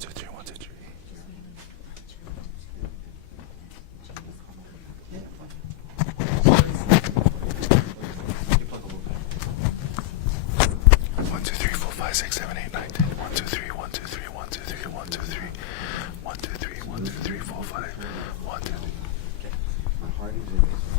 two, three, one, two, three. 1, 2, 3, 4, 5, 6, 7, 8, 9, 10. 1, 2, 3, 1, 2, 3, 1, 2, 3, 1, 2, 3. 1, 2, 3, 1, 2, 3, 4, 5. 1, 2, 3. My heart is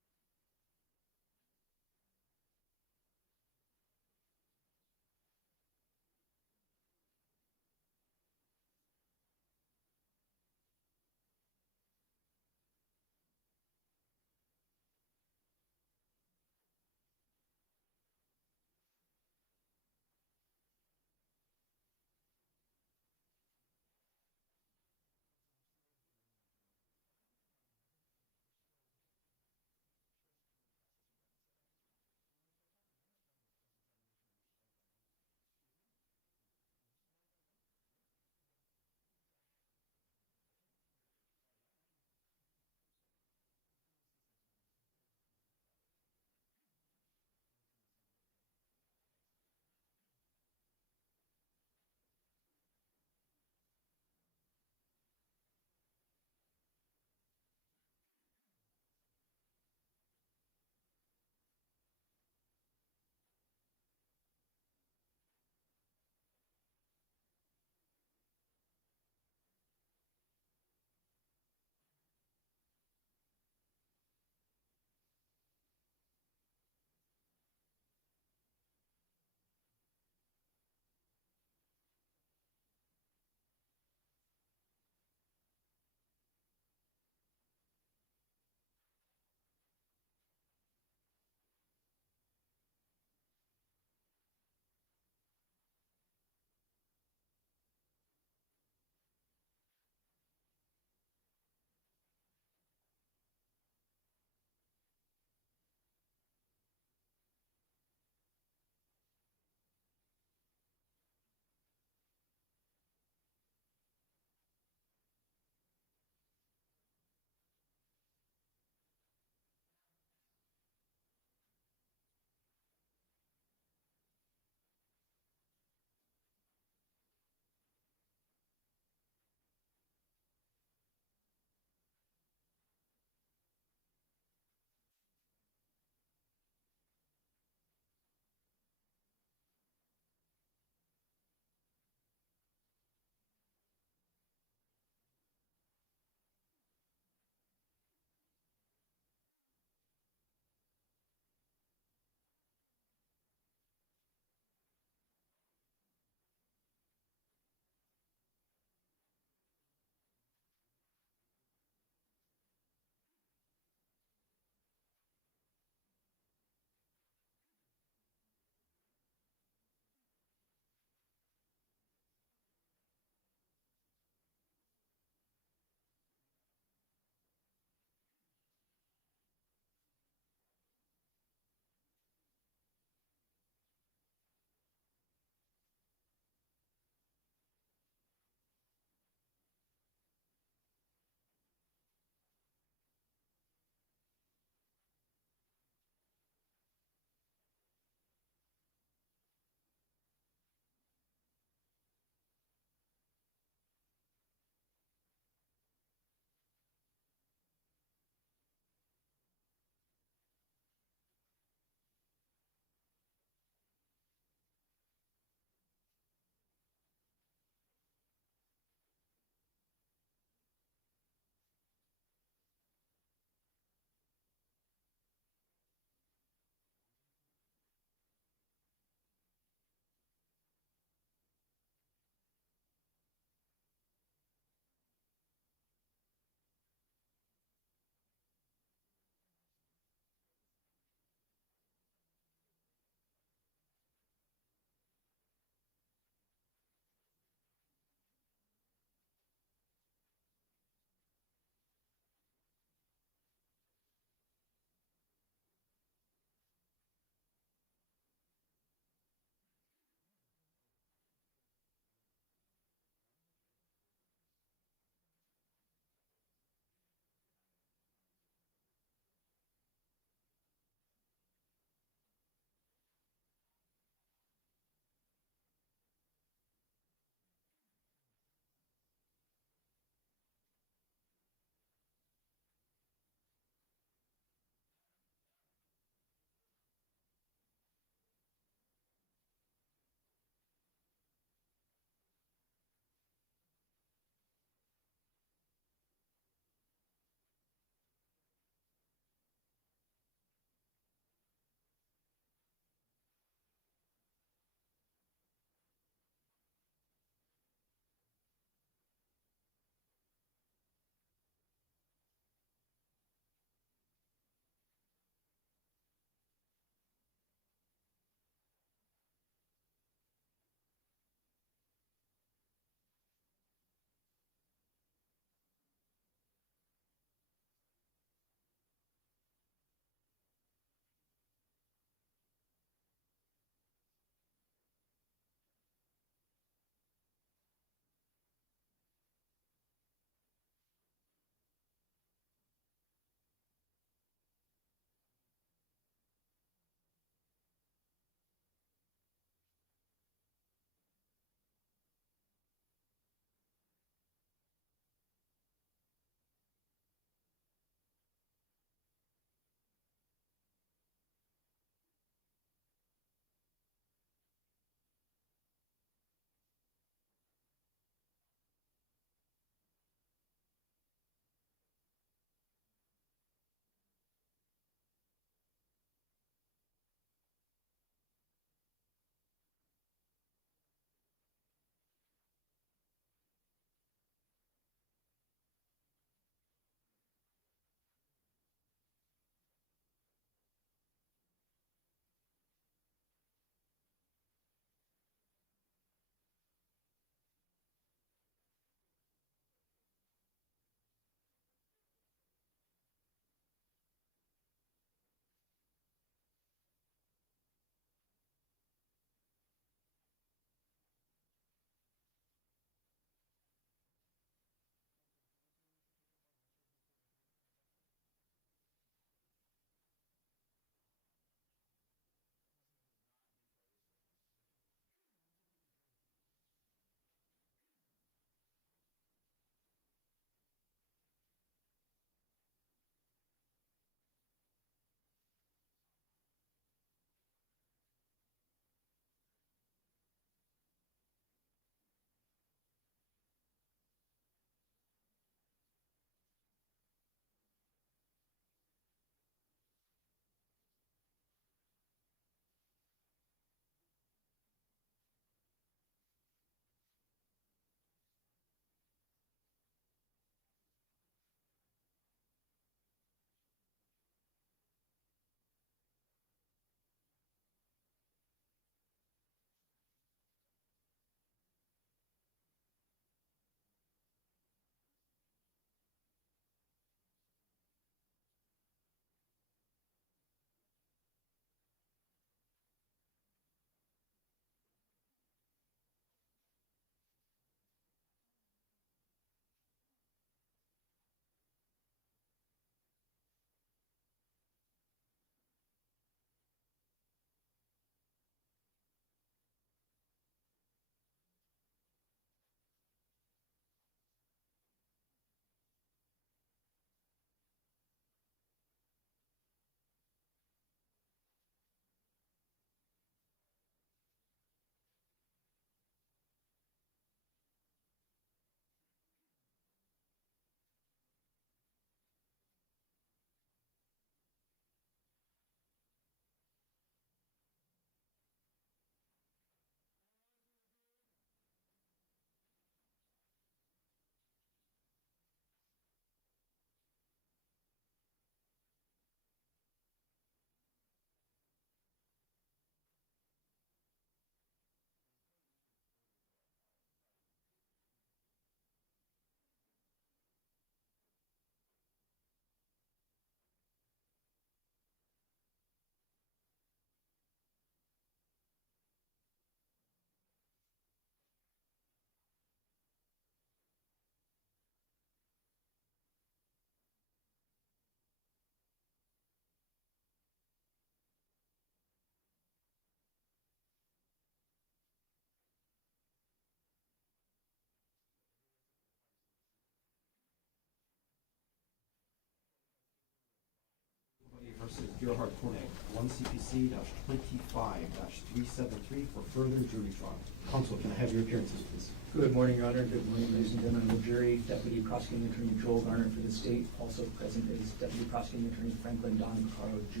This is Gerhardt Konig, 1CPC-25-373 for further jury trial. Counsel, can I have your appearances, please? Good morning, Your Honor. Good morning, ladies and gentlemen of the jury. Deputy Prosecuting Attorney Joel Garnett for the state. Also present is Deputy Prosecuting Attorney Franklin Don Picaro, Jr.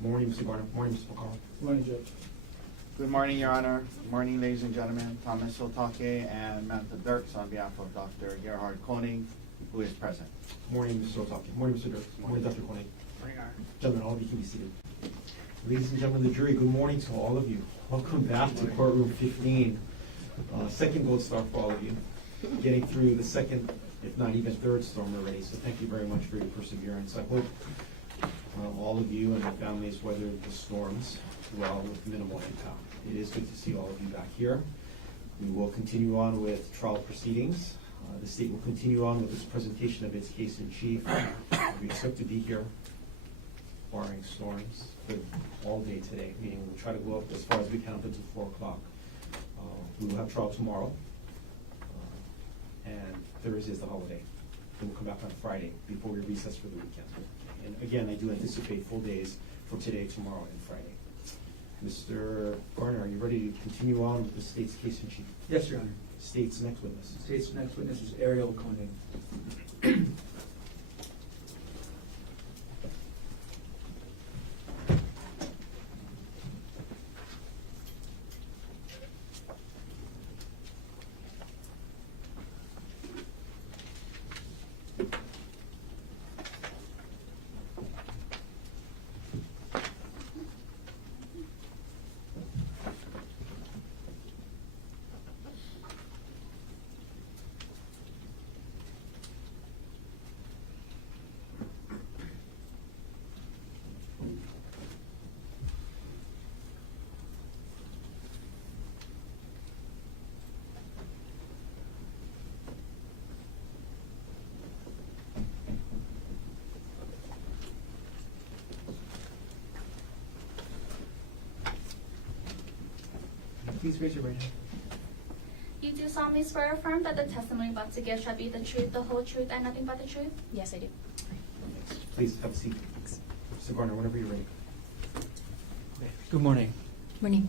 Morning, Mr. Garner. Morning, Mr. Picaro. Morning, Judge. Good morning, Your Honor. Good morning, ladies and gentlemen. Thomas Otake and Manta Dirks on behalf of Dr. Gerhardt Konig, who is present. Morning, Mr. Otake. Morning, Mr. Dirks. Morning, Dr. Konig. Morning, Your Honor. Gentlemen, all of you can be seated. Ladies and gentlemen of the jury, good morning to all of you. Welcome back to courtroom 15. Second gold star for all of you. Getting through the second, if not even third storm already. So thank you very much for your perseverance. I hope all of you and your families weathered the storms well with minimal impact. It is good to see all of you back here. We will continue on with trial proceedings. The state will continue on with its presentation of its case in chief. We expect to be here, barring storms, for all day today, meaning we'll try to go up as far as we can up until 4 o'clock. We will have trial tomorrow, and Thursday is the holiday. Then we'll come back on Friday before we recess for the weekend. And again, I do anticipate full days for today, tomorrow, and Friday. Mr. Garner, are you ready to continue on with the state's case in chief? Yes, Your Honor. State's next witness. State's next witness is Ariel Konig. Please raise your right hand. You do solemnly swear or affirm that the testimony about to give shall be the truth, the whole truth, and nothing but the truth? Yes, I do. Please have a seat. Mr. Garner, whenever you're ready. Okay. Good morning. Morning.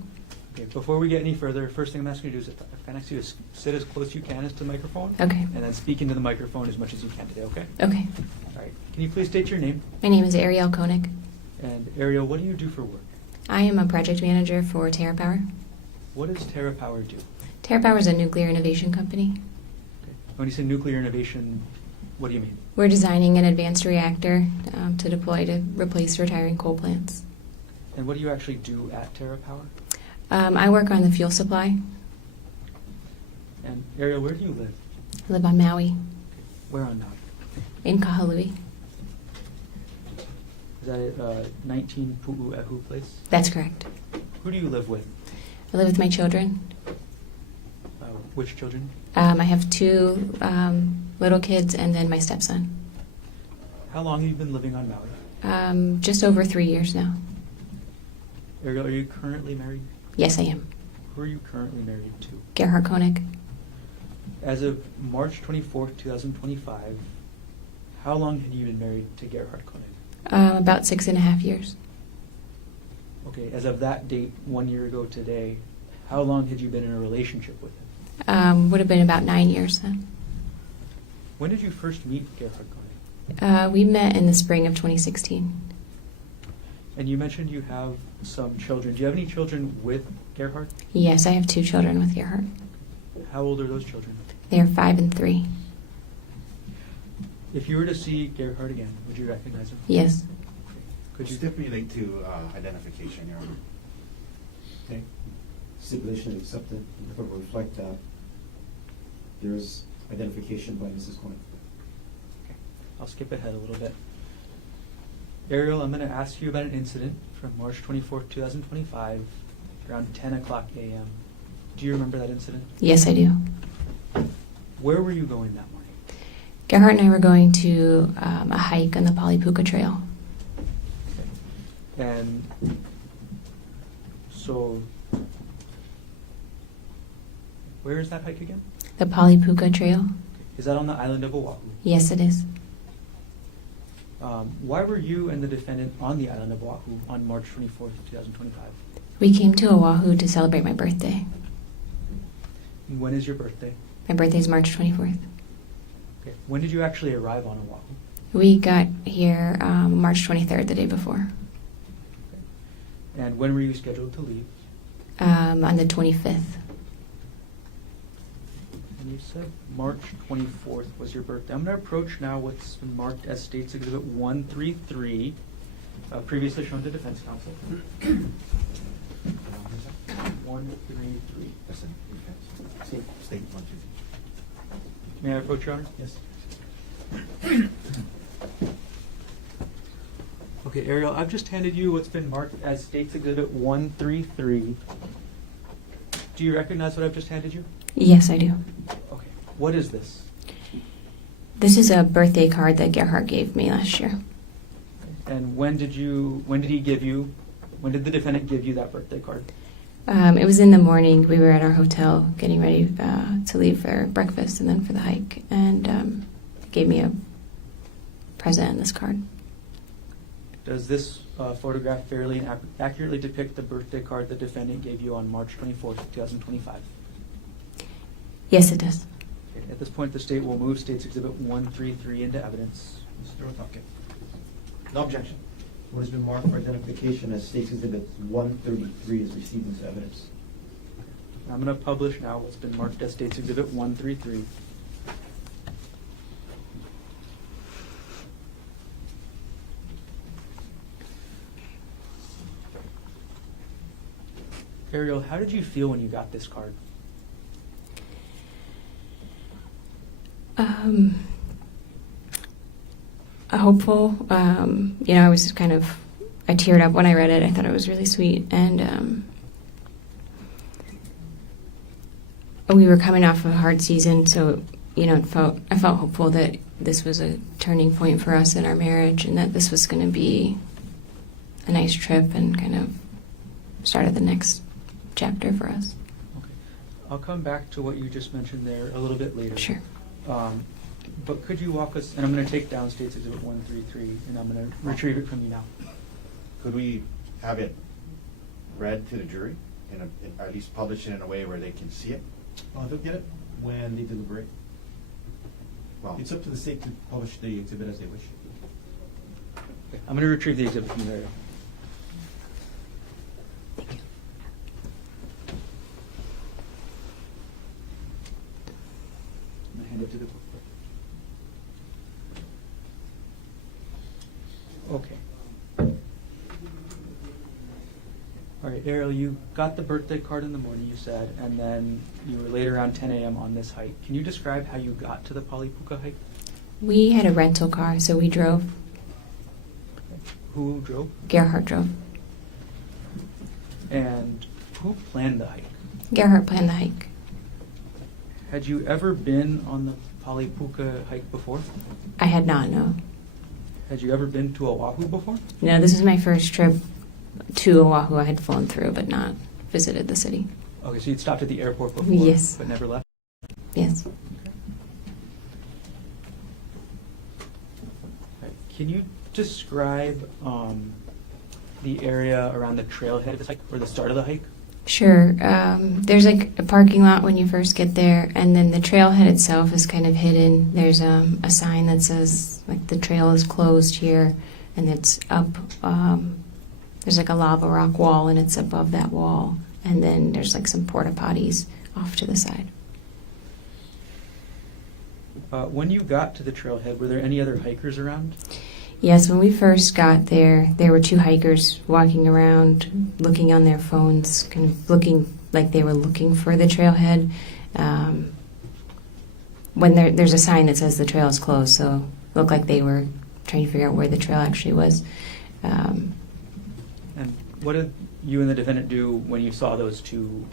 Okay, before we get any further, first thing I'm asking you to do is, if I can ask you to sit as close as you can as to the microphone. Okay. And then speak into the microphone as much as you can today, okay? Okay. All right. Can you please state your name? My name is Ariel Konig. And Ariel, what do you do for work? I am a project manager for TerraPower. What does TerraPower do? TerraPower is a nuclear innovation company. Okay. When you say nuclear innovation, what do you mean? We're designing an advanced reactor to deploy to replace retiring coal plants. And what do you actually do at TerraPower? I work on the fuel supply. And Ariel, where do you live? I live on Maui, Where on Maui? in Kahului. Is that at 19 Pu'u'ehu Place? That's correct. Who do you live with? I live with my children. Which children? I have 2 little kids and then my stepson. How long have you been living on Maui? Just over 3 years now. Ariel, are you currently married? Yes, I am. Who are you currently married to? Gerhardt Konig. As of March 24th, 2025, how long had you been married to Gerhardt Konig? About 6.5 years. Okay, as of that date, 1 year ago today, how long had you been in a relationship with him? Would have been about 9 years then. When did you first meet Gerhardt Konig? We met in the spring of 2016. And you mentioned you have some children. Do you have any children with Gerhardt? Yes, I have 2 children with Gerhardt. How old are those children? They are 5 and 3. If you were to see Gerhardt again, would you recognize him? Yes. Could you stipulate to identification, Your Honor? Okay. Stipulation is accepted. The court will reflect that there is identification by Mrs. Konig. Okay. I'll skip ahead a little bit. Ariel, I'm going to ask you about an incident from March 24th, 2025, around 10 o'clock a.m. Do you remember that incident? Yes, I do. Where were you going that morning? Gerhardt and I were going to a hike on the Polypuka Trail. Okay. And so, where is that hike again? The Polypuka Trail? Is that on the island of Oahu? Yes, it is. Why were you and the defendant on the island of Oahu on March 24th, 2025? We came to Oahu to celebrate my birthday. And when is your birthday? My birthday is March 24th. Okay. When did you actually arrive on Oahu? We got here March 23rd, the day before, And when were you scheduled to leave? on the 25th. And you said March 24th was your birthday. I'm going to approach now what's been marked as State's Exhibit 133, previously shown to defense counsel. 133. State 1, 2, 3. May I approach, Your Honor? Yes. Okay, Ariel, I've just handed you what's been marked as State's Exhibit 133. Do you recognize what I've just handed you? Yes, I do. Okay. What is this? This is a birthday card that Gerhardt gave me last year. And when did the defendant give you that birthday card? It was in the morning. We were at our hotel getting ready to leave for breakfast and then for the hike, and gave me a present and this card. Does this photograph fairly and accurately depict the birthday card the defendant gave you on March 24th, 2025? Yes, it does. Okay. At this point, the state will move State's Exhibit 133 into evidence. Mr. Otake. No objection. What has been marked for identification as State's Exhibit 133 is received into evidence. I'm going to publish now what's been marked as State's Exhibit 133. Ariel, how did you feel when you got this card? Hopeful. I was I teared up when I read it. I thought it was really sweet, and we were coming off of a hard season, so I felt hopeful that this was a turning point for us in our marriage, and that this was going to be a nice trip and kind of start of the next chapter for us. Okay. I'll come back to what you just mentioned there a little bit later. Sure. But could you walk us, and I'm going to take down State's Exhibit 133, and I'm going to retrieve it from you now. Could we have it read to the jury, at least publish it in a way where they can see it? They'll get it when they deliberate. Well, It's up to the state to publish the exhibit as they wish. Okay. I'm going to retrieve the exhibit from you, Ariel. I'm going to hand it to the court. Okay. All right, Ariel, you got the birthday card in the morning, you said, and then you were late around 10 a.m. on this hike. Can you describe how you got to the Palipuka hike? We had a rental car, so we drove. Who drove? Gerhardt drove. And who planned the hike? Gerhardt planned the hike. Had you ever been on the Palipuka hike before? I had not, no. Had you ever been to Oahu before? No, this is my first trip to Oahu. I had flown through, but not visited the city. Okay, so you'd stopped at the airport before, Yes. but never left? Yes. Okay. Can you describe the area around the trailhead of this hike, or the start of the hike? Sure. There's a parking lot when you first get there, and then the trailhead itself is kind of hidden. There's a sign that says the trail is closed here, and it's up. There's a lava rock wall, and it's above that wall, and then there's some porta potties off to the side. When you got to the trailhead, were there any other hikers around? Yes, when we first got there were two hikers walking around, looking on their phones, kind of looking like they were looking for the trailhead. When there's a sign that says the trail is closed, so it looked like they were trying to figure out where the trail actually was. And what did you and the defendant do when you saw those two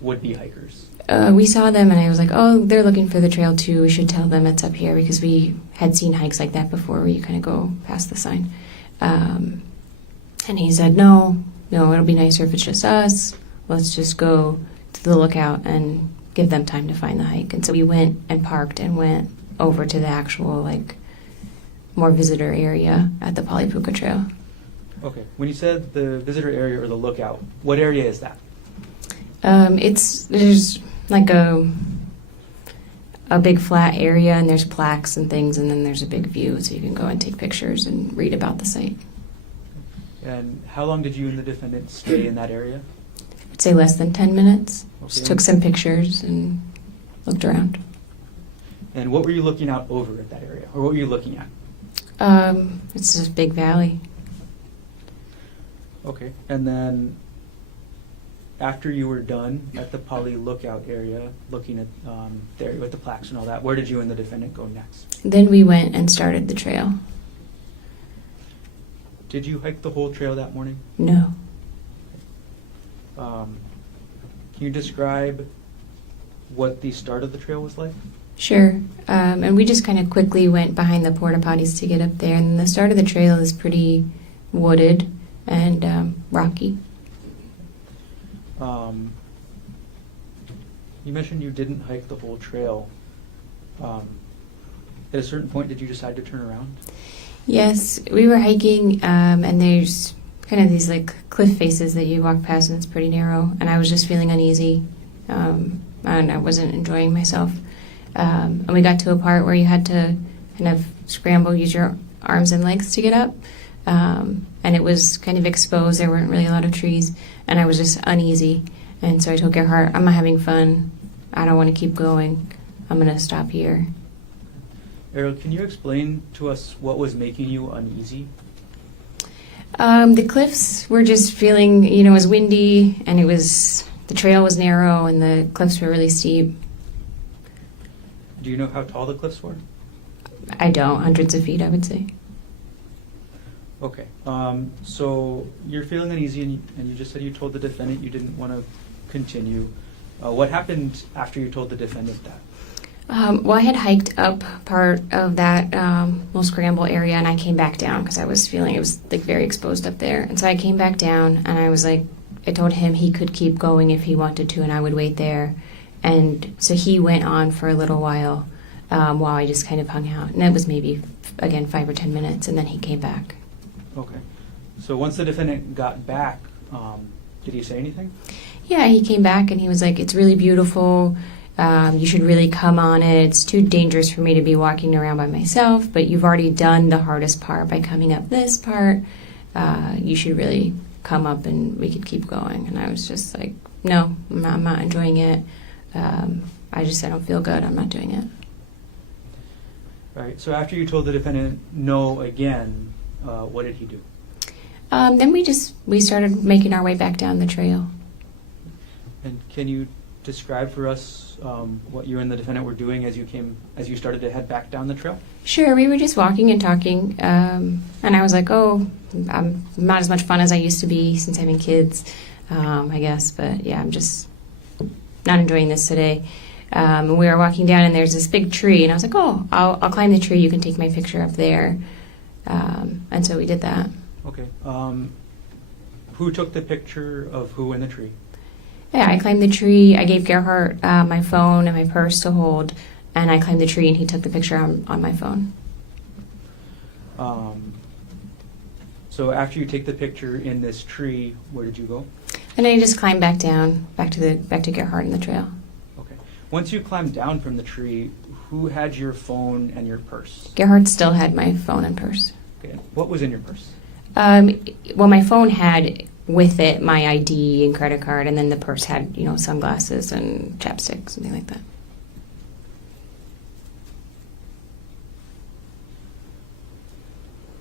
would-be hikers? We saw them, and I was like, oh, they're looking for the trail too. We should tell them it's up here, because we had seen hikes like that before where you kind of go past the sign. And he said, no, it'll be nicer if it's just us. Let's just go to the lookout and give them time to find the hike. And so we went and parked and went over to the actual more visitor area at the Polipuka Trail. Okay. When you said the visitor area or the lookout, what area is that? There's like a big flat area, and there's plaques and things, and then there's a big view, so you can go and take pictures and read about the site. And how long did you and the defendant stay in that area? I'd say less than 10 minutes. Just Okay. took some pictures and looked around. And what were you looking out over at that area, or what were you looking at? It's just a big valley. Okay. And then after you were done at the Poly lookout area, looking at the area with the plaques and all that, where did you and the defendant go next? Then we went and started the trail. Did you hike the whole trail that morning? No. Can you describe what the start of the trail was like? Sure. And we just kind of quickly went behind the porta potties to get up there. And the start of the trail is pretty wooded and rocky. You mentioned you didn't hike the whole trail. At a certain point, did you decide to turn around? Yes, we were hiking, and there's kind of these like cliff faces that you walk past, and it's pretty narrow. And I was just feeling uneasy, and I wasn't enjoying myself. And we got to a part where you had to kind of scramble, use your arms and legs to get up. And it was kind of exposed. There weren't really a lot of trees, and I was just uneasy. And so I told Gerhardt, I'm not having fun. I don't want to keep going. I'm going to stop here. Ariel, can you explain to us what was making you uneasy? The cliffs were just feeling, it was windy, and the trail was narrow, and the cliffs were really steep. Do you know how tall the cliffs were? I don't, hundreds of feet, I would say. Okay. So you're feeling uneasy, and you just said you told the defendant you didn't want to continue. What happened after you told the defendant that? Well, I had hiked up part of that little scramble area, and I came back down because I was feeling it was like very exposed up there. And so I came back down, and I told him he could keep going if he wanted to, and I would wait there. And so he went on for a little while I just kind of hung out. And it was maybe, again, 5 or 10 minutes, and then he came back. Okay. So once the defendant got back, did he say anything? Yeah, he came back, and he was like, it's really beautiful. You should really come on it. It's too dangerous for me to be walking around by myself, but you've already done the hardest part by coming up this part. You should really come up and we could keep going. And I was just like, no, I'm not enjoying it. I don't feel good. I'm not doing it. All right. So after you told the defendant no again, what did he do? Then we started making our way back down the trail. And can you describe for us what you and the defendant were doing as you started to head back down the trail? Sure, we were just walking and talking, and I was like, oh, I'm not as much fun as I used to be since having kids, I guess, but yeah, I'm just not enjoying this today. And we were walking down, and there's this big tree, and I was like, oh, I'll climb the tree, you can take my picture up there. And so we did that. Okay. Who took the picture of who in the tree? Yeah, I climbed the tree. I gave Gerhardt my phone and my purse to hold, and I climbed the tree, and he took the picture on my phone. So after you take the picture in this tree, where did you go? And I just climbed back down, back to Gerhardt in the trail. Okay. Once you climbed down from the tree, who had your phone and your purse? Gerhardt still had my phone and purse. Okay. What was in your purse? Well, my phone had with it my ID and credit card, and then the purse had, sunglasses and chapstick, something like that.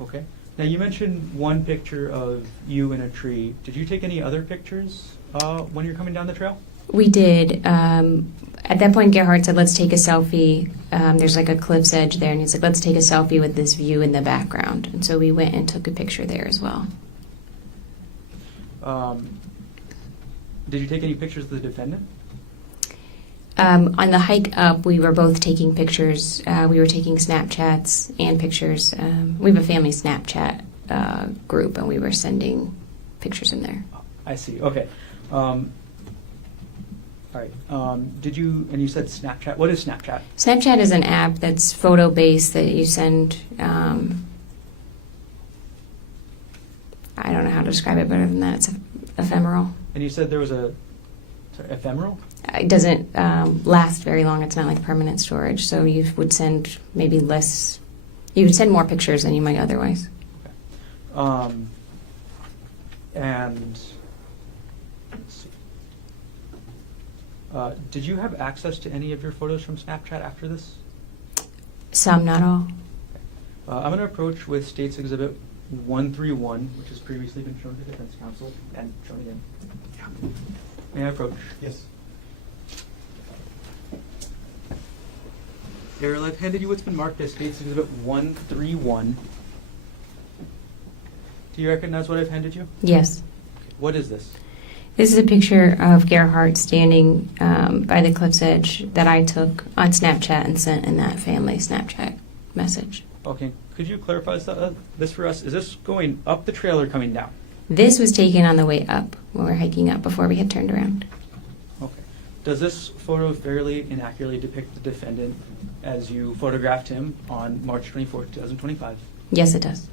Okay. Now you mentioned one picture of you in a tree. Did you take any other pictures when you're coming down the trail? We did. At that point, Gerhardt said, let's take a selfie. There's like a cliff's edge there, and he's like, let's take a selfie with this view in the background. And so we went and took a picture there as well. Did you take any pictures of the defendant? On the hike up, we were both taking pictures. We were taking Snapchats and pictures. We have a family Snapchat group, and we were sending pictures in there. I see. Okay. All right. Did you, and you said Snapchat. What is Snapchat? Snapchat is an app that's photo-based that you send describe it better than that. It's ephemeral. And you said there was ephemeral? It doesn't last very long. It's not like permanent storage. So you would send maybe less. You would send more pictures than you might otherwise. And let's see. Did you have access to any of your photos from Snapchat after this? Some, not all. I'm going to approach with State's Exhibit 131, which has previously been shown to defense counsel and shown again. May I approach? Yes. Ariel, I've handed you what's been marked as State's Exhibit 131. Do you recognize what I've handed you? Yes. What is this? This is a picture of Gerhardt standing by the cliff's edge that I took on Snapchat and sent in that family Snapchat message. Okay, could you clarify this for us? Is this going up the trail or coming down? This was taken on the way up when we were hiking up before we had turned around. Okay. Does this photo fairly inaccurately depict the defendant as you photographed him on March 24, 2025? Yes, it does.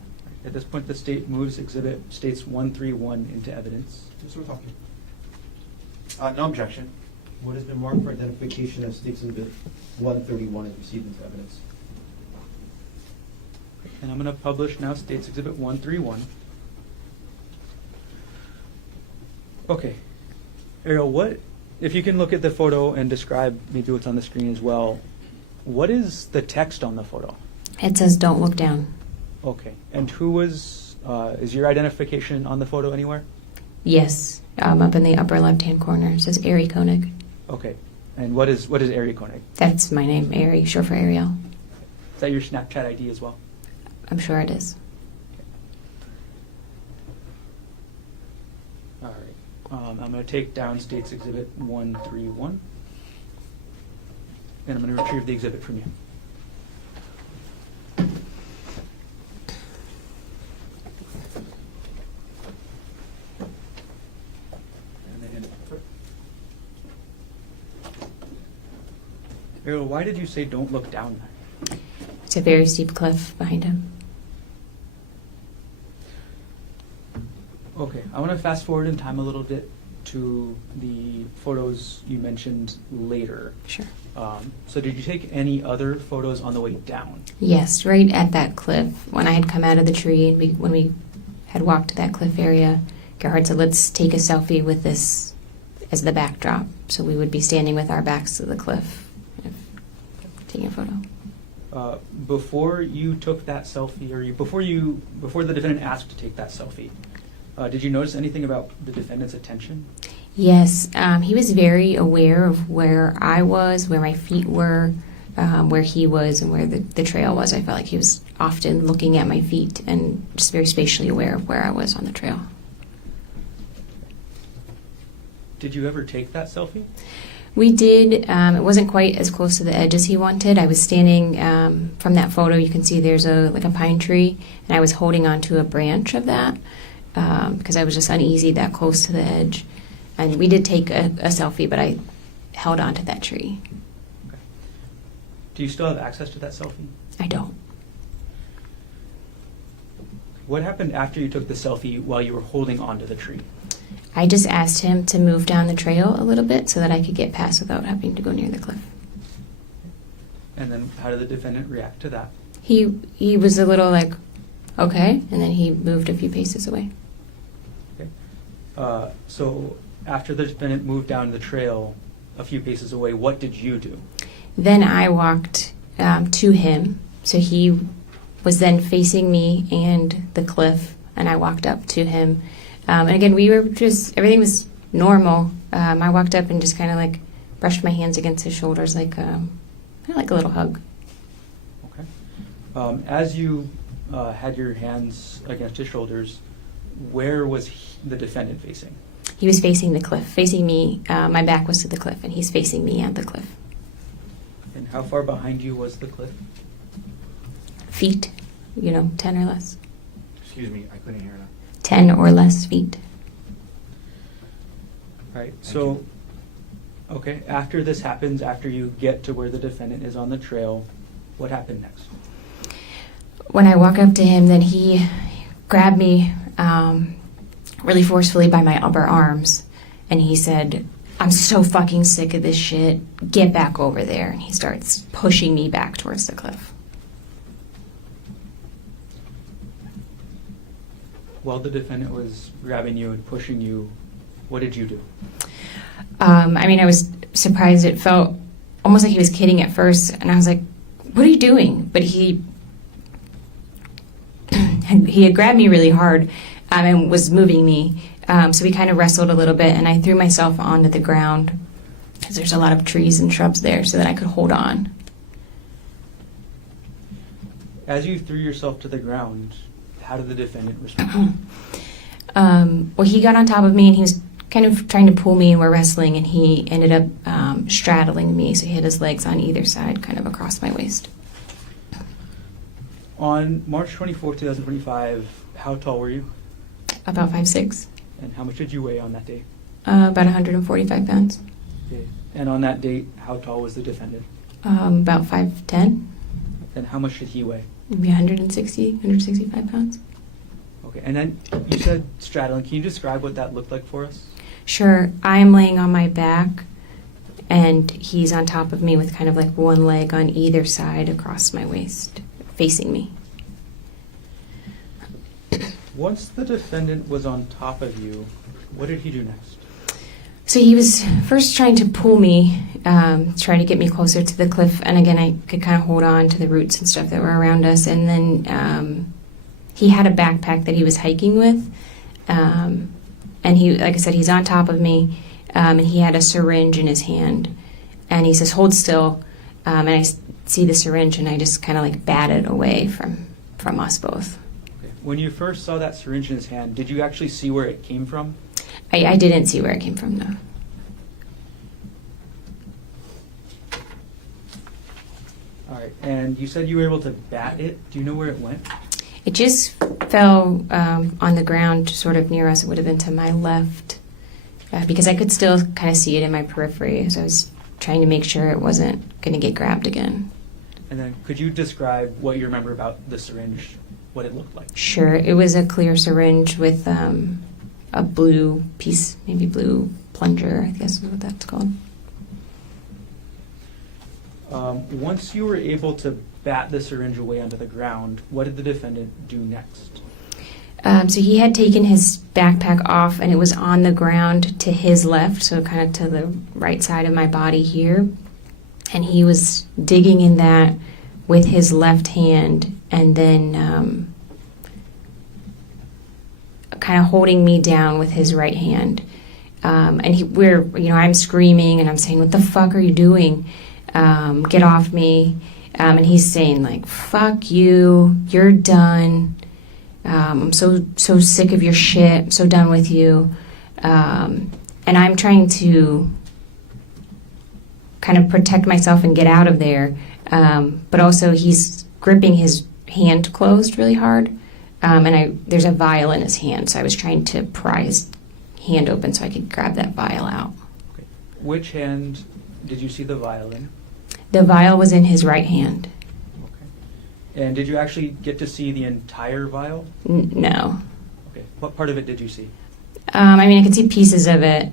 At this point, the state moves Exhibit States 131 into evidence. Mr. Talkie. No objection. What has been marked for identification as State's Exhibit 131 is received into evidence. And I'm going to publish now States Exhibit 131. Okay. Ariel, if you can look at the photo and describe maybe what's on the screen as well, what is the text on the photo? It says, "Don't look down." Okay. And is your identification on the photo anywhere? Yes, up in the upper left-hand corner. It says Ari Konig. Okay. And what is Gerhardt Konig? That's my name, Ari, short for Ariel. Is that your Snapchat ID as well? I'm sure it is. All right. I'm going to take down States Exhibit 131. And I'm going to retrieve the exhibit from you. Ariel, why did you say don't look down there? It's a very steep cliff behind him. Okay, I want to fast forward in time a little bit to the photos you mentioned later. Sure. So did you take any other photos on the way down? Yes, right at that cliff. When I had come out of the tree and when we had walked to that cliff area, Gerhardt said, "Let's take a selfie with this as the backdrop." So we would be standing with our backs to the cliff, taking a photo. Before you took that selfie, or before the defendant asked to take that selfie, did you notice anything about the defendant's attention? Yes, he was very aware of where I was, where my feet were, where he was, and where the trail was. I felt like he was often looking at my feet and just very spatially aware of where I was on the trail. Did you ever take that selfie? We did. It wasn't quite as close to the edge as he wanted. I was standing from that photo. You can see there's a pine tree, and I was holding onto a branch of that because I was just uneasy that close to the edge. And we did take a selfie, but I held onto that tree. Okay. Do you still have access to that selfie? I don't. What happened after you took the selfie while you were holding onto the tree? I just asked him to move down the trail a little bit so that I could get past without having to go near the cliff. And then how did the defendant react to that? He was a little like, okay, and then he moved a few paces away. Okay. So after the defendant moved down the trail a few paces away, what did you do? Then I walked to him. So he was then facing me and the cliff, and I walked up to him. And again, everything was normal. I walked up and just kind of like brushed my hands against his shoulders, like kind of like a little hug. Okay. As you had your hands against his shoulders, where was the defendant facing? He was facing the cliff, facing me. My back was to the cliff, and he's facing me at the cliff. And how far behind you was the cliff? Feet, 10 or less. Excuse me, I couldn't hear that. 10 or less feet. Right. So, okay, after this happens, after you get to where the defendant is on the trail, what happened next? When I walk up to him, then he grabbed me really forcefully by my upper arms. And he said, "I'm so fucking sick of this shit. Get back over there." And he starts pushing me back towards the cliff. While the defendant was grabbing you and pushing you, what did you do? I mean, I was surprised. It felt almost like he was kidding at first. And I was like, "What are you doing?" But he had grabbed me really hard and was moving me. So we kind of wrestled a little bit, and I threw myself onto the ground because there's a lot of trees and shrubs there so that I could hold on. As you threw yourself to the ground, how did the defendant respond? Well, he got on top of me, and he was kind of trying to pull me, and we're wrestling, and he ended up straddling me. So he had his legs on either side, kind of across my waist. On March 24, 2025, how tall were you? About 5'6", And how much did you weigh on that day? about 145 pounds. Okay. And on that date, how tall was the defendant? About 5'10", And how much did he weigh? maybe 165 pounds. Okay. And then you said straddling. Can you describe what that looked like for us? Sure. I'm laying on my back, and he's on top of me with kind of like one leg on either side across my waist, facing me. Once the defendant was on top of you, what did he do next? So he was first trying to pull me, trying to get me closer to the cliff. And again, I could kind of hold on to the roots and stuff that were around us. And then he had a backpack that he was hiking with. And he, like I said, he's on top of me. And he had a syringe in his hand. And he says, "Hold still." And I see the syringe, and I just kind of like bat it away from us both. Okay. When you first saw that syringe in his hand, did you actually see where it came from? I didn't see where it came from, though. All right. And you said you were able to bat it. Do you know where it went? It just fell on the ground sort of near us. It would have been to my left because I could still kind of see it in my periphery as I was trying to make sure it wasn't going to get grabbed again. And then could you describe what you remember about the syringe, what it looked like? Sure. It was a clear syringe with a blue piece, maybe blue plunger, I guess is what that's called. Once you were able to bat the syringe away onto the ground, what did the defendant do next? So he had taken his backpack off, and it was on the ground to his left, so kind of to the right side of my body here. And he was digging in that with his left hand, and then kind of holding me down with his right hand. And I'm screaming, and I'm saying, "What the fuck are you doing? Get off me." And he's saying, like, "Fuck you, you're done. I'm so sick of your shit, I'm so done with you." And I'm trying to kind of protect myself and get out of there. But also he's gripping his hand closed really hard. And there's a vial in his hand, so I was trying to pry his hand open so I could grab that vial out. Okay. Which hand did you see the vial in? The vial was in his right hand. Okay. And did you actually get to see the entire vial? No. Okay. What part of it did you see? I mean, I could see pieces of it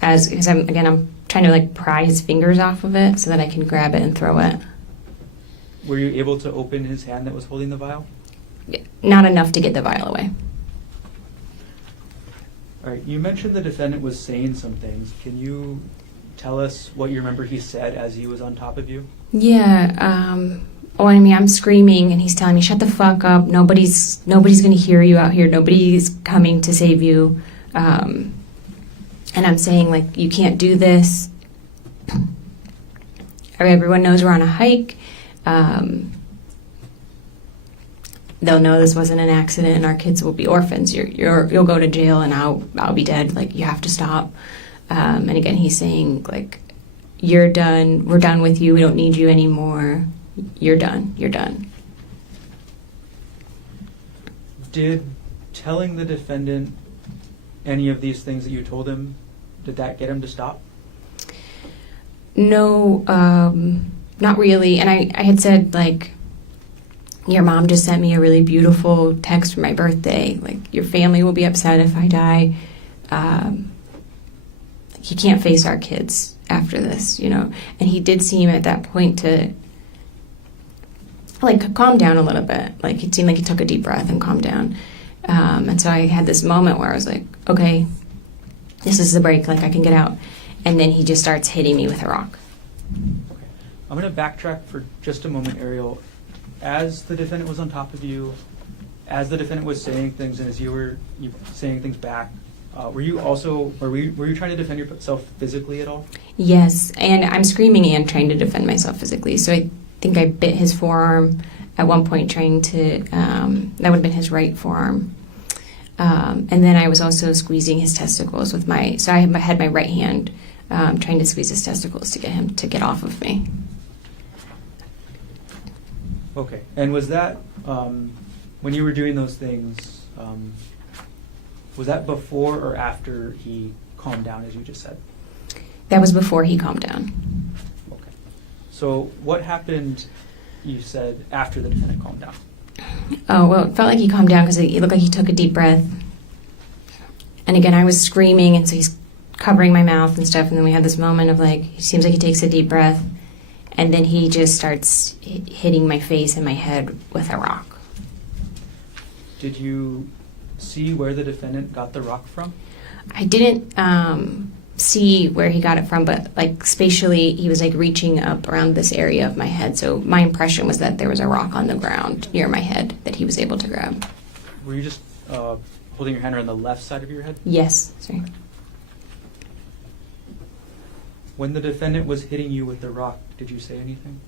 because I'm trying to like pry his fingers off of it so that I can grab it and throw it. Were you able to open his hand that was holding the vial? Not enough to get the vial away. All right. You mentioned the defendant was saying some things. Can you tell us what you remember he said as he was on top of you? Yeah. I'm screaming, and he's telling me, "Shut the fuck up. Nobody's going to hear you out here. Nobody's coming to save you." And I'm saying, like, "You can't do this. Everyone knows we're on a hike. They'll know this wasn't an accident, and our kids will be orphans. You'll go to jail, and I'll be dead. Like, you have to stop." And again, he's saying, like, "You're done. We're done with you. We don't need you anymore. You're done. You're done." Did telling the defendant any of these things that you told him, did that get him to stop? No, not really. And I had said, like, your mom just sent me a really beautiful text for my birthday. Like, your family will be upset if I die. You can't face our kids after this, you know. And he did seem at that point to, like, calm down a little bit. Like, it seemed like he took a deep breath and calmed down. And so I had this moment where I was like, okay, this is the break. Like, I can get out. And then he just starts hitting me with a rock. Okay. I'm going to backtrack for just a moment, Ariel. As the defendant was on top of you, as the defendant was saying things, and as you were saying things back, were you trying to defend yourself physically at all? Yes, and I'm screaming and trying to defend myself physically. So I think I bit his forearm at one point, trying to, that would have been his right forearm. And then I was also squeezing his testicles with so I had my right hand trying to squeeze his testicles to get him to get off of me. Okay. And was that, when you were doing those things, was that before or after he calmed down, as you just said? That was before he calmed down. Okay. So what happened, you said, after the defendant calmed down? Oh, well, it felt like he calmed down because it looked like he took a deep breath. And again, I was screaming, and so he's covering my mouth and stuff, and then we had this moment of, like, it seems like he takes a deep breath, and then he just starts hitting my face and my head with a rock. Did you see where the defendant got the rock from? I didn't see where he got it from, but, like, spatially, he was, like, reaching up around this area of my head. So my impression was that there was a rock on the ground near my head that he was able to grab. Were you just holding your hand around the left side of your head? Yes, sorry. When the defendant was hitting you with the rock, did you say anything?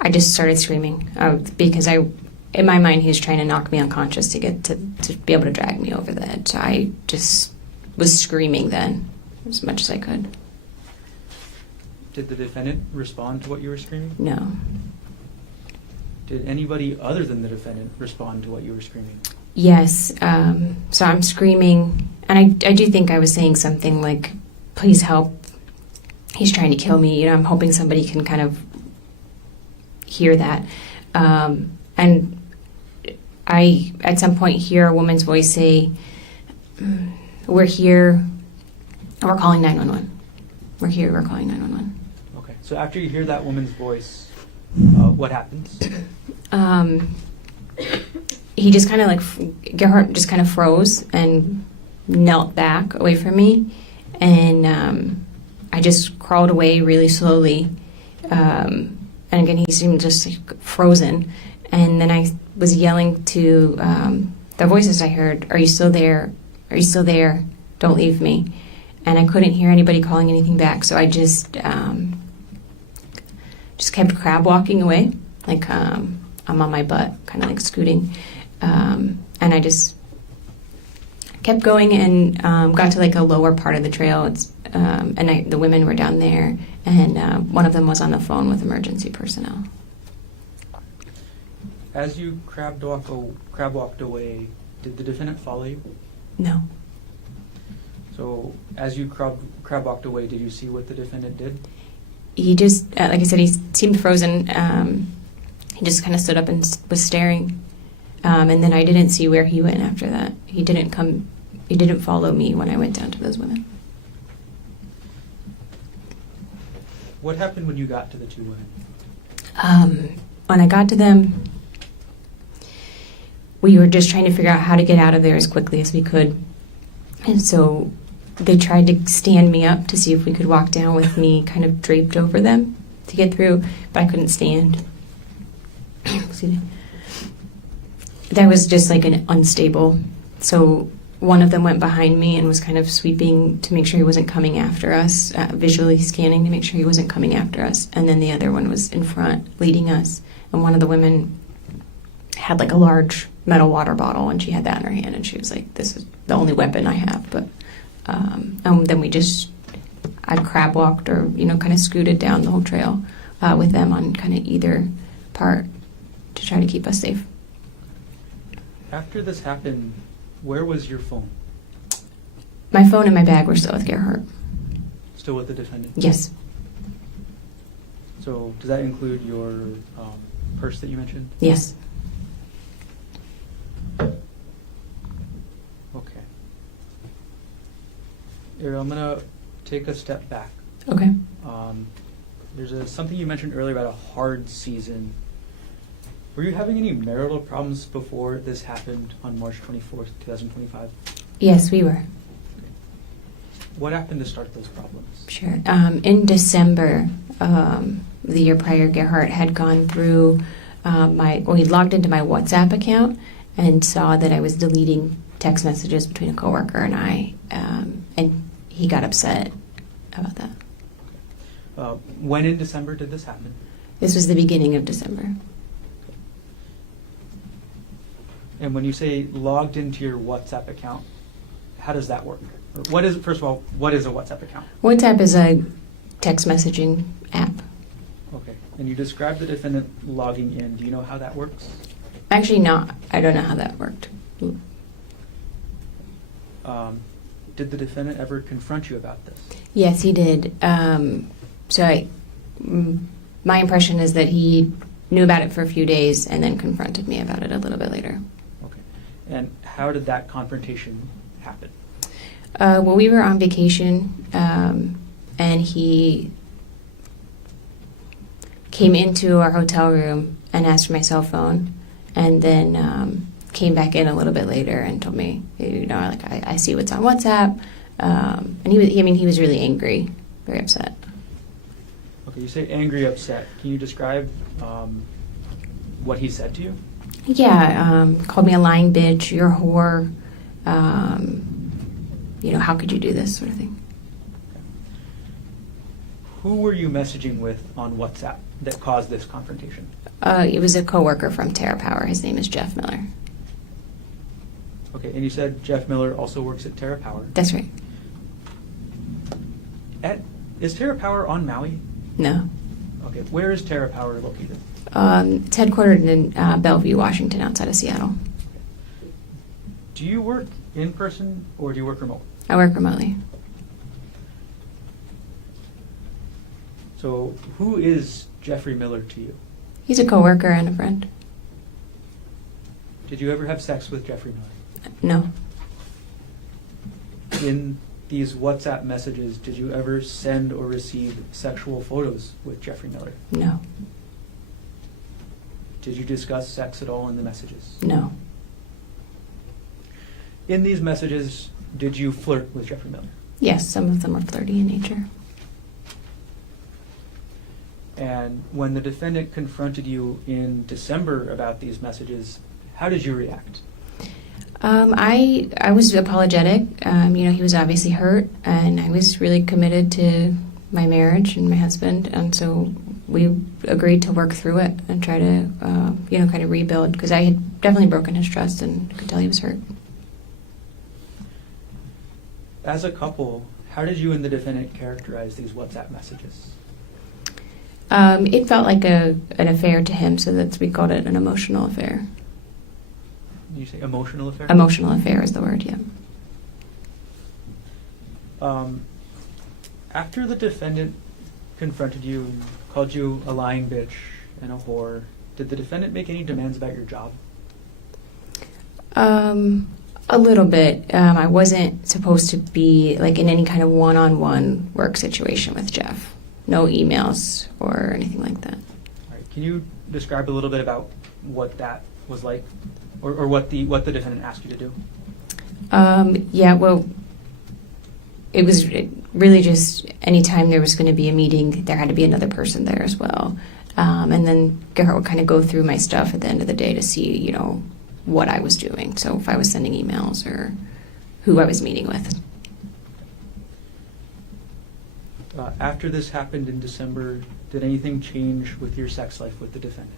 I just started screaming because in my mind, he was trying to knock me unconscious to get to be able to drag me over the edge. So I just was screaming then as much as I could. Did the defendant respond to what you were screaming? No. Did anybody other than the defendant respond to what you were screaming? Yes. So I'm screaming, and I do think I was saying something like, please help. He's trying to kill me. You know, I'm hoping somebody can kind of hear that. And I, at some point, hear a woman's voice say, we're here, we're calling 911. We're here, we're calling 911. Okay. So after you hear that woman's voice, what happens? He just kind of like, Gerhardt just kind of froze and knelt back away from me. And I just crawled away really slowly. And again, he seemed just like frozen. And then I was yelling to the voices I heard, are you still there? Are you still there? Don't leave me. And I couldn't hear anybody calling anything back. So I just kept crab walking away. Like I'm on my butt, kind of like scooting. And I just kept going and got to like a lower part of the trail. The women were down there, and one of them was on the phone with emergency personnel. As you crab walked away, did the defendant follow you? No. So as you crab walked away, did you see what the defendant did? He just, like I said, he seemed frozen. He just kind of stood up and was staring. And then I didn't see where he went after that. He didn't follow me when I went down to those women. What happened when you got to the two women? When I got to them, we were just trying to figure out how to get out of there as quickly as we could. And so they tried to stand me up to see if we could walk down with me kind of draped over them to get through, but I couldn't stand. Excuse me. That was just like an unstable. So one of them went behind me and was kind of sweeping to make sure he wasn't coming after us, visually scanning to make sure he wasn't coming after us. And then the other one was in front, leading us. And one of the women had like a large metal water bottle, and she had that in her hand, and she was like, this is the only weapon I have. But and then I crab walked or, kind of scooted down the whole trail with them on kind of either part to try to keep us safe. After this happened, where was your phone? My phone and my bag were still with Gerhardt. Still with the defendant? Yes. So does that include your purse that you mentioned? Yes. Ariel, I'm going to take a step back. Okay. There's something you mentioned earlier about a hard season. Were you having any marital problems before this happened on March 24th, 2025? Yes, we were. What happened to start those problems? Sure. In December, the year prior, Gerhardt had gone through he logged into my WhatsApp account and saw that I was deleting text messages between a coworker and I, and he got upset about that. When in December did this happen? This was the beginning of December. And when you say logged into your WhatsApp account, how does that work? Or first of all, what is a WhatsApp account? WhatsApp is a text messaging app. Okay. And you described the defendant logging in. Do you know how that works? Actually, not. I don't know how that worked. Did the defendant ever confront you about this? Yes, he did. My impression is that he knew about it for a few days and then confronted me about it a little bit later. Okay. And how did that confrontation happen? Well, we were on vacation, and he came into our hotel room and asked for my cell phone, and then came back in a little bit later and told me, I see what's on WhatsApp, and he was really angry, very upset. Okay, you say angry, upset. Can you describe what he said to you? Yeah, called me a lying bitch, you're a whore, how could you do this sort of thing. Who were you messaging with on WhatsApp that caused this confrontation? It was a coworker from Terra Power. His name is Jeff Miller. Okay, and you said Jeff Miller also works at Terra Power. That's right. Is Terra Power on Maui? No. Okay, where is Terra Power located? It's headquartered in Bellevue, Washington, outside of Seattle. Do you work in person or do you work remote? I work remotely. So who is Jeffrey Miller to you? He's a coworker and a friend. Did you ever have sex with Jeffrey Miller? No. In these WhatsApp messages, did you ever send or receive sexual photos with Jeffrey Miller? No. Did you discuss sex at all in the messages? No. In these messages, did you flirt with Jeffrey Miller? Yes, some of them are flirty in nature. And when the defendant confronted you in December about these messages, how did you react? I was apologetic. He was obviously hurt, and I was really committed to my marriage and my husband, and so we agreed to work through it and try to, kind of rebuild, because I had definitely broken his trust and could tell he was hurt. As a couple, how did you and the defendant characterize these WhatsApp messages? It felt like an affair to him, so we called it an emotional affair. Did you say emotional affair? Emotional affair is the word, yeah. After the defendant confronted you and called you a lying bitch and a whore, did the defendant make any demands about your job? A little bit. I wasn't supposed to be in any kind of one-on-one work situation with Jeff. No emails or anything like that. All right. Can you describe a little bit about what that was like, or what the defendant asked you to do? It was really just anytime there was going to be a meeting, there had to be another person there as well. And then Gerhardt would kind of go through my stuff at the end of the day to see, what I was doing. So if I was sending emails or who I was meeting with. After this happened in December, did anything change with your sex life with the defendant?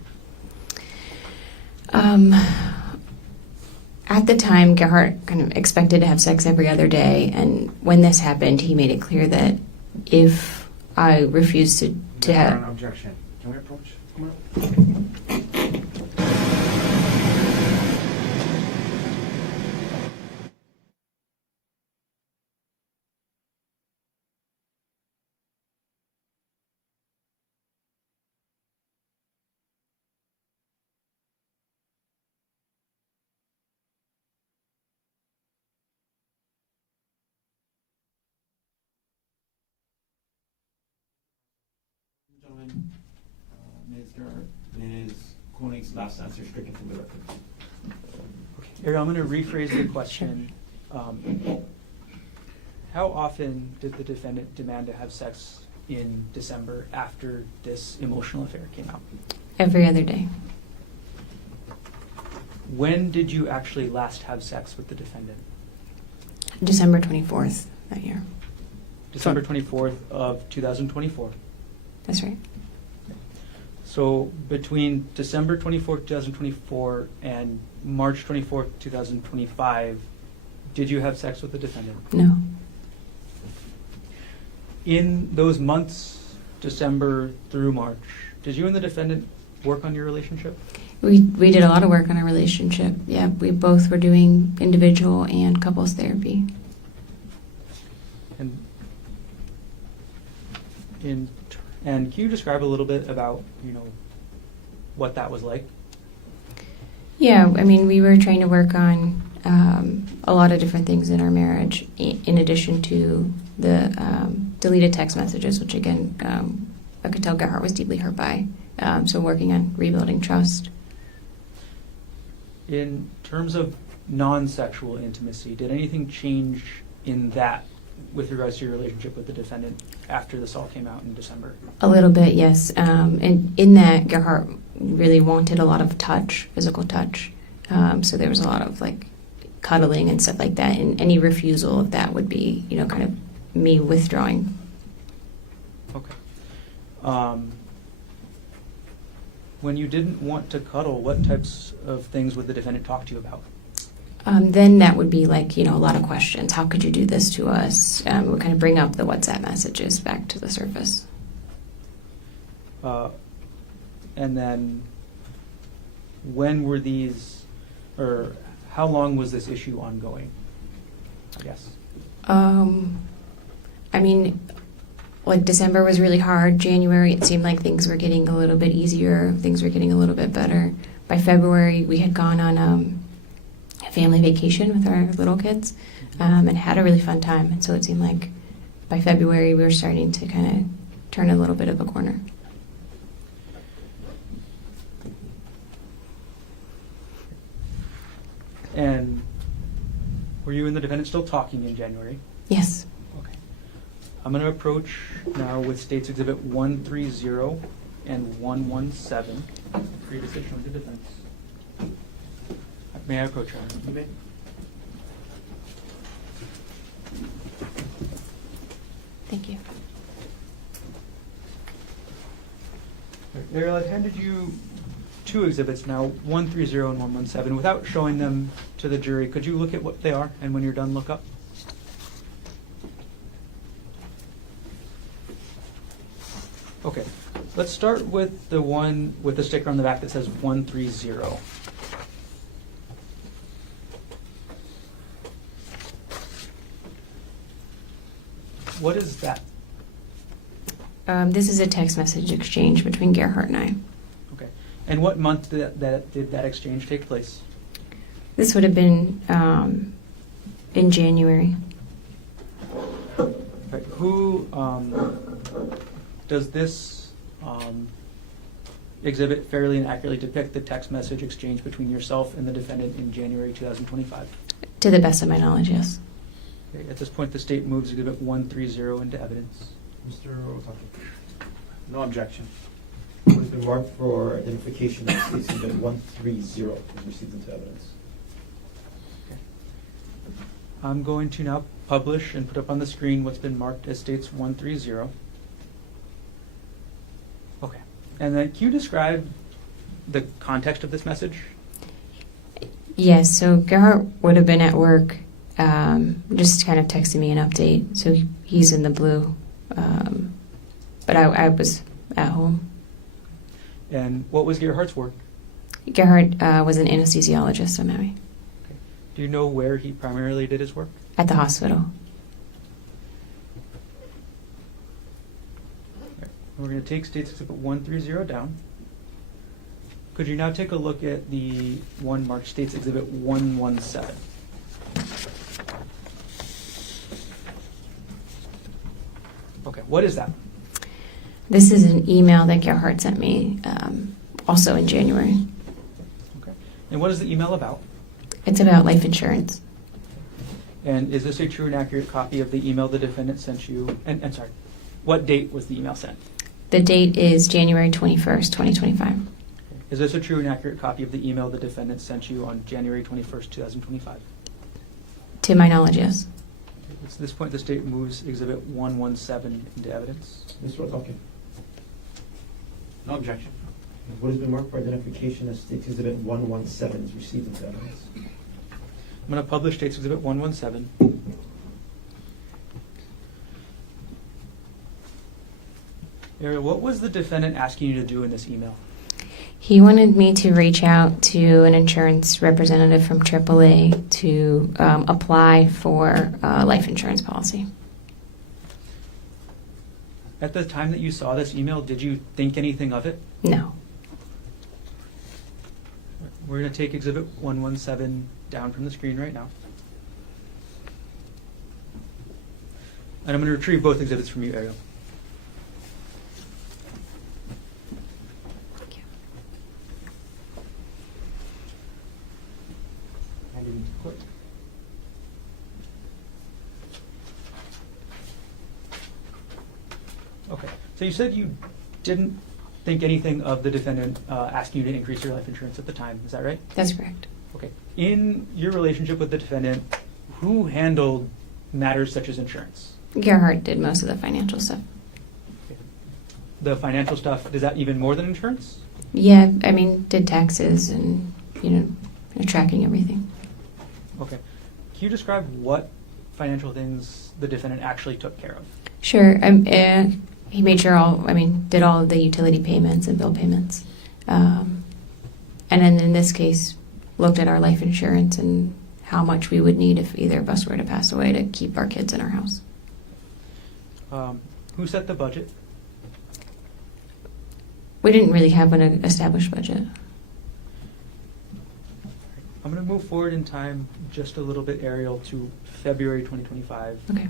At the time, Gerhardt kind of expected to have sex every other day, and when this happened, he made it clear that if I refused to have... An objection. Can we approach? Come on. gentlemen, Ms. Gerhardt, Ms. Konig's last answer stricken from the record. Ariel, I'm going to rephrase the question. How often did the defendant demand to have sex in December after this emotional affair came out? Every other day. When did you actually last have sex with the defendant? December 24th that year. December 24th of 2024. That's right. So between December 24th, 2024 and March 24th, 2025, did you have sex with the defendant? No. In those months, December through March, did you and the defendant work on your relationship? We did a lot of work on our relationship. Yeah, we both were doing individual and couples therapy. And can you describe a little bit about, what that was like? Yeah, I mean, we were trying to work on a lot of different things in our marriage, in addition to the deleted text messages, which again, I could tell Gerhardt was deeply hurt by. So working on rebuilding trust. In terms of non-sexual intimacy, did anything change in that with regards to your relationship with the defendant after this all came out in December? A little bit, yes. And in that, Gerhardt really wanted a lot of touch, physical touch. So there was a lot of cuddling and stuff like that. And any refusal of that would be, kind of me withdrawing. Okay. When you didn't want to cuddle, what types of things would the defendant talk to you about? Then that would be a lot of questions. How could you do this to us? It would kind of bring up the WhatsApp messages back to the surface. And then when were these, or how long was this issue ongoing, I guess? I mean, December was really hard. January, it seemed like things were getting a little bit easier. Things were getting a little bit better. By February, we had gone on a family vacation with our little kids and had a really fun time. And so it seemed like by February, we were starting to kind of turn a little bit of a corner. And were you and the defendant still talking in January? Yes. Okay. I'm going to approach now with States Exhibit 130 and 117 for your decision with the defense. May I approach, Your Honor? You may. Thank you. Ariel, I've handed you two exhibits now, 130 and 117. Without showing them to the jury, could you look at what they are, and when you're done, look up? Okay, let's start with the one with the sticker on the back that says 130. What is that? This is a text message exchange between Gerhardt and I. Okay, and what month did that exchange take place? This would have been in January. Right. Who does this exhibit fairly and accurately depict the text message exchange between yourself and the defendant in January 2025? To the best of my knowledge, yes. Okay. At this point, the state moves exhibit 130 into evidence. Mr. Otake. No objection. It has been marked for identification of States Exhibit 130 is received into evidence. Okay. I'm going to now publish and put up on the screen what's been marked as States 130. Okay. And then can you describe the context of this message? Yes, so Gerhardt would have been at work, just kind of texting me an update. So he's in the blue. But I was at home. And what was Gerhardt's work? Gerhardt was an anesthesiologist in Maui. Okay. Do you know where he primarily did his work? At the hospital. Right. We're going to take States Exhibit 130 down. Could you now take a look at the one marked States Exhibit 117? Okay, what is that? This is an email that Gerhardt sent me also in January. Okay. And what is the email about? It's about life insurance. And is this a true and accurate copy of the email the defendant sent you? And sorry, what date was the email sent? The date is January 21st, 2025. Is this a true and accurate copy of the email the defendant sent you on January 21st, 2025? To my knowledge, yes. At this point, the state moves Exhibit 117 into evidence. Mr. Okay. No objection. What has been marked for identification as State's Exhibit 117 is received into evidence. I'm going to publish State's Exhibit 117. Ariel, what was the defendant asking you to do in this email? He wanted me to reach out to an insurance representative from AAA to apply for a life insurance policy. At the time that you saw this email, did you think anything of it? No. We're going to take Exhibit 117 down from the screen right now. And I'm going to retrieve both exhibits from you, Ariel. Hand it into court. Okay, so you said you didn't think anything of the defendant asking you to increase your life insurance at the time. Is that right? That's correct. Okay. In your relationship with the defendant, who handled matters such as insurance? Gerhardt did most of the financial stuff. The financial stuff, is that even more than insurance? Yeah, I mean, did taxes and, tracking everything. Okay. Can you describe what financial things the defendant actually took care of? Sure. He made sure did all of the utility payments and bill payments. And then in this case, looked at our life insurance and how much we would need if either of us were to pass away to keep our kids in our house. Who set the budget? We didn't really have an established budget. I'm going to move forward in time just a little bit, Ariel, to February 2025. Okay.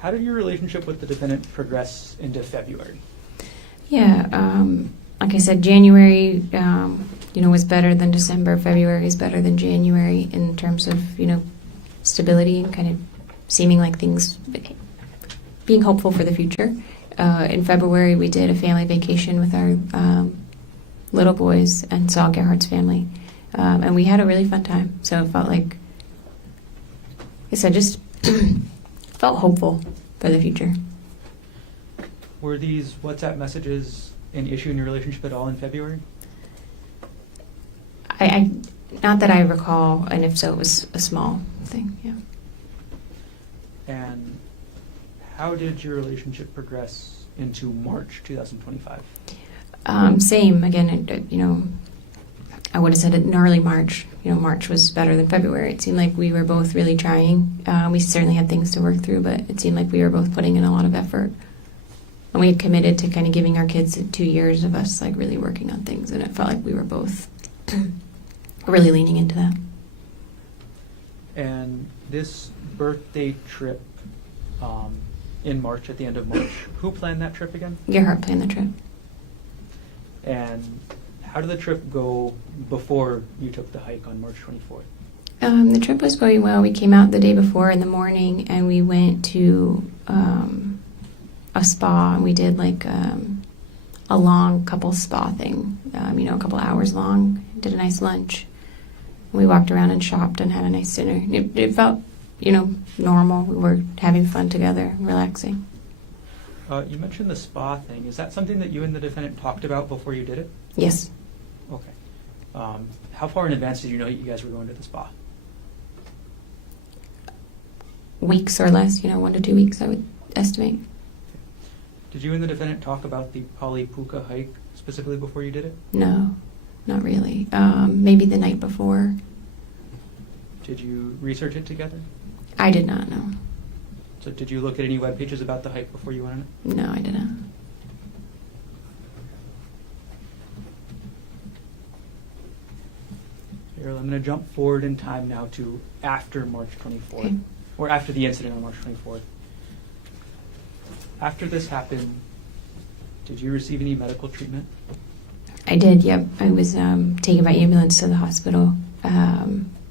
How did your relationship with the defendant progress into February? Yeah, like I said, January, was better than December. February is better than January in terms of, stability and kind of seeming like things, being hopeful for the future. In February, we did a family vacation with our little boys and saw Gerhardt's family. And we had a really fun time. So it felt like I said, just felt hopeful for the future. Were these WhatsApp messages an issue in your relationship at all in February? I not that I recall, and if so, it was a small thing, yeah. And how did your relationship progress into March 2025? Same, again, I would have said in early March. March was better than February. It seemed like we were both really trying. We certainly had things to work through, but it seemed like we were both putting in a lot of effort. And we had committed to kind of giving our kids 2 years of us like really working on things, and it felt like we were both really leaning into that. And this birthday trip in March, at the end of March, who planned that trip again? Gerhardt planned the trip. And how did the trip go before you took the hike on March 24th? The trip was going well. We came out the day before in the morning, and we went to a spa, and we did like a long couple spa thing, a couple hours long. Did a nice lunch. We walked around and shopped and had a nice dinner. It felt, normal. We were having fun together, relaxing. You mentioned the spa thing. Is that something that you and the defendant talked about before you did it? Yes. Okay. How far in advance did you know you guys were going to the spa? Weeks or less, 1 to 2 weeks, I would estimate. Did you and the defendant talk about the Polypuka hike specifically before you did it? No, not really. Maybe the night before. Did you research it together? I did not know. So did you look at any web pages about the hike before you went on it? No, I did not. Ariel, I'm going to jump forward in time now to after March 24th, Okay. or after the incident on March 24th. After this happened, Did you receive any medical treatment? I did, yep. I was taken by ambulance to the hospital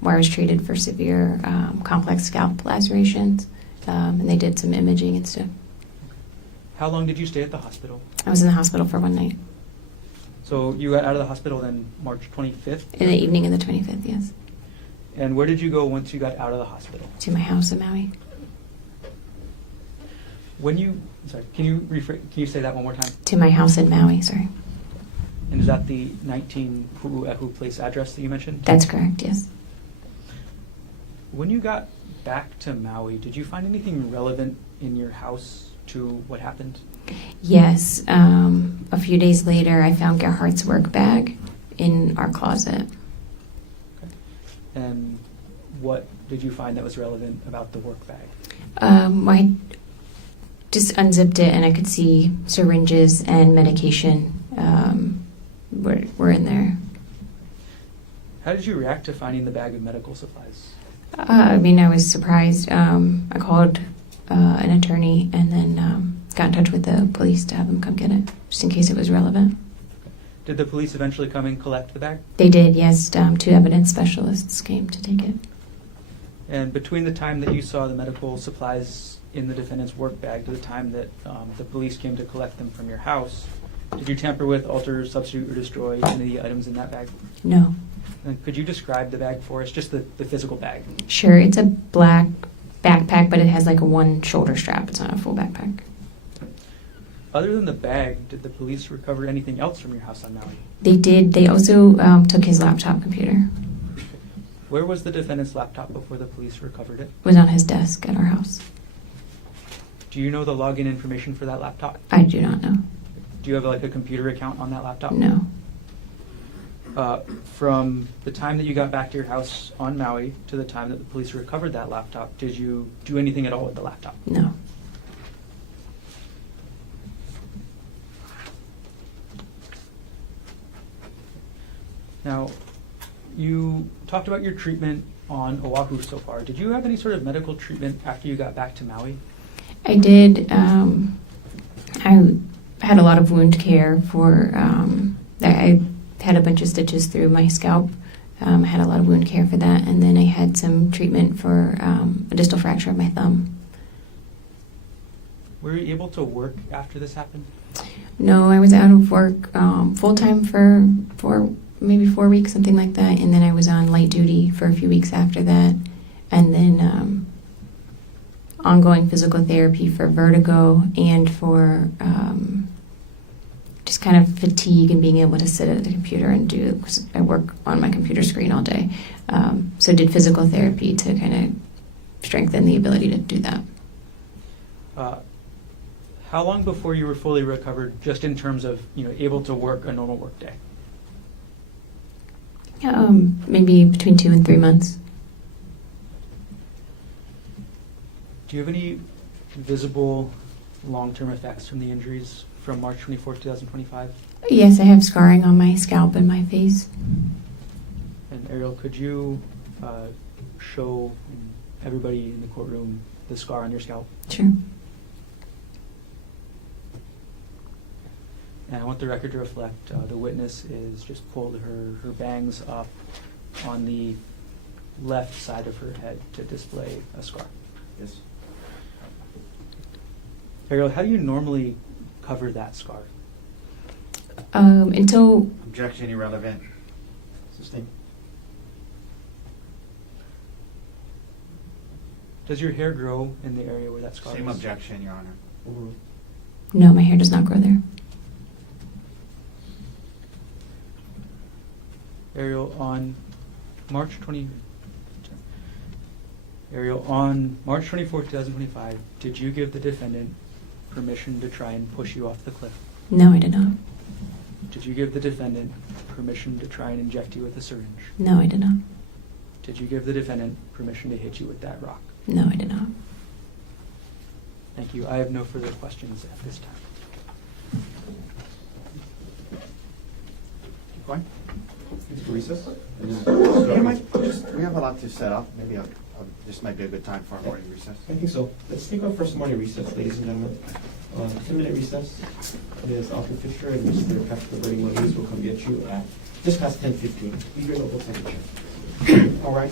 where I was treated for severe complex scalp lacerations, and they did some imaging and stuff. How long did you stay at the hospital? I was in the hospital for one night. So you got out of the hospital then March 25th? In the evening of the 25th, yes. And where did you go once you got out of the hospital? To my house in Maui. When you, sorry, can you say that one more time? To my house in Maui, sorry. And is that the 19 Pu'uehu Place address that you mentioned? That's correct, yes. When you got back to Maui, did you find anything relevant in your house to what happened? Yes. A few days later, I found Gerhardt's work bag in our closet. Okay. And what did you find that was relevant about the work bag? I just unzipped it and I could see syringes and medication were in there. How did you react to finding the bag of medical supplies? I mean, I was surprised. I called an attorney and then got in touch with the police to have them come get it, just in case it was relevant. Did the police eventually come and collect the bag? They did, yes. 2 evidence specialists came to take it. And between the time that you saw the medical supplies in the defendant's work bag to the time that the police came to collect them from your house, did you tamper with, alter, substitute, or destroy any of the items in that bag? No. And could you describe the bag for us, just the physical bag? Sure, it's a black backpack, but it has like a one shoulder strap. It's not a full backpack. Other than the bag, did the police recover anything else from your house on Maui? They did. They also took his laptop computer. Where was the defendant's laptop before the police recovered it? It was on his desk at our house. Do you know the login information for that laptop? I do not know. Do you have like a computer account on that laptop? No. From the time that you got back to your house on Maui to the time that the police recovered that laptop, did you do anything at all with the laptop? No. Now, you talked about your treatment on Oahu so far. Did you have any sort of medical treatment after you got back to Maui? I did. I had a lot of wound care for. I had a bunch of stitches through my scalp. I had a lot of wound care for that, and then I had some treatment for a distal fracture of my thumb. Were you able to work after this happened? No, I was out of work full time for maybe 4 weeks, something like that, and then I was on light duty for a few weeks after that, and then ongoing physical therapy for vertigo and for just kind of fatigue and being able to sit at the computer and do, because I work on my computer screen all day. So did physical therapy to kind of strengthen the ability to do that. How long before you were fully recovered, just in terms of able to work a normal work day? Maybe between 2 and 3 months. Do you have any visible long-term effects from the injuries from March 24, 2025? Yes, I have scarring on my scalp and my face. And Ariel, could you show everybody in the courtroom the scar on your scalp? Sure. And I want the record to reflect the witness is just pulled her bangs up on the left side of her head to display a scar. Yes. Ariel, how do you normally cover that scar? Until Objection irrelevant. Sustain. Does your hair grow in the area where that scar Same is? objection, Your Honor. Overruled. no, my hair does not grow there. Ariel, on March 24, 2025, did you give the defendant permission to try and push you off the cliff? No, I did not. Did you give the defendant permission to try and inject you with a syringe? No, I did not. Did you give the defendant permission to hit you with that rock? No, I did not. Thank you. I have no further questions at this time. Keep going. Recess? We have a lot to set up. Maybe this might be a good time for a morning recess. I think so. Let's take our first morning recess, ladies and gentlemen. 10-minute recess. Ms. Alfred Fisher and Mr. Patrick Bernie will come get you at just past 10:15. Be your local temperature. All right.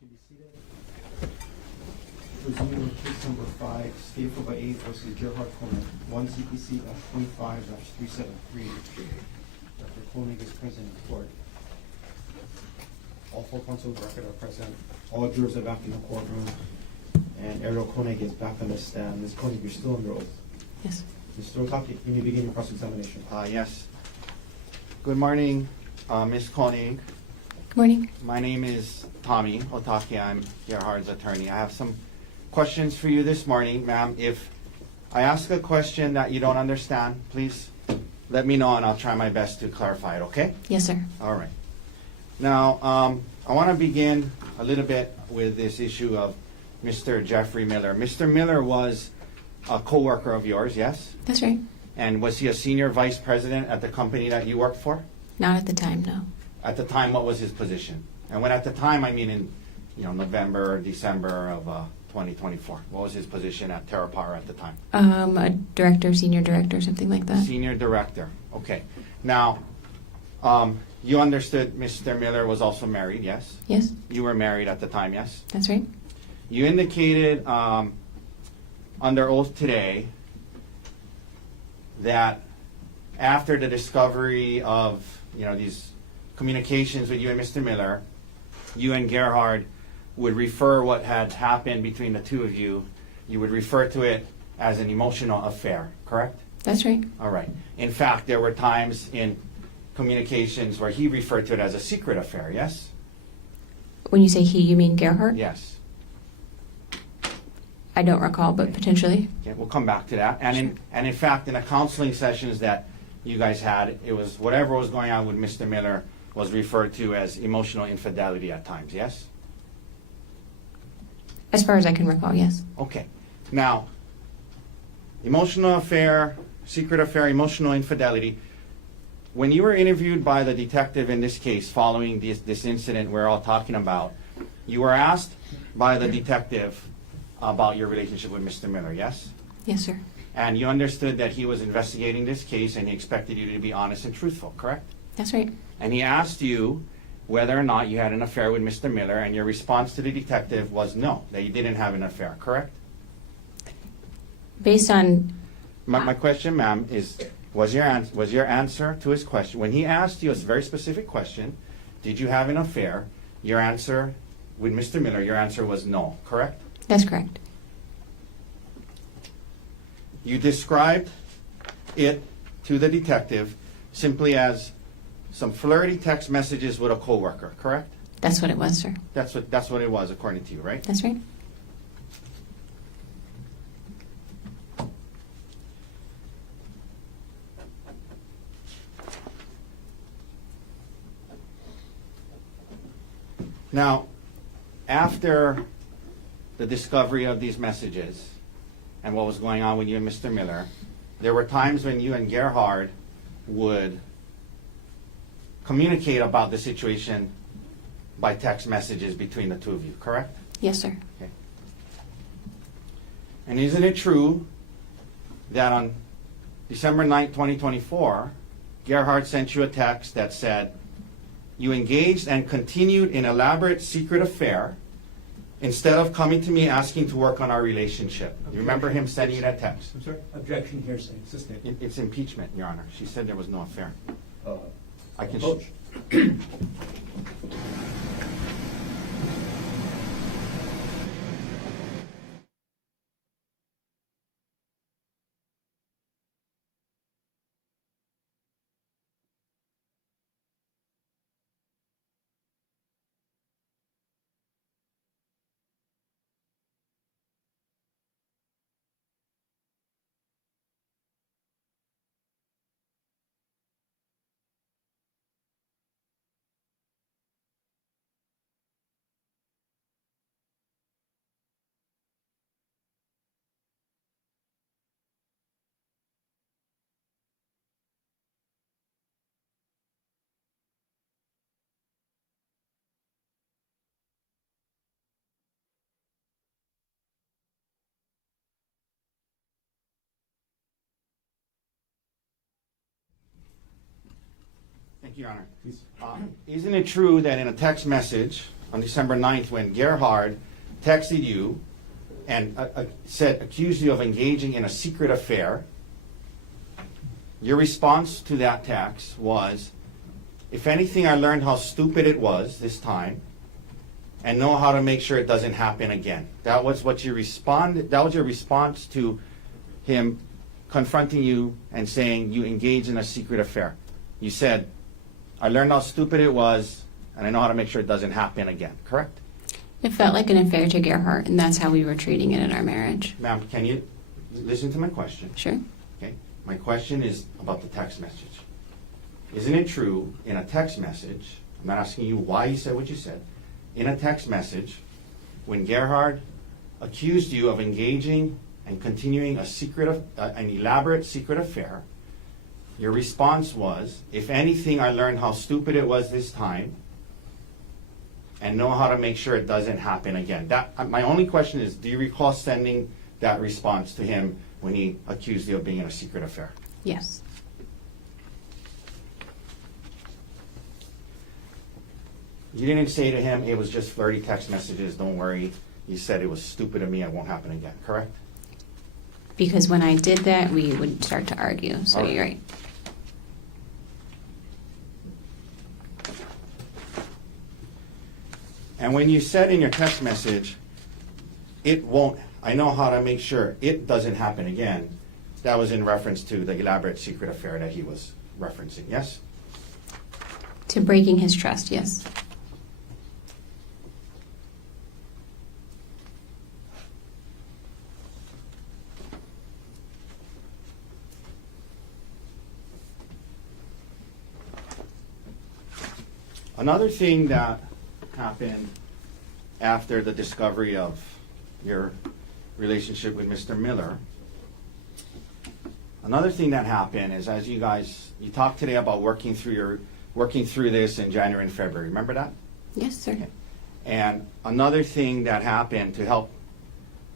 can be seated. Resuming case number 5, State of Hawaii versus Gerhardt Konig, 1 CPC-25-373. Dr. Konig is present in court. All 4 counsel of record are present. All jurors are back in the courtroom. And Ariel Konig is back on the stand. Ms. Konig, you're still under oath. Yes. Mr. Otake, you may begin your cross-examination. Yes. Good morning, Ms. Konig. Good morning. My name is Tommy Otake. I'm Gerhardt's attorney. I have some questions for you this morning, ma'am. If I ask a question that you don't understand, please let me know and I'll try my best to clarify it, okay? Yes, sir. All right. Now, I want to begin a little bit with this issue of Mr. Jeffrey Miller. Mr. Miller was a co-worker of yours, yes? That's right. And was he a senior vice president at the company that you worked for? Not at the time, no. At the time, what was his position? And when at the time, I mean in November, December of 2024. What was his position at TerraPower at the time? A director, senior director, something like that. Senior director. Okay. Now, you understood Mr. Miller was also married, yes? Yes, You were married at the time, yes? that's right. You indicated under oath today that after the discovery of these communications with you and Mr. Miller, you and Gerhard would refer what had happened between the two of you, you would refer to it as an emotional affair, correct? That's right. All right. In fact, there were times in communications where he referred to it as a secret affair, yes? When you say he, you mean Gerhardt? Yes. I don't recall, but potentially. Okay, we'll come back to that. And in fact, in the counseling sessions that you guys had, it was whatever was going on with Mr. Miller was referred to as emotional infidelity at times, yes? As far as I can recall, yes. Okay. Now, emotional affair, secret affair, emotional infidelity. When you were interviewed by the detective in this case following this incident we're all talking about, you were asked by the detective about your relationship with Mr. Miller, yes? Yes, sir. And you understood that he was investigating this case and he expected you to be honest and truthful, correct? That's right. And he asked you whether or not you had an affair with Mr. Miller, and your response to the detective was no, that you didn't have an affair, correct? Based on, My question, ma'am, is was your answer to his question, when he asked you a very specific question, did you have an affair, your answer with Mr. Miller, your answer was no, correct? that's correct. You described it to the detective simply as some flirty text messages with a coworker, correct? That's what it was, sir. That's what it was, according to you, right? That's right. Now, after the discovery of these messages and what was going on with you and Mr. Miller, there were times when you and Gerhard would communicate about the situation by text messages between the two of you, correct? Yes, sir. Okay. And isn't it true that on December 9th, 2024, Gerhard sent you a text that said, you engaged and continued an elaborate secret affair instead of coming to me asking to work on our relationship? You remember him sending you that text? I'm sorry? Objection, hearsay. Sustained. It's impeachment, Your Honor. She said there was no affair. I can. Approach. Thank you, Your Honor. Please. Isn't it true that in a text message on December 9th, when Gerhardt texted you and accused you of engaging in a secret affair, your response to that text was, if anything, I learned how stupid it was this time and know how to make sure it doesn't happen again. That was what you responded. That was your response to him confronting you and saying you engaged in a secret affair. You said, I learned how stupid it was and I know how to make sure it doesn't happen again, correct? It felt like an affair to Gerhardt, and that's how we were treating it in our marriage. Ma'am, can you listen to my question? Sure. Okay. My question is about the text message. Isn't it true in a text message, I'm not asking you why you said what you said, in a text message, when Gerhardt accused you of engaging and continuing an elaborate secret affair, your response was, if anything, I learned how stupid it was this time and know how to make sure it doesn't happen again. My only question is, do you recall sending that response to him when he accused you of being in a secret affair? Yes. You didn't say to him, it was just flirty text messages, don't worry. You said it was stupid of me, it won't happen again, correct? Because when I did that, we would start to argue, so All right. you're right. And when you said in your text message, I know how to make sure it doesn't happen again, that was in reference to the elaborate secret affair that he was referencing, yes? To breaking his trust, yes. Another thing that happened after the discovery of your relationship with Mr. Miller, another thing that happened is, as you talked today about working through this in January and February. Remember that? Yes, sir. Okay. And another thing that happened to help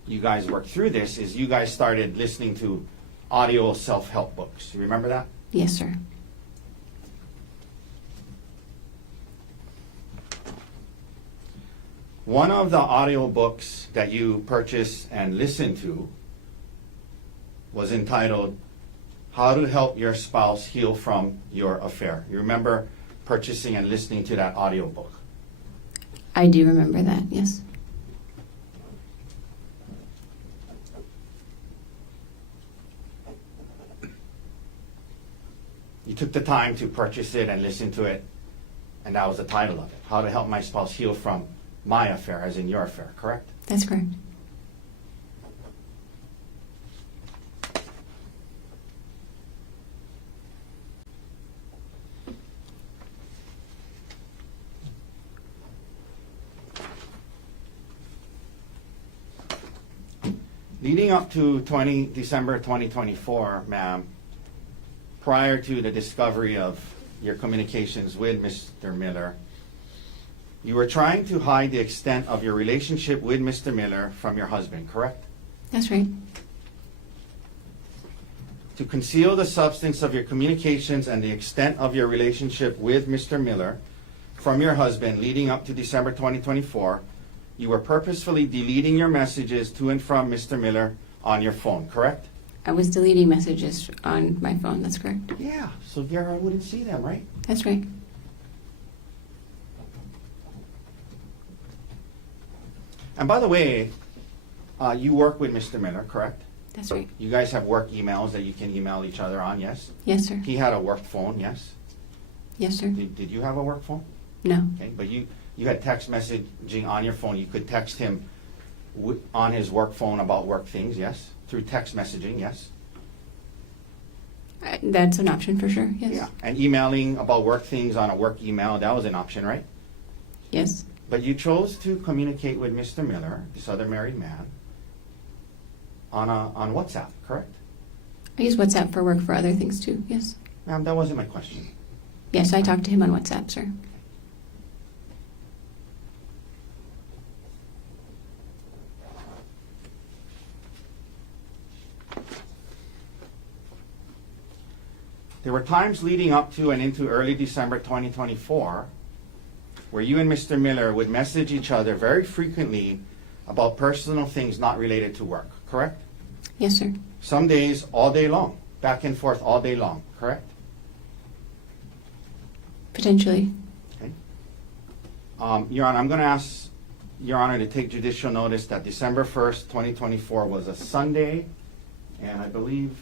you guys work through this is you guys started listening to audio self-help books. You remember that? Yes, sir. One of the audio books that you purchased and listened to was entitled How to Help Your Spouse Heal from Your Affair. You remember purchasing and listening to that audio book? I do remember that, yes. You took the time to purchase it and listen to it, and that was the title of it, How to Help My Spouse Heal from My Affair, as in your affair, correct? That's correct. Leading up to December 2024, ma'am, prior to the discovery of your communications with Mr. Miller, you were trying to hide the extent of your relationship with Mr. Miller from your husband, correct? That's right. To conceal the substance of your communications and the extent of your relationship with Mr. Miller from your husband leading up to December 2024, you were purposefully deleting your messages to and from Mr. Miller on your phone, correct? I was deleting messages on my phone, that's correct. Yeah, so Gerhardt wouldn't see them, right? That's right. And by the way, you work with Mr. Miller, correct? That's right. You guys have work emails that you can email each other on, yes? Yes, sir. He had a work phone, yes? Yes, sir. Did you have a work phone? No. Okay, but you had text messaging on your phone. You could text him on his work phone about work things, yes? Through text messaging, yes? That's an option for sure, yes. Yeah, and emailing about work things on a work email, that was an option, right? Yes. But you chose to communicate with Mr. Miller, this other married man, on WhatsApp, correct? I use WhatsApp for work for other things too, yes. Ma'am, that wasn't my question. Yes, I talked to him on WhatsApp, sir. There were times leading up to and into early December 2024 where you and Mr. Miller would message each other very frequently about personal things not related to work, correct? Yes, sir. Some days all day long, back and forth all day long, correct? Potentially. Okay. Your Honor, I'm going to ask Your Honor to take judicial notice that December 1st, 2024 was a Sunday, and I believe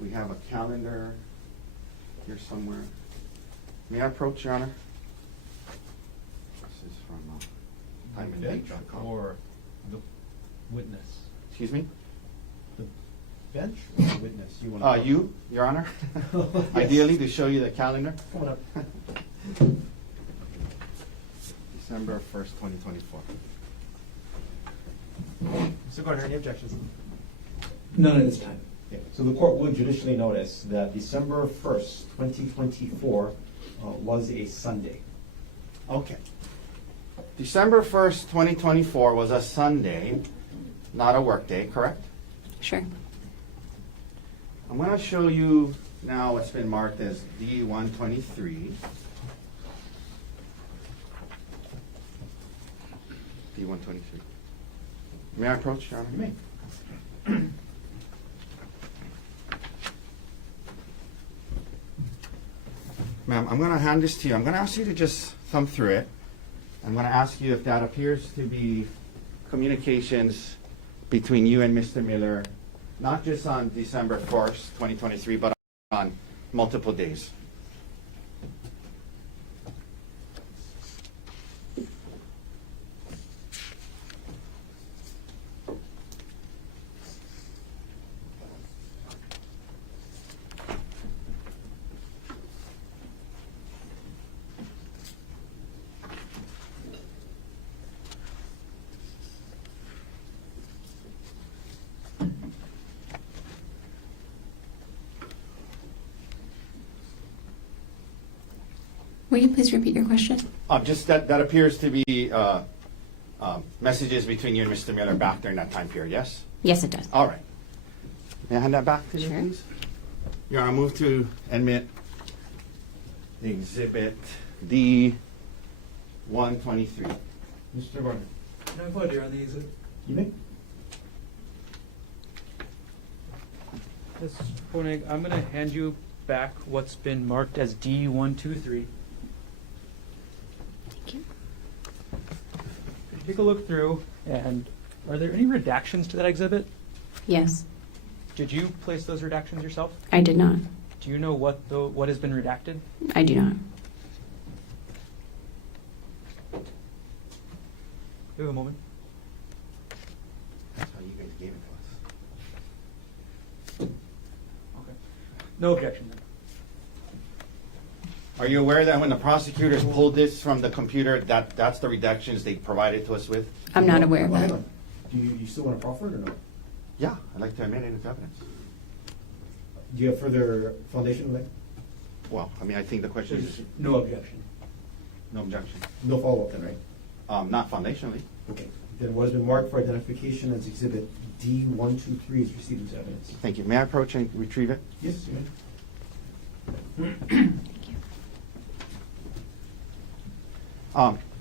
we have a calendar here somewhere. May I approach, Your Honor? This is from timeanddate.com. Or the witness? Excuse me? The bench or the witness? You want to? You, Your Honor? Yes. Ideally, to show you the calendar. Come on up. December 1st, 2024. Mr. Gardner, any objections? None at this time. Okay, so the court would judicially notice that December 1st, 2024 was a Sunday. Okay. December 1st, 2024 was a Sunday, not a work day, correct? Sure. I'm going to show you now what's been marked as D123. D123. May I approach, Your Honor? You may. Ma'am, I'm going to hand this to you. I'm going to ask you to just thumb through it. I'm going to ask you if that appears to be communications between you and Mr. Miller, not just on December 1st, 2023, but on multiple days. Will you please repeat your question? Just that appears to be messages between you and Mr. Miller back during that time period, yes? Yes, it does. All right. May I hand that back to you, Sure. please? Your Honor, move to admit Exhibit D123. Mr. Gardner, Can I put you on the exhibit? you may. Ms. Konig, I'm going to hand you back what's been marked as D123. Thank you. Take a look through, and are there any redactions to that exhibit? Yes, Did you place those redactions yourself? I did not. Do you know what has been redacted? I do not. We have a moment. That's how you guys gave it to us. Okay. No objection then. Are you aware that when the prosecutors pulled this from the computer, that's the redactions they provided to us with? I'm not aware of Well, hang that. on. Do you still want to proffer it or no? Yeah, I'd like to admit it into evidence. Do you have further foundation on that? Well, I mean, I think the question is No objection. no objection. No follow-up then, right? Not foundationally. Okay. Then what has been marked for identification as Exhibit D123 is received into evidence. Thank you. May I approach and retrieve it? Yes, you may.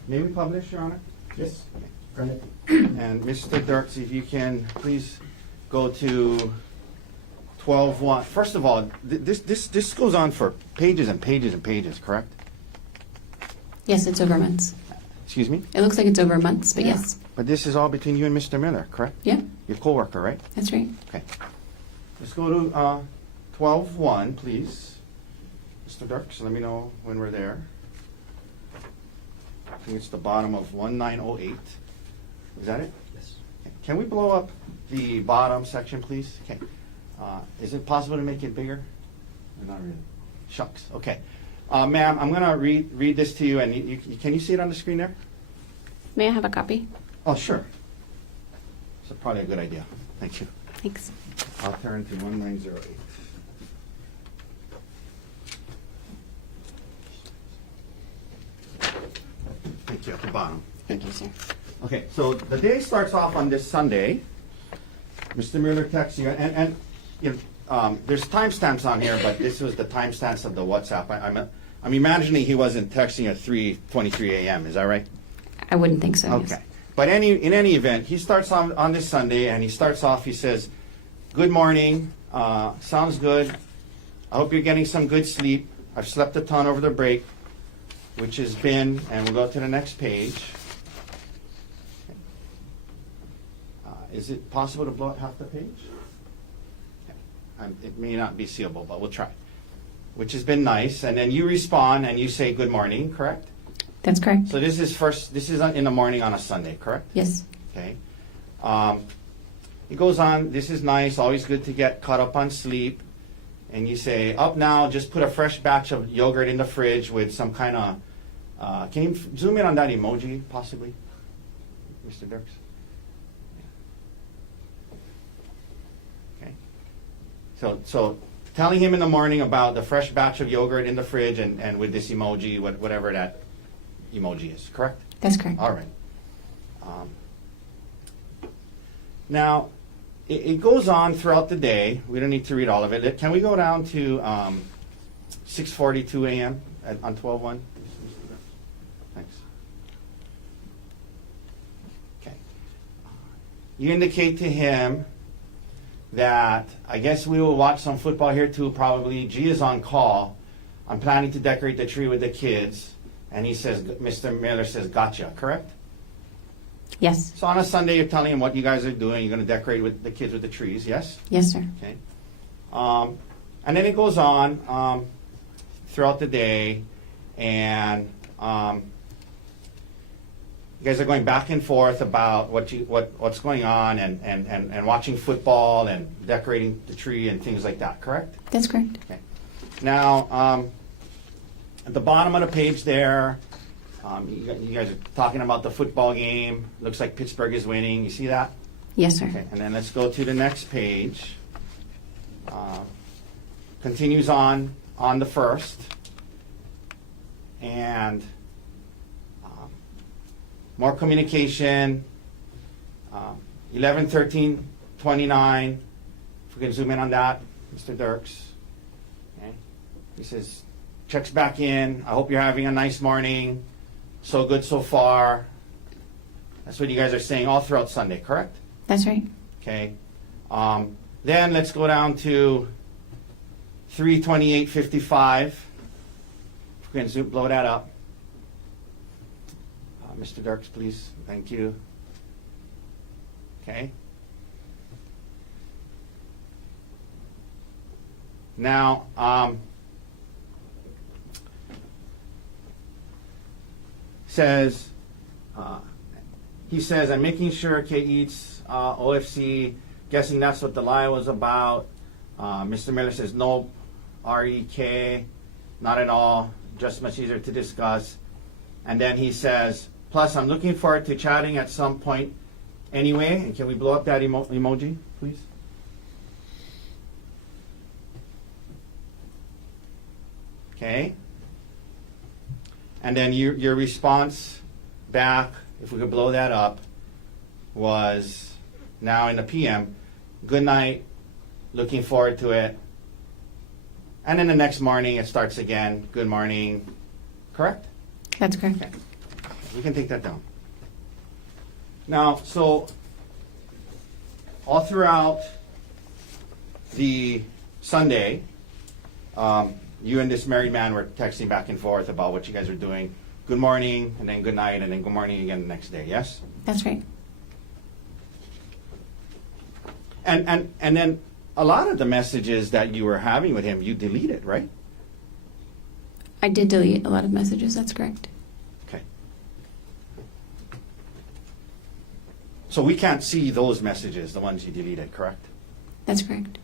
May we publish, Your Honor? Yes. Granted. And Mr. Dirks, if you can please go to 12:1. First of all, this goes on for pages and pages and pages, correct? Yes, it's over months. Excuse me? It looks like it's over months, but yes. But this is all between you and Mr. Miller, correct? Yeah, Your coworker, right? that's right. Okay. Let's go to 12:1, please. Mr. Dirks, let me know when we're there. I think it's the bottom of 1908. Is that it? Yes. Okay. Can we blow up the bottom section, please? Okay. Is it possible to make it bigger? Or not really. Shucks. Okay. Ma'am, I'm going to read this to you, and can you see it on the screen there? May I have a copy? Oh, sure. That's probably a good idea. Thank you. Thanks. I'll turn to 1908. Thank you, at the bottom. Thank you, sir. Okay, so the day starts off on this Sunday. Mr. Mueller texts you, and you know, there's timestamps on here, but this was the timestamps of the WhatsApp. I'm imagining he wasn't texting at 3:23 a.m. Is that right? I wouldn't think so. yes. Okay. But in any event, he starts on this Sunday, and he starts off, he says, "Good morning. Sounds good. I hope you're getting some good sleep. I've slept a ton over the break," which has been, and we'll go to the next page. Is it possible to blow out half the page? It may not be seeable, but we'll try. Which has been nice. And then you respond and you say good morning, correct? That's correct. So this is in the morning on a Sunday, correct? Yes. Okay. He goes on, "This is nice, always good to get caught up on sleep." And you say, "Up now, just put a fresh batch of yogurt in the fridge with some kind of, can you zoom in on that emoji, possibly, Mr. Dirks? Okay. So telling him in the morning about the fresh batch of yogurt in the fridge and with this emoji, whatever that emoji is, correct? That's correct. All right. Now, it goes on throughout the day. We don't need to read all of it. Can we go down to 6:42 a.m. on 12/1? Thanks. Okay. You indicate to him that I guess we will watch some football here too, probably. G is on call. I'm planning to decorate the tree with the kids. And he says, Mr. Miller says, "Gotcha," correct? Yes. So on a Sunday, you're telling him what you guys are doing. You're going to decorate with the kids with the trees, yes? Yes, sir. Okay. And then it goes on throughout the day, and you guys are going back and forth about what's going on and watching football and decorating the tree and things like that, correct? That's correct. Okay. Now, at the bottom of the page there, you guys are talking about the football game. Looks like Pittsburgh is winning. You see that? Yes, sir. Okay. And then let's go to the next page. Continues on the first. And more communication. 11:13:29. If we can zoom in on that, Mr. Dirks. Okay. He says, checks back in. "I hope you're having a nice morning. So good so far." That's what you guys are saying all throughout Sunday, correct? That's right. Okay. Then let's go down to 3:28:55. If we can blow that up. Mr. Dirks, please. Thank you. Okay. Now, he says, "I'm making sure Kay eats OFC, guessing that's what the lie was about." Mr. Miller says, "No, REK, not at all, just much easier to discuss." And then he says, "Plus, I'm looking forward to chatting at some point anyway." And can we blow up that emoji, please? Okay. And then your response back, if we could blow that up, was now in the PM, "Good night, looking forward to it." And then the next morning it starts again, "Good morning," correct? That's correct. Okay. We can take that down. Now, so all throughout the Sunday, you and this married man were texting back and forth about what you guys are doing. Good morning, and then good night, and then good morning again the next day, yes? That's right. And then a lot of the messages that you were having with him, you deleted, right? I did delete a lot of messages. That's correct. Okay. So we can't see those messages, the ones you deleted, correct? That's correct.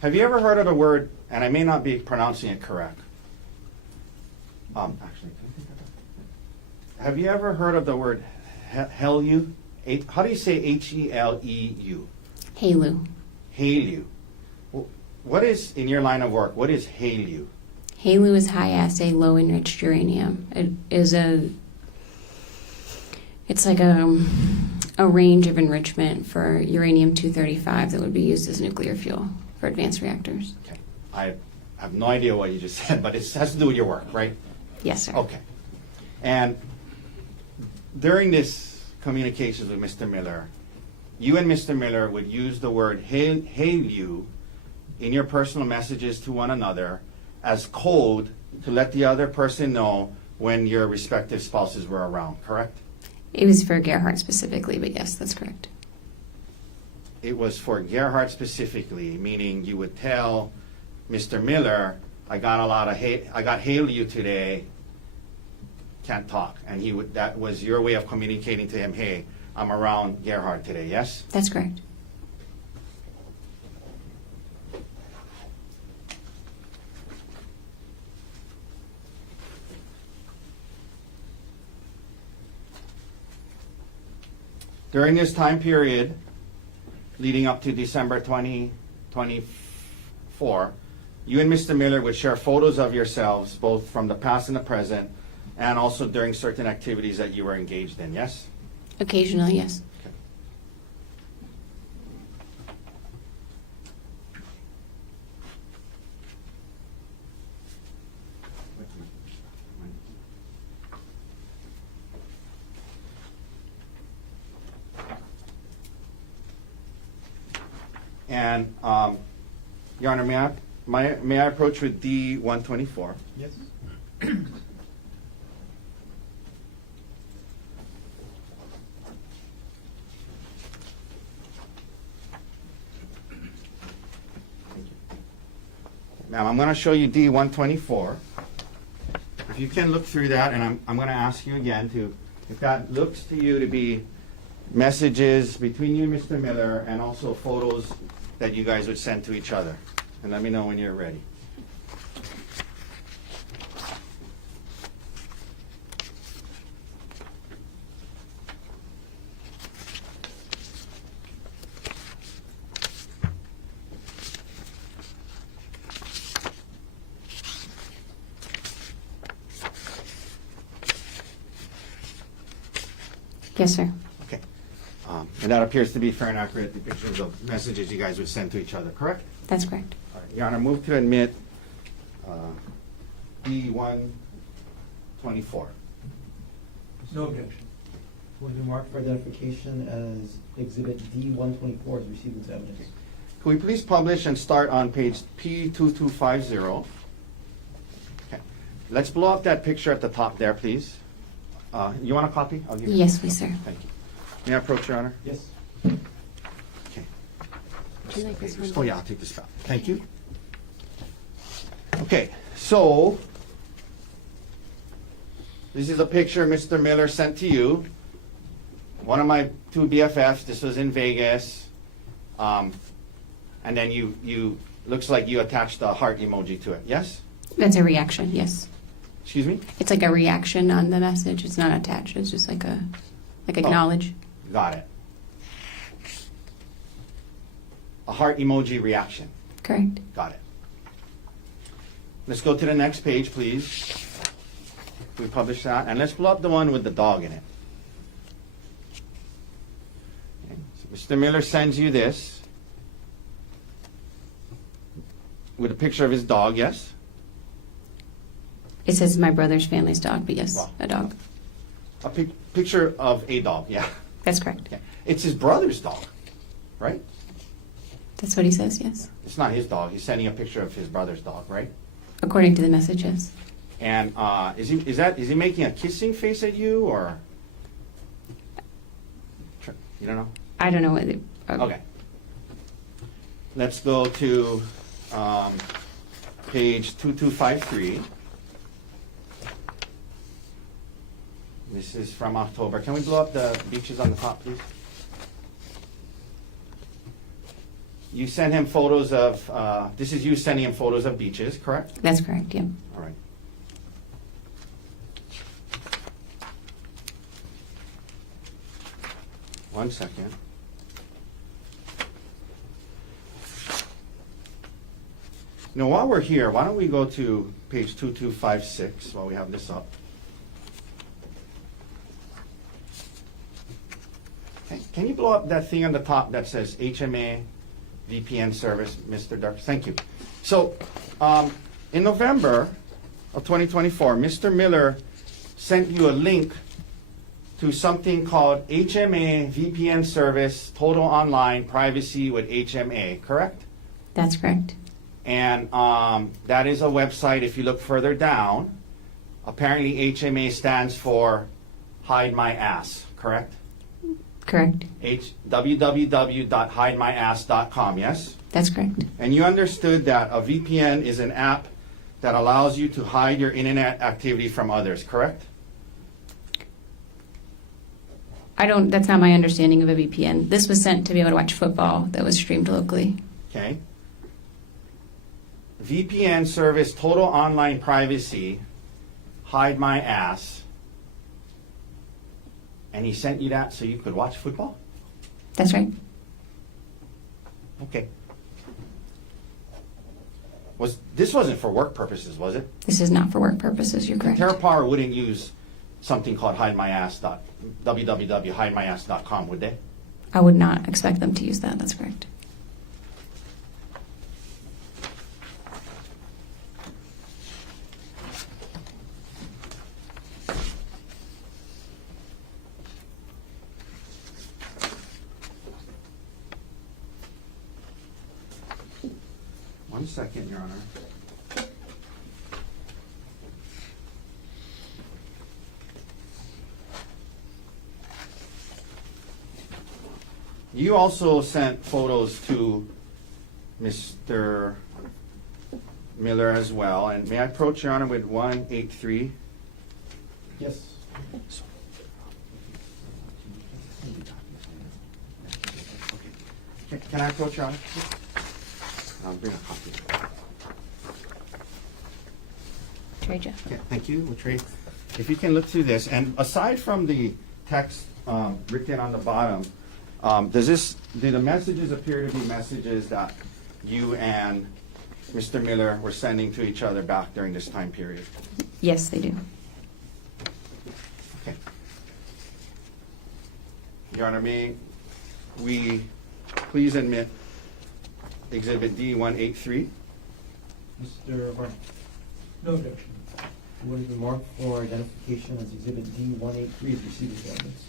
Have you ever heard of the word, and I may not be pronouncing it correct. Actually, have you ever heard of the word Heleu? How do you say H-E-L-E-U? Haleu. Haleu. What is, in your line of work, what is Haleu? Haleu is high assay, low enriched uranium. It's It's like a range of enrichment for uranium-235 that would be used as nuclear fuel for advanced reactors. Okay. I have no idea what you just said, but it has to do with your work, right? Yes, sir. Okay. And during this communications with Mr. Miller, you and Mr. Miller would use the word hail you in your personal messages to one another as code to let the other person know when your respective spouses were around, correct? It was for Gerhardt specifically, but yes, that's correct. It was for Gerhardt specifically, meaning you would tell Mr. Miller, I got hail you today, can't talk. And that was your way of communicating to him, hey, I'm around Gerhardt today, yes? That's correct. During this time period, leading up to December 2024, you and Mr. Miller would share photos of yourselves, both from the past and the present, and also during certain activities that you were engaged in, yes? Occasionally, yes. And, Your Honor, may I approach with D-124? Yes. Ma'am, I'm going to show you D-124. If you can look through that, and I'm going to ask you again if that looks to you to be messages between you and Mr. Miller, and also photos that you guys would send to each other. And let me know when you're ready. Yes, sir. Okay. And that appears to be fair and accurate depictions of messages you guys would send to each other, correct? That's correct. All right. Your Honor, move to admit D-124. No objection. Will be marked for identification as Exhibit D-124 is received into evidence. Could we please publish and start on page P2250? Okay. Let's blow up that picture at the top there, please. You want a copy? I'll give you. Yes, please, sir. Thank you. May I approach, Your Honor? Yes. Okay. Would you like this one? Oh, yeah, I'll take this back. Thank you. Okay, so this is a picture Mr. Miller sent to you. One of my two BFFs. This was in Vegas. And then you looks like you attached a heart emoji to it. Yes? That's a reaction, yes. Excuse me? It's like a reaction on the message. It's not attached. It's just like acknowledge. Got it. A heart emoji reaction. Correct. Got it. Let's go to the next page, please. We publish that. And let's blow up the one with the dog in it. Okay. So Mr. Miller sends you this with a picture of his dog, yes? It says my brother's family's dog, but yes, Wow. a dog. A picture of a dog, yeah. That's correct. Okay. It's his brother's dog, right? That's what he says, yes. It's not his dog. He's sending a picture of his brother's dog, right? According to the message, yes. And is he making a kissing face at you, or you don't know? I don't know what. Okay. Let's go to page 2253. This is from October. Can we blow up the beaches on the top, please? You send him photos of, this is you sending him photos of beaches, correct? That's correct, yeah. All right. One second. Now, while we're here, why don't we go to page 2256 while we have this up. Can you blow up that thing on the top that says HMA VPN service, Mr. Dirks? Thank you. So, in November of 2024, Mr. Miller sent you a link to something called HMA VPN service, total online privacy with HMA, correct? That's correct. And that is a website, if you look further down, apparently HMA stands for Hide My Ass, correct? Correct. www.hidemyass.com, yes? That's correct. And you understood that a VPN is an app that allows you to hide your internet activity from others, correct? That's not my understanding of a VPN. This was sent to be able to watch football that was streamed locally. Okay. VPN service, total online privacy, hide my ass. And he sent you that so you could watch football? That's right. Okay. This wasn't for work purposes, was it? This is not for work purposes. You're correct. TerraPower wouldn't use something called www.hidemyass.com, would they? I would not expect them to use that. That's correct. One second, Your Honor. You also sent photos to Mr. Miller as well, and may I approach Your Honor with 183? Yes. Can I approach Your Honor? I'll bring a copy. Trey Jeff. Okay, thank you, Latrey. If you can look through this, and aside from the text written on the bottom, do the messages appear to be messages that you and Mr. Miller were sending to each other back during this time period? Yes, they do. Okay. Your Honor, may we please admit Exhibit D-183? Mr. Varney? No objection. What is the mark for identification as Exhibit D-183 is received as evidence?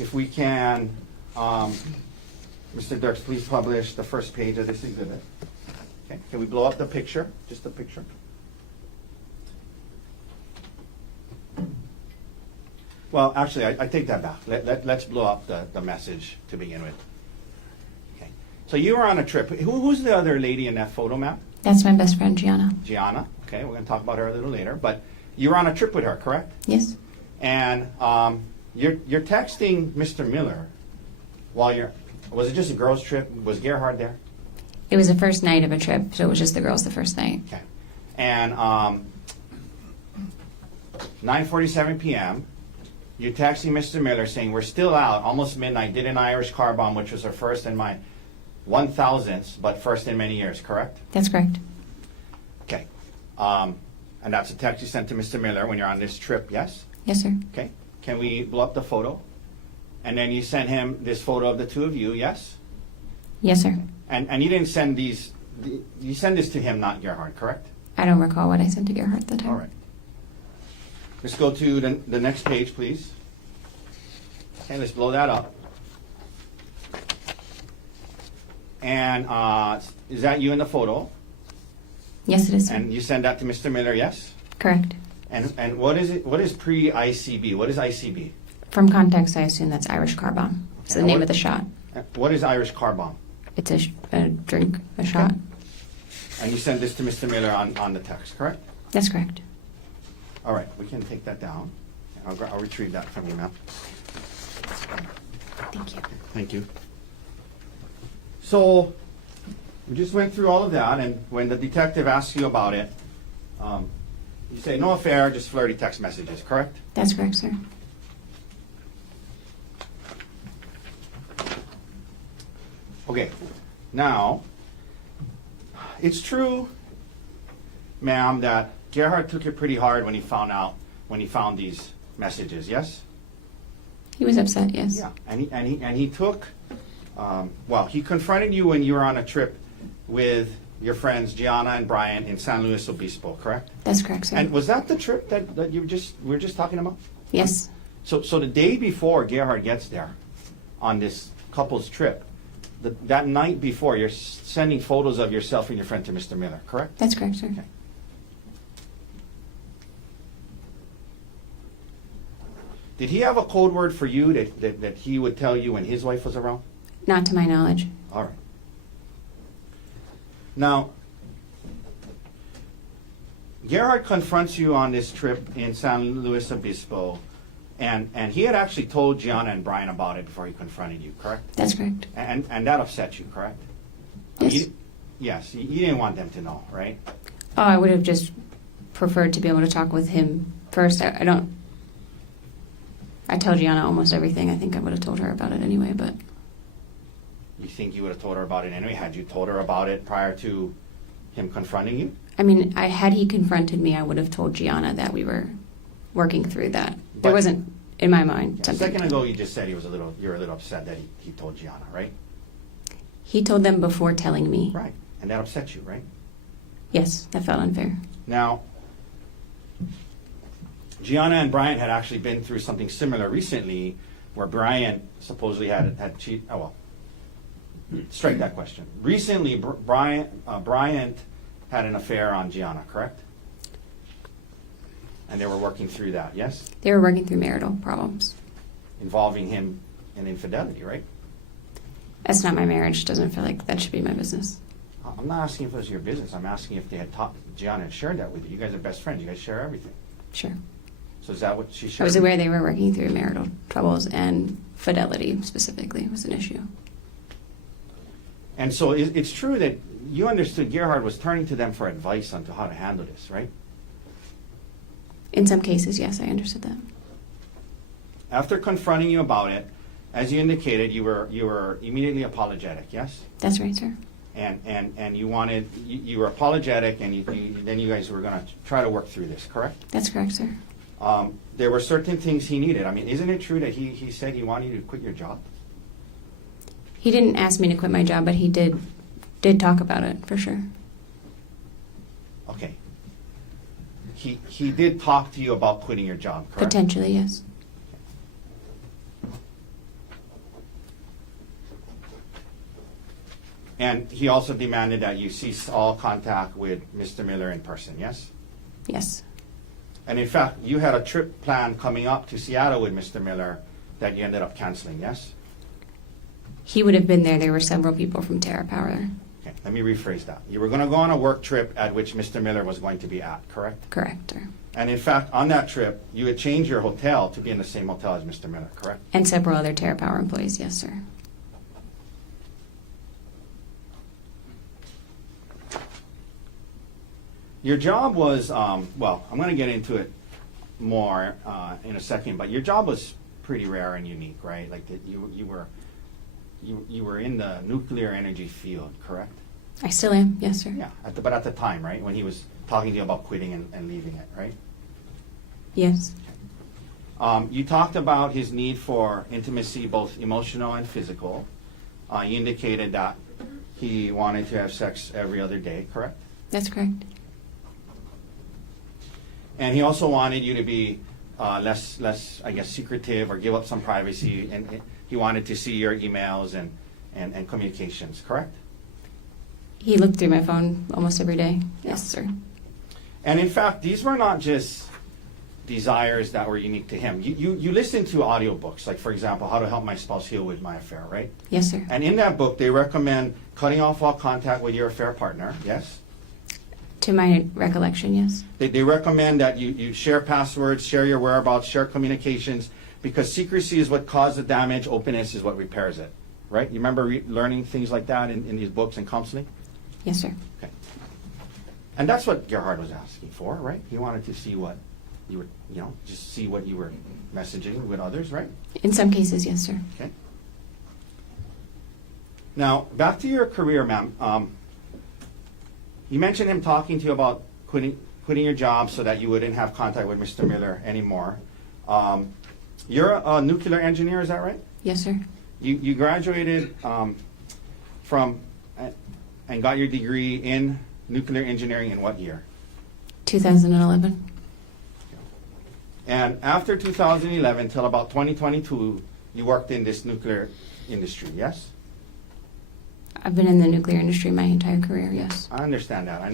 If we can, Mr. Dirks, please publish the first page of this exhibit. Okay, can we blow up the picture, just the picture? Well, actually, I take that back. Let's blow up the message to begin with. Okay, so you were on a trip. Who's the other lady in that photo, ma'am? That's my best friend, Gianna. Gianna, okay, we're gonna talk about her a little later, but you were on a trip with her, correct? Yes. And you're texting Mr. Miller while was it just a girls' trip? Was Gerhardt there? It was the first night of a trip, so it was just the girls the first night. Okay. And 9:47 p.m., you're texting Mr. Miller saying, we're still out, almost midnight, did an Irish car bomb, which was her first in my 1,000th, but first in many years, correct? That's correct. Okay. And that's a text you sent to Mr. Miller when you're on this trip, yes? Yes, sir. Okay. Can we blow up the photo? And then you sent him this photo of the two of you, yes? Yes, sir. And you didn't send these, you send this to him, not Gerhardt, correct? I don't recall what I sent to Gerhardt at the time. All right. Let's go to the next page, please. Okay, let's blow that up. And is that you in the photo? Yes, it is, sir. And you send that to Mr. Miller, yes? Correct. And what is it? What is pre-ICB? What is ICB? From context, I assume that's Irish car bomb. It's the Okay, name what- of the shot. What is Irish car bomb? It's a drink, a shot. And you send this to Mr. Miller on the text, correct? That's correct. All right, we can take that down. I'll retrieve that from you, ma'am. Thank you. Thank you. So, we just went through all of that, and when the detective asks you about it, you say, no affair, just flirty text messages, correct? That's correct, sir. Okay, now, it's true, ma'am, that Gerhardt took it pretty hard when he found these messages, yes? He was upset, yes. Yeah, and he took, he confronted you when you were on a trip with your friends Gianna and Brian in San Luis Obispo, correct? That's correct, sir. And was that the trip that we were just talking about? Yes. So the day before Gerhardt gets there on this couple's trip, that night before, you're sending photos of yourself and your friend to Mr. Miller, correct? That's correct, sir. Okay. Did he have a code word for you that he would tell you when his wife was around? Not to my knowledge. All right. Now, Gerhardt confronts you on this trip in San Luis Obispo, and he had actually told Gianna and Brian about it before he confronted you, correct? That's correct. And that upset you, correct? I mean, Yes. Yes, you didn't want them to know, right? Oh, I would have just preferred to be able to talk with him first. I tell Gianna almost everything. I think I would have told her about it anyway, but You think you would have told her about it anyway? Had you told her about it prior to him confronting you? I mean, had he confronted me, I would have told Gianna that we were working through that. There But- wasn't, in my mind, A something. second ago, you just said you were a little upset that he told Gianna, right? He told them before telling me. Right, and that upset you, right? Yes, that felt unfair. Now, Gianna and Brian had actually been through something similar recently, where Brian supposedly had cheated. Oh well, strike that question. Recently, Brian had an affair on Gianna, correct? And they were working through that, yes, They were working through marital problems. involving him in infidelity, right? That's not my marriage. Doesn't feel like that should be my business. I'm not asking if it was your business. I'm asking if they had Gianna had shared that with you. You guys are best friends. You guys share everything. Sure. So is that what she shared? I was aware they were working through marital troubles, and fidelity specifically was an issue. And so it's true that you understood Gerhardt was turning to them for advice on to how to handle this, right? In some cases, yes, I understood that. After confronting you about it, as you indicated, you were immediately apologetic, yes? That's right, sir. And you wanted you were apologetic, and then you guys were going to try to work through this, correct? That's correct, sir. There were certain things he needed. I mean, isn't it true that he said he wanted you to quit your job? He didn't ask me to quit my job, but he did talk about it for sure. Okay. He did talk to you about quitting your job, correct? Potentially, yes. And he also demanded that you cease all contact with Mr. Miller in person, yes? Yes. And in fact, you had a trip planned coming up to Seattle with Mr. Miller that you ended up canceling, yes? He would have been there. There were several people from Terra Power. Okay, let me rephrase that. You were going to go on a work trip at which Mr. Miller was going to be at, correct? Correct, sir. And in fact, on that trip, you had changed your hotel to be in the same hotel as Mr. Miller, correct? And several other Terra Power employees, yes, sir. Your job was, well, I'm going to get into it more in a second, but your job was pretty rare and unique, right? Like that you were in the nuclear energy field, correct? I still am, yes, sir. Yeah, but at the time, right, when he was talking to you about quitting and leaving it, right? Yes. You talked about his need for intimacy, both emotional and physical. You indicated that he wanted to have sex every other day, correct? That's correct. And he also wanted you to be less, I guess, secretive or give up some privacy. And he wanted to see your emails and communications, correct? He looked through my phone almost every day. Yes, sir. And in fact, these were not just desires that were unique to him. You listened to audiobooks, like, for example, How to Help My Spouse Heal with My Affair, right? Yes, sir. And in that book, they recommend cutting off all contact with your affair partner, yes? To my recollection, yes. They recommend that you share passwords, share your whereabouts, share communications, because secrecy is what caused the damage, openness is what repairs it, right? You remember learning things like that in these books and counseling? Yes, sir. Okay. And that's what Gerhardt was asking for, right? He wanted to see what you were, just see what you were messaging with others, right? In some cases, yes, sir. Okay. Now, back to your career, ma'am. You mentioned him talking to you about quitting your job so that you wouldn't have contact with Mr. Miller anymore. You're a nuclear engineer, is that right? Yes, sir. You graduated from and got your degree in nuclear engineering in what year? 2011. And after 2011 till about 2022, you worked in this nuclear industry, yes? I've been in the nuclear industry my entire career, yes. I understand that. I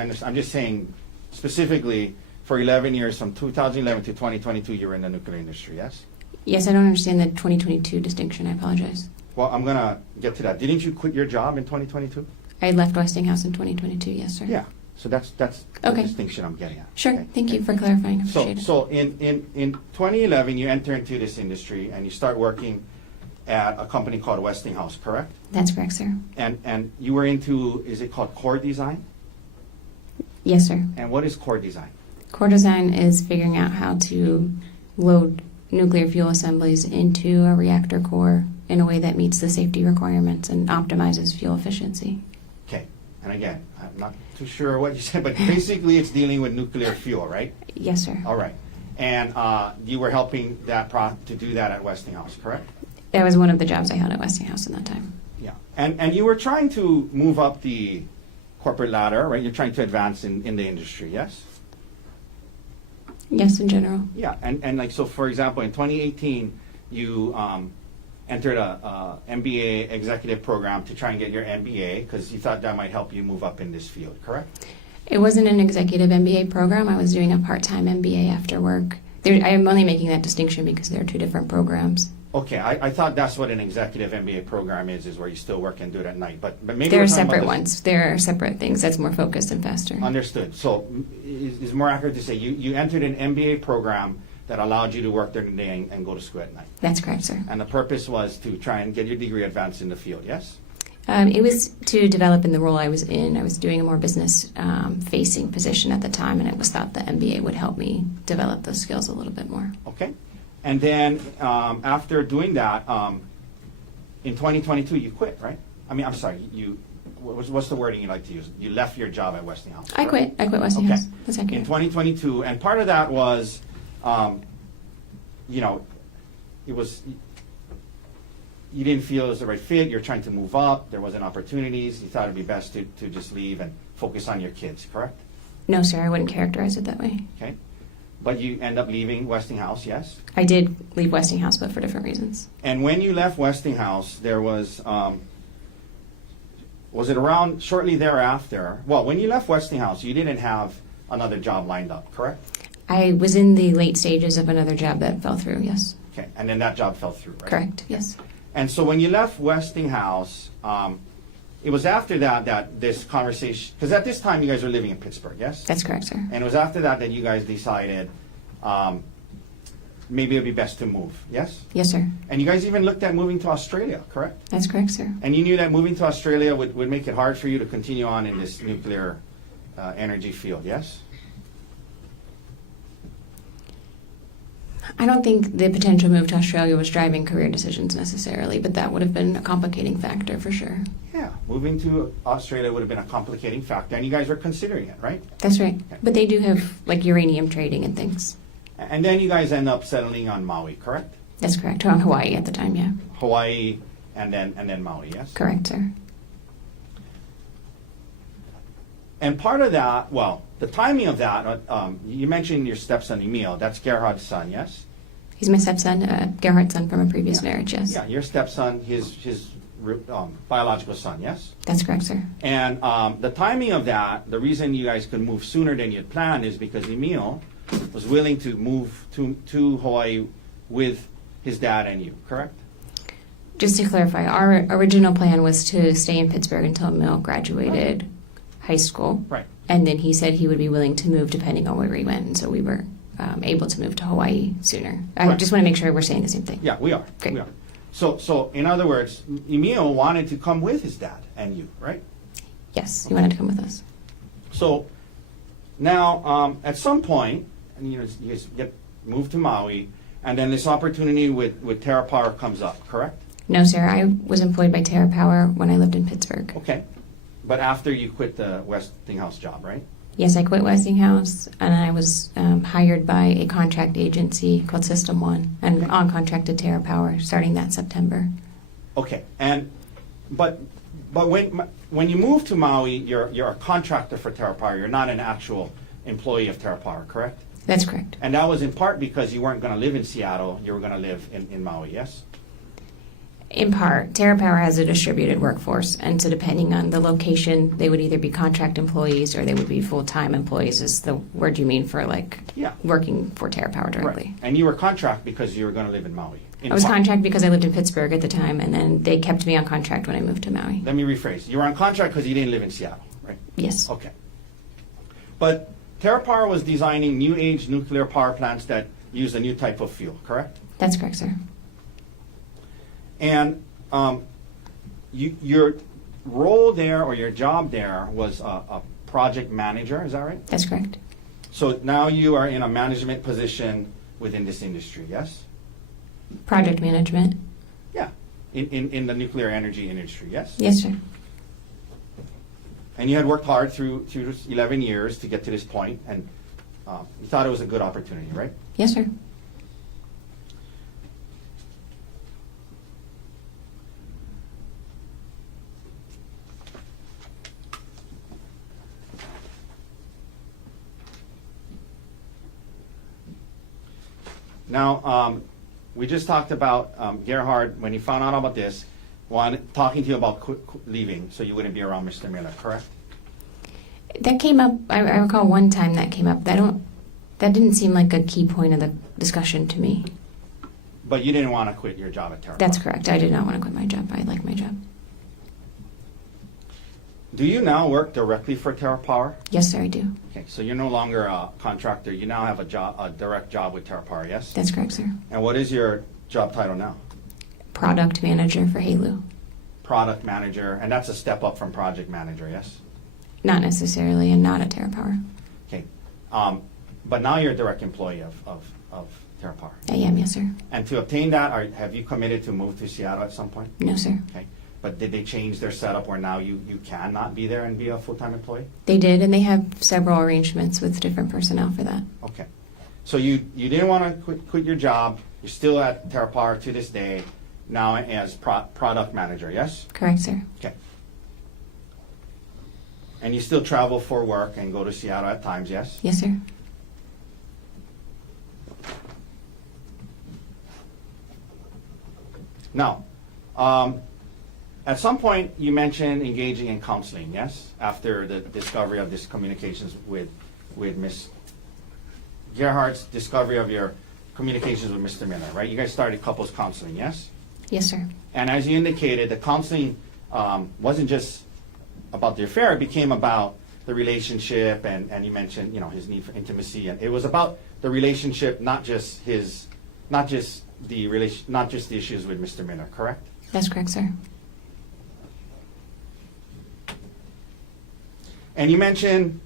understand. I'm just saying specifically for 11 years, from 2011 to 2022, you were in the nuclear industry, yes? Yes, I don't understand the 2022 distinction. I apologize. Well, I'm going to get to that. Didn't you quit your job in 2022? I left Westinghouse in 2022, yes, sir. Yeah. So that's the Okay. distinction I'm getting at. Sure. Okay? Thank you for clarifying. So, Appreciate it. so in 2011, you enter into this industry and you start working at a company called Westinghouse, correct? That's correct, sir. And you were into, is it called core design? Yes, sir. And what is core design? Core design is figuring out how to load nuclear fuel assemblies into a reactor core in a way that meets the safety requirements and optimizes fuel efficiency. Okay. And again, I'm not too sure what you said, but basically it's dealing with nuclear fuel, right? Yes, sir. All right. And you were helping to do that at Westinghouse, correct? That was one of the jobs I held at Westinghouse in that time. Yeah. And you were trying to move up the corporate ladder, right? You're trying to advance in the industry, yes? Yes, in general. Yeah. And like, so for example, in 2018, you entered a MBA executive program to try and get your MBA because you thought that might help you move up in this field, correct? It wasn't an executive MBA program. I was doing a part-time MBA after work. I am only making that distinction because there are two different programs. Okay, I thought that's what an executive MBA program is where you still work and do it at night. But maybe There we're are talking about separate this- ones. There are separate things. That's more focused and faster. Understood. So is more accurate to say you entered an MBA program that allowed you to work during the day and go to school at night. That's correct, sir. And the purpose was to try and get your degree advanced in the field, yes? It was to develop in the role I was in. I was doing a more business-facing position at the time, and it was thought the MBA would help me develop those skills a little bit more. Okay. And then after doing that, in 2022, you quit, right? I mean, I'm sorry, what's the wording you like to use? You left your job at Westinghouse. I correct? quit. I quit Westinghouse. Okay. That's In accurate. 2022, and part of that was, it was, you didn't feel it was the right fit, you're trying to move up, there wasn't opportunities, you thought it'd be best to just leave and focus on your kids, correct? No, sir, I wouldn't characterize it that way. Okay. But you end up leaving Westinghouse, yes? I did leave Westinghouse, but for different reasons. And when you left Westinghouse, there was it around shortly thereafter? Well, when you left Westinghouse, you didn't have another job lined up, correct? I was in the late stages of another job that fell through, yes. Okay, and then that job fell through, right? Correct, yes. And so when you left Westinghouse, it was after that this conversation, because at this time you guys were living in Pittsburgh, yes? That's correct, sir. And it was after that you guys decided maybe it would be best to move, yes? Yes, sir. And you guys even looked at moving to Australia, correct? That's correct, sir. And you knew that moving to Australia would make it hard for you to continue on in this nuclear energy field, yes? I don't think the potential move to Australia was driving career decisions necessarily, but that would have been a complicating factor for sure. Yeah, moving to Australia would have been a complicating factor, and you guys were considering it, right? That's right. But they do have like uranium trading and things. And then you guys end up settling on Maui, correct? That's correct. On Hawaii at the time, yeah. Hawaii and then Maui, yes? Correct, sir. And part of that, well, the timing of that, you mentioned your stepson Emil, that's Gerhardt's son, yes? He's my stepson, Gerhardt's son from a previous marriage, yes. Yeah, your stepson, his biological son, yes? That's correct, sir. And the timing of that, the reason you guys could move sooner than you had planned is because Emil was willing to move to Hawaii with his dad and you, correct? Just to clarify, our original plan was to stay in Pittsburgh until Emil graduated high school. Right. And then he said he would be willing to move depending on where we went. And so we were able to move to Hawaii sooner. I Right. just want to make sure we're saying the same thing. Yeah, we are. Great. We are. So in other words, Emil wanted to come with his dad and you, right? Yes, he wanted to come with us. So now, at some point, and you guys get moved to Maui, and then this opportunity with Terra Power comes up, correct? No, sir. I was employed by Terra Power when I lived in Pittsburgh. Okay. But after you quit the Westinghouse job, right? Yes, I quit Westinghouse, and I was hired by a contract agency called System One, and Okay. on contract to Terra Power starting that September. Okay, but when you move to Maui, you're a contractor for Terra Power. You're not an actual employee of Terra Power, correct? That's correct. And that was in part because you weren't going to live in Seattle. You were going to live in Maui, yes? In part, Terra Power has a distributed workforce, and so depending on the location, they would either be contract employees or they would be full-time employees. Is the word you mean for Yeah. working for Terra Power directly? Right. And you were contract because you were going to live in Maui. In I was part. contract because I lived in Pittsburgh at the time, and then they kept me on contract when I moved to Maui. Let me rephrase. You were on contract because you didn't live in Seattle, right? Yes. Okay. But Terra Power was designing new age nuclear power plants that use a new type of fuel, correct? That's correct, sir. And your role there or your job there was a project manager, is that right? That's correct. So now you are in a management position within this industry, yes? Project management. Yeah, in the nuclear energy industry, yes? Yes, sir. And you had worked hard through 11 years to get to this point, and you thought it was a good opportunity, right? Yes, sir. Now, we just talked about Gerhardt, when he found out about this, talking to you about leaving so you wouldn't be around Mr. Miller, correct? That came up. I recall one time that came up. That didn't seem like a key point of the discussion to me. But you didn't want to quit your job at Terra That's Power. correct. I did not want to quit my job. I like my job. Do you now work directly for Terra Power? Yes, sir, I do. Okay, so you're no longer a contractor. You now have a direct job with Terra Power, yes? That's correct, sir. And what is your job title now? Product manager for Halo. Product manager, and that's a step up from project manager, yes? Not necessarily, and not at Terra Power. Okay, but now you're a direct employee of Terra Power. I am, yes, sir. And to obtain that, have you committed to move to Seattle at some point? No, sir. Okay, but did they change their setup where now you cannot be there and be a full-time employee? They did, and they have several arrangements with different personnel for that. Okay, so you didn't want to quit your job. You're still at Terra Power to this day, now as product manager, yes? Correct, sir. Okay. And you still travel for work and go to Seattle at times, yes? Yes, sir. Now, at some point you mentioned engaging in counseling, yes? After the discovery of this communications with Ms. Gerhardt's discovery of your communications with Mr. Miller, right? You guys started couples counseling, yes? Yes, sir. And as you indicated, the counseling wasn't just about the affair, it became about the relationship, and you mentioned, his need for intimacy, and it was about the relationship, not just the issues with Mr. Miller, correct? That's correct, sir. And you mentioned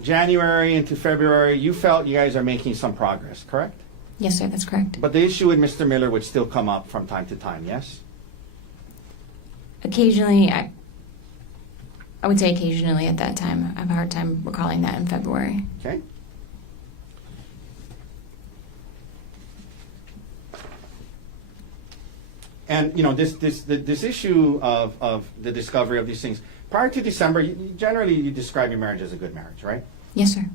January into February, you felt you guys are making some progress, correct? Yes, sir, that's correct. But the issue with Mr. Miller would still come up from time to time, yes? Occasionally, I would say occasionally at that time. I have a hard time recalling that in February. Okay. And this issue of the discovery of these things, prior to December, generally you describe your marriage as a good marriage, right? Yes, sir.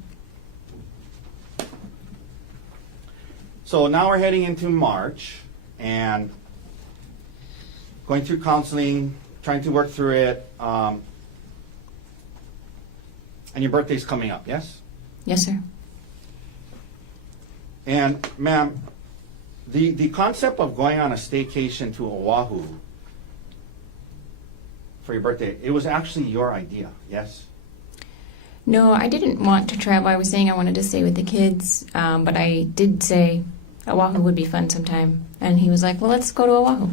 So now we're heading into March and going through counseling, trying to work through it, and your birthday's coming up, yes? Yes, sir. And ma'am, the concept of going on a staycation to Oahu for your birthday, it was actually your idea, yes? No, I didn't want to travel. I was saying I wanted to stay with the kids, but I did say Oahu would be fun sometime. And he was like, well, let's go to Oahu.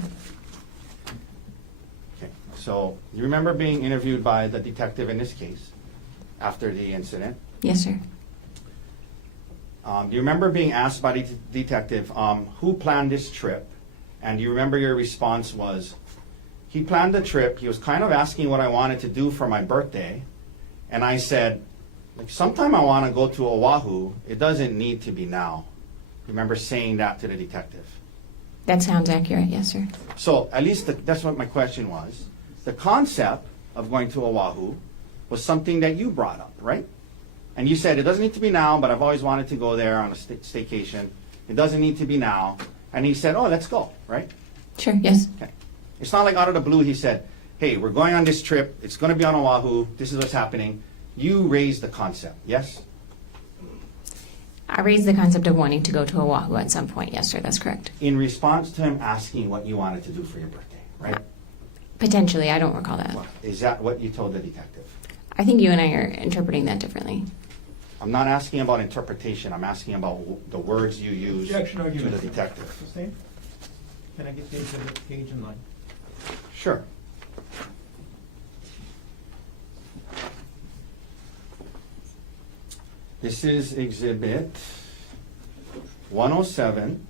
Okay, so you remember being interviewed by the detective in this case after the incident? Yes, sir. Do you remember being asked by the detective who planned this trip? And do you remember your response was, he planned the trip. He was kind of asking what I wanted to do for my birthday. And I said, Like, sometime I want to go to Oahu, it doesn't need to be now. Remember saying that to the detective. That sounds accurate, yes, sir. So at least that's what my question was. The concept of going to Oahu was something that you brought up, right? And you said, it doesn't need to be now, but I've always wanted to go there on a staycation. It doesn't need to be now. And he said, oh, let's go, right? Sure, yes. Okay. It's not like out of the blue he said, hey, we're going on this trip. It's going to be on Oahu. This is what's happening. You raised the concept, yes? I raised the concept of wanting to go to Oahu at some point, yes, sir, that's correct. In response to him asking what you wanted to do for your birthday, right? Potentially, I don't recall that. Well, is that what you told the detective? I think you and I are interpreting that differently. I'm not asking about interpretation. I'm asking about the words you use Objection to argument. the detective. Sustained? Can I get the exhibit page in line? Sure. This is exhibit 107,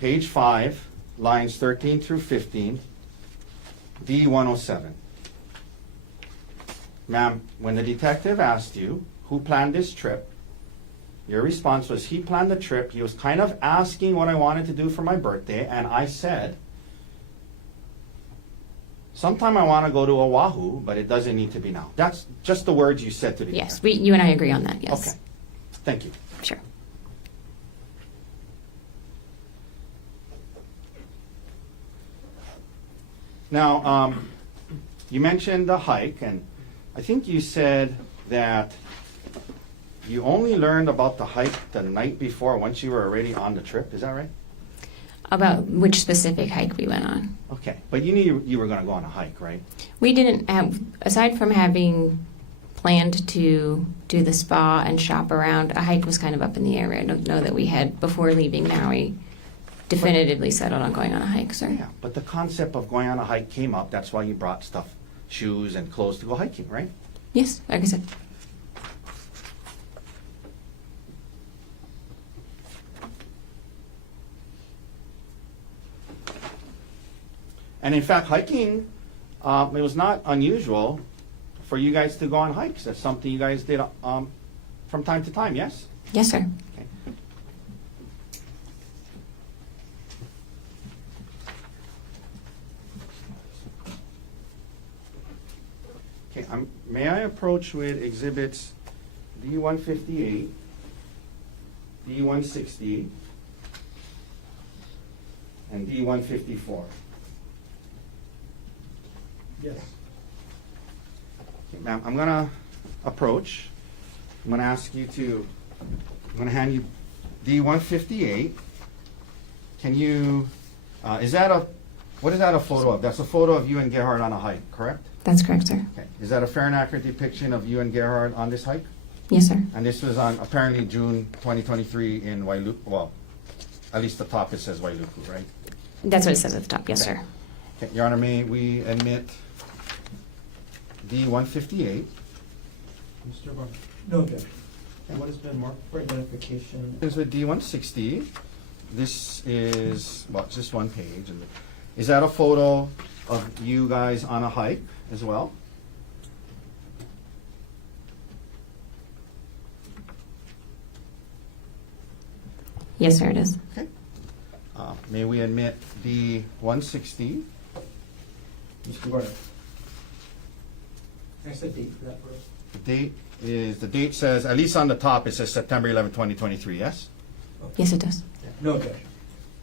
page 5, lines 13 through 15, D107. Ma'am, when the detective asked you who planned this trip, your response was he planned the trip. He was kind of asking what I wanted to do for my birthday, and I said, sometime I want to go to Oahu, but it doesn't need to be now. That's just the words you said to the Yes, detective. you and I agree on that, yes. Okay, thank you. Sure. Now, you mentioned the hike, and I think you said that you only learned about the hike the night before once you were already on the trip. Is that right? About which specific hike we went on. Okay, but you knew you were going to go on a hike, right? We didn't have, aside from having planned to do the spa and shop around, a hike was kind of up in the air. I don't know that we had, before leaving Maui, definitively settled on going on a hike, sir. Yeah, but the concept of going on a hike came up. That's why you brought stuff, shoes and clothes to go hiking, right? Yes, like I said. And in fact, hiking, it was not unusual for you guys to go on hikes. That's something you guys did from time to time, yes? Yes, sir. Okay. Okay, may I approach with exhibits D158, D160, and D154? Yes. Okay, ma'am, I'm gonna approach. I'm gonna ask you to, I'm gonna hand you D158. Can you, what is that a photo of? That's a photo of you and Gerhardt on a hike, correct? That's correct, sir. Okay. Is that a fair and accurate depiction of you and Gerhardt on this hike? Yes, sir. And this was on apparently June 2023 in Wailuku, well, at least the top it says Wailuku, right? That's what it says at the top. Yes, sir. Okay, Your Honor, may we admit D158? Mr. Barnes? No objection. And what has been marked for identification? This is with D160. This is, well, it's just one page. And is that a photo of you guys on a hike as well? Yes, sir, it is. Okay. May we admit D160? Mr. Barnes? Can I set date for that first? The date says, at least on the top, it says September 11, 2023, yes? Yes, it does. No objection.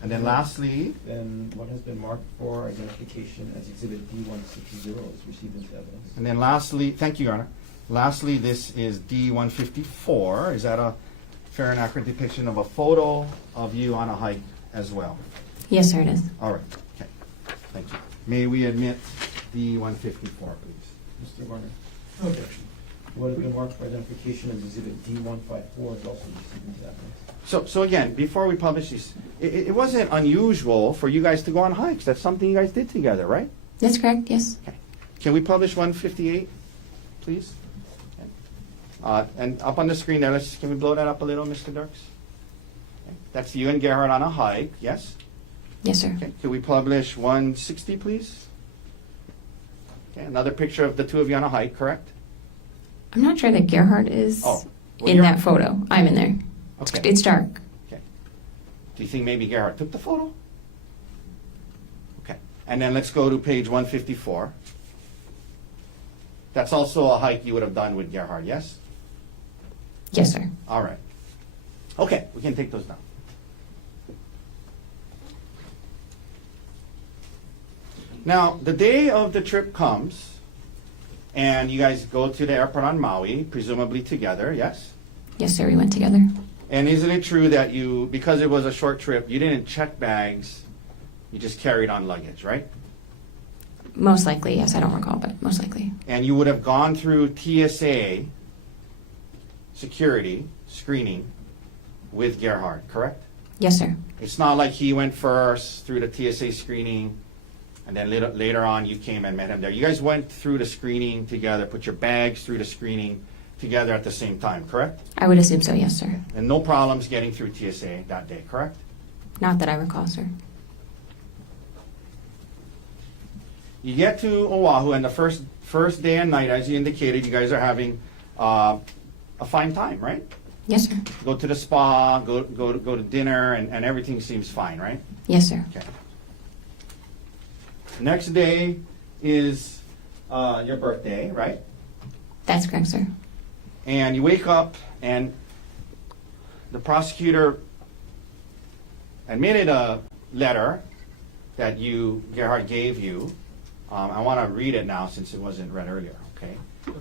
And then lastly, Then what has been marked for identification as exhibit D160 is received into evidence. and then lastly, thank you, Your Honor. Lastly, this is D154. Is that a fair and accurate depiction of a photo of you on a hike as well? Yes, sir, it is. All right, okay, thank you. May we admit D154, please? Mr. Barnes? No objection. What has been marked for identification as exhibit D154 is also received into evidence. So again, before we publish these, it wasn't unusual for you guys to go on hikes. That's something you guys did together, right? That's correct, yes. Okay. Can we publish 158, please? Okay. And up on the screen there, can we blow that up a little, Mr. Dirks? Okay. That's you and Gerhardt on a hike, yes? Yes, sir. Okay. Can we publish 160, please? Okay. Another picture of the two of you on a hike, correct? I'm not sure that Gerhardt is Oh, well, in you're- that photo. I'm in there. Okay. It's dark. Okay. Do you think maybe Gerhardt took the photo? Okay. And then let's go to page 154. That's also a hike you would have done with Gerhardt, yes? Yes, sir. All right. Okay, we can take those down. Now, the day of the trip comes, and you guys go to the airport on Maui, presumably together, yes? Yes, sir. We went together. And isn't it true that you, because it was a short trip, you didn't check bags, you just carried on luggage, right? Most likely, yes. I don't recall, but most likely. And you would have gone through TSA security screening with Gerhardt, correct? Yes, sir. It's not like he went first through the TSA screening, and then later on you came and met him there. You guys went through the screening together, put your bags through the screening together at the same time, correct? I would assume so, yes, sir. And no problems getting through TSA that day, correct? Not that I recall, sir. You get to Oahu, and the first day and night, as you indicated, you guys are having a fine time, right? Yes, sir. Go to the spa, go to dinner, and everything seems fine, right? Yes, sir. Okay. Next day is your birthday, right? That's correct, sir. And you wake up, and the prosecutor admitted a letter that Gerhardt gave you. I want to read it now since it wasn't read earlier, okay?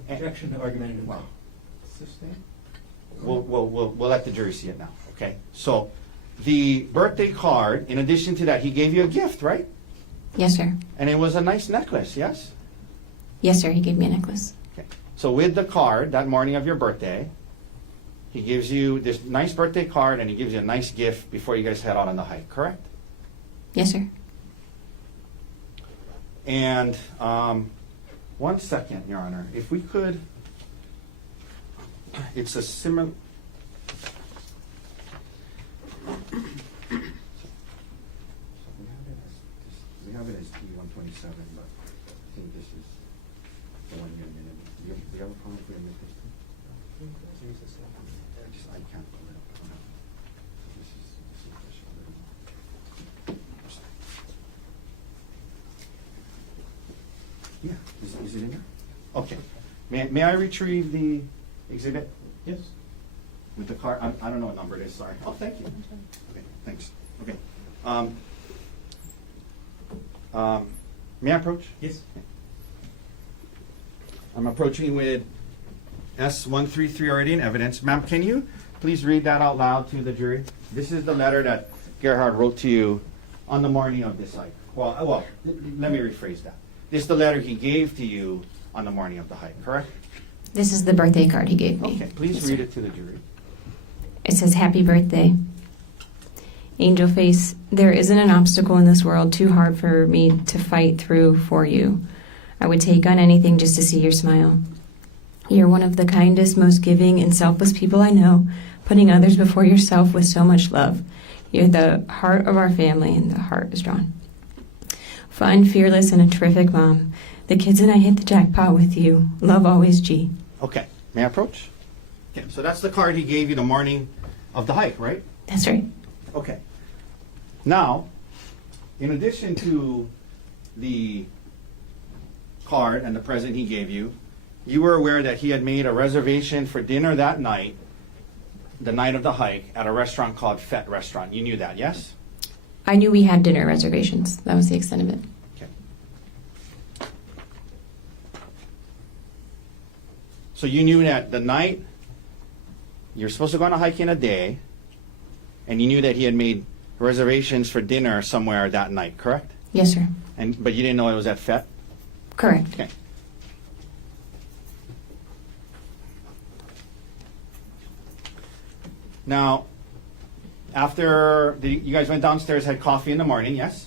Objection to argumentative. Well, we'll let the jury see it now, okay? So, the birthday card, in addition to that, he gave you a gift, right? Yes, sir. And it was a nice necklace, yes? Yes, sir. He gave me a necklace. Okay. So with the card, that morning of your birthday, he gives you this nice birthday card and he gives you a nice gift before you guys head out on the hike, correct? Yes, sir. And 1 second, Your Honor, if we could, it's a similar. We have it as P-127, but I think this is the one you admitted. Do you have a problem if we admit this? I can't pull it up. I don't have it. This is official. Yeah, is it in there? Okay. May I retrieve the exhibit? Yes. With the card? I don't know what number it is, sorry. Oh, thank you. Okay, thanks. Okay. May I approach? Yes. I'm approaching with S-133 already in evidence. Ma'am, can you please read that out loud to the jury? This is the letter that Gerhardt wrote to you on the morning of this hike. Well, let me rephrase that. This is the letter he gave to you on the morning of the hike, correct? This is the birthday card he gave me. Okay, please Yes, read sir. it to the jury. It says, "Happy birthday. Angel face, there isn't an obstacle in this world too hard for me to fight through for you. I would take on anything just to see your smile. You're one of the kindest, most giving, and selfless people I know, putting others before yourself with so much love. You're the heart of our family, and the heart is drawn. Fun, fearless, and a terrific mom. The kids and I hit the jackpot with you. Love always, G." Okay, may I approach? Okay, so that's the card he gave you the morning of the hike, right? That's right. Okay. Now, in addition to the card and the present he gave you, you were aware that he had made a reservation for dinner that night, the night of the hike, at a restaurant called Fett Restaurant. You knew that, yes? I knew we had dinner reservations. That was the extent of it. Okay. So you knew that the night you're supposed to go on a hike in a day, and you knew that he had made reservations for dinner somewhere that night, correct? Yes, sir. But you didn't know it was at Fett? Correct. Okay. Now, after you guys went downstairs, had coffee in the morning, yes?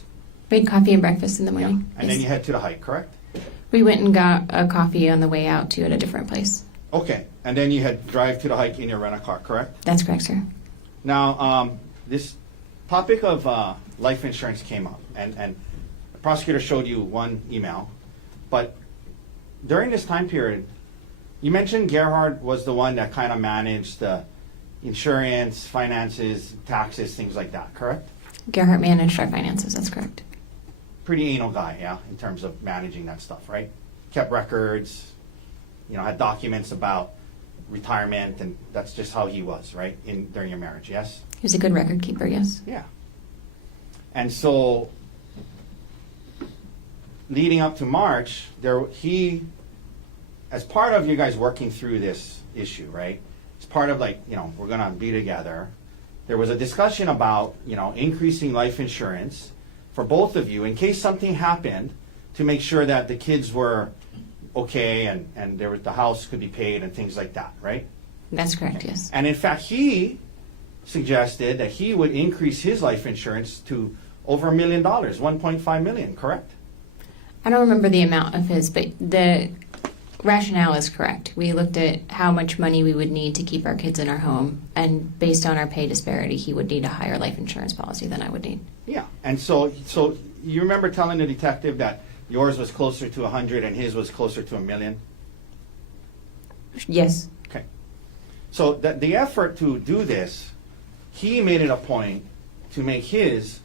We had coffee and breakfast in the morning. And then you head to the hike, correct? We went and got a coffee on the way out to at a different place. Okay. And then you had drive to the hike in your rent-a-car, correct? That's correct, sir. Now, this topic of life insurance came up, and the prosecutor showed you one email, but during this time period, You mentioned Gerhardt was the one that kind of managed the insurance, finances, taxes, things like that, correct? Gerhardt managed our finances, that's correct. Pretty anal guy, yeah, in terms of managing that stuff, right? Kept records, had documents about retirement, and that's just how he was, right, during your marriage, yes? He was a good record keeper, yes. Yeah. And so, leading up to March, as part of you guys working through this issue, right? It's part of we're gonna be together. There was a discussion about, increasing life insurance for both of you in case something happened, to make sure that the kids were okay and the house could be paid and things like that, right? That's correct, yes. And in fact, he suggested that he would increase his life insurance to over $1 million, 1.5 million, correct? I don't remember the amount of his, but the rationale is correct. We looked at how much money we would need to keep our kids in our home, and based on our pay disparity, he would need a higher life insurance policy than I would need. Yeah, and so you remember telling the detective that yours was closer to 100 and his was closer to $1 million? Yes. Okay. So the effort to do this, he made it a point to make his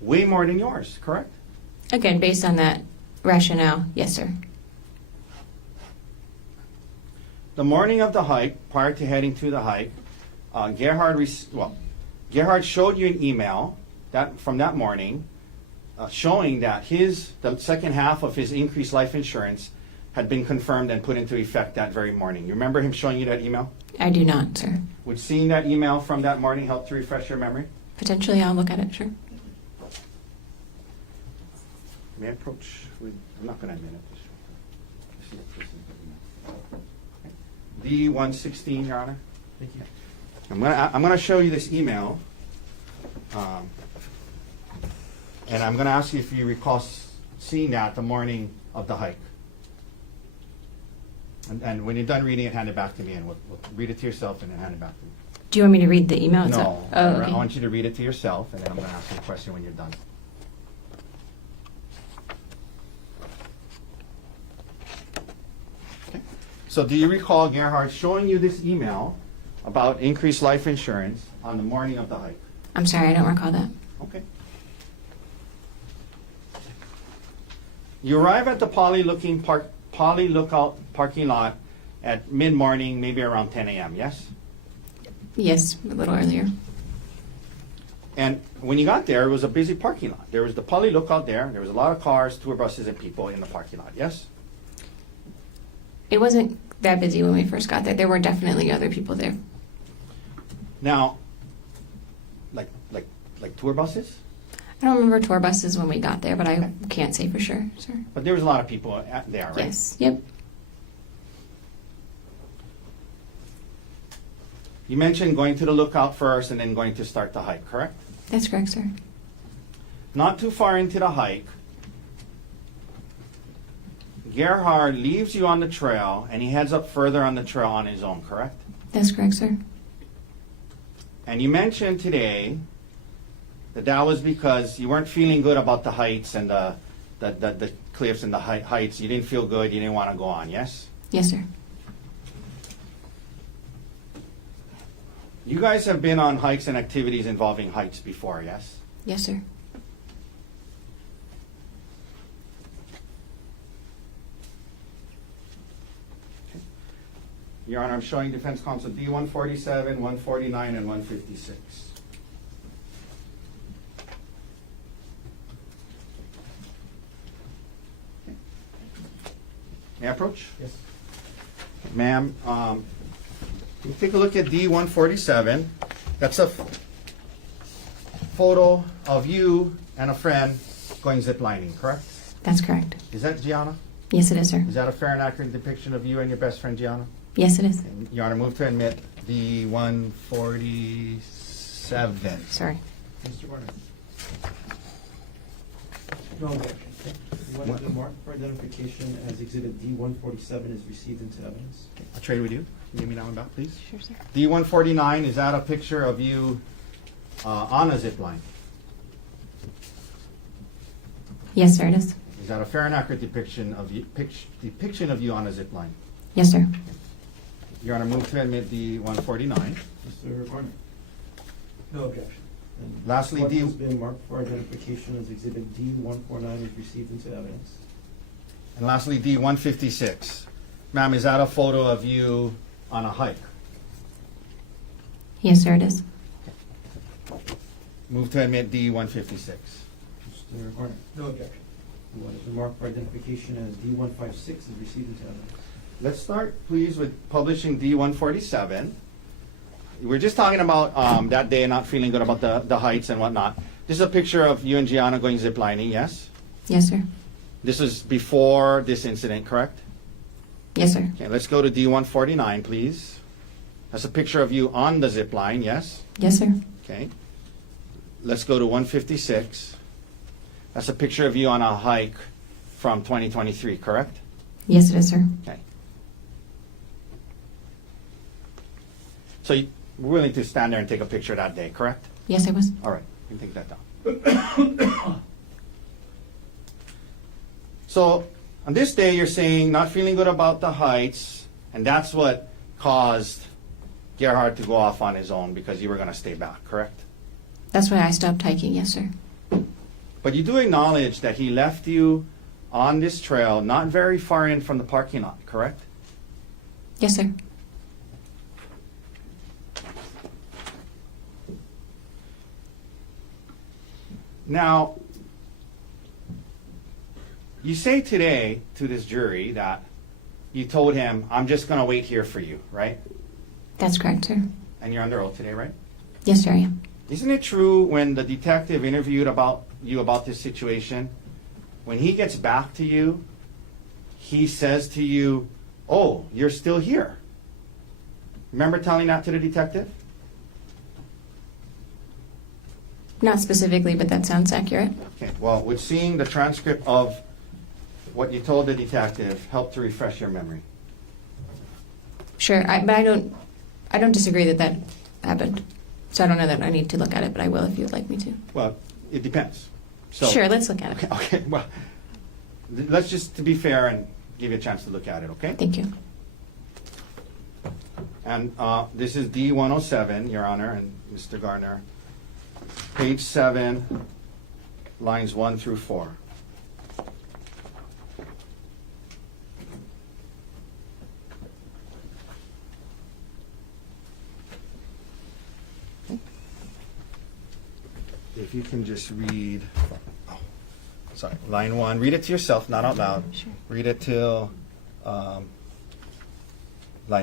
way more than yours, correct? Again, based on that rationale, yes, sir. The morning of the hike, prior to heading to the hike, Gerhardt showed you an email from that morning showing that the second half of his increased life insurance had been confirmed and put into effect that very morning. You remember him showing you that email? I do not, sir. Would seeing that email from that morning help to refresh your memory? Potentially, I'll look at it, sure. May I approach? I'm not going to admit it. D-116, Your Honor. Thank you. I'm going to show you this email, and I'm going to ask you if you recall seeing that the morning of the hike. And when you're done reading it, hand it back to me, and we'll read it to yourself and then hand it back to me. Do you want me to read the email itself? No, Oh, okay. I want you to read it to yourself, and then I'm going to ask you a question when you're done. Okay. So do you recall Gerhardt showing you this email about increased life insurance on the morning of the hike? I'm sorry, I don't recall that. Okay. You arrive at the Poly Lookout parking lot at mid-morning, maybe around 10 a.m., yes? Yes, a little earlier. And when you got there, it was a busy parking lot. There was the Poly Lookout there. There was a lot of cars, tour buses, and people in the parking lot, yes? It wasn't that busy when we first got there. There were definitely other people there. Now, like tour buses? I don't remember tour buses when we got there, but I can't say for sure, sir. But there was a lot of people there, right? Yes. Yep. You mentioned going to the lookout first and then going to start the hike, correct? That's correct, sir. Not too far into the hike, Gerhardt leaves you on the trail and he heads up further on the trail on his own, correct? That's correct, sir. And you mentioned today that was because you weren't feeling good about the heights and the cliffs and the heights. You didn't feel good. You didn't want to go on, yes? Yes, sir. You guys have been on hikes and activities involving heights before, yes? Yes, sir. Your Honor, I'm showing defense counsel D-147, 149, and 156. May I approach? Yes. Ma'am, you take a look at D-147. That's a photo of you and a friend going ziplining, correct? That's correct. Is that Gianna? Yes, it is, sir. Is that a fair and accurate depiction of you and your best friend, Gianna? Yes, it is. And Your Honor, move to admit D-147. Sorry. Mr. Warner. No objection. You want to mark for identification as Exhibit D-147 is received into evidence? I'll trade with you. Can you give me that one back, please? Sure, sir. D-149, is that a picture of you on a zip line? Yes, sir, it is. Is that a fair and accurate depiction of you on a zip line? Yes, sir. Your Honor, move to admit D-149. Mr. Garner. No objection. And Lastly, what D- has been marked for identification as Exhibit D-149 is received into evidence. And lastly, D-156. Ma'am, is that a photo of you on a hike? Yes, sir, it is. Move to admit D-156. Mr. Garner. No objection. And what has been marked for identification as D-156 is received into evidence. Let's start, please, with publishing D-147. We're just talking about that day not feeling good about the heights and whatnot. This is a picture of you and Gianna going ziplining, yes? Yes, sir. This is before this incident, correct? Yes, sir. Okay, let's go to D-149, please. That's a picture of you on the zip line, yes? Yes, sir. Okay. Let's go to 156. That's a picture of you on a hike from 2023, correct? Yes, it is, sir. Okay. So you were willing to stand there and take a picture that day, correct? Yes, I was. All right, you can take that down. So on this day, you're saying not feeling good about the heights, and that's what caused Gerhardt to go off on his own because you were going to stay back, correct? That's why I stopped hiking. Yes, sir. But you do acknowledge that he left you on this trail not very far in from the parking lot, correct? Yes, sir. Now, you say today to this jury that you told him, I'm just going to wait here for you, right? That's correct, sir. And you're under oath today, right? Yes, sir, I am. Isn't it true when the detective interviewed about this situation, when he gets back to you, he says to you, oh, you're still here. Remember telling that to the detective? Not specifically, but that sounds accurate. Okay, well, would seeing the transcript of what you told the detective help to refresh your memory? Sure, but I don't disagree that that happened. So I don't know that I need to look at it, but I will if you would like me to. Well, it depends. So, Sure, let's look at it. Okay, well, let's just, to be fair, and give you a chance to look at it, okay? Thank you. And this is D-107, Your Honor, and Mr. Garner. Page 7, lines 1 through 4. If you can just read, sorry, line 1. Read it to yourself, not out loud. Sure. Read it till line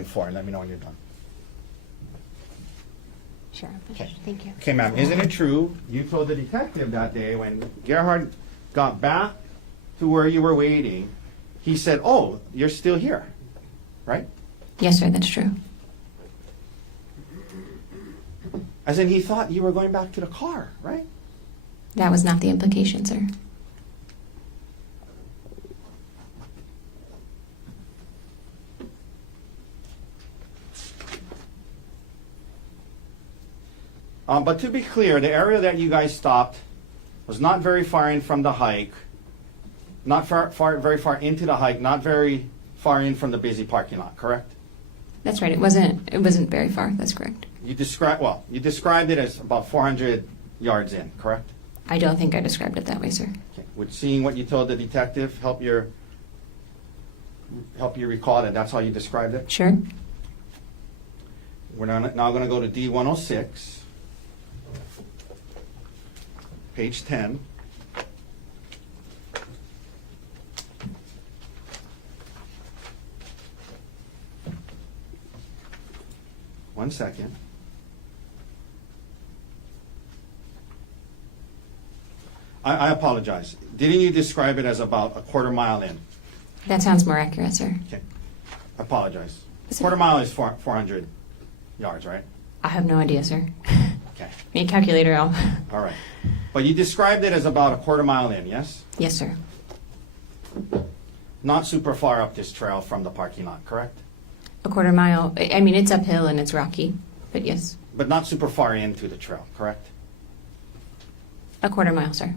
4, and let me know when you're done. Sure. Okay. Thank you. Okay, ma'am, isn't it true you told the detective that day when Gerhardt got back to where you were waiting, he said, oh, you're still here, right? Yes, sir, that's true. As in, he thought you were going back to the car, right? That was not the implication, sir. But to be clear, the area that you guys stopped was not very far in from the hike, not very far into the hike, not very far in from the busy parking lot, correct? That's right. It wasn't very far. That's correct. You described it as about 400 yards in, correct? I don't think I described it that way, sir. Okay. Would seeing what you told the detective help you recall that that's how you described it? Sure. We're now going to go to D-106, page 10. One second. I apologize. Didn't you describe it as about a quarter mile in? That sounds more accurate, sir. Okay. I apologize. Is it- Quarter mile is 400 yards, right? I have no idea, sir. Okay. Need a calculator out. All right. But you described it as about a quarter mile in, yes? Yes, sir. Not super far up this trail from the parking lot, correct? A quarter mile. I mean, it's uphill and it's rocky, but yes. But not super far into the trail, correct? A quarter mile, sir.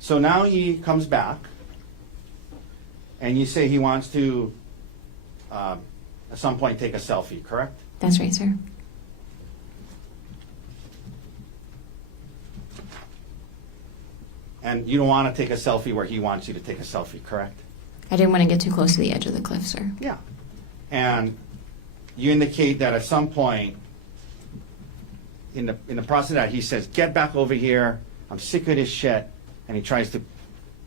So now he comes back, and you say he wants to at some point take a selfie, correct? That's right, sir. And you don't want to take a selfie where he wants you to take a selfie, correct? I didn't want to get too close to the edge of the cliff, sir. Yeah. And you indicate that at some point in the process of that, he says, "Get back over here. I'm sick of this shit." And he tries to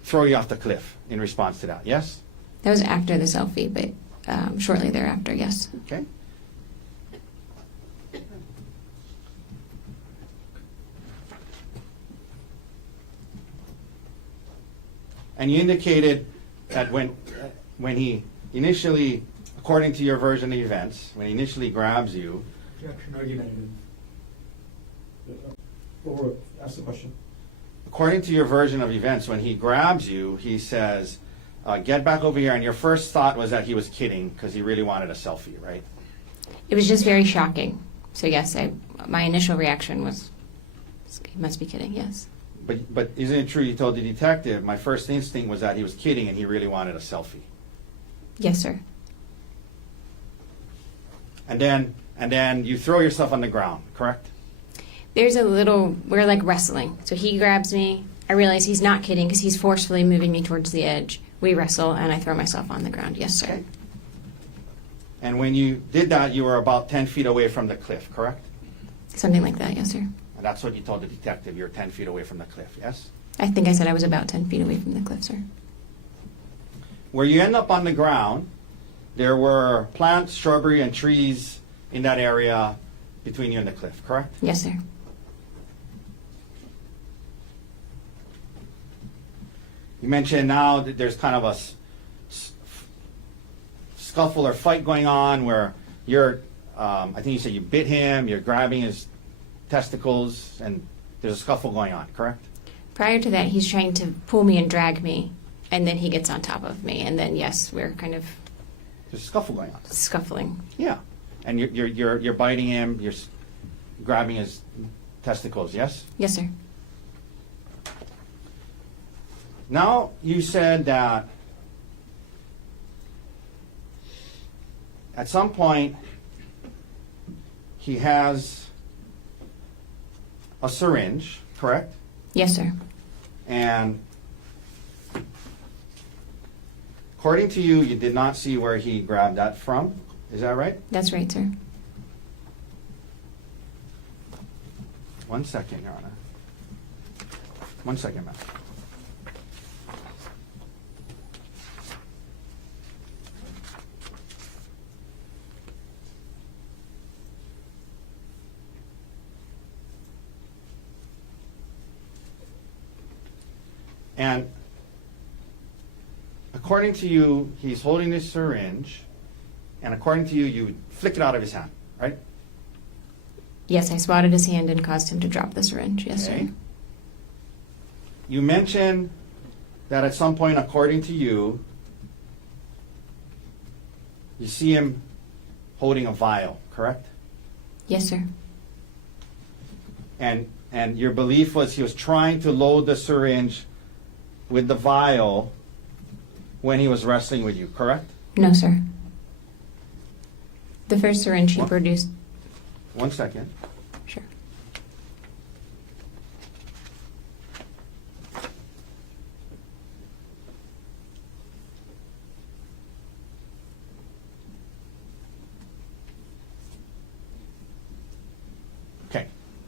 throw you off the cliff in response to that. Yes? That was after the selfie, but shortly thereafter, yes. Okay. And you indicated that when he initially, according to your version of events, when he initially grabs you, Objection argumentative. Ask the question. according to your version of events, when he grabs you, he says, "Get back over here." And your first thought was that he was kidding because he really wanted a selfie, right? It was just very shocking. So yes, my initial reaction was, he must be kidding, yes. But isn't it true you told the detective, "My first instinct was that he was kidding and he really wanted a selfie"? Yes, sir. And then you throw yourself on the ground, correct? We're like wrestling. So he grabs me. I realize he's not kidding because he's forcefully moving me towards the edge. We wrestle and I throw myself on the ground. Yes, sir. Okay. And when you did that, you were about 10 feet away from the cliff, correct? Something like that, yes, sir. And that's what you told the detective, you're 10 feet away from the cliff, yes? I think I said I was about 10 feet away from the cliff, sir. Where you end up on the ground, there were plants, shrubbery, and trees in that area between you and the cliff, correct? Yes, sir. You mentioned now that there's kind of a scuffle or fight going on where you're, I think you said you bit him, you're grabbing his testicles, and there's a scuffle going on, correct? Prior to that, he's trying to pull me and drag me, and then he gets on top of me, and then yes, we're kind of There's a scuffle going on. scuffling. Yeah. And you're biting him, you're grabbing his testicles, yes? Yes, sir. Now, you said that at some point he has a syringe, correct? Yes, sir. And according to you, you did not see where he grabbed that from. Is that right? That's right, sir. 1 second, Your Honor. 1 second, ma'am. And according to you, he's holding this syringe, and according to you, you flick it out of his hand, right? Yes, I swatted his hand and caused him to drop the syringe. Yes, Okay. sir. You mentioned that at some point, according to you, you see him holding a vial, correct? Yes, sir. And your belief was he was trying to load the syringe with the vial when he was wrestling with you, correct? No, sir. The first syringe he What? produced. 1 second. Sure. Okay.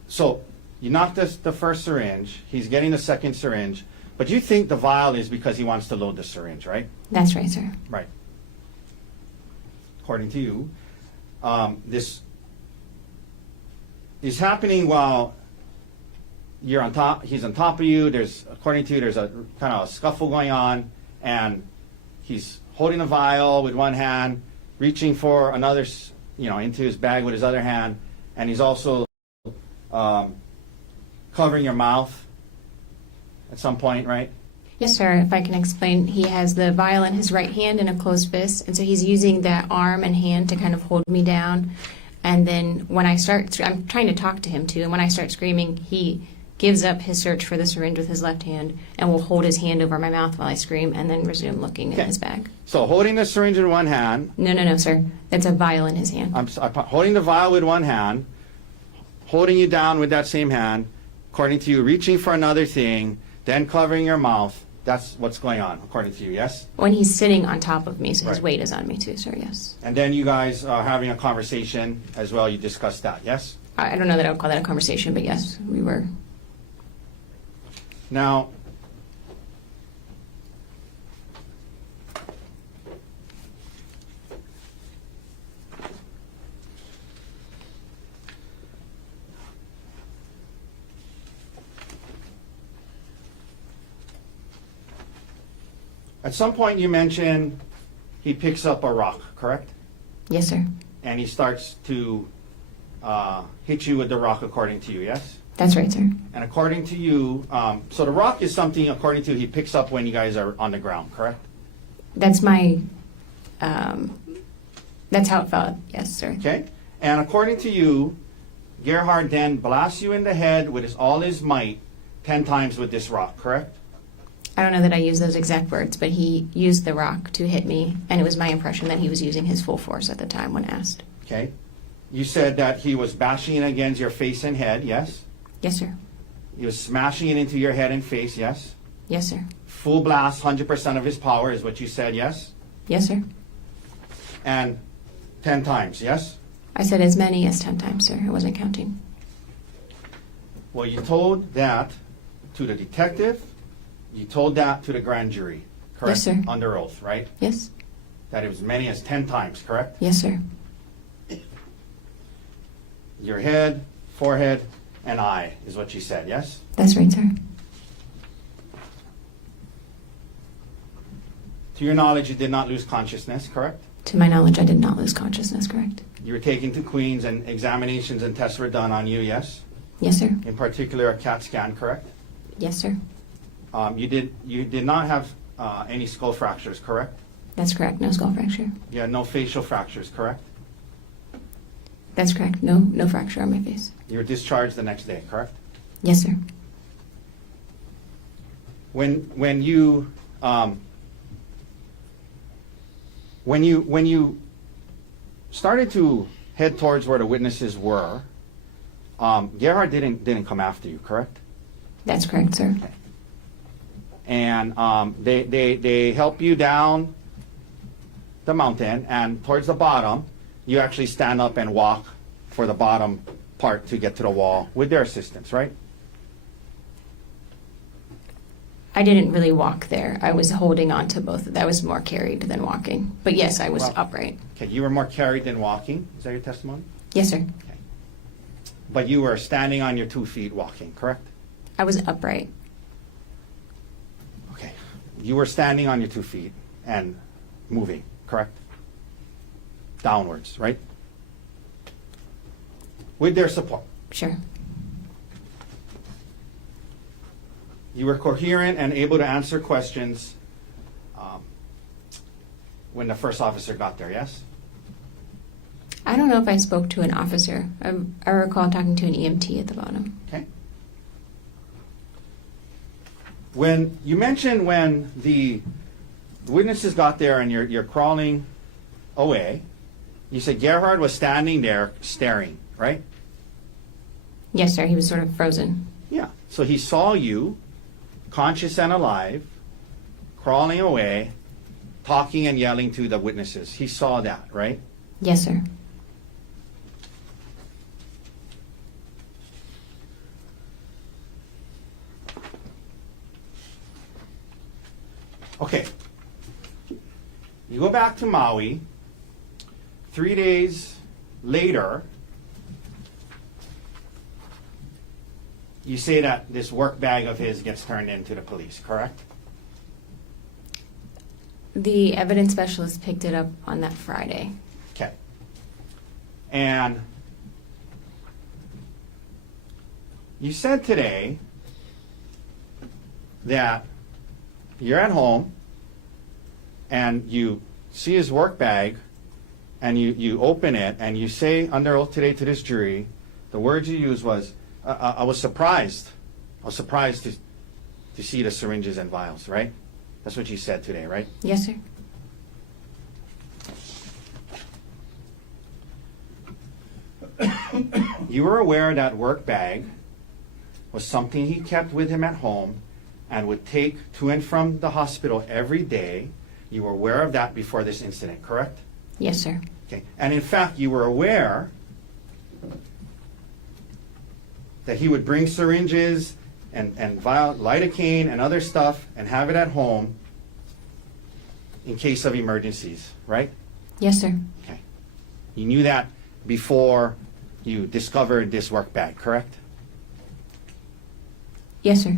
So you knocked the first syringe. He's getting the second syringe. But you think the vial is because he wants to load the syringe, right? That's right, sir. Right. According to you, this is happening while you're on top. He's on top of you. According to you, there's a kind of a scuffle going on, and he's holding a vial with one hand, reaching for another, into his bag with his other hand, and he's also covering your mouth at some point, right? Yes, sir. If I can explain, he has the vial in his right hand in a closed fist, and so he's using that arm and hand to kind of hold me down. And then when I'm trying to talk to him too, and when I start screaming, he gives up his search for the syringe with his left hand, and will hold his hand over my mouth while I scream, and then resume looking in Okay. his bag. So holding the syringe in one hand, No, sir. That's a vial in his hand. I'm holding the vial with one hand, holding you down with that same hand, according to you, reaching for another thing, then covering your mouth. That's what's going on, according to you, yes? When he's sitting on top of me, so his Right. weight is on me too, sir, yes. And then you guys are having a conversation as well. You discussed that, yes? I don't know that I would call that a conversation, but yes, we were. Now, at some point you mentioned he picks up a rock, correct? Yes, sir. And he starts to hit you with the rock, according to you, yes? That's right, sir. And according to you, so the rock is something, according to you, he picks up when you guys are on the ground, correct? That's my, that's how it felt. Yes, sir. Okay? And according to you, Gerhardt then blasts you in the head with all his might 10 times with this rock, correct? I don't know that I used those exact words, but he used the rock to hit me, and it was my impression that he was using his full force at the time when asked. Okay? You said that he was bashing it against your face and head, yes? Yes, sir. He was smashing it into your head and face, yes? Yes, sir. Full blast, 100% of his power is what you said, yes? Yes, sir. And 10 times, yes? I said as many as 10 times, sir. I wasn't counting. Well, you told that to the detective, you told that to the grand jury, correct? Yes, sir. Under oath, right? Yes? That it was many as 10 times, correct? Yes, sir. Your head, forehead, and eye is what you said, yes? That's right, sir. To your knowledge, you did not lose consciousness, correct? To my knowledge, I did not lose consciousness, correct? You were taken to Queens and examinations and tests were done on you, yes? Yes, sir. In particular, a CAT scan, correct? Yes, sir. You did not have any skull fractures, correct? That's correct. No skull fracture. You had no facial fractures, correct? That's correct. No fracture on my face. You were discharged the next day, correct? Yes, sir. When you started to head towards where the witnesses were, Gerhardt didn't come after you, correct? That's correct, sir. And they help you down the mountain, and towards the bottom, you actually stand up and walk for the bottom part to get to the wall with their assistance, right? I didn't really walk there. I was holding on to both. That was more carried than walking. But yes, I was Well- upright. Okay, you were more carried than walking. Is that your testimony? Yes, sir. But you were standing on your 2 feet walking, correct? I was upright. Okay. You were standing on your 2 feet and moving, correct? Downwards, right? With their support. Sure. You were coherent and able to answer questions when the first officer got there, yes? I don't know if I spoke to an officer. I recall talking to an EMT at the bottom. Okay. When you mentioned when the witnesses got there and you're crawling away, you said Gerhardt was standing there staring, right? Yes, sir. He was sort of frozen. Yeah. So he saw you, conscious and alive, crawling away, talking and yelling to the witnesses. He saw that, right? Yes, sir. Okay. You go back to Maui. 3 days later, you say that this work bag of his gets turned into the police, correct? The evidence specialist picked it up on that Friday. Okay. And you said today that you're at home and you see his work bag and you open it and you say under oath today to this jury, the words you used was, I was surprised I was surprised to see the syringes and vials, right? That's what you said today, right? Yes, sir. You were aware that work bag was something he kept with him at home and would take to and from the hospital every day. You were aware of that before this incident, correct? Yes, sir. Okay. And in fact, you were aware that he would bring syringes and vial, lidocaine and other stuff and have it at home in case of emergencies, right? Yes, sir. Okay. You knew that before you discovered this work bag, correct? Yes, sir.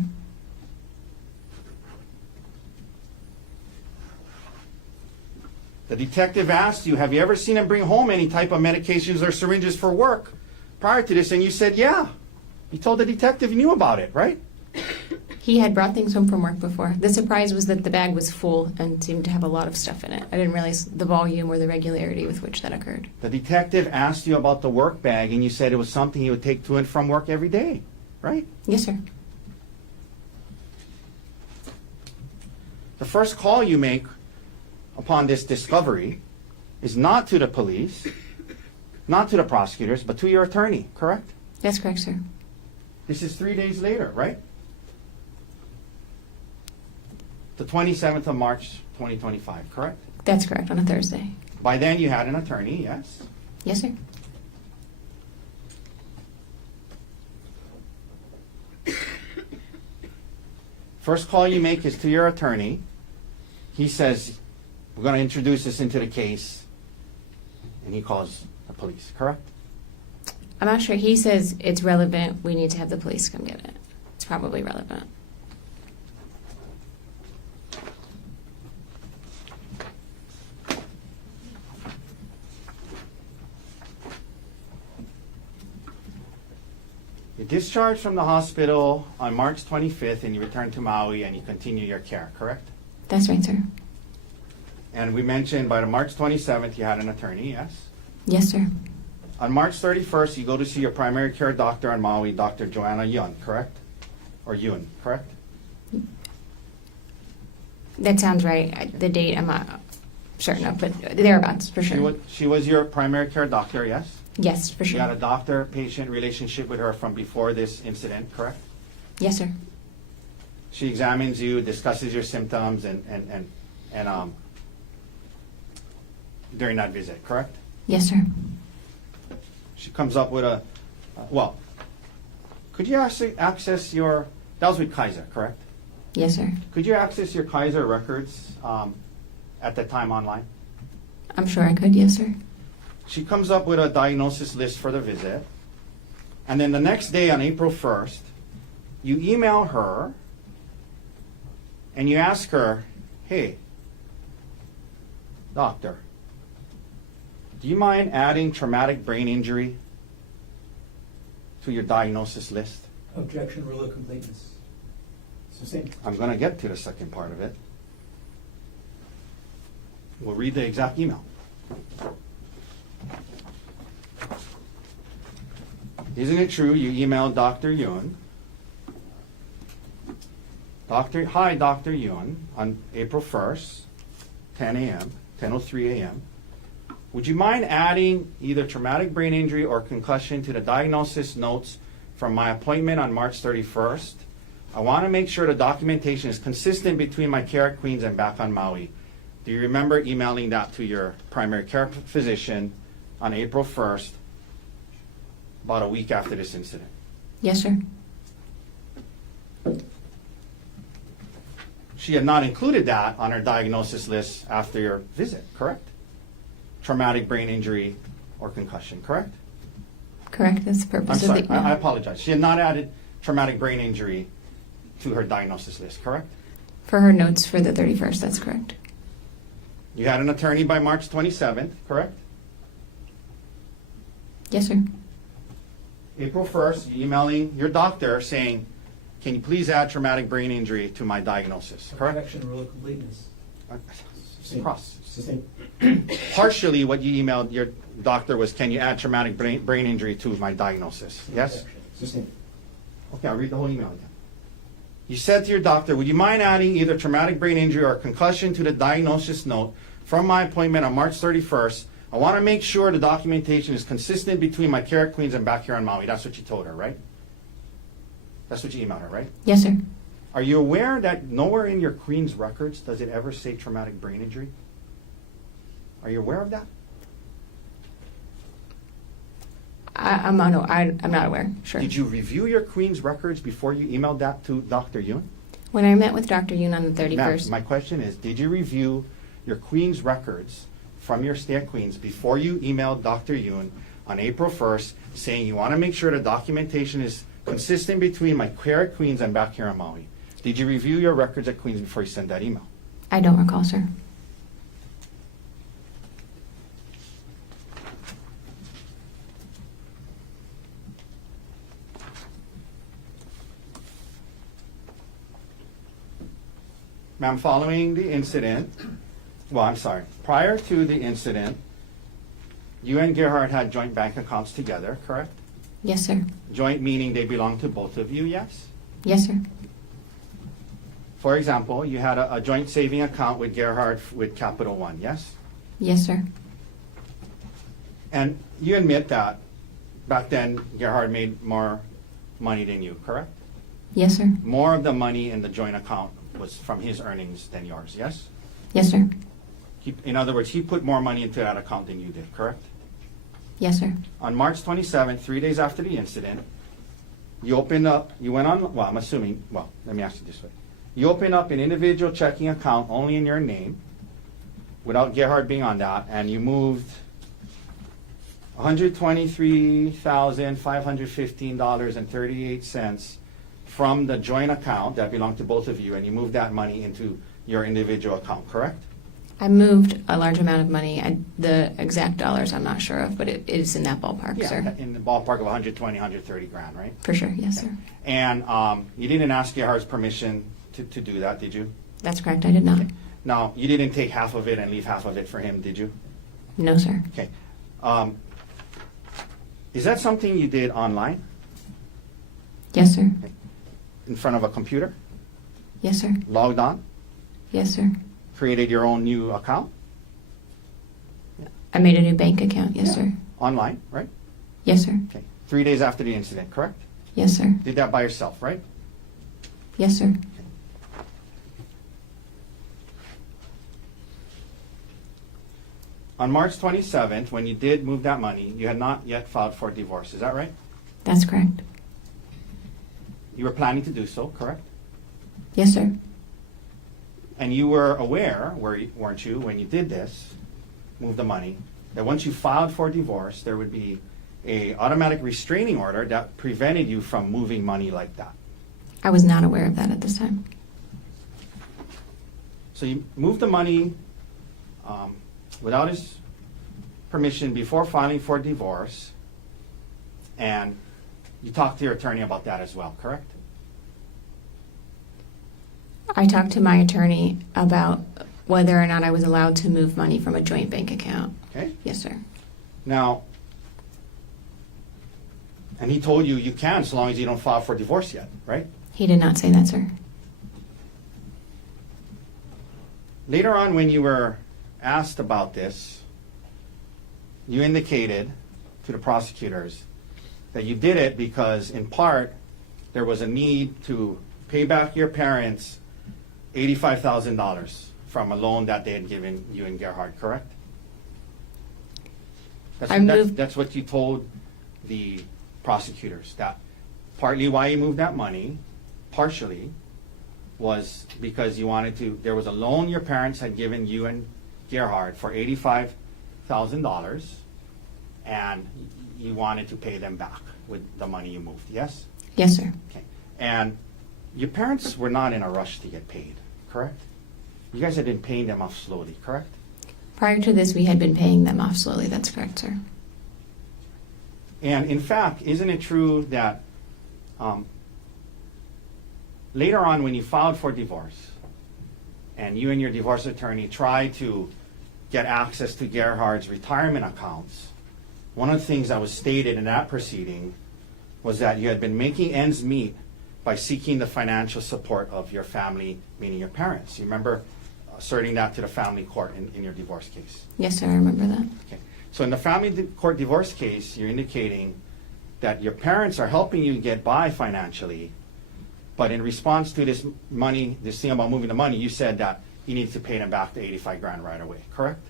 The detective asked you, have you ever seen him bring home any type of medications or syringes for work prior to this? And you said, yeah. You told the detective you knew about it, right? He had brought things home from work before. The surprise was that the bag was full and seemed to have a lot of stuff in it. I didn't realize the volume or the regularity with which that occurred. The detective asked you about the work bag, and you said it was something he would take to and from work every day, right? Yes, sir. The first call you make upon this discovery is not to the police, not to the prosecutors, but to your attorney, correct? That's correct, sir. This is 3 days later, right? The 27th of March, 2025, correct? That's correct, on a Thursday. By then you had an attorney, yes? Yes, sir. First call you make is to your attorney. He says, we're going to introduce this into the case, and he calls the police, correct? I'm not sure. He says it's relevant. We need to have the police come get it. It's probably relevant. You discharged from the hospital on March 25th, and you return to Maui, and you continue your care, correct? That's right, sir. And we mentioned by the March 27th you had an attorney, yes? Yes, sir. On March 31st, you go to see your primary care doctor on Maui, Dr. Joanna Yun, correct? Or Yun, correct? That sounds right. The date I'm not certain of, but thereabouts, for sure. She was your primary care doctor, yes? Yes, for You had a sure. doctor-patient relationship with her from before this incident, correct? Yes, sir. She examines you, discusses your symptoms, and during that visit, correct? Yes, sir. She comes up with a, well, could you actually access your, that was with Kaiser, correct? Yes, sir. Could you access your Kaiser records at that time online? I'm sure I could. Yes, sir. She comes up with a diagnosis list for the visit, and then the next day on April 1st, you email her and you ask her, hey, doctor, do you mind adding traumatic brain injury to your diagnosis list? Objection, rule of completeness. Sustained. I'm going to get to the second part of it. We'll read the exact email. Isn't it true you emailed Dr. Yun? Hi, Dr. Yun, on April 1st, 10 a.m., 10:03 a.m. Would you mind adding either traumatic brain injury or concussion to the diagnosis notes from my appointment on March 31st? I want to make sure the documentation is consistent between my care at Queens and back on Maui. Do you remember emailing that to your primary care physician on April 1st, about a week after this incident? Yes, sir. She had not included that on her diagnosis list after your visit, correct? Traumatic brain injury or concussion, correct? Correct. That's the I'm purpose sorry, of the I apologize. She had not added traumatic brain injury to her diagnosis list, correct? For her notes for the 31st. That's correct. You had an attorney by March 27th, correct? Yes, sir. April 1st, you emailing your doctor saying, can you please add traumatic brain injury to my diagnosis, correct? Objection, rule of completeness. Cross. Sustained. Partially what you emailed your doctor was, can you add traumatic brain injury to my diagnosis? Yes? Sustained. Okay, I'll read the whole email again. You said to your doctor, would you mind adding either traumatic brain injury or concussion to the diagnosis note from my appointment on March 31st? I want to make sure the documentation is consistent between my care at Queens and back here on Maui. That's what you told her, right? That's what you emailed her, right? Yes, sir. Are you aware that nowhere in your Queens records does it ever say traumatic brain injury? Are you aware of that? I'm not aware. Sure. Did you review your Queens records before you emailed that to Dr. Yoon? When I met with Dr. Yoon on the Ma'am, 31st, my question is, did you review your Queens records from your stay at Queens before you emailed Dr. Yoon on April 1st saying you want to make sure the documentation is consistent between my care at Queens and back here on Maui? Did you review your records at Queens before you sent that email? I don't recall, sir. Ma'am, following the incident, prior to the incident, you and Gerhardt had joint bank accounts together, correct? Yes, sir. Joint meaning they belong to both of you, yes? Yes, sir. For example, you had a joint saving account with Gerhardt with Capital One, yes? Yes, sir. And you admit that back then Gerhardt made more money than you, correct? Yes, sir. More of the money in the joint account was from his earnings than yours, yes? Yes, sir. In other words, he put more money into that account than you did, correct? Yes, sir. On March 27th, 3 days after the incident, you opened up, you went on, let me ask you this way. You opened up an individual checking account only in your name, without Gerhardt being on that, and you moved $123,515.38 from the joint account that belonged to both of you, and you moved that money into your individual account, correct? I moved a large amount of money. The exact dollars I'm not sure of, but it is in that ballpark, sir. In the ballpark of 120, 130 grand, right? For sure, yes, sir. And you didn't ask Gerhardt's permission to do that, did you? That's correct, I did not. Now, you didn't take half of it and leave half of it for him, did you? No, sir. Okay. Is that something you did online, Yes, sir. in front of a computer, Yes, sir. logged on, Yes, sir. created your own new account, I made a new bank account, yes, sir. online, right? Yes, sir. Okay. 3 days after the incident, correct? Yes, sir. Did that by yourself, right? Yes, sir. On March 27th, when you did move that money, you had not yet filed for divorce, is that right? That's correct. You were planning to do so, correct? Yes, sir. And you were aware, weren't you, when you did this, move the money, that once you filed for divorce, there would be a automatic restraining order that prevented you from moving money like that. I was not aware of that at this time. So you moved the money without his permission before filing for divorce, and you talked to your attorney about that as well, correct? I talked to my attorney about whether or not I was allowed to move money from a joint bank account. Okay. Yes, sir. Now, and he told you you can as long as you don't file for divorce yet, right? He did not say that, sir. Later on, when you were asked about this, you indicated to the prosecutors that you did it because, in part, there was a need to pay back your parents $85,000 from a loan that they had given you and Gerhardt, correct? That's what you told the prosecutors, that partly why you moved that money, partially, was because you wanted to, there was a loan your parents had given you and Gerhardt for $85,000, and you wanted to pay them back with the money you moved, yes? Yes, sir. Okay. And your parents were not in a rush to get paid, correct? You guys had been paying them off slowly, correct? Prior to this, we had been paying them off slowly. That's correct, sir. And in fact, isn't it true that later on when you filed for divorce and you and your divorce attorney tried to get access to Gerhardt's retirement accounts, one of the things that was stated in that proceeding was that you had been making ends meet by seeking the financial support of your family, meaning your parents. You remember asserting that to the family court in your divorce case? Yes, sir, I remember that. Okay. So in the family court divorce case, you're indicating that your parents are helping you get by financially, but in response to this money, this thing about moving the money, you said that you need to pay them back the 85 grand right away, correct?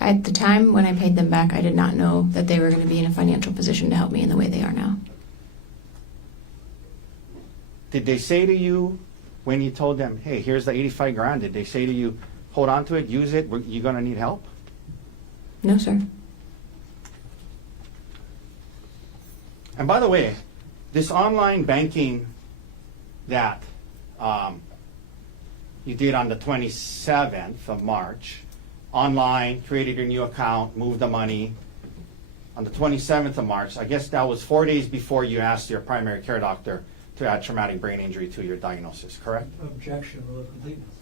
At the time when I paid them back, I did not know that they were going to be in a financial position to help me in the way they are now. Did they say to you when you told them, hey, here's the 85 grand, did they say to you, hold on to it, use it, you're going to need help? No, sir. And by the way, this online banking that you did on the 27th of March, online, created your new account, moved the money. On the 27th of March, I guess that was 4 days before you asked your primary care doctor to add traumatic brain injury to your diagnosis, correct? Objection, rule of completeness.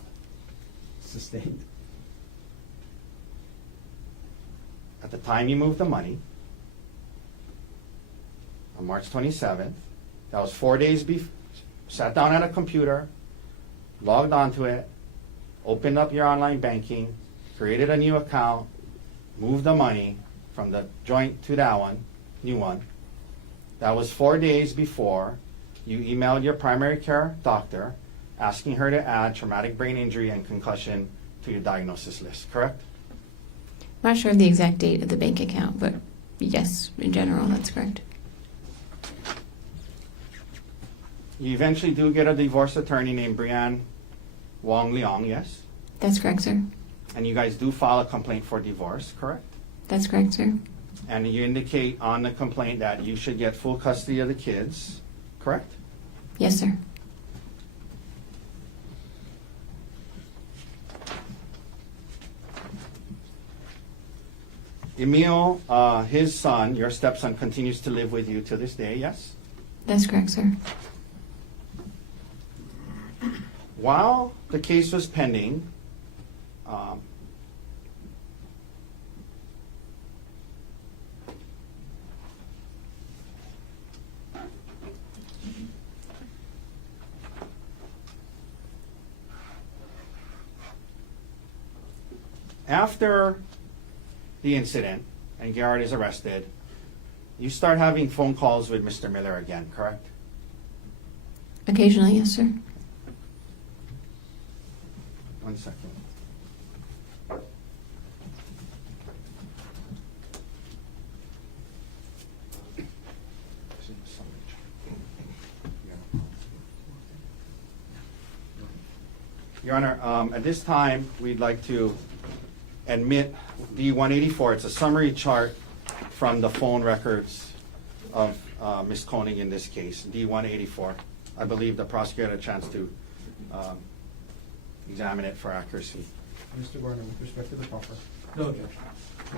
Sustained. At the time you moved the money, on March 27th, that was 4 days before, sat down at a computer, logged onto it, opened up your online banking, created a new account, moved the money from the joint to that one, new one. That was 4 days before you emailed your primary care doctor asking her to add traumatic brain injury and concussion to your diagnosis list, correct? I'm not sure of the exact date of the bank account, but yes, in general, that's correct. You eventually do get a divorce attorney named Brianne Wong Leong, yes? That's correct, sir. And you guys do file a complaint for divorce, correct? That's correct, sir. And you indicate on the complaint that you should get full custody of the kids, correct? Yes, sir. Emil, his son, your stepson, continues to live with you to this day, yes? That's correct, sir. While the case was pending, after the incident and Gerhardt is arrested, you start having phone calls with Mr. Miller again, correct? Occasionally, yes, sir. 1 second. Your Honor, at this time, we'd like to admit D-184. It's a summary chart from the phone records of Ms. Konig in this case, D-184. I believe the prosecutor had a chance to examine it for accuracy. Mr. Gardner, with respect to the proffer, No objection.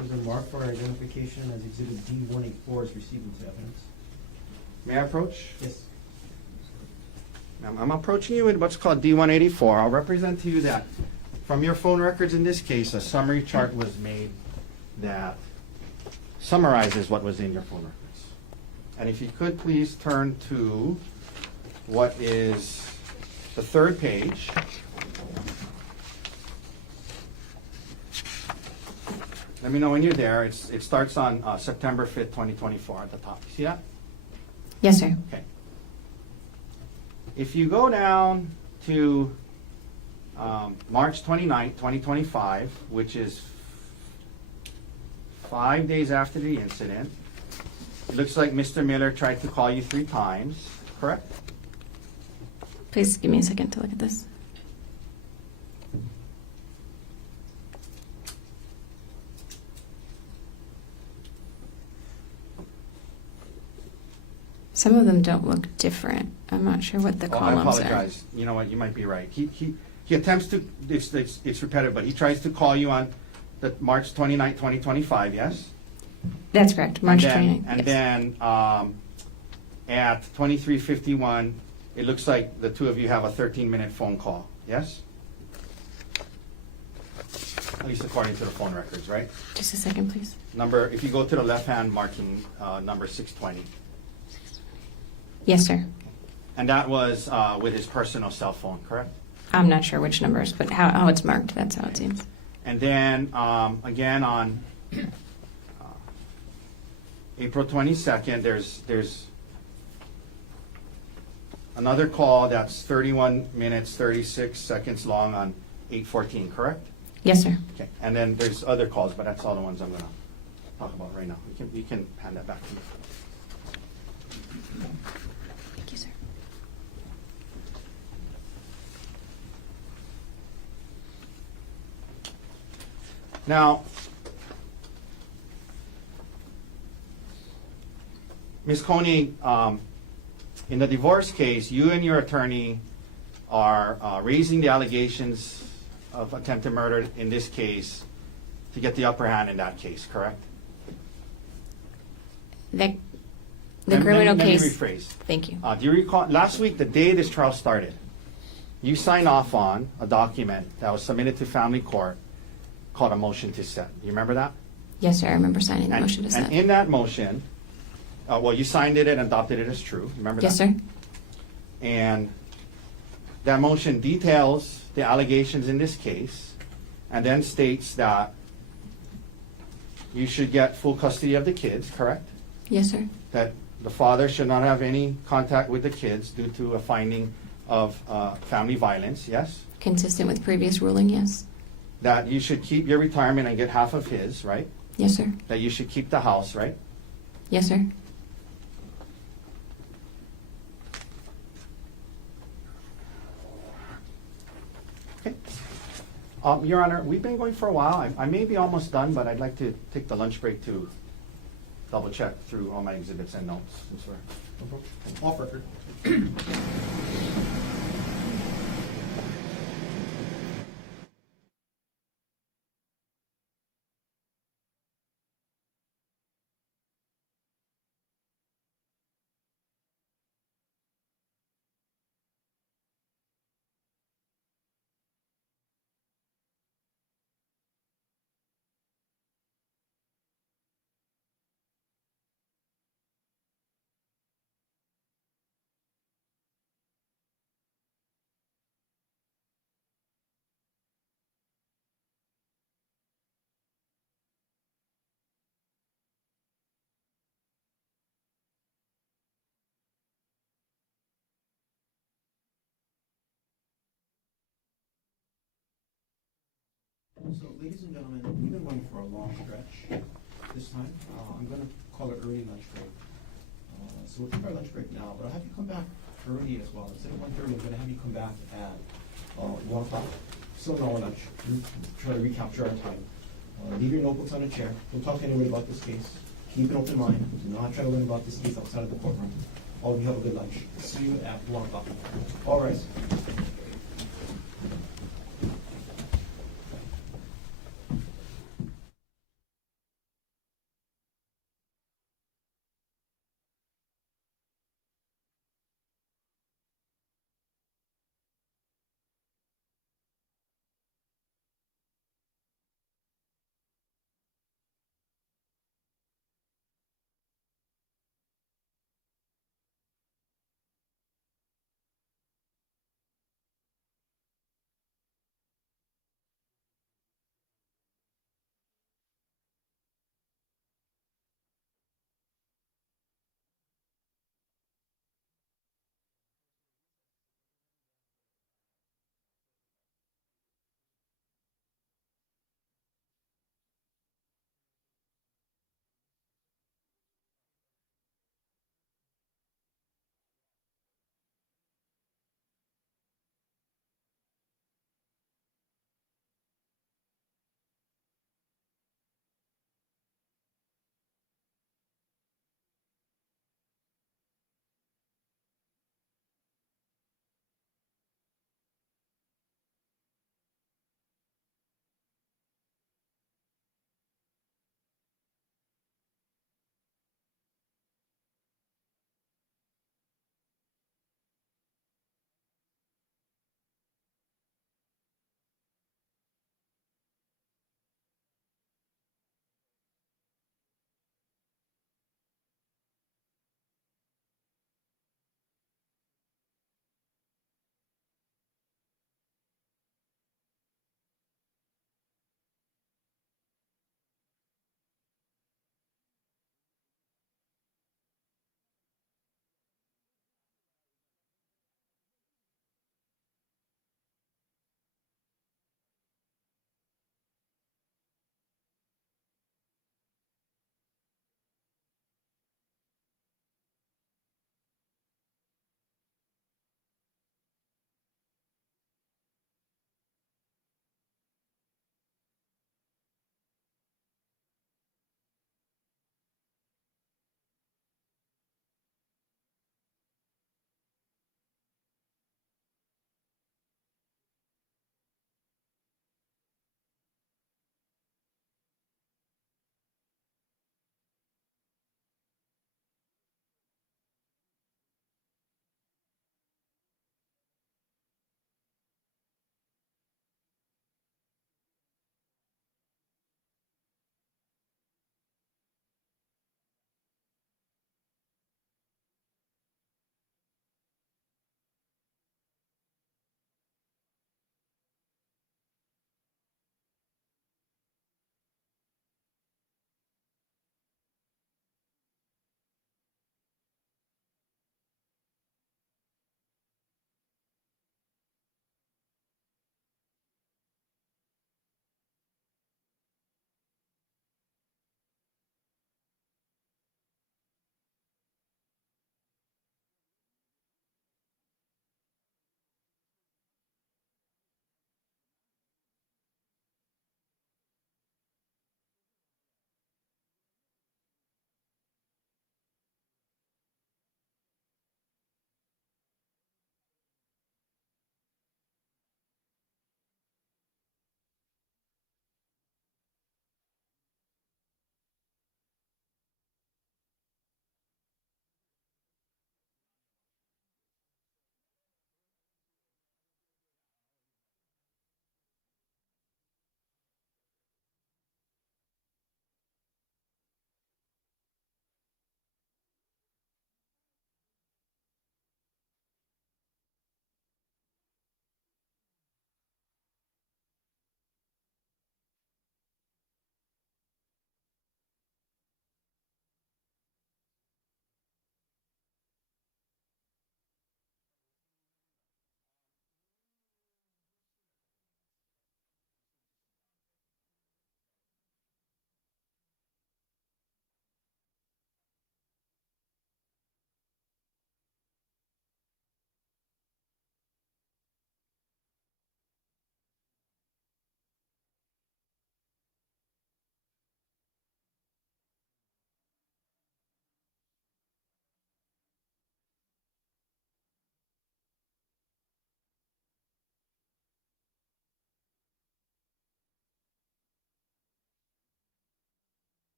was a mark for identification as Exhibit D-184 is received into evidence? May I approach? Yes. I'm approaching you with what's called D-184. I'll represent to you that from your phone records in this case, a summary chart was made that summarizes what was in your phone records. And if you could please turn to what is the third page. Let me know when you're there. It starts on September 5th, 2024 at the top. You see that? Yes, sir. Okay. If you go down to March 29th, 2025, which is 5 days after the incident, it looks like Mr. Miller tried to call you 3 times, correct? Please give me a second to look at this. Some of them don't look different. I'm not sure what the Oh, I columns are. apologize. You know what? You might be right. He attempts to, it's repetitive, but he tries to call you on the March 29th, 2025, yes? That's correct, March And 29th. then, yes. and then at 23:51, it looks like the two of you have a 13-minute phone call, yes? At least according to the phone records, right? Just a second, please. Number, if you go to the left-hand marking, number 620. Yes, sir. And that was with his personal cell phone, correct? I'm not sure which numbers, but how it's marked, that's how it seems. And then again on April 22nd, there's another call that's 31 minutes, 36 seconds long on 8/14, correct? Yes, sir. Okay. And then there's other calls, but that's all the ones I'm going to talk about right now. You can hand that back to me. Thank you, sir. Now, Ms. Konig, in the divorce case, you and your attorney are raising the allegations of attempted murder in this case to get the upper hand in that case, correct? The Let criminal me case. rephrase. Thank you. Do you recall, last week, the day this trial started, you signed off on a document that was submitted to family court called a motion to set. You remember that? Yes, sir. I remember signing the And- motion to set. And in that motion, well, you signed it and adopted it as true. Remember that? Yes, sir. And that motion details the allegations in this case and then states that you should get full custody of the kids, correct? Yes, sir. That the father should not have any contact with the kids due to a finding of family violence, yes? Consistent with previous ruling, yes. That you should keep your retirement and get half of his, right? Yes, sir. That you should keep the house, right? Yes, sir. Okay. Your Honor, we've been going for a while. I may be almost done, but I'd like to take the lunch break to double check through all my exhibits and notes, since we're Off record. So, ladies and gentlemen, we've been going for a long stretch this time. I'm going to call it early lunch break. So we'll take our lunch break now, but I'll have you come back early as well. Instead of 1:30, I'm going to have you come back at 1 o'clock. Still an hour lunch. Try to recapture our time. Leave your notebooks on a chair. Don't talk to anybody about this case. Keep an open mind. Do not try to learn about this case outside of the courtroom. All of you have a good lunch. See you at 1 o'clock. All rise.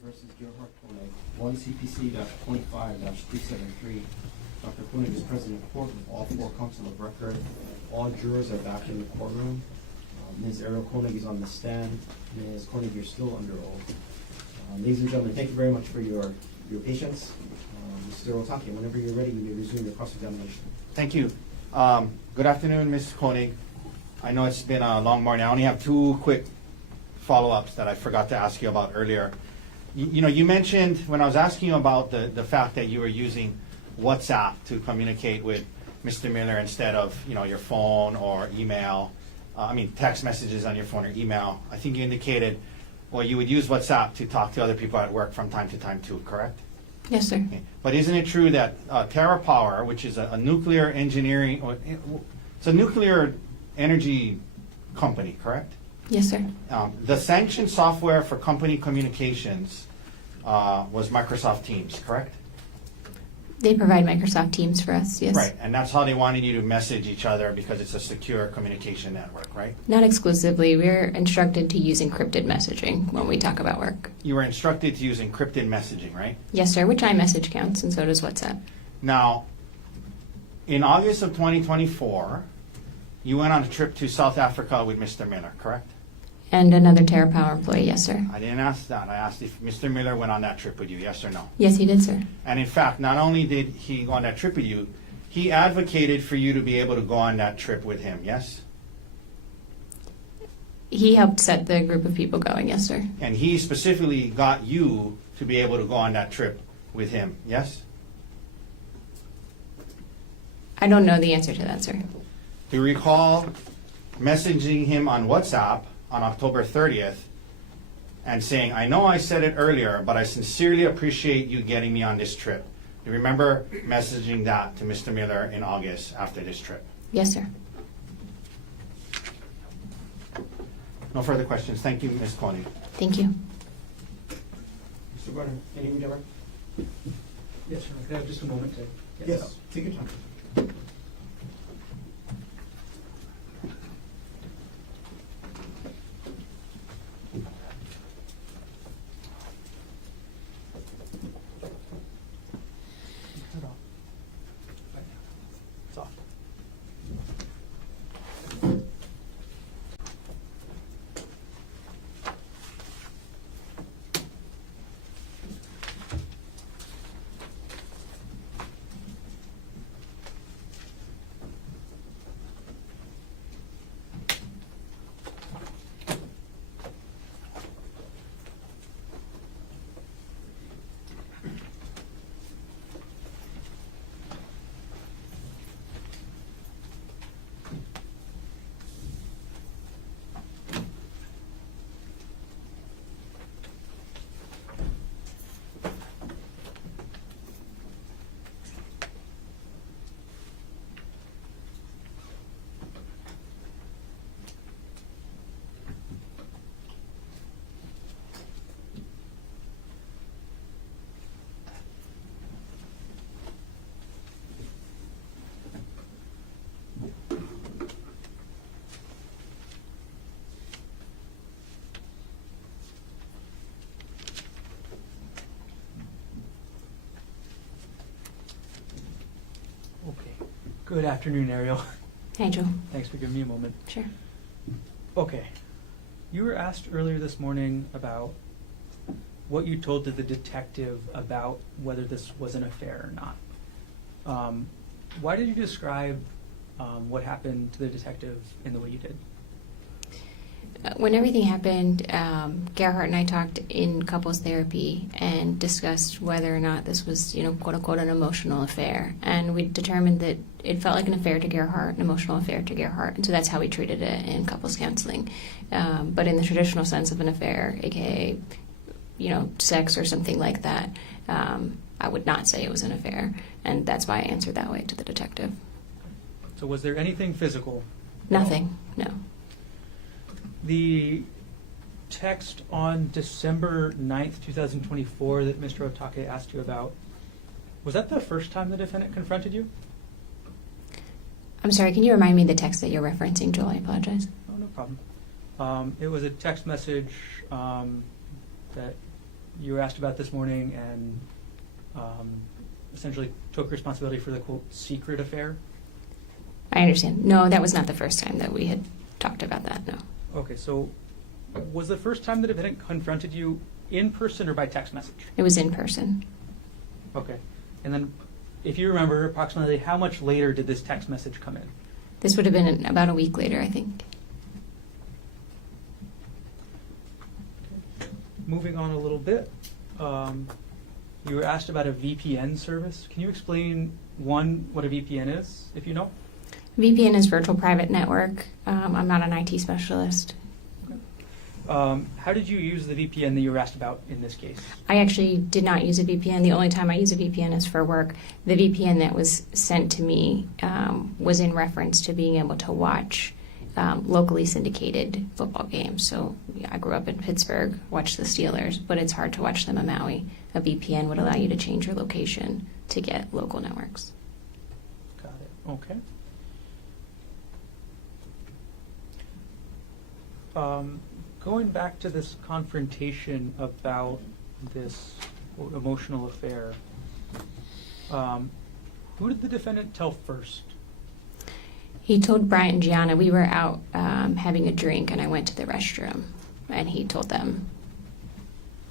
Versus Gerhardt Konig, 1 CPC-25-373. Dr. Konig is present in court with all 4 counsel of record. All jurors are back in the courtroom. Ms. Ariel Konig is on the stand. Ms. Konig, you're still under oath. Ladies and gentlemen, thank you very much for your patience. Mr. Otake, whenever you're ready, you may resume your cross-examination. Thank you. Good afternoon, Ms. Konig. I know it's been a long morning. I only have 2 quick follow-ups that I forgot to ask you about earlier. You mentioned when I was asking you about the fact that you were using WhatsApp to communicate with Mr. Miller instead of your phone or email. Text messages on your phone or email. I think you indicated, well, you would use WhatsApp to talk to other people at work from time to time too, correct? Yes, sir. Okay. But isn't it true that TerraPower, which is a nuclear engineering, it's a nuclear energy company, correct? Yes, sir. The sanctioned software for company communications was Microsoft Teams, correct? They provide Microsoft Teams for us, yes. Right, and that's how they wanted you to message each other because it's a secure communication network, right? Not exclusively. We're instructed to use encrypted messaging when we talk about work. You were instructed to use encrypted messaging, right? Yes, sir, which iMessage counts, and so does WhatsApp. Now, in August of 2024, you went on a trip to South Africa with Mr. Miller, correct? And another TerraPower employee, yes, sir. I didn't ask that. I asked if Mr. Miller went on that trip with you, yes or no? Yes, he did, sir. And in fact, not only did he go on that trip with you, he advocated for you to be able to go on that trip with him, yes? He helped set the group of people going, yes, sir. And he specifically got you to be able to go on that trip with him, yes? I don't know the answer to that, sir. Do you recall messaging him on WhatsApp on October 30th and saying, I know I said it earlier, but I sincerely appreciate you getting me on this trip. Do you remember messaging that to Mr. Miller in August after this trip? Yes, sir. No further questions. Thank you, Ms. Konig. Thank you. Mr. Gardner, any redirect? Yes, sir. Could I have just a moment to get this out? Yes, take your time. It's off. Okay. Good afternoon, Ariel. Hi, Joe. Thanks for giving me a moment. Sure. Okay. You were asked earlier this morning about what you told to the detective about whether this was an affair or not. Why did you describe what happened to the detective in the way you did? When everything happened, Gerhardt and I talked in couples therapy and discussed whether or not this was, quote unquote, an emotional affair. And we determined that it felt like an affair to Gerhardt, an emotional affair to Gerhardt. And so that's how we treated it in couples counseling. But in the traditional sense of an affair, aka, sex or something like that, I would not say it was an affair. And that's why I answered that way to the detective. So was there anything physical? Nothing, no. The text on December 9th, 2024 that Mr. Otake asked you about, was that the first time the defendant confronted you? I'm sorry, can you remind me the text that you're referencing, Joel? I apologize. Oh, no problem. It was a text message that you were asked about this morning and essentially took responsibility for the quote secret affair. I understand. No, that was not the first time that we had talked about that, no. Okay, so was the first time the defendant confronted you in person or by text message? It was in person. Okay. And then, if you remember, approximately how much later did this text message come in? This would have been about a week later, I think. Moving on a little bit, you were asked about a VPN service. Can you explain, one, what a VPN is, if you know? VPN is virtual private network. I'm not an IT specialist. How did you use the VPN that you were asked about in this case? I actually did not use a VPN. The only time I use a VPN is for work. The VPN that was sent to me was in reference to being able to watch locally syndicated football games. So yeah, I grew up in Pittsburgh, watched the Steelers, but it's hard to watch them in Maui. A VPN would allow you to change your location to get local networks. Got it. Okay. Going back to this confrontation about this quote, emotional affair, who did the defendant tell first? He told Bryant and Gianna we were out having a drink, and I went to the restroom, and he told them.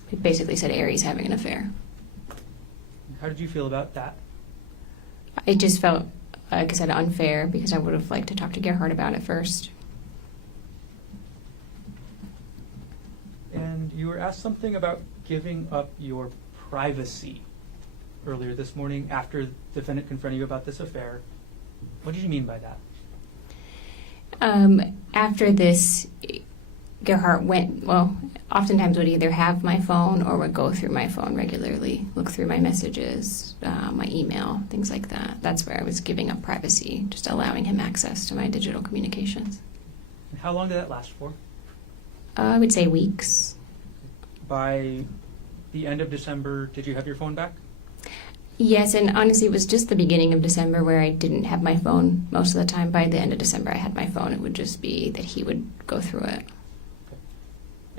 He basically said Aries having an affair. How did you feel about that? It just felt, like I said, unfair because I would have liked to talk to Gerhardt about it first. And you were asked something about giving up your privacy earlier this morning after the defendant confronted you about this affair. What did you mean by that? After this, Gerhardt oftentimes would either have my phone or would go through my phone regularly, look through my messages, my email, things like that. That's where I was giving up privacy, just allowing him access to my digital communications. And how long did that last for? I would say weeks. By the end of December, did you have your phone back? Yes, and honestly, it was just the beginning of December where I didn't have my phone most of the time. By the end of December, I had my phone. It would just be that he would go through it. Okay.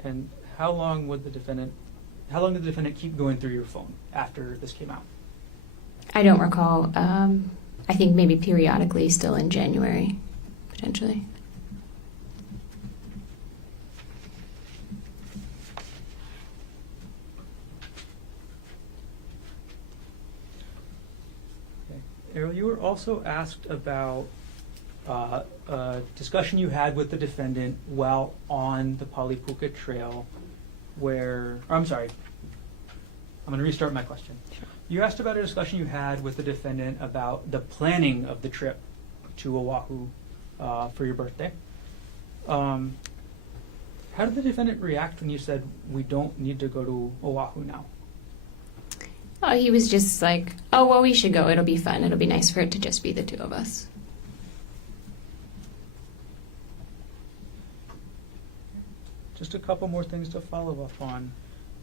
And how long did the defendant keep going through your phone after this came out? I don't recall. I think maybe periodically, still in January, potentially. Errol, you were also asked about a discussion you had with the defendant while on the Palipuka Trail I'm going to restart my question. You asked about a discussion you had with the defendant about the planning of the trip to Oahu for your birthday. How did the defendant react when you said, we don't need to go to Oahu now? Oh, he was just like, oh, well, we should go. It'll be fun. It'll be nice for it to just be the two of us. Just a couple more things to follow up on.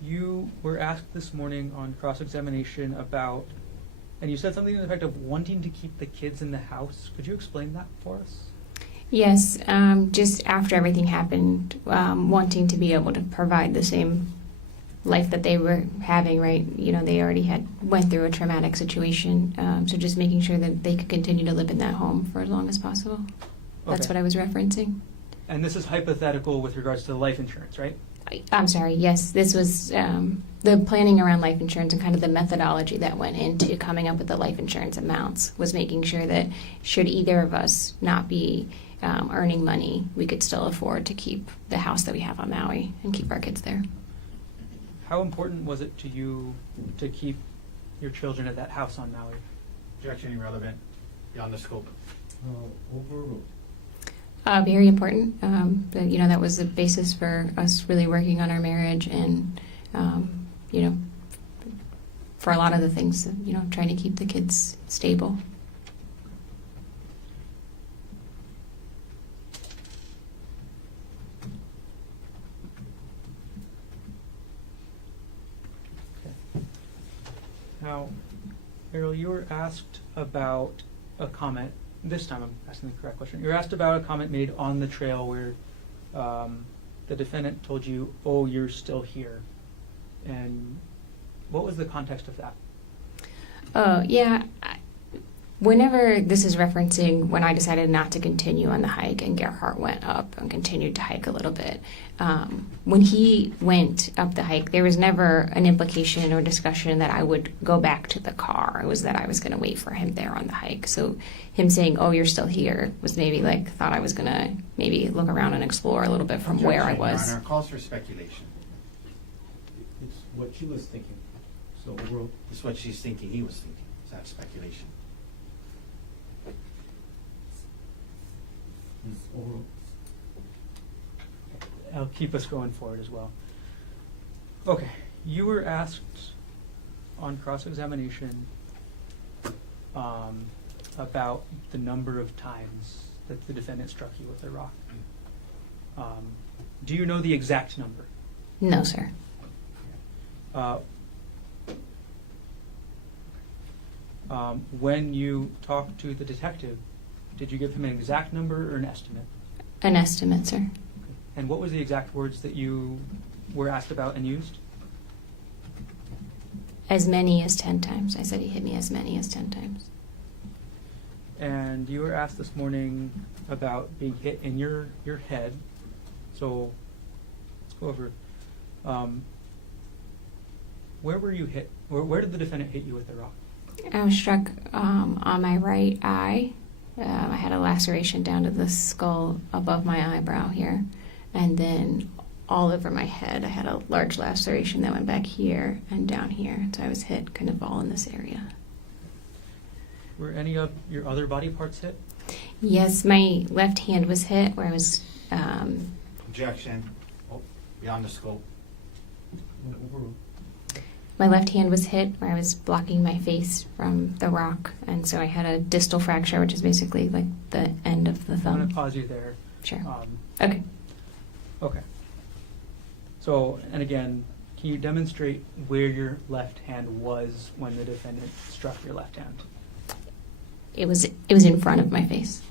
You were asked this morning on cross-examination about, and you said something to the effect of wanting to keep the kids in the house. Could you explain that for us? Yes, just after everything happened, wanting to be able to provide the same life that they were having, right? You know, they already went through a traumatic situation, so just making sure that they could continue to live in that home for as long as possible. That's Okay. what I was referencing. And this is hypothetical with regards to the life insurance, right? I'm sorry, yes, this was the planning around life insurance and kind of the methodology that went into coming up with the life insurance amounts was making sure that should either of us not be earning money, we could still afford to keep the house that we have on Maui and keep our kids there. How important was it to you to keep your children at that house on Maui? Objection irrelevant, beyond the scope. Overruled. Very important. That was the basis for us really working on our marriage and, for a lot of the things, trying to keep the kids stable. Now, Errol, you were asked about a comment. This time I'm asking the correct question. You were asked about a comment made on the trail where the defendant told you, oh, you're still here. And what was the context of that? Oh, yeah. Whenever this is referencing when I decided not to continue on the hike and Gerhardt went up and continued to hike a little bit, when he went up the hike, there was never an implication or discussion that I would go back to the car. It was that I was going to wait for him there on the hike. So him saying, "Oh, you're still here," was maybe like thought I was going to maybe look around and explore a little bit from where I Objection, was. Your Honor, calls for speculation. It's what she was thinking. So overall, It's what she's thinking, he was thinking. Is that speculation? overall. I'll keep us going forward as well. Okay, you were asked on cross-examination about the number of times that the defendant struck you with a rock. Do you know the exact number? No, sir. When you talked to the detective, did you give him an exact number or an estimate? An estimate, sir. And what was the exact words that you were asked about and used? As many as 10 times. I said he hit me as many as 10 times. And you were asked this morning about being hit in your head. So let's go over. Where were you hit? Or where did the defendant hit you with the rock? I was struck on my right eye. I had a laceration down to the skull above my eyebrow here. And then all over my head, I had a large laceration that went back here and down here. So I was hit kind of all in this area. Were any of your other body parts hit? Yes, my left hand was hit where I was... Objection. Oh, beyond the scope. Overall. My left hand was hit where I was blocking my face from the rock. And so I had a distal fracture, which is basically like the end of the I'm going thumb. to pause you there. Sure. Okay. Okay. So, and again, can you demonstrate where your left hand was when the defendant struck your left hand? It was in front of my face.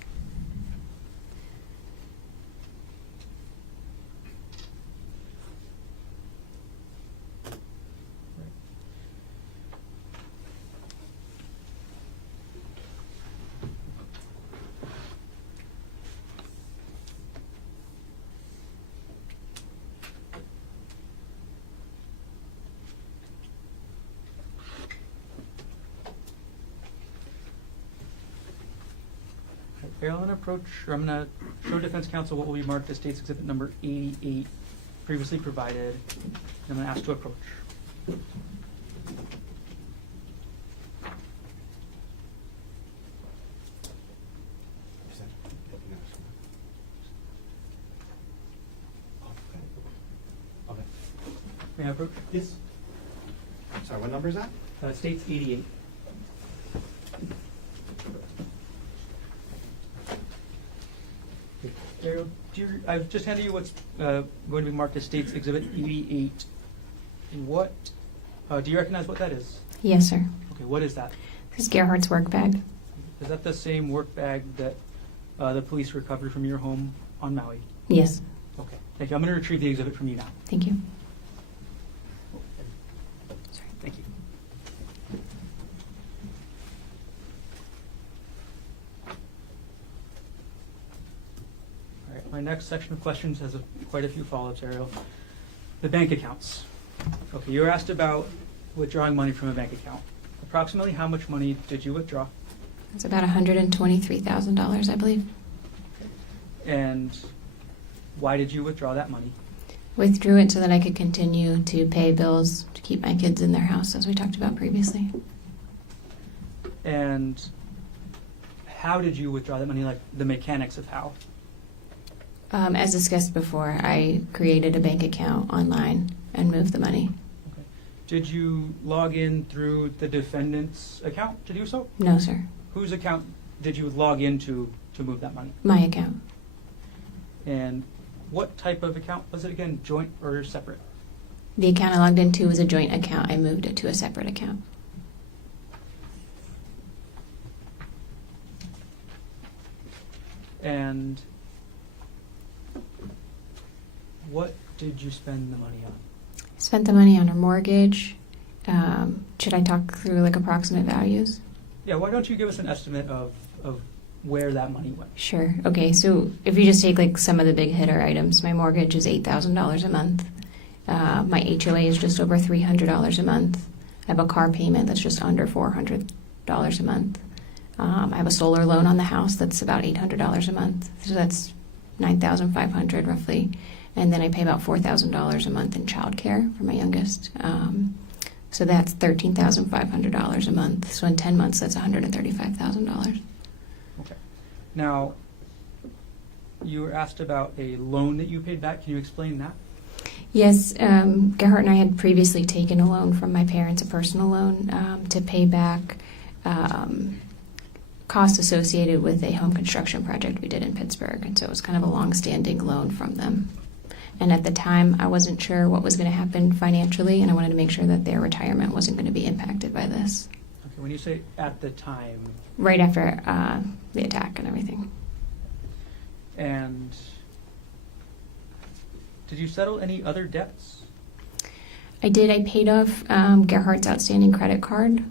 Okay, I'm going to show defense counsel what will be marked as State's Exhibit number 88, previously provided. I'm going to ask to approach. Okay. May I approach? Yes. Sorry, what number is that? State's 88. Ariel, I've just handed you what's going to be marked as State's Exhibit 88. What, do you recognize what that is? Yes, sir. Okay, what is that? This is Gerhardt's work bag. Is that the same work bag that the police recovered from your home on Maui? Yes. Okay, thank you. I'm going to retrieve the exhibit from you now. Thank you. Sorry, thank you. All right, my next section of questions has quite a few follow-ups, Ariel. The bank accounts. Okay, you were asked about withdrawing money from a bank account. Approximately how much money did you withdraw? It's about $123,000, I believe. And why did you withdraw that money? Withdrew it so that I could continue to pay bills to keep my kids in their house, as we talked about previously. And how did you withdraw that money, like the mechanics of how? As discussed before, I created a bank account online and moved the money. Okay. Did you log in through the defendant's account to do so? No, sir. Whose account did you log into to move that money? My account. And what type of account was it again, joint or separate? The account I logged into was a joint account. I moved it to a separate account. And what did you spend the money on? Spent the money on her mortgage. Should I talk through like approximate values? Yeah, why don't you give us an estimate of where that money went? Sure. Okay, so if you just take like some of the big hitter items, my mortgage is $8,000 a month. My HOA is just over $300 a month. I have a car payment that's just under $400 a month. I have a solar loan on the house that's about $800 a month. So that's $9,500 roughly. And then I pay about $4,000 a month in childcare for my youngest. So that's $13,500 a month. So in 10 months, that's $135,000. Okay. Now, you were asked about a loan that you paid back. Can you explain that? Yes, Gerhardt and I had previously taken a loan from my parents, a personal loan, to pay back costs associated with a home construction project we did in Pittsburgh. And so it was kind of a long-standing loan from them. And at the time, I wasn't sure what was going to happen financially, and I wanted to make sure that their retirement wasn't going to be impacted by this. Okay, when you say at the time, Right after the attack and everything. and did you settle any other debts? I did. I paid off Gerhardt's outstanding credit card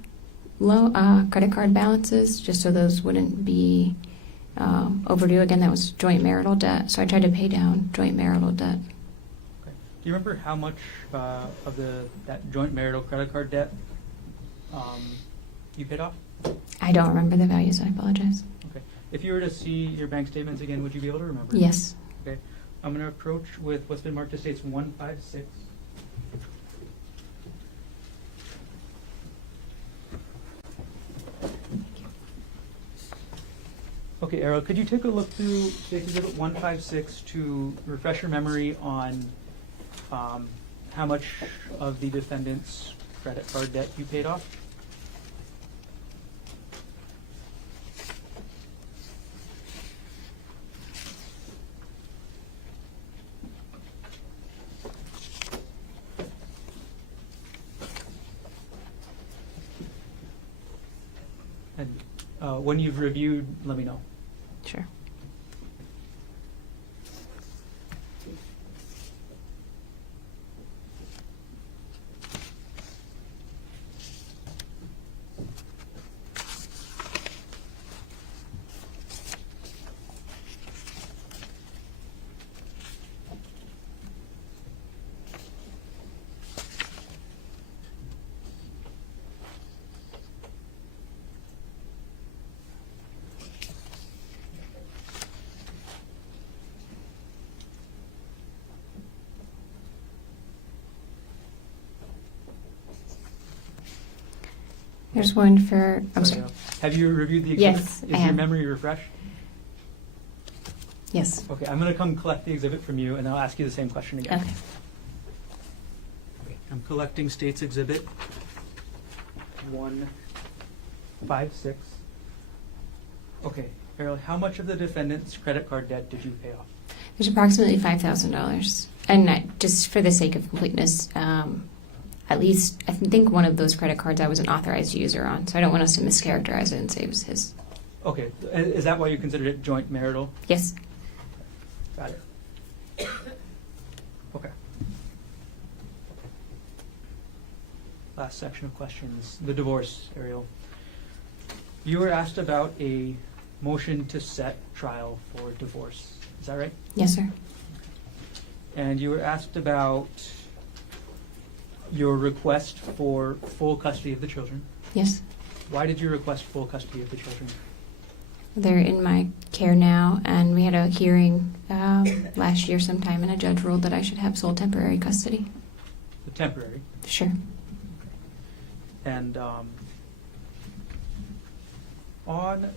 balances, just so those wouldn't be overdue. Again, that was joint marital debt, so I tried to pay down joint marital debt. Okay. Do you remember how much of that joint marital credit card debt you paid off? I don't remember the values. I apologize. Okay. If you were to see your bank statements again, would you be able to remember? Yes. Okay. I'm going to approach with what's been marked as states 156. Okay, Errol, could you take a look through State Exhibit 156 to refresh your memory on how much of the defendant's credit card debt you paid off? And when you've reviewed, let me know. Sure. There's one for. I'm sorry. Have you reviewed the exhibit? Yes, Is I your have. memory refreshed? Yes. Okay, I'm going to come collect the exhibit from you, and then I'll ask you the same question again. Okay. I'm collecting State's Exhibit 156. Okay, Errol, how much of the defendant's credit card debt did you pay off? There's approximately $5,000, and just for the sake of completeness, at least I think one of those credit cards I was an authorized user on, so I don't want us to mischaracterize it and say it was his. Okay, is that why you considered it joint marital? Yes. Got it. Okay. Last section of questions, the divorce, Ariel. You were asked about a motion to set trial for divorce. Is that right? Yes, sir. And you were asked about your request for full custody of the children. Yes. Why did you request full custody of the children? They're in my care now, and we had a hearing last year sometime, and a judge ruled that I should have sole temporary custody. The temporary. Sure. And on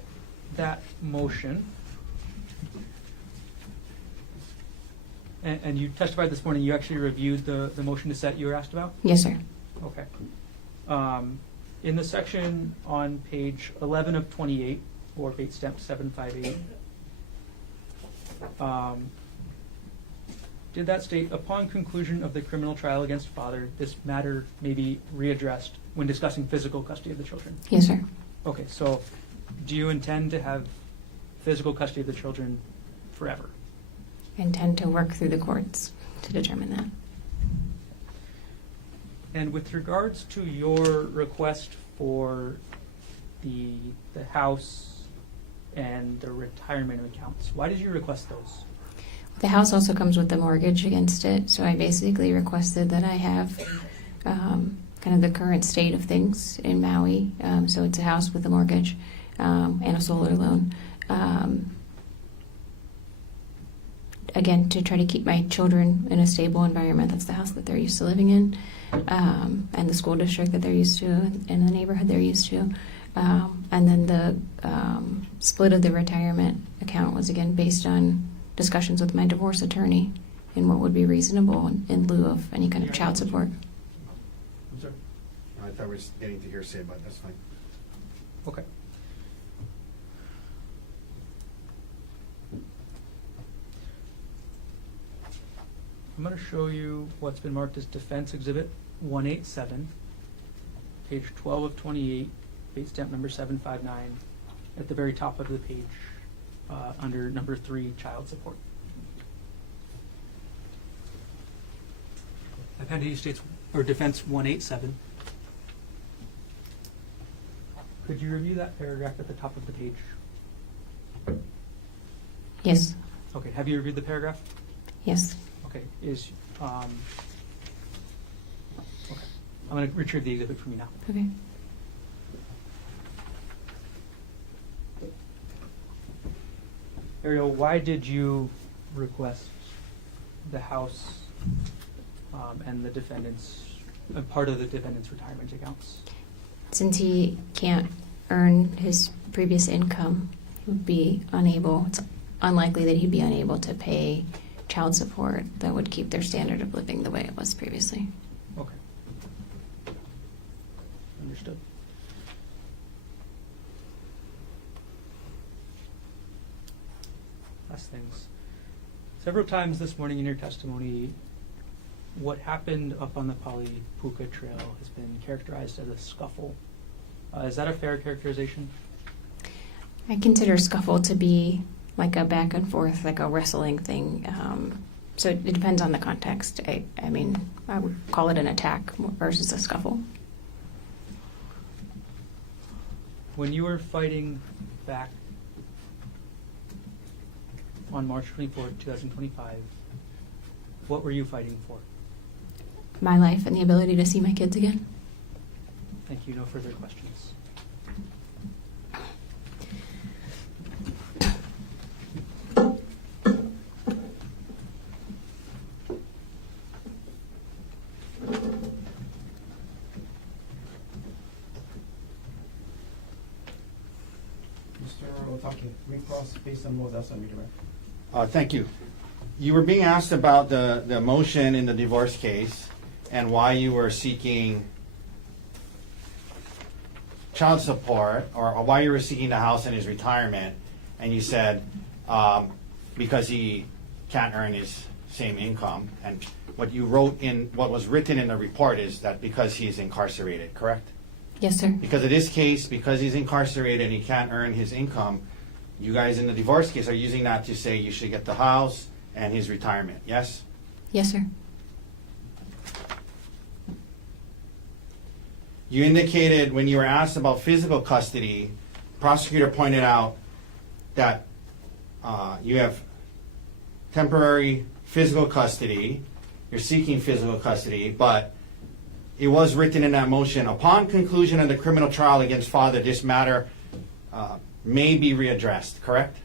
that motion, and you testified this morning, you actually reviewed the motion to set you were asked about? Yes, sir. Okay. In the section on page 11 of 28, or bait stamp 758, did that state, upon conclusion of the criminal trial against father, this matter may be readdressed when discussing physical custody of the children? Yes, sir. Okay, so do you intend to have physical custody of the children forever? I intend to work through the courts to determine that. And with regards to your request for the house and the retirement accounts, why did you request those? The house also comes with the mortgage against it, so I basically requested that I have kind of the current state of things in Maui. So it's a house with a mortgage and a solar loan. Again, to try to keep my children in a stable environment. That's the house that they're used to living in, and the school district that they're used to, and the neighborhood they're used to. And then the split of the retirement account was again based on discussions with my divorce attorney and what would be reasonable in lieu of any kind of child support. I'm sorry? I thought we were getting to hearsay, but that's fine. Okay. I'm going to show you what's been marked as Defense Exhibit 187, page 12 of 28, date stamp number 759, at the very top of the page, under number 3, child support. Appendix states, or Defense 187. Could you review that paragraph at the top of the page? Yes, Okay, have you reviewed the paragraph? yes. Okay, okay, I'm going to retrieve the exhibit from you now. Okay. Ariel, why did you request the house and the defendant's, part of the defendant's retirement accounts? Since he can't earn his previous income, he would be unable, it's unlikely that he'd be unable to pay child support that would keep their standard of living the way it was previously. Okay. Understood. Last things. Several times this morning in your testimony, what happened up on the Palipuka Trail has been characterized as a scuffle. Is that a fair characterization? I consider scuffle to be like a back and forth, like a wrestling thing. So it depends on the context. I mean, I would call it an attack versus a scuffle. When you were fighting back on March 24, 2025, what were you fighting for? My life and the ability to see my kids again. Thank you. No further questions. Mr. Otake, recross based on what else on redirect. Thank you. You were being asked about the motion in the divorce case and why you were seeking child support, or why you were seeking the house and his retirement, and you said because he can't earn his same income. And what you wrote in, what was written in the report is that because he's incarcerated, correct? Yes, sir. Because of this case, because he's incarcerated and he can't earn his income, you guys in the divorce case are using that to say you should get the house and his retirement, yes? Yes, sir. You indicated when you were asked about physical custody, prosecutor pointed out that you have temporary physical custody, you're seeking physical custody, but it was written in that motion, upon conclusion of the criminal trial against father, this matter may be readdressed, correct?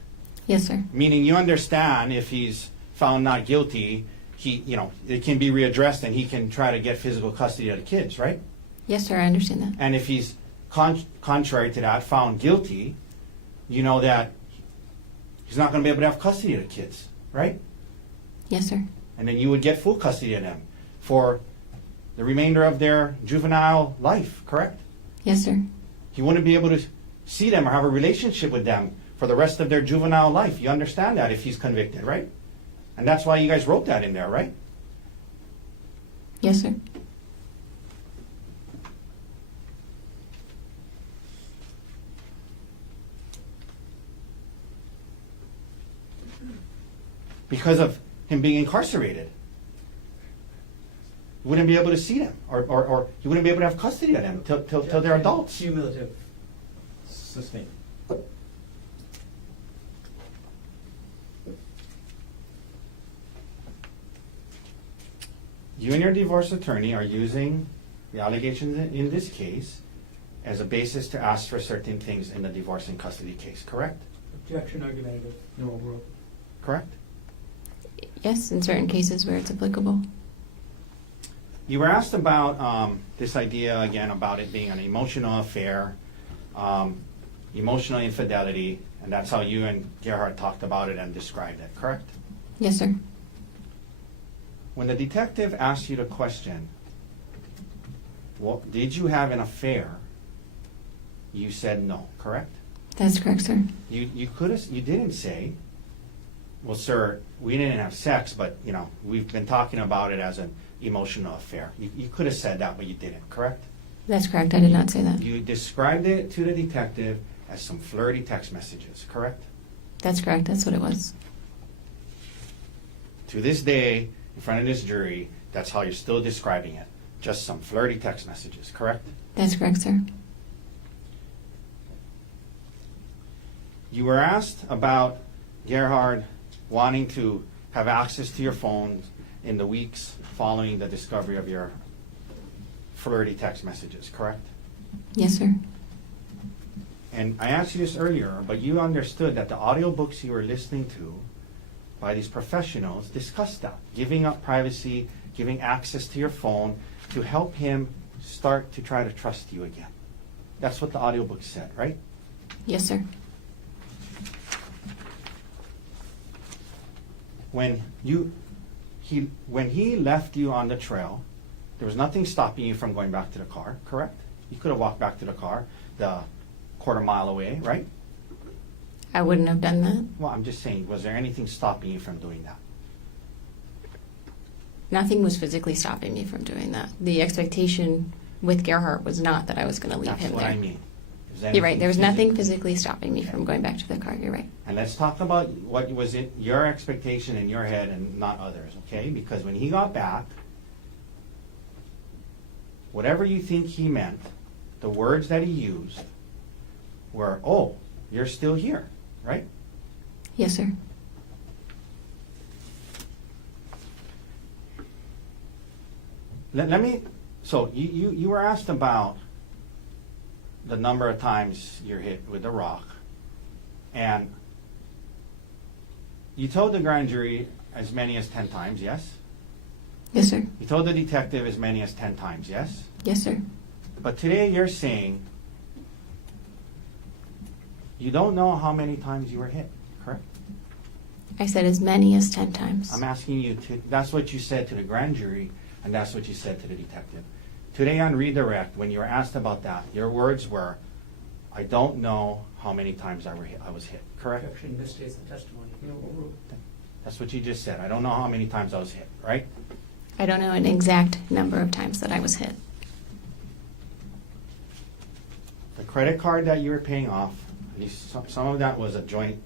Yes, sir. Meaning you understand if he's found not guilty, it can be readdressed and he can try to get physical custody of the kids, right? Yes, sir. I understand that. And if he's contrary to that, found guilty, you know that he's not going to be able to have custody of the kids, right? Yes, sir. And then you would get full custody of them for the remainder of their juvenile life, correct? Yes, sir. He wouldn't be able to see them or have a relationship with them for the rest of their juvenile life. You understand that if he's convicted, right? And that's why you guys wrote that in there, right? Yes, sir. Because of him being incarcerated. You wouldn't be able to see them, or you wouldn't be able to have custody of them till they're adults. Cumulative. Sustained. You and your divorce attorney are using the allegations in this case as a basis to ask for certain things in the divorce and custody case, correct? Objection argumentative. No overruled. Correct? Yes, in certain cases where it's applicable. You were asked about this idea again about it being an emotional affair, emotional infidelity, and that's how you and Gerhardt talked about it and described it, correct? Yes, sir. When the detective asked you the question, well, did you have an affair? You said no, correct? That's correct, sir. You didn't say, well, sir, we didn't have sex, but we've been talking about it as an emotional affair. You could have said that, but you didn't, correct? That's correct. I did not say that. You described it to the detective as some flirty text messages, correct? That's correct. That's what it was. To this day, in front of this jury, that's how you're still describing it. Just some flirty text messages, correct? That's correct, sir. You were asked about Gerhardt wanting to have access to your phone in the weeks following the discovery of your flirty text messages, correct? Yes, sir. And I asked you this earlier, but you understood that the audiobooks you were listening to by these professionals discussed that, giving up privacy, giving access to your phone to help him start to try to trust you again. That's what the audiobook said, right? Yes, sir. When he left you on the trail, there was nothing stopping you from going back to the car, correct? You could have walked back to the car, the quarter-mile away, right? I wouldn't have done that. Well, I'm just saying, was there anything stopping you from doing that? Nothing was physically stopping me from doing that. The expectation with Gerhardt was not that I was going to leave That's him what there. I mean. Is You're right. There was nothing physical? physically stopping me from going back to the car. You're right. And let's talk about what was it, your expectation in your head and not others, okay? Because when he got back, whatever you think he meant, the words that he used were, oh, you're still here, right? Yes, sir. Let me, so you were asked about the number of times you're hit with a rock, and you told the grand jury as many as 10 times, yes? Yes, sir. You told the detective as many as 10 times, yes? Yes, sir. But today you're saying you don't know how many times you were hit, correct? I said as many as 10 times. I'm asking you to, that's what you said to the grand jury, and that's what you said to the detective. Today on redirect, when you were asked about that, your words were, I don't know how many times I was hit, correct? Objection misstates the testimony. No overruled. That's what you just said. I don't know how many times I was hit, right? I don't know an exact number of times that I was hit. The credit card that you were paying off, at least some of that was a joint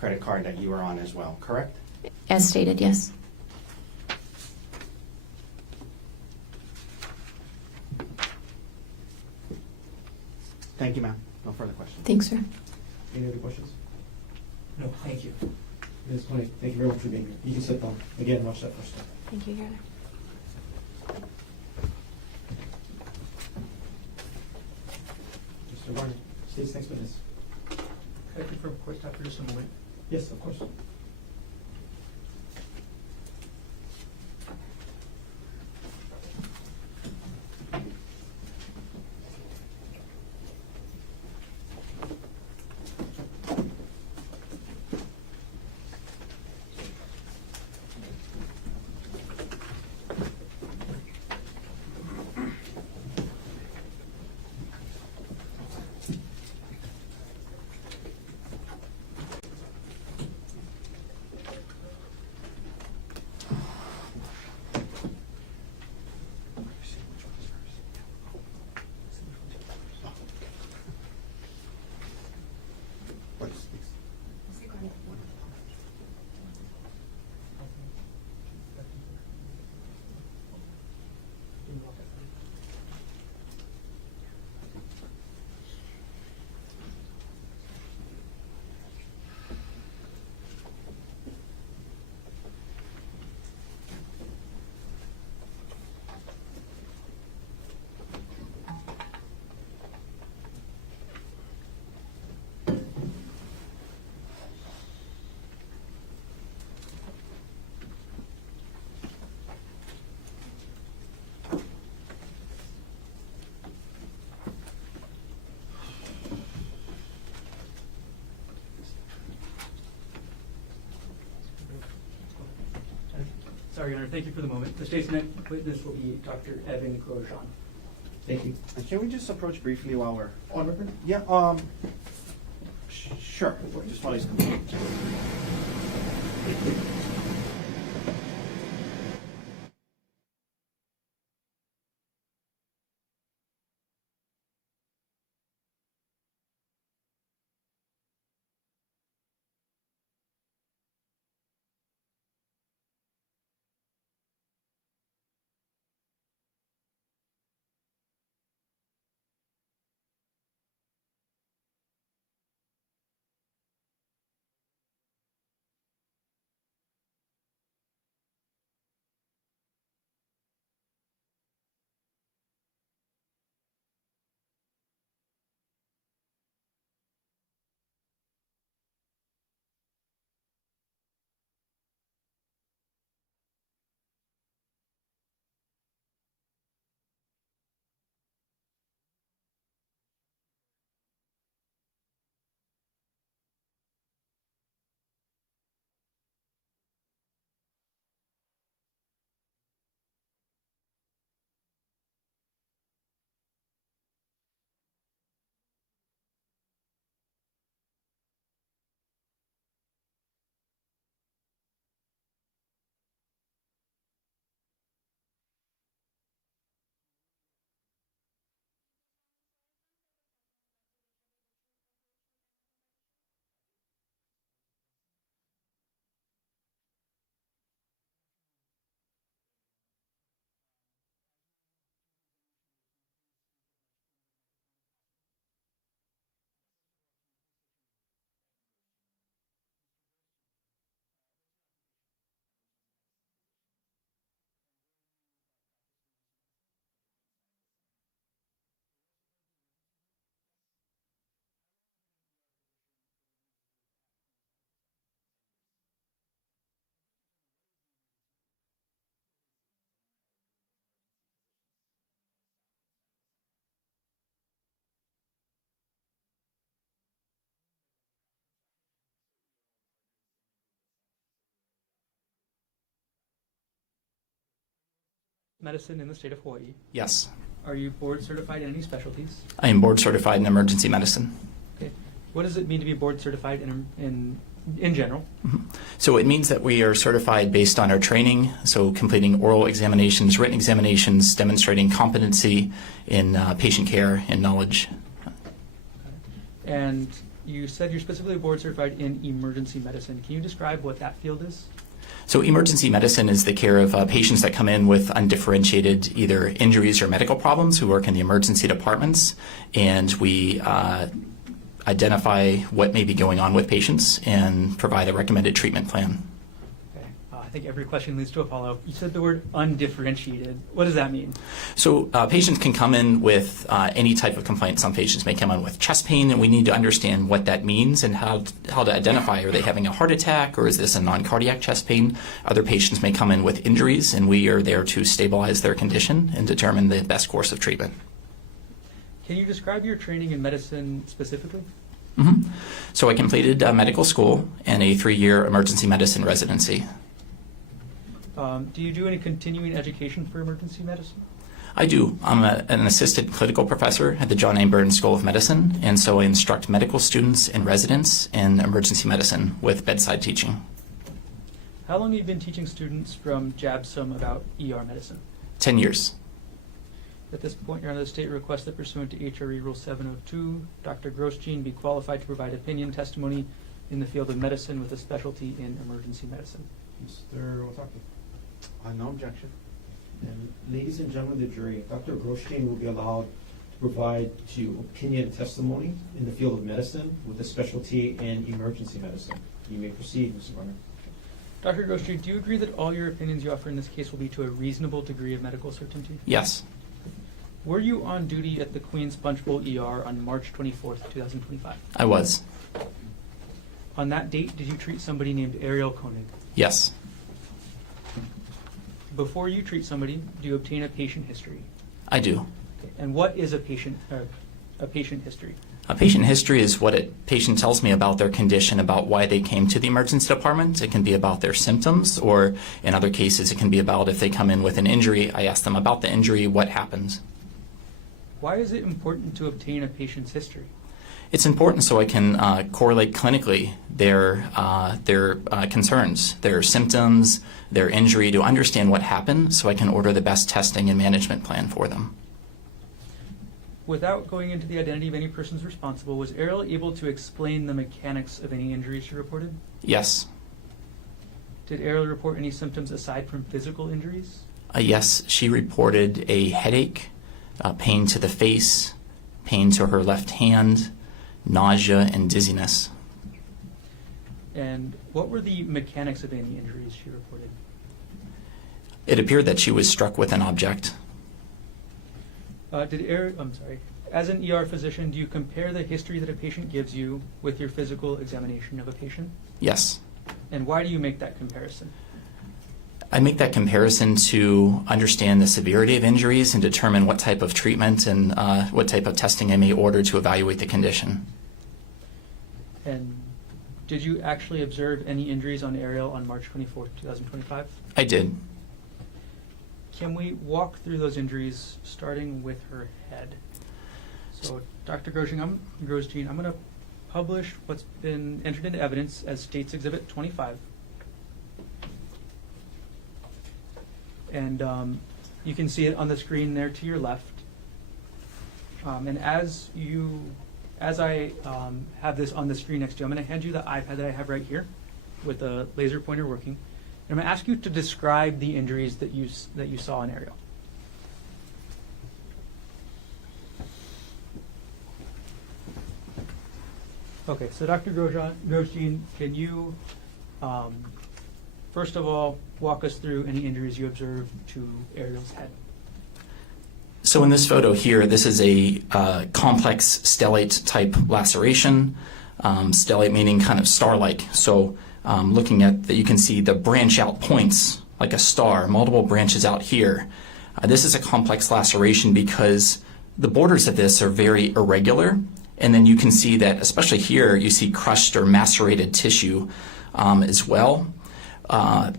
credit card that you were on as well, correct? As stated, yes. Thank you, ma'am. No further questions. Thanks, sir. Any other questions? No, thank you. Ms. Konig, thank you very much for being here. You can sit down. Again, watch that first time. Thank you, Your Honor. Mr. Varney, state's next witness. Could I confirm court stop for just a moment? Yes, of course. Sorry, Your Honor. Thank you for the moment. The state's next witness will be Dr. Evan Grosjean. Thank you. And can we just approach briefly while we're On record? Yeah, sure, just while he's coming. Medicine in the state of Hawaii. Yes, Are you board certified in any specialties? I am board certified in emergency medicine. Okay. What does it mean to be board certified in general? So it means that we are certified based on our training, so completing oral examinations, written examinations, demonstrating competency in patient care and knowledge. And you said you're specifically board certified in emergency medicine. Can you describe what that field is? So emergency medicine is the care of patients that come in with undifferentiated either injuries or medical problems who work in the emergency departments, and we identify what may be going on with patients and provide a recommended treatment plan. Okay. I think every question leads to a follow-up. You said the word undifferentiated. What does that mean? So patients can come in with any type of complaint. Some patients may come in with chest pain, and we need to understand what that means and how to identify, are they having a heart attack or is this a non-cardiac chest pain? Other patients may come in with injuries, and we are there to stabilize their condition and determine the best course of treatment. Can you describe your training in medicine specifically? Mm-hmm. So I completed medical school and a 3-year emergency medicine residency. Do you do any continuing education for emergency medicine? I do. I'm an assistant clinical professor at the John A. Burns School of Medicine, and so I instruct medical students and residents in emergency medicine with bedside teaching. How long have you been teaching students from JABSOM about ER medicine? 10 years. At this point, Your Honor, the state requests that pursuant to HRE Rule 702, Dr. Grosjean be qualified to provide opinion testimony in the field of medicine with a specialty in emergency medicine. Mr. Otake. No objection. And ladies and gentlemen of the jury, Dr. Grosjean will be allowed to provide opinion testimony in the field of medicine with a specialty in emergency medicine. You may proceed, Mr. Garner. Dr. Grosjean, do you agree that all your opinions you offer in this case will be to a reasonable degree of medical certainty? Yes. Were you on duty at the Queens Punch Bowl ER on March 24th, 2025? I was. On that date, did you treat somebody named Gerhardt Konig? Yes. Before you treat somebody, do you obtain a patient history? I do. Okay. And what is a patient a patient history? A patient history is what a patient tells me about their condition, about why they came to the emergency department. It can be about their symptoms, or in other cases, it can be about if they come in with an injury. I ask them about the injury, what happened. Why is it important to obtain a patient's history? It's important so I can correlate clinically their concerns, their symptoms, their injury, to understand what happened so I can order the best testing and management plan for them. Without going into the identity of any persons responsible, was Ariel able to explain the mechanics of any injuries she reported? Yes. Did Ariel report any symptoms aside from physical injuries? Yes, she reported a headache, pain to the face, pain to her left hand, nausea, and dizziness. And what were the mechanics of any injuries she reported? It appeared that she was struck with an object. As an ER physician, do you compare the history that a patient gives you with your physical examination of a patient? Yes. And why do you make that comparison? I make that comparison to understand the severity of injuries and determine what type of treatment and what type of testing I may order to evaluate the condition. And did you actually observe any injuries on Ariel on March 24th, 2025? I did. Can we walk through those injuries, starting with her head? So, Dr. Grosjean, I'm going to publish what's been entered into evidence as State's Exhibit 25. And you can see it on the screen there to your left. And as I have this on the screen next to you, I'm going to hand you the iPad that I have right here with the laser pointer working. And I'm going to ask you to describe the injuries that you saw in Ariel. Okay, so Dr. Grosjean, can you, first of all, walk us through any injuries you observed to Ariel's head? So in this photo here, this is a complex stellate type laceration. Stellate meaning kind of star-like. So looking at that, you can see the branch out points like a star, multiple branches out here. This is a complex laceration because the borders of this are very irregular. And then you can see that, especially here, you see crushed or macerated tissue as well.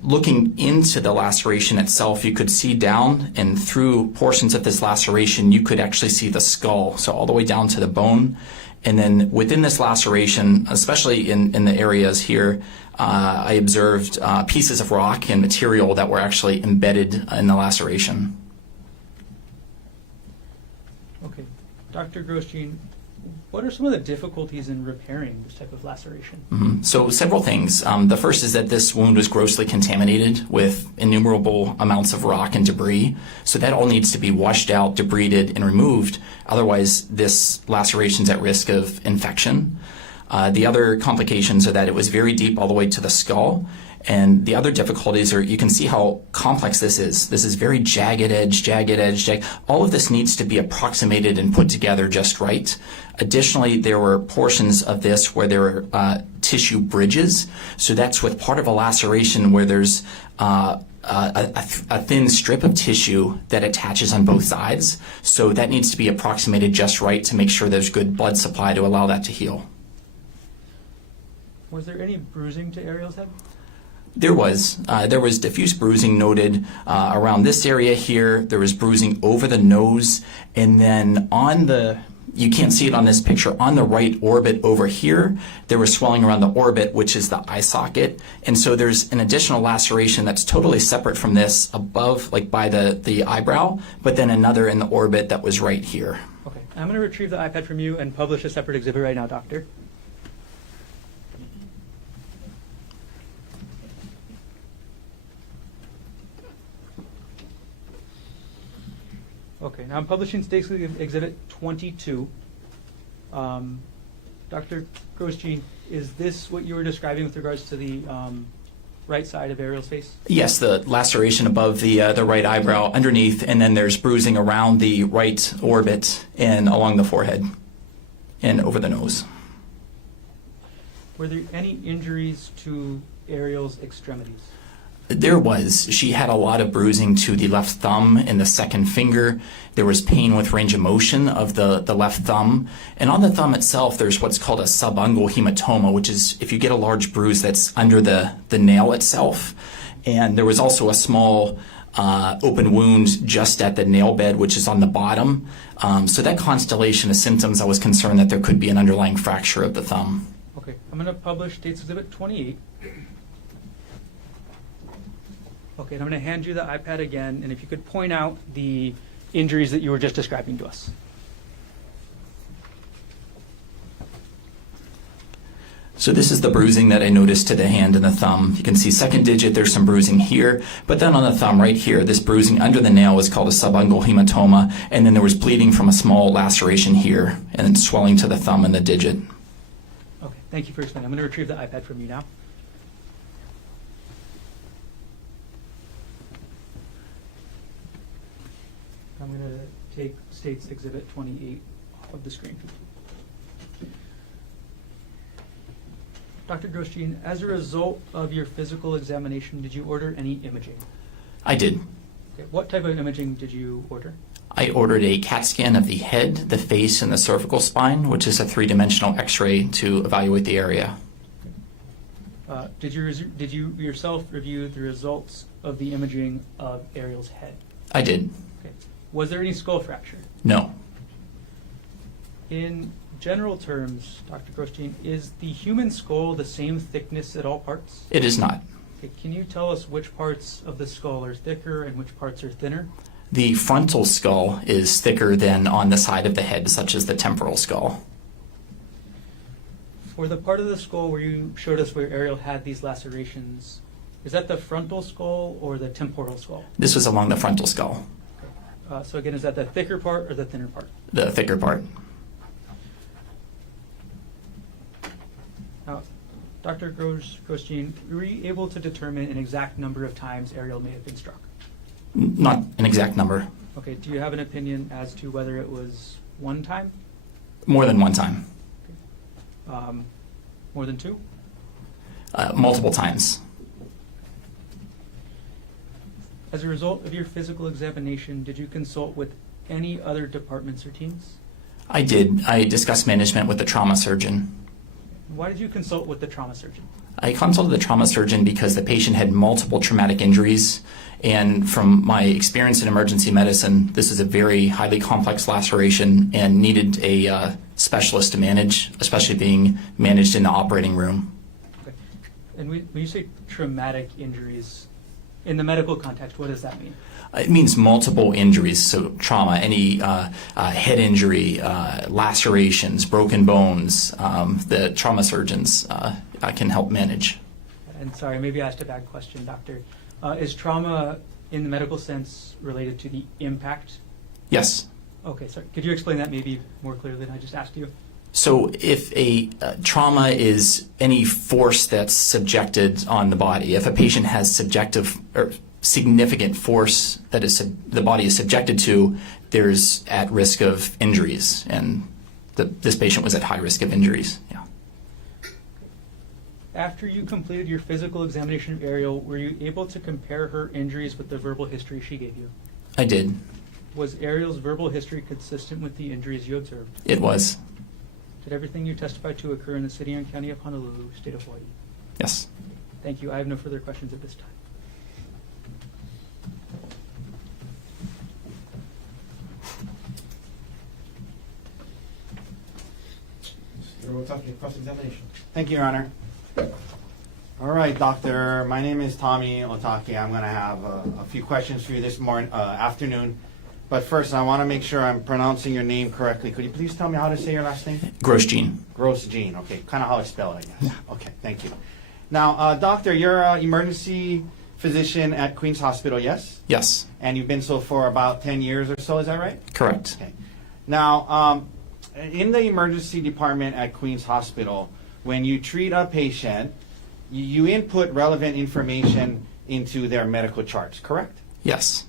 Looking into the laceration itself, you could see down and through portions of this laceration, you could actually see the skull, so all the way down to the bone. And then within this laceration, especially in the areas here, I observed pieces of rock and material that were actually embedded in the laceration. Okay. Dr. Grosjean, what are some of the difficulties in repairing this type of laceration? So several things. The first is that this wound was grossly contaminated with innumerable amounts of rock and debris. So that all needs to be washed out, debrided, and removed. Otherwise, this laceration is at risk of infection. The other complications are that it was very deep all the way to the skull. And the other difficulties are, you can see how complex this is. This is very jagged edge. All of this needs to be approximated and put together just right. Additionally, there were portions of this where there were tissue bridges. So that's with part of a laceration where there's a thin strip of tissue that attaches on both sides. So that needs to be approximated just right to make sure there's good blood supply to allow that to heal. Was there any bruising to Ariel's head? There was diffuse bruising noted around this area here. There was bruising over the nose, and then you can't see it on this picture, on the right orbit over here, there was swelling around the orbit, which is the eye socket. And so there's an additional laceration that's totally separate from this above, like by the eyebrow, but then another in the orbit that was right here. Okay, I'm going to retrieve the iPad from you and publish a separate exhibit right now, doctor. Okay, now I'm publishing State's Exhibit 22. Dr. Grosjean, is this what you were describing with regards to the right side of Ariel's face? Yes, the laceration above the right eyebrow underneath, and then there's bruising around the right orbit and along the forehead and over the nose. Were there any injuries to Ariel's extremities? There was. She had a lot of bruising to the left thumb and the second finger. There was pain with range of motion of the left thumb. And on the thumb itself, there's what's called a subungual hematoma, which is if you get a large bruise that's under the nail itself. And there was also a small open wound just at the nail bed, which is on the bottom. So that constellation of symptoms, I was concerned that there could be an underlying fracture of the thumb. Okay, I'm going to publish State's Exhibit 28. Okay, and I'm going to hand you the iPad again, and if you could point out the injuries that you were just describing to us. So this is the bruising that I noticed to the hand and the thumb. You can see second digit, there's some bruising here, but then on the thumb right here, this bruising under the nail was called a subungual hematoma, and then there was bleeding from a small laceration here, and then swelling to the thumb and the digit. Okay, thank you for explaining. I'm going to retrieve the iPad from you now. I'm going to take State's Exhibit 28 off of the screen. Dr. Grosjean, as a result of your physical examination, did you order any imaging? I did. Okay, what type of imaging did you order? I ordered a CAT scan of the head, the face, and the cervical spine, which is a three-dimensional x-ray to evaluate the area. Did you yourself review the results of the imaging of Ariel's head? I did. Okay. Was there any skull fracture? No. In general terms, Dr. Grosjean, is the human skull the same thickness at all parts? It is not. Okay, can you tell us which parts of the skull are thicker and which parts are thinner? The frontal skull is thicker than on the side of the head, such as the temporal skull. For the part of the skull where you showed us where Ariel had these lacerations, is that the frontal skull or the temporal skull? This was along the frontal skull, So again, is that the thicker part or the thinner part? the thicker part. Now, Dr. Grosjean, were you able to determine an exact number of times Ariel may have been struck? Not an exact number. Okay, do you have an opinion as to whether it was one time? More than one time. More than two? Multiple times. As a result of your physical examination, did you consult with any other departments or teams? I did. I discussed management with the trauma surgeon. Why did you consult with the trauma surgeon? I consulted the trauma surgeon because the patient had multiple traumatic injuries, and from my experience in emergency medicine, this is a very highly complex laceration and needed a specialist to manage, especially being managed in the operating room. Okay. And when you say traumatic injuries, in the medical context, what does that mean? It means multiple injuries, so trauma, any head injury, lacerations, broken bones, the trauma surgeons can help manage. And sorry, maybe I asked a bad question, doctor. Is trauma, in the medical sense, related to the impact? Yes. Okay, sorry. Could you explain that maybe more clearly than I just asked you? So if a trauma is any force that's subjected on the body, if a patient has subjective or significant force that the body is subjected to, there's at risk of injuries, and this patient was at high risk of injuries. Yeah. After you completed your physical examination of Ariel, were you able to compare her injuries with the verbal history she gave you? I did. Was Ariel's verbal history consistent with the injuries you observed? It was. Did everything you testified to occur in the city and county of Honolulu, state of Hawaii? Yes. Thank you. I have no further questions at this time. Cross-examination. Thank you, Your Honor. All right, Doctor. My name is Tommy Otake. I'm going to have a few questions for you this afternoon. But first, I want to make sure I'm pronouncing your name correctly. Could you please tell me how to say your last name? Grosjean. Grosjean. Okay, kind of how I spell it, I guess. Yeah. Okay, thank you. Now, Doctor, you're an emergency physician at Queens Hospital, yes? Yes. And you've been so for about 10 years or so, is that right? Correct. Okay. Now, in the emergency department at Queens Hospital, when you treat a patient, you input relevant information into their medical charts, correct? Yes.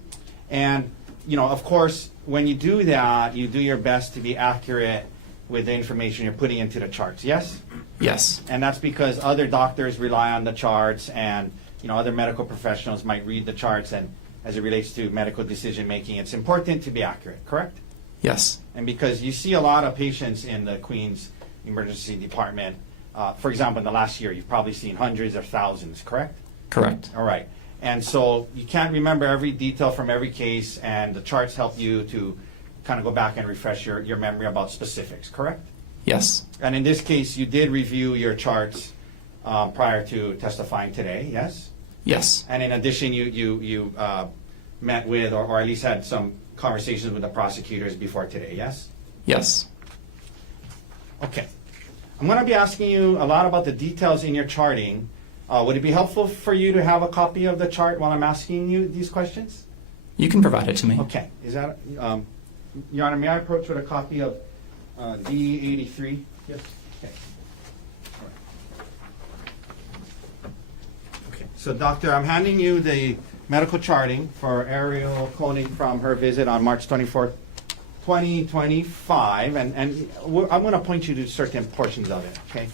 And, you know, of course, when you do that, you do your best to be accurate with the information you're putting into the charts, yes? Yes. And that's because other doctors rely on the charts and other medical professionals might read the charts, and as it relates to medical decision making, it's important to be accurate, correct? Yes. And because you see a lot of patients in the Queens Emergency Department, for example, in the last year, you've probably seen hundreds or thousands, correct? Correct. All right. And so you can't remember every detail from every case, and the charts help you to kind of go back and refresh your memory about specifics, correct? Yes. And in this case, you did review your charts prior to testifying today, yes? Yes. And in addition, you met with, or at least had some conversations with the prosecutors before today, yes? Yes. Okay. I'm going to be asking you a lot about the details in your charting. Would it be helpful for you to have a copy of the chart while I'm asking you these questions? You can provide it to me. Okay. Is that, Your Honor, may I approach with a copy of D83? Yes. Okay. Okay. So, Doctor, I'm handing you the medical charting for Ariel Konig from her visit on March 24th, 2025, and I'm going to point you to certain portions of it, okay?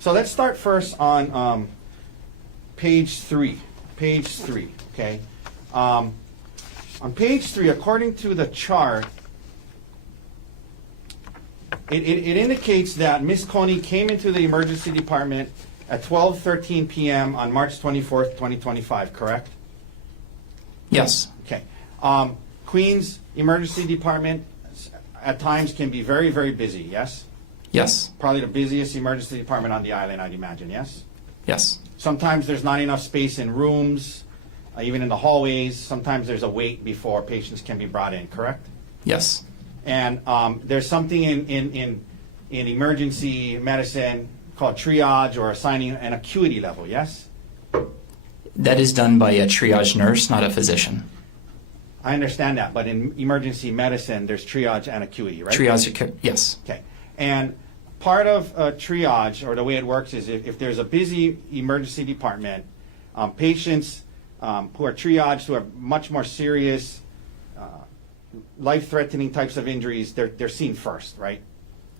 So let's start first on page 3. Page 3, okay? On page 3, according to the chart, it indicates that Ms. Konig came into the emergency department at 12:13 p.m. on March 24th, 2025, correct? Yes. Okay. Queens Emergency Department at times can be very, very busy, yes? Yes. Probably the busiest emergency department on the island, I'd imagine, yes? Yes. Sometimes there's not enough space in rooms, even in the hallways. Sometimes there's a wait before patients can be brought in, correct? Yes. And there's something in emergency medicine called triage, or assigning an acuity level, yes? That is done by a triage nurse, not a physician. I understand that, but in emergency medicine, there's triage and acuity, right? Triage, yes. Okay. And part of triage, or the way it works, is if there's a busy emergency department, patients who are triaged, who are much more serious, life-threatening types of injuries, they're seen first, right?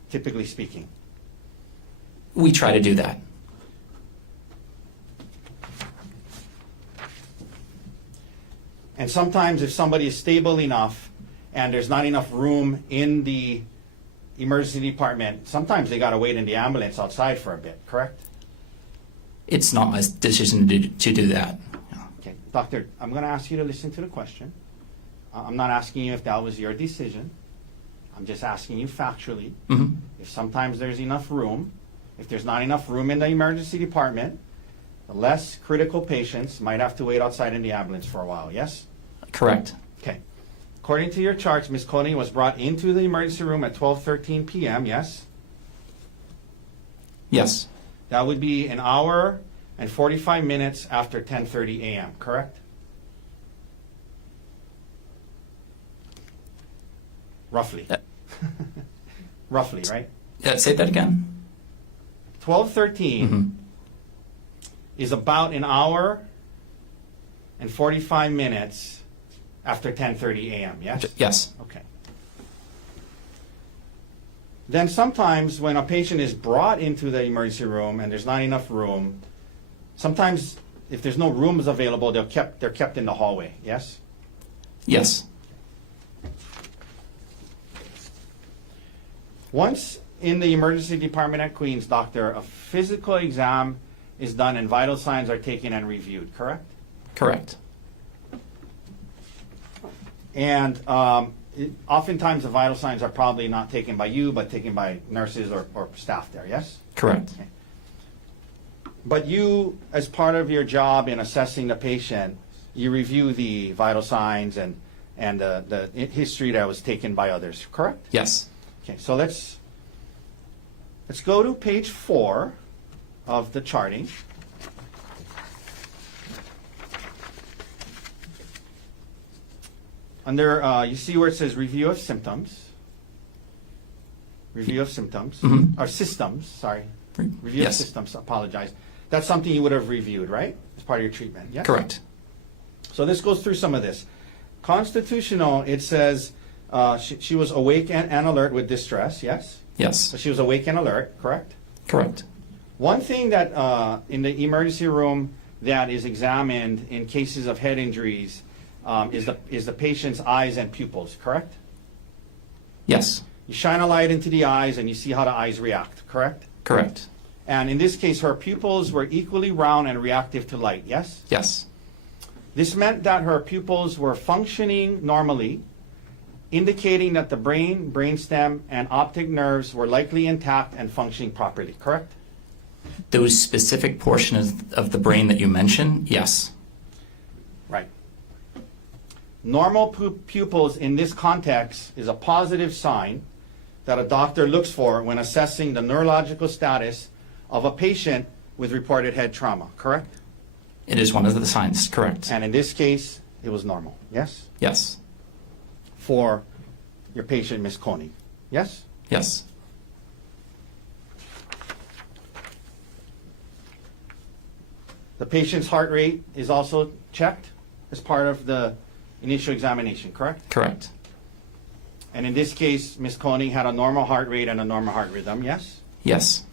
Typically speaking. We try to do that. And sometimes if somebody is stable enough and there's not enough room in the emergency department, sometimes they got to wait in the ambulance outside for a bit, correct? It's not my decision to do that. Okay. Doctor, I'm going to ask you to listen to the question. I'm not asking you if that was your decision. I'm just asking you factually. Mm-hmm. If sometimes there's enough room, if there's not enough room in the emergency department, the less critical patients might have to wait outside in the ambulance for a while, yes? Correct. Okay. According to your charts, Ms. Konig was brought into the emergency room at 12:13 p.m., yes? Yes. That would be an hour and 45 minutes after 10:30 a.m., correct? Roughly. Roughly, right? Say that again. 12:13 Mm-hmm. is about an hour and 45 minutes after 10:30 a.m., yes? Yes. Okay. Then sometimes when a patient is brought into the emergency room and there's not enough room, sometimes if there's no rooms available, they're kept in the hallway, yes? Yes. Once in the emergency department at Queens, doctor, a physical exam is done and vital signs are taken and reviewed, correct? Correct. And oftentimes the vital signs are probably not taken by you, but taken by nurses or staff there, yes? Correct. Okay. But you, as part of your job in assessing the patient, you review the vital signs and the history that was taken by others, correct? Yes. Okay, so let's go to page 4 of the charting. Under, you see where it says review of symptoms. Review of symptoms, Mhm. or systems, sorry. Review Yes. of systems, apologize. That's something you would have reviewed, right? As part of your treatment, yes? Correct. So this goes through some of this. Constitutional, it says she was awake and alert with distress, yes? Yes. So she was awake and alert, correct? Correct. One thing that in the emergency room that is examined in cases of head injuries is the patient's eyes and pupils, correct? Yes. You shine a light into the eyes and you see how the eyes react, correct? Correct. And in this case, her pupils were equally round and reactive to light, yes? Yes. This meant that her pupils were functioning normally, indicating that the brain, brainstem, and optic nerves were likely intact and functioning properly, correct? Those specific portions of the brain that you mentioned, yes. Right. Normal pupils in this context is a positive sign that a doctor looks for when assessing the neurological status of a patient with reported head trauma, correct? It is one of the signs, correct. And in this case, it was normal, yes? Yes. For your patient, Ms. Konig, yes? Yes. The patient's heart rate is also checked as part of the initial examination, correct? Correct. And in this case, Ms. Konig had a normal heart rate and a normal heart rhythm, yes? Yes.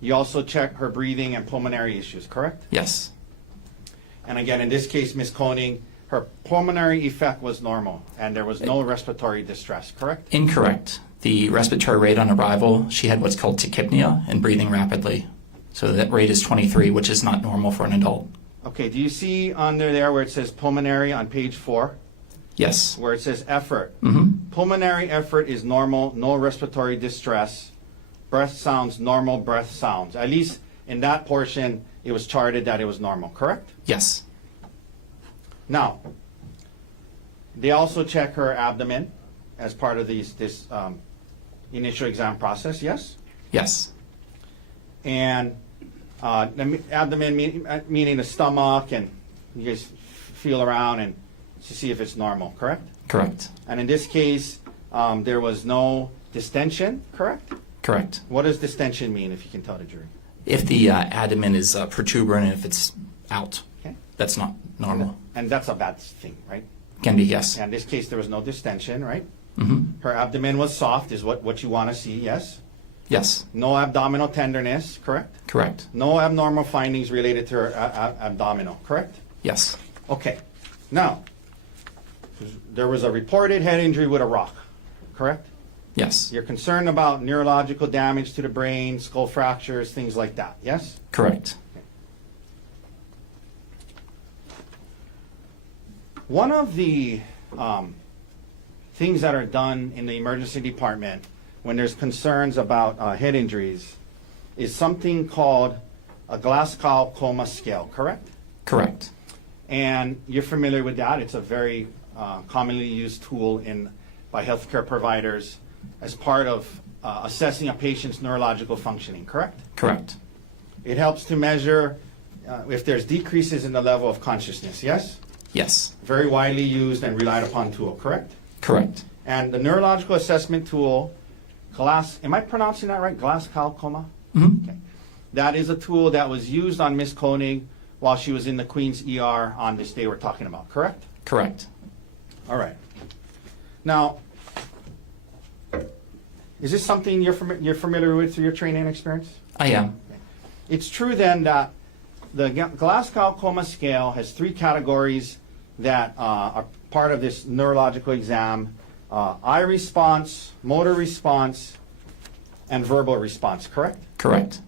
You also checked her breathing and pulmonary issues, correct? Yes. And again, in this case, Ms. Konig, her pulmonary effect was normal and there was no respiratory distress, correct? Incorrect. The respiratory rate on arrival, she had what's called tachypnea and breathing rapidly. So that rate is 23, which is not normal for an adult. Okay, do you see under there where it says pulmonary on page 4? Yes. Where it says effort. Mm-hmm. Pulmonary effort is normal, no respiratory distress. Breath sounds, normal breath sounds. At least in that portion, it was charted that it was normal, correct? Yes. Now, they also check her abdomen as part of this initial exam process, yes? Yes. And the abdomen meaning the stomach, and you guys feel around and to see if it's normal, correct? Correct. And in this case, there was no distension, correct? Correct. What does distension mean, if you can tell the jury? If the abdomen is protuberant and if it's out, Okay. that's not normal. And that's a bad thing, right? Can be, yes. And in this case, there was no distension, right? Mm-hmm. Her abdomen was soft, is what you want to see, yes? Yes. No abdominal tenderness, correct? Correct. No abnormal findings related to her abdominal, correct? Yes. Okay. Now, there was a reported head injury with a rock, correct? Yes. You're concerned about neurological damage to the brain, skull fractures, things like that, yes? Correct. One of the things that are done in the emergency department when there's concerns about head injuries is something called a Glasgow Coma Scale, correct? Correct. And you're familiar with that. It's a very commonly used tool by healthcare providers as part of assessing a patient's neurological functioning, correct? Correct. It helps to measure if there's decreases in the level of consciousness, yes? Yes. Very widely used and relied upon tool, correct? Correct. And the neurological assessment tool, am I pronouncing that right? Glasgow Coma? Mm-hmm. Okay. That is a tool that was used on Miss Konig while she was in the Queen's ER on this day we're talking about, correct? Correct. All right. Now, is this something you're familiar with through your training and experience? I am. It's true then that the Glasgow Coma Scale has 3 categories that are part of this neurological exam: eye response, motor response, and verbal response, correct? Correct.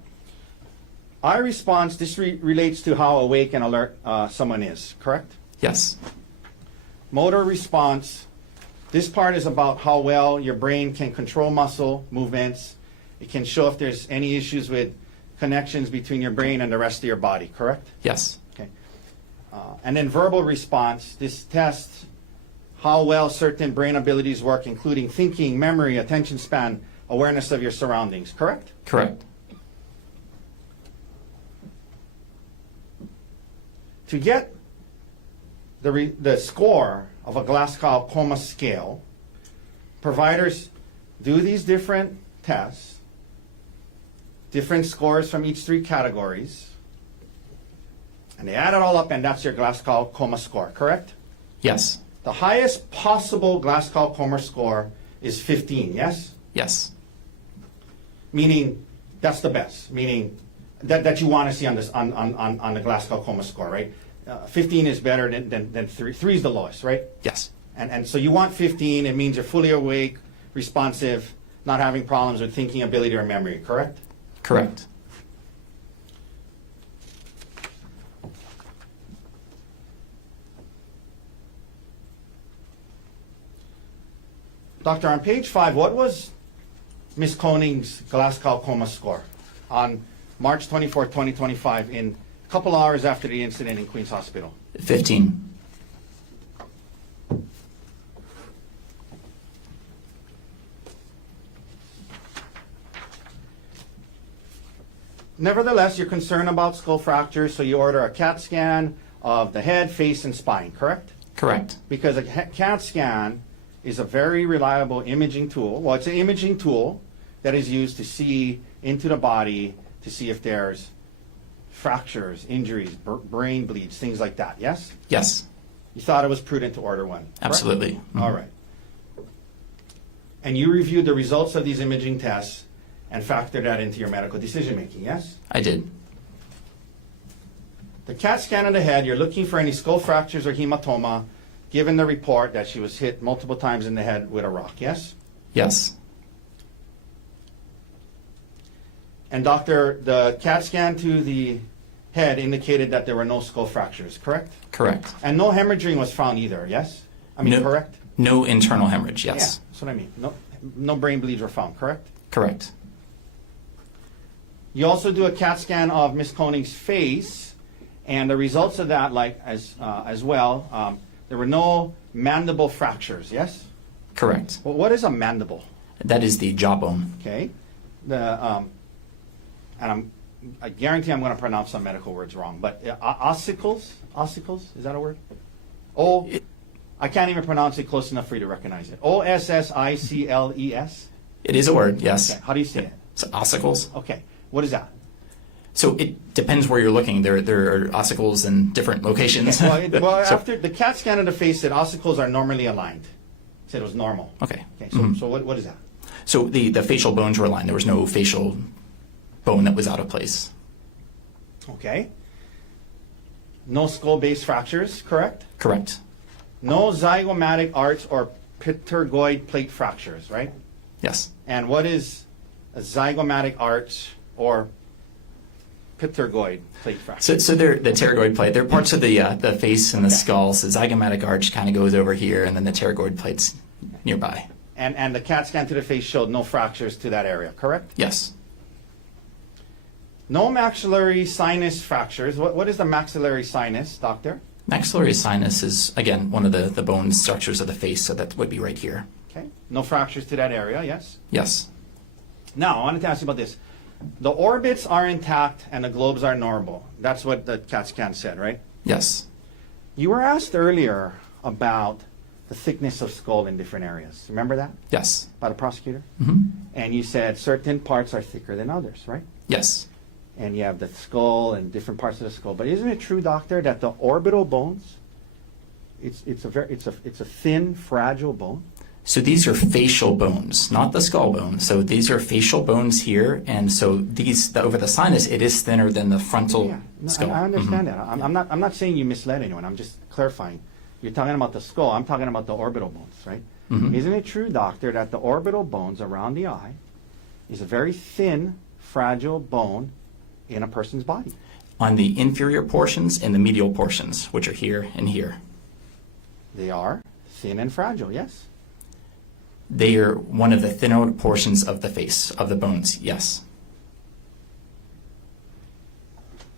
Eye response, this relates to how awake and alert someone is, correct? Yes. Motor response, this part is about how well your brain can control muscle movements. It can show if there's any issues with connections between your brain and the rest of your body, correct? Yes. Okay. And then verbal response, this tests how well certain brain abilities work, including thinking, memory, attention span, awareness of your surroundings, correct? Correct. To get the score of a Glasgow Coma Scale, providers do these different tests, different scores from each 3 categories, and they add it all up, and that's your Glasgow Coma score, correct? Yes. The highest possible Glasgow Coma score is 15, yes? Yes. Meaning that's the best, meaning that you want to see on this on the Glasgow Coma score, right? 15 is better than 3. 3 is the lowest, right? Yes. And so you want 15. It means you're fully awake, responsive, not having problems with thinking ability or memory, correct? Correct. Doctor, on page 5, what was Ms. Konig's Glasgow Coma score on March 24, 2025, in a couple hours after the incident in Queens Hospital? 15. Nevertheless, you're concerned about skull fractures, so you order a CAT scan of the head, face, and spine, correct? Correct. Because a CAT scan is a very reliable imaging tool. Well, it's an imaging tool that is used to see into the body to see if there's fractures, injuries, brain bleeds, things like that, yes? Yes. You thought it was prudent to order one, correct? Absolutely. Mhm. All right. And you reviewed the results of these imaging tests and factored that into your medical decision making, yes? I did. The CAT scan of the head, you're looking for any skull fractures or hematoma, given the report that she was hit multiple times in the head with a rock, yes? Yes. And doctor, the CAT scan to the head indicated that there were no skull fractures, correct? Correct. And no hemorrhaging was found either, yes? I mean, No. correct? No internal hemorrhage, yes. Yeah, that's what I mean. No brain bleeds were found, correct? Correct. You also do a CAT scan of Ms. Konig's face, and the results of that, as well, there were no mandible fractures, yes? Correct. Well, what is a mandible? That is the jawbone. Okay. I guarantee I'm going to pronounce some medical words wrong, but ossicles, is that a word? I can't even pronounce it close enough for you to recognize it. Ossicles? It is a word, yes. Okay. How do you say it? So ossicles. Okay. What is that? So it depends where you're looking. There are ossicles in different locations. Okay. Well, So- after the CAT scan of the face said ossicles are normally aligned. It said it was normal. Okay. Okay. So, Mhm. so what is that? So the facial bones were aligned. There was no facial bone that was out of place. Okay. No skull base fractures, correct? Correct. No zygomatic arch or pterygoid plate fractures, right? Yes. And what is a zygomatic arch or pterygoid plate fracture? So they're the pterygoid plate. They're parts of the face and the Okay. skull. So zygomatic arch kind of goes over here, and then the pterygoid plate's nearby. And the CAT scan to the face showed no fractures to that area, correct? Yes. No maxillary sinus fractures. What is the maxillary sinus, doctor? Maxillary sinus is, again, one of the bone structures of the face, so that would be right here. Okay. No fractures to that area, yes? Yes. Now, I wanted to ask you about this. The orbits are intact and the globes are normal. That's what the CAT scan said, right? Yes. You were asked earlier about the thickness of skull in different areas. Remember that? Yes. By the prosecutor? Hmm. And you said certain parts are thicker than others, right? Yes. And you have the skull and different parts of the skull. But isn't it true, doctor, that the orbital bones, it's a thin, fragile bone? So these are facial bones, not the skull bone. So these are facial bones here, and so over the sinus, it is thinner than the frontal Yeah, no, skull. I understand Mhm. that. I'm not saying you misled anyone. I'm just clarifying. You're talking about the skull. I'm talking about the orbital bones, right? Mhm. Isn't it true, doctor, that the orbital bones around the eye is a very thin, fragile bone in a person's body? On the inferior portions and the medial portions, which are here and here. They are thin and fragile, yes? They are one of the thinner portions of the face, of the bones, yes.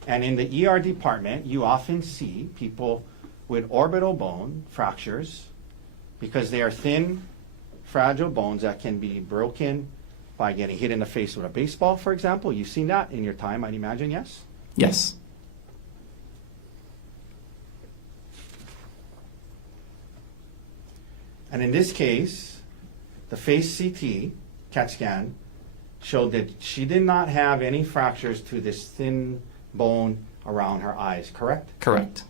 And in the ER department, you often see people with orbital bone fractures because they are thin, fragile bones that can be broken by getting hit in the face with a baseball, for example. You've seen that in your time, I'd imagine, yes? Yes. And in this case, the face CT, CAT scan, showed that she did not have any fractures to this thin bone around her eyes, correct? Correct.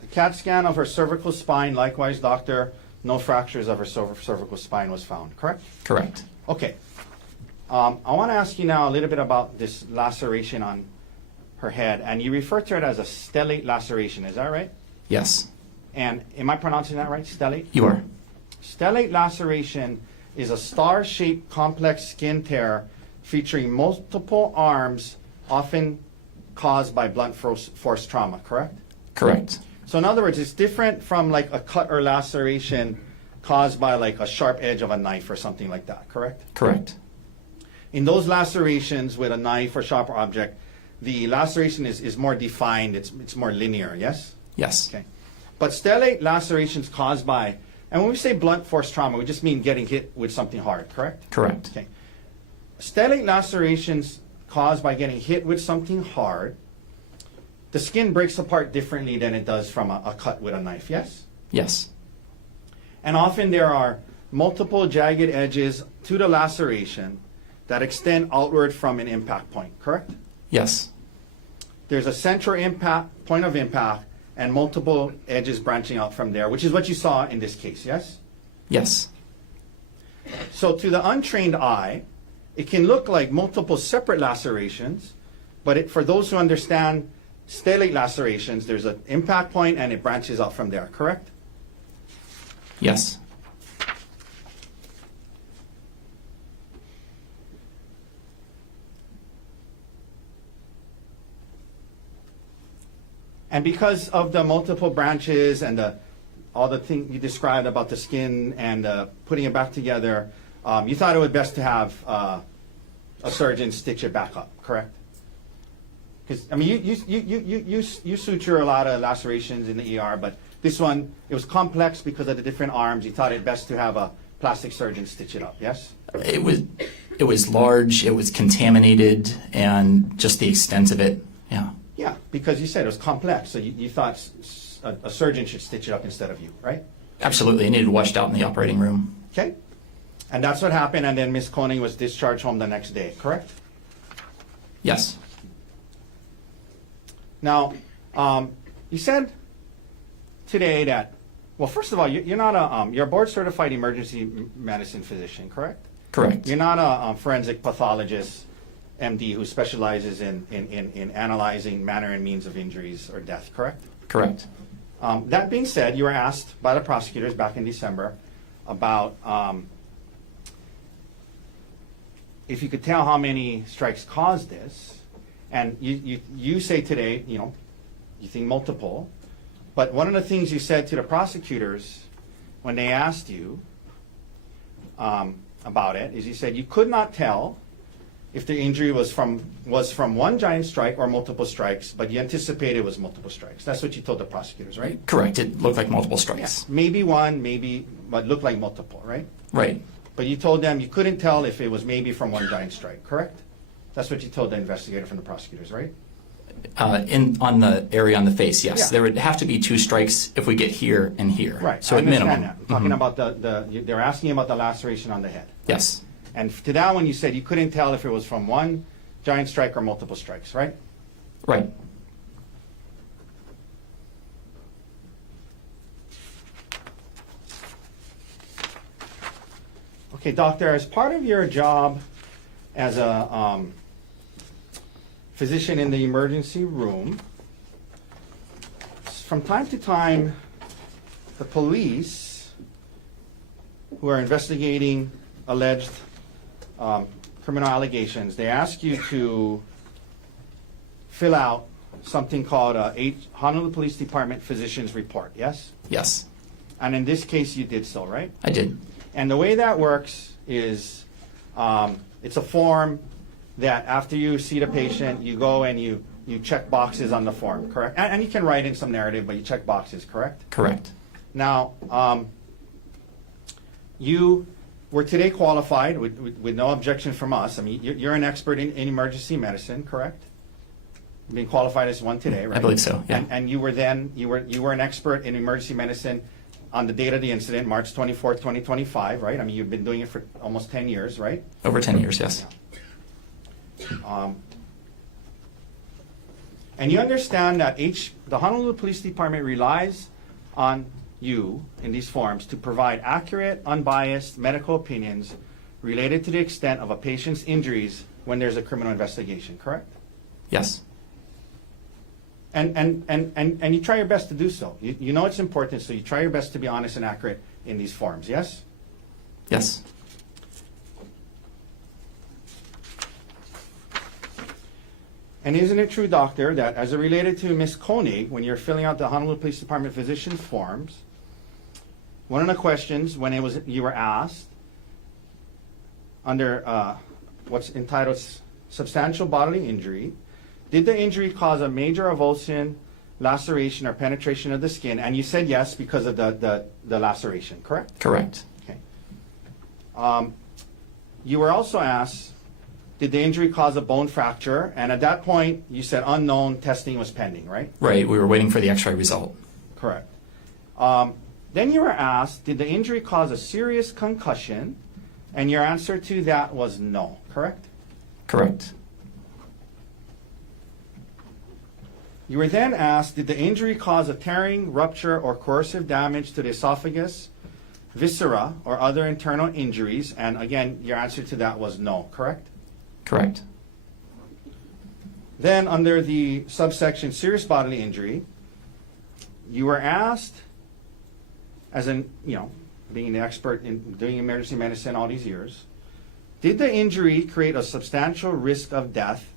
The CAT scan of her cervical spine, likewise, doctor, no fractures of her cervical spine was found, correct? Correct. Okay. I want to ask you now a little bit about this laceration on her head, and you refer to it as a stellate laceration, is that right? Yes. And am I pronouncing that right, stellate? You are. Stellate laceration is a star-shaped complex skin tear featuring multiple arms, often caused by blunt force trauma, correct? Correct. So in other words, it's different from like a cut or laceration caused by like a sharp edge of a knife or something like that, correct? Correct. In those lacerations with a knife or sharp object, the laceration is more defined, it's more linear, yes? Yes. Okay. But stellate lacerations caused by, and when we say blunt force trauma, we just mean getting hit with something hard, correct? Correct. Okay. Stellate lacerations caused by getting hit with something hard, the skin breaks apart differently than it does from a cut with a knife, yes? Yes. And often there are multiple jagged edges to the laceration that extend outward from an impact point, correct? Yes. There's a central impact, point of impact, and multiple edges branching out from there, which is what you saw in this case, yes? Yes. So to the untrained eye, it can look like multiple separate lacerations, but for those who understand stellate lacerations, there's an impact point and it branches out from there, correct? Yes. And because of the multiple branches and all the things you described about the skin and putting it back together, you thought it would best to have a surgeon stitch it back up, correct? Because I mean, you suture a lot of lacerations in the ER, but this one, it was complex because of the different arms. You thought it best to have a plastic surgeon stitch it up, yes? It was large, it was contaminated, and just the extent of it, yeah. Yeah, because you said it was complex, so you thought a surgeon should stitch it up instead of you, right? Absolutely, it needed washed out in the operating room. Okay? And that's what happened, and then Ms. Konig was discharged home the next day, correct? Yes. Now, you said today that, well, first of all, you're not you're a board-certified emergency medicine physician, correct? Correct. You're not a forensic pathologist, MD, who specializes in analyzing manner and means of injuries or death, correct? Correct. That being said, you were asked by the prosecutors back in December about if you could tell how many strikes caused this, and you say today, you think multiple, but one of the things you said to the prosecutors when they asked you about it is you said you could not tell if the injury was from one giant strike or multiple strikes, but you anticipated it was multiple strikes. That's what you told the prosecutors, right? Correct. It looked like multiple strikes. Yes. Maybe one, but looked like multiple, right? Right. But you told them you couldn't tell if it was maybe from one giant strike, correct? That's what you told the investigator from the prosecutors, right? On the area on the face, yes. Yeah. There would have to be 2 strikes if we get here and here. Right. So I at understand minimum. that. I'm talking Mhm. about they're asking about the laceration on the head. Yes. And to that one, you said you couldn't tell if it was from one giant strike or multiple strikes, right? Right. Okay, doctor, as part of your job as a physician in the emergency room, from time to time, the police who are investigating alleged criminal allegations, they ask you to fill out something called a Honolulu Police Department Physician's Report, yes? Yes. And in this case, you did so, right? I did. And the way that works is it's a form that after you see the patient, you go and you check boxes on the form, correct? And you can write in some narrative, but you check boxes, correct? Correct. Now, you were today qualified with no objection from us. I mean, you're an expert in emergency medicine, correct? Being qualified as one today, right? I believe so, yeah. And you were an expert in emergency medicine on the date of the incident, March 24th, 2025, right? I mean, you've been doing it for almost 10 years, right? Over 10 years, yes. And you understand that the Honolulu Police Department relies on you in these forms to provide accurate, unbiased medical opinions related to the extent of a patient's injuries when there's a criminal investigation, correct? Yes. And you try your best to do so. You know it's important, so you try your best to be honest and accurate in these forms, yes? Yes. And isn't it true, doctor, that as it related to Ms. Konig, when you're filling out the Honolulu Police Department physician forms, one of the questions when you were asked under what's entitled substantial bodily injury, did the injury cause a major avulsion, laceration, or penetration of the skin? And you said yes because of the laceration, correct? Correct. Okay. You were also asked, did the injury cause a bone fracture? And at that point, you said unknown, testing was pending, right? Right. We were waiting for the X-ray result. Correct. Then you were asked, did the injury cause a serious concussion? And your answer to that was no, correct? Correct. You were then asked, did the injury cause a tearing, rupture, or corrosive damage to the esophagus, viscera, or other internal injuries? And again, your answer to that was no, correct? Correct. Then under the subsection serious bodily injury, you were asked, as in, being the expert in doing emergency medicine all these years, did the injury create a substantial risk of death?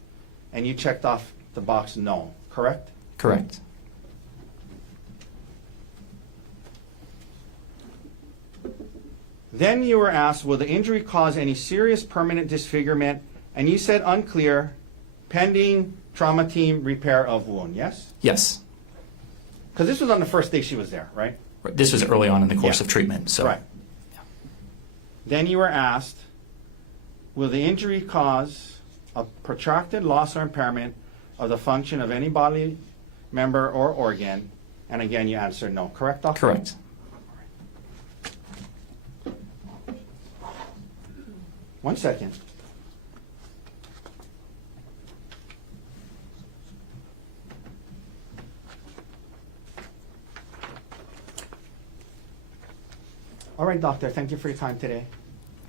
And you checked off the box no, correct? Correct. Then you were asked, will the injury cause any serious permanent disfigurement? And you said unclear, pending trauma team repair of wound, yes? Yes. Because this was on the first day she was there, right? This was early on in the course Yeah. of treatment. So. Right. Then you were asked, will the injury cause a protracted loss or impairment of the function of any bodily member or organ? And again, you answered no, correct, doctor? Correct. One second. All right, doctor, thank you for your time today.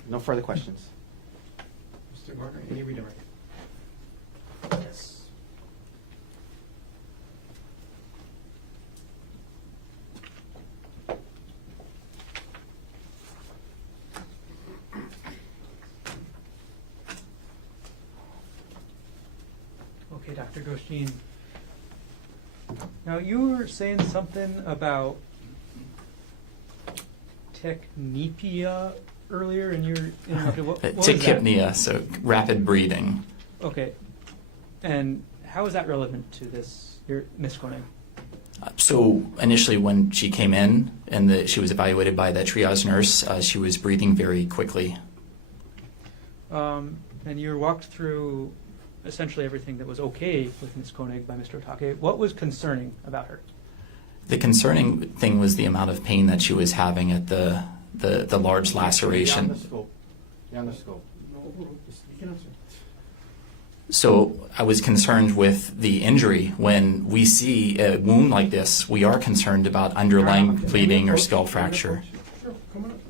No further questions. Mr. Gardner, any redirect? Yes. Okay, Dr. Gostin. Now, you were saying something about technepia earlier, and you're interrupted. What was that? Tachypnea, so rapid breathing. Okay. And how is that relevant to this, your Ms. Konig? So initially when she came in and she was evaluated by the triage nurse, she was breathing very quickly. And you were walked through essentially everything that was okay with Ms. Konig by Mr. Otake. What was concerning about her? The concerning thing was the amount of pain that she was having at the large Beyond laceration. the scope. Beyond the scope. You can answer. So I was concerned with the injury. When we see a wound like this, we are concerned about underlying bleeding or skull fracture. Sure, come on up.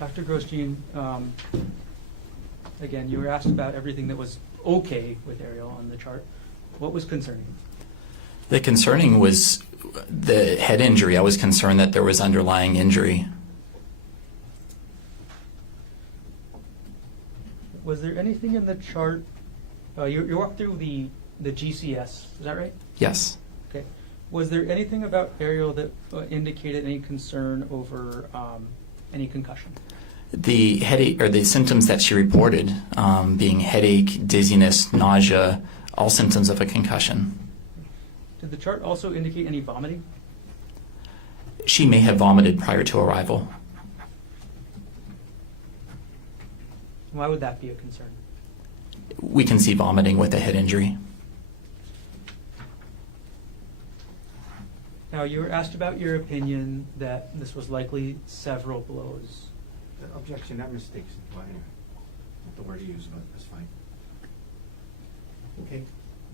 Dr. Grosjean, again, you were asked about everything that was okay with Ariel on the chart. What was concerning? The concerning was the head injury. I was concerned that there was underlying injury. Was there anything in the chart? You walked through the GCS, is that right? Yes. Okay. Was there anything about Ariel that indicated any concern over any concussion? The headache or the symptoms that she reported, being headache, dizziness, nausea, all symptoms of a concussion. Did the chart also indicate any vomiting? She may have vomited prior to arrival. Why would that be a concern? We can see vomiting with a head injury. Now, you were asked about your opinion that this was likely several blows. Objection, that mistake's implied. Not the word you use, but that's fine. Okay,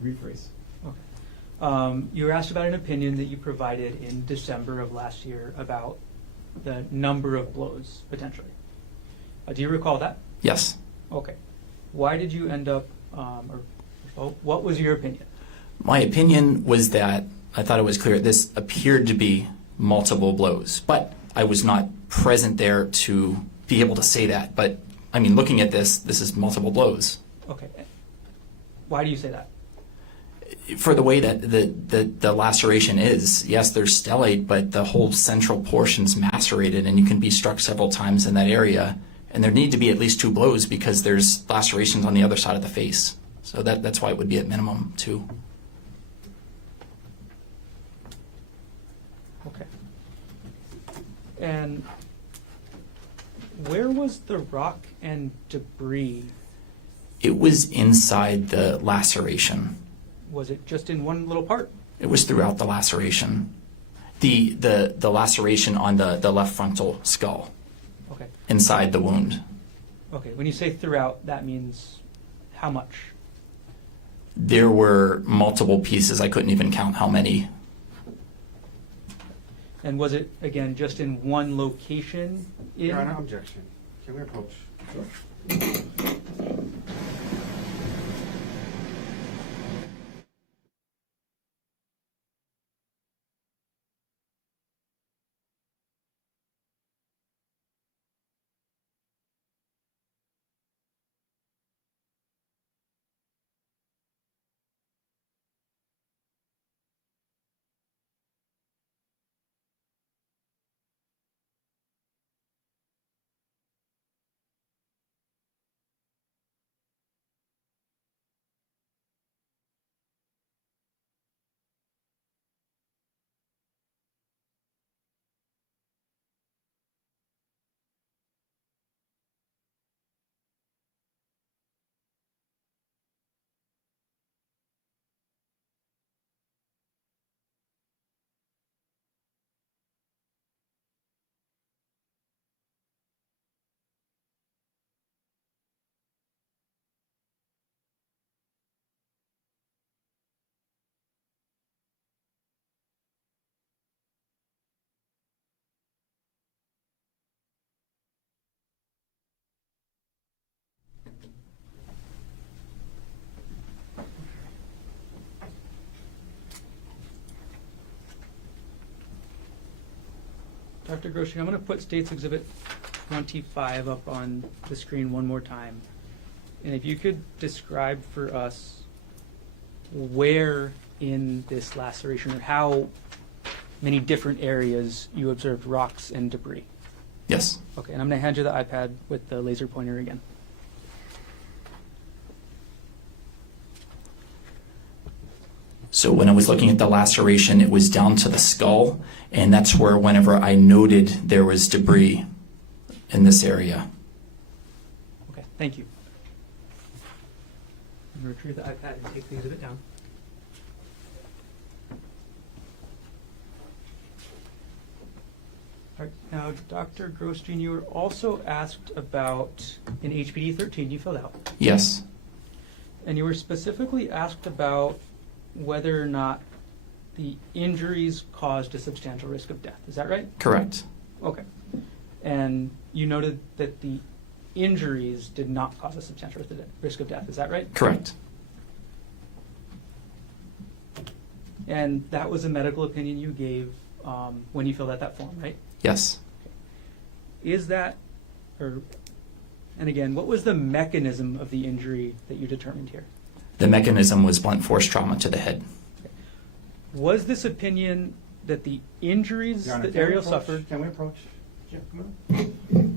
rephrase. Okay. You were asked about an opinion that you provided in December of last year about the number of blows, potentially. Do you recall that? Yes. Okay. Why did you end up, what was your opinion? My opinion was that I thought it was clear this appeared to be multiple blows, but I was not present there to be able to say that. But I mean, looking at this is multiple blows. Okay. Why do you say that? For the way that the laceration is, yes, there's stellate, but the whole central portion's macerated, and you can be struck several times in that area. And there need to be at least 2 blows because there's lacerations on the other side of the face. So that's why it would be at minimum 2. Okay. And where was the rock and debris? It was inside the laceration. Was it just in one little part? It was throughout the laceration. The laceration on the left frontal skull. Okay. Inside the wound. Okay. When you say throughout, that means how much? There were multiple pieces. I couldn't even count how many. And was it, again, just in one location? Your Honor, objection. Can we approach? Sure. Dr. Grosjean, I'm going to put State's Exhibit 25 up on the screen one more time. And if you could describe for us where in this laceration or how many different areas you observed rocks and debris. Yes. Okay, and I'm going to hand you the iPad with the laser pointer again. So when I was looking at the laceration, it was down to the skull, and that's where whenever I noted there was debris in this area. Okay, thank you. I'm going to retrieve the iPad and take the exhibit down. All right, now, Dr. Grosjean, you were also asked about an HPD 13 you filled out. Yes. And you were specifically asked about whether or not the injuries caused a substantial risk of death. Is that right? Correct. Okay. And you noted that the injuries did not cause a substantial risk of death. Is that right? Correct. And that was a medical opinion you gave when you filled out that form, right? Yes. Is that, and again, what was the mechanism of the injury that you determined here? The mechanism was blunt force trauma to the head. Was this opinion that the injuries Your Honor, that can we Ariel approach? suffered? Can we approach? Yeah, come on.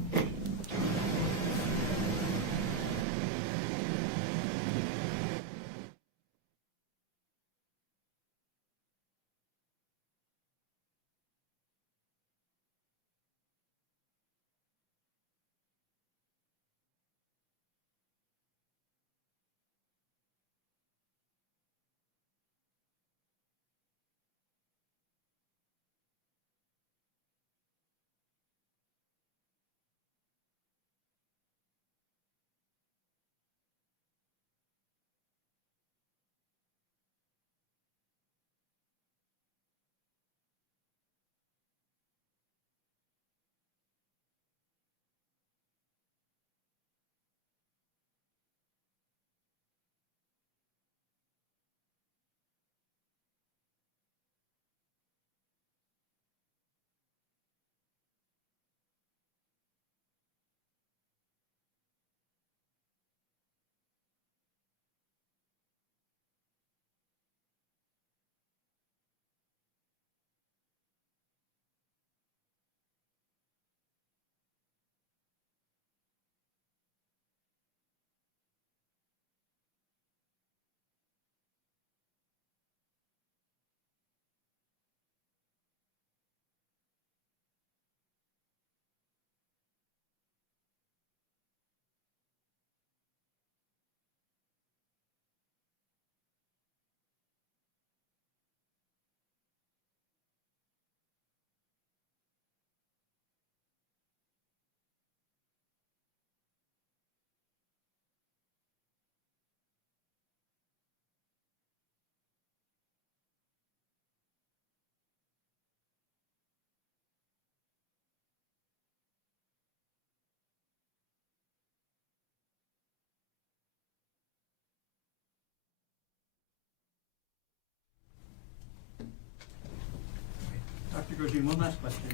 Dr. Grosjean, one last question.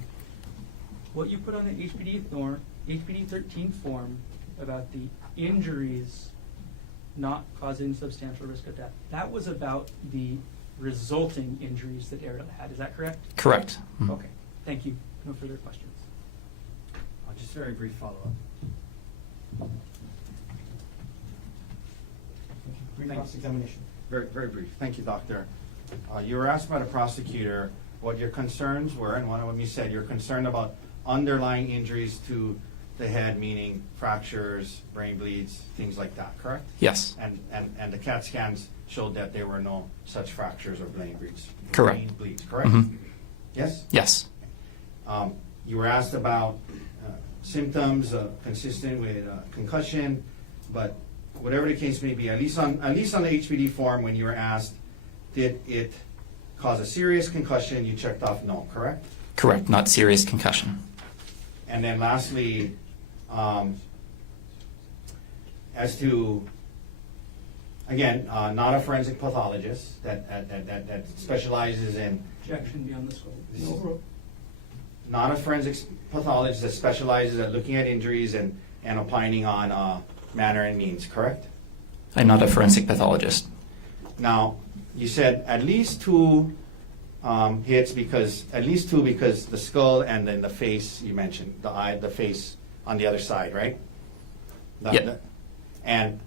What you put on the HPD 13 form about the injuries not causing substantial risk of death, that was about the resulting injuries that Ariel had. Is that correct? Correct. Mhm. Okay. Thank you. No further questions. Just very brief follow-up. Brief cross-examination. Very, very brief. Thank you, doctor. You were asked by the prosecutor what your concerns were, and one of them you said you're concerned about underlying injuries to the head, meaning fractures, brain bleeds, things like that, correct? Yes. And the CAT scans showed that there were no such fractures or brain bleeds. Correct. Brain bleeds, correct? Mhm. Yes? Yes. You were asked about symptoms consistent with concussion, but whatever the case may be, at least on the HPD form, when you were asked, did it cause a serious concussion? You checked off no, correct? Correct. Not serious concussion. And then lastly, as to, again, not a forensic pathologist that specializes in, Objection beyond the scope. not a forensic pathologist that specializes at looking at injuries and opining on manner and means, correct? I'm not a forensic pathologist. Now, you said at least two hits because the skull and then the face, you mentioned, the eye, the face on the other side, right? Yeah. And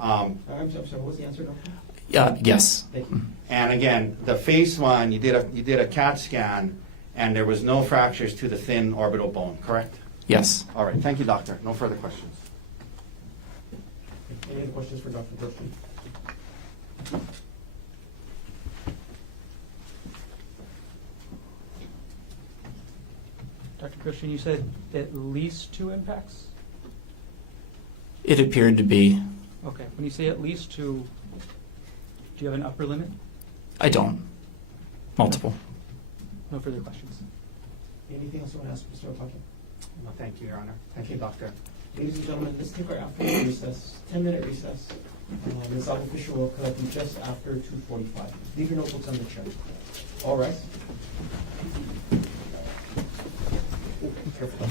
I'm sorry, what was the answer, doctor? Yes. Thank you. and again, the face one, you did a CAT scan, and there was no fractures to the thin orbital bone, correct? Yes. All right, thank you, doctor. No further questions. Any other questions for Dr. Grosjean? Dr. Grosjean, you said at least 2 impacts? It appeared to be. Okay. When you say at least 2, do you have an upper limit? I don't. Multiple. No further questions. Anything else you want to ask Mr. Otake? No, thank you, Your Honor. Thank you, Okay. Doctor. Ladies and gentlemen, let's take our afternoon recess, 10-minute recess. Ms. Al official will collect you just after 2:45. Leave your notebooks on the chair. All rise. Oh, careful.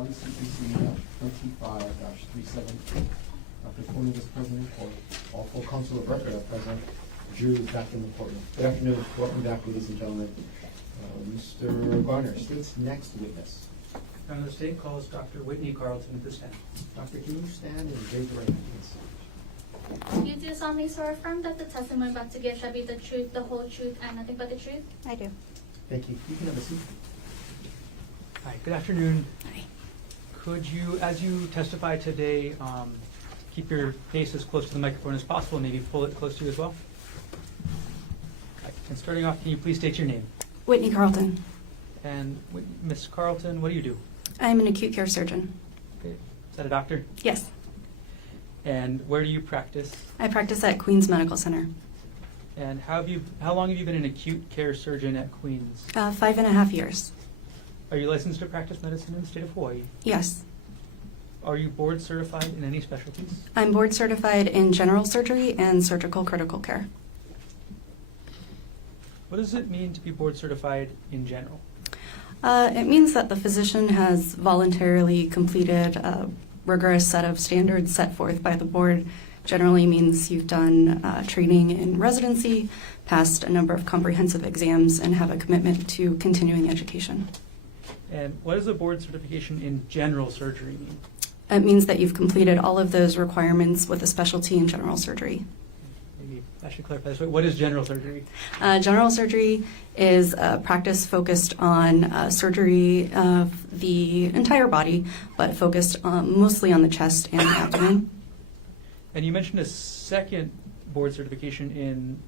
1 CPC-25-37. Dr. Konig is present in court. All full counsel of record are present. The jury is back in the courtroom. Good afternoon. Welcome back, ladies and gentlemen. Mr. Garner, state's next witness. Your Honor, the state calls Dr. Whitney Carlton to stand. Doctor, can you stand and raise your right hand, please? You do solemnly swear or affirm that the testimony about to give shall be the truth, the whole truth, and nothing but the truth? I do. Thank you. You can have a seat. Hi, good afternoon. Hi. Could you, as you testify today, keep your face as close to the microphone as possible, maybe pull it close to you as well? Right. And starting off, can you please state your name? Whitney Carlton. And Ms. Carlton, what do you do? I'm an acute care surgeon. Okay. Is that a doctor? Yes. And where do you practice? I practice at Queens Medical Center. And how long have you been an acute care surgeon at Queens? 5.5 years. Are you licensed to practice medicine in the state of Hawaii? Yes. Are you board certified in any specialties? I'm board certified in general surgery and surgical critical care. What does it mean to be board certified in general? It means that the physician has voluntarily completed a rigorous set of standards set forth by the board. Generally means you've done training in residency, passed a number of comprehensive exams, and have a commitment to continuing education. And what does a board certification in general surgery mean? It means that you've completed all of those requirements with a specialty in general surgery. Maybe I should clarify this. What is general surgery? General surgery is a practice focused on surgery of the entire body, but focused mostly on the chest and the abdomen. And you mentioned a second board certification in,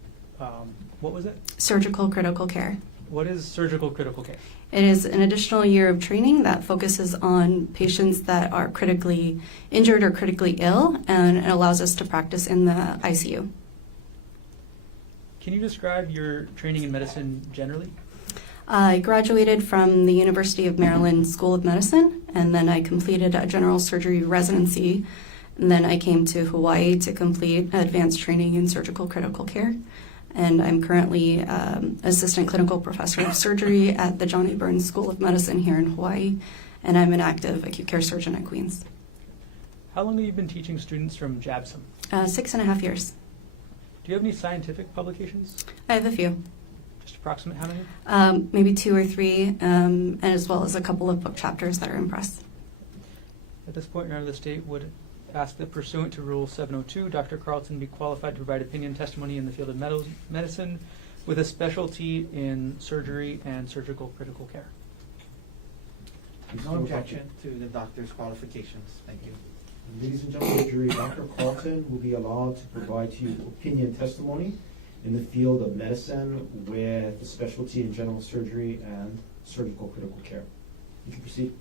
what was it? Surgical critical care. What is surgical critical care? It is an additional year of training that focuses on patients that are critically injured or critically ill, and it allows us to practice in the ICU. Can you describe your training in medicine generally? I graduated from the University of Maryland School of Medicine, and then I completed a general surgery residency. And then I came to Hawaii to complete advanced training in surgical critical care. And I'm currently assistant clinical professor of surgery at the Johnny Burns School of Medicine here in Hawaii. And I'm an active acute care surgeon at Queens. How long have you been teaching students from JABSOM? 6.5 years. Do you have any scientific publications? I have a few. Just approximate how many? Maybe 2 or 3, and as well as a couple of book chapters that are in press. At this point, Your Honor, the state would ask that pursuant to Rule 702, Dr. Carlton be qualified to provide opinion testimony in the field of medicine with a in surgery and surgical critical care. No objection to the doctor's qualifications. Thank you. Ladies and gentlemen of the jury, Dr. Carlton will be allowed to provide to you opinion testimony in the field of medicine with a specialty in general surgery and surgical critical care. You can proceed.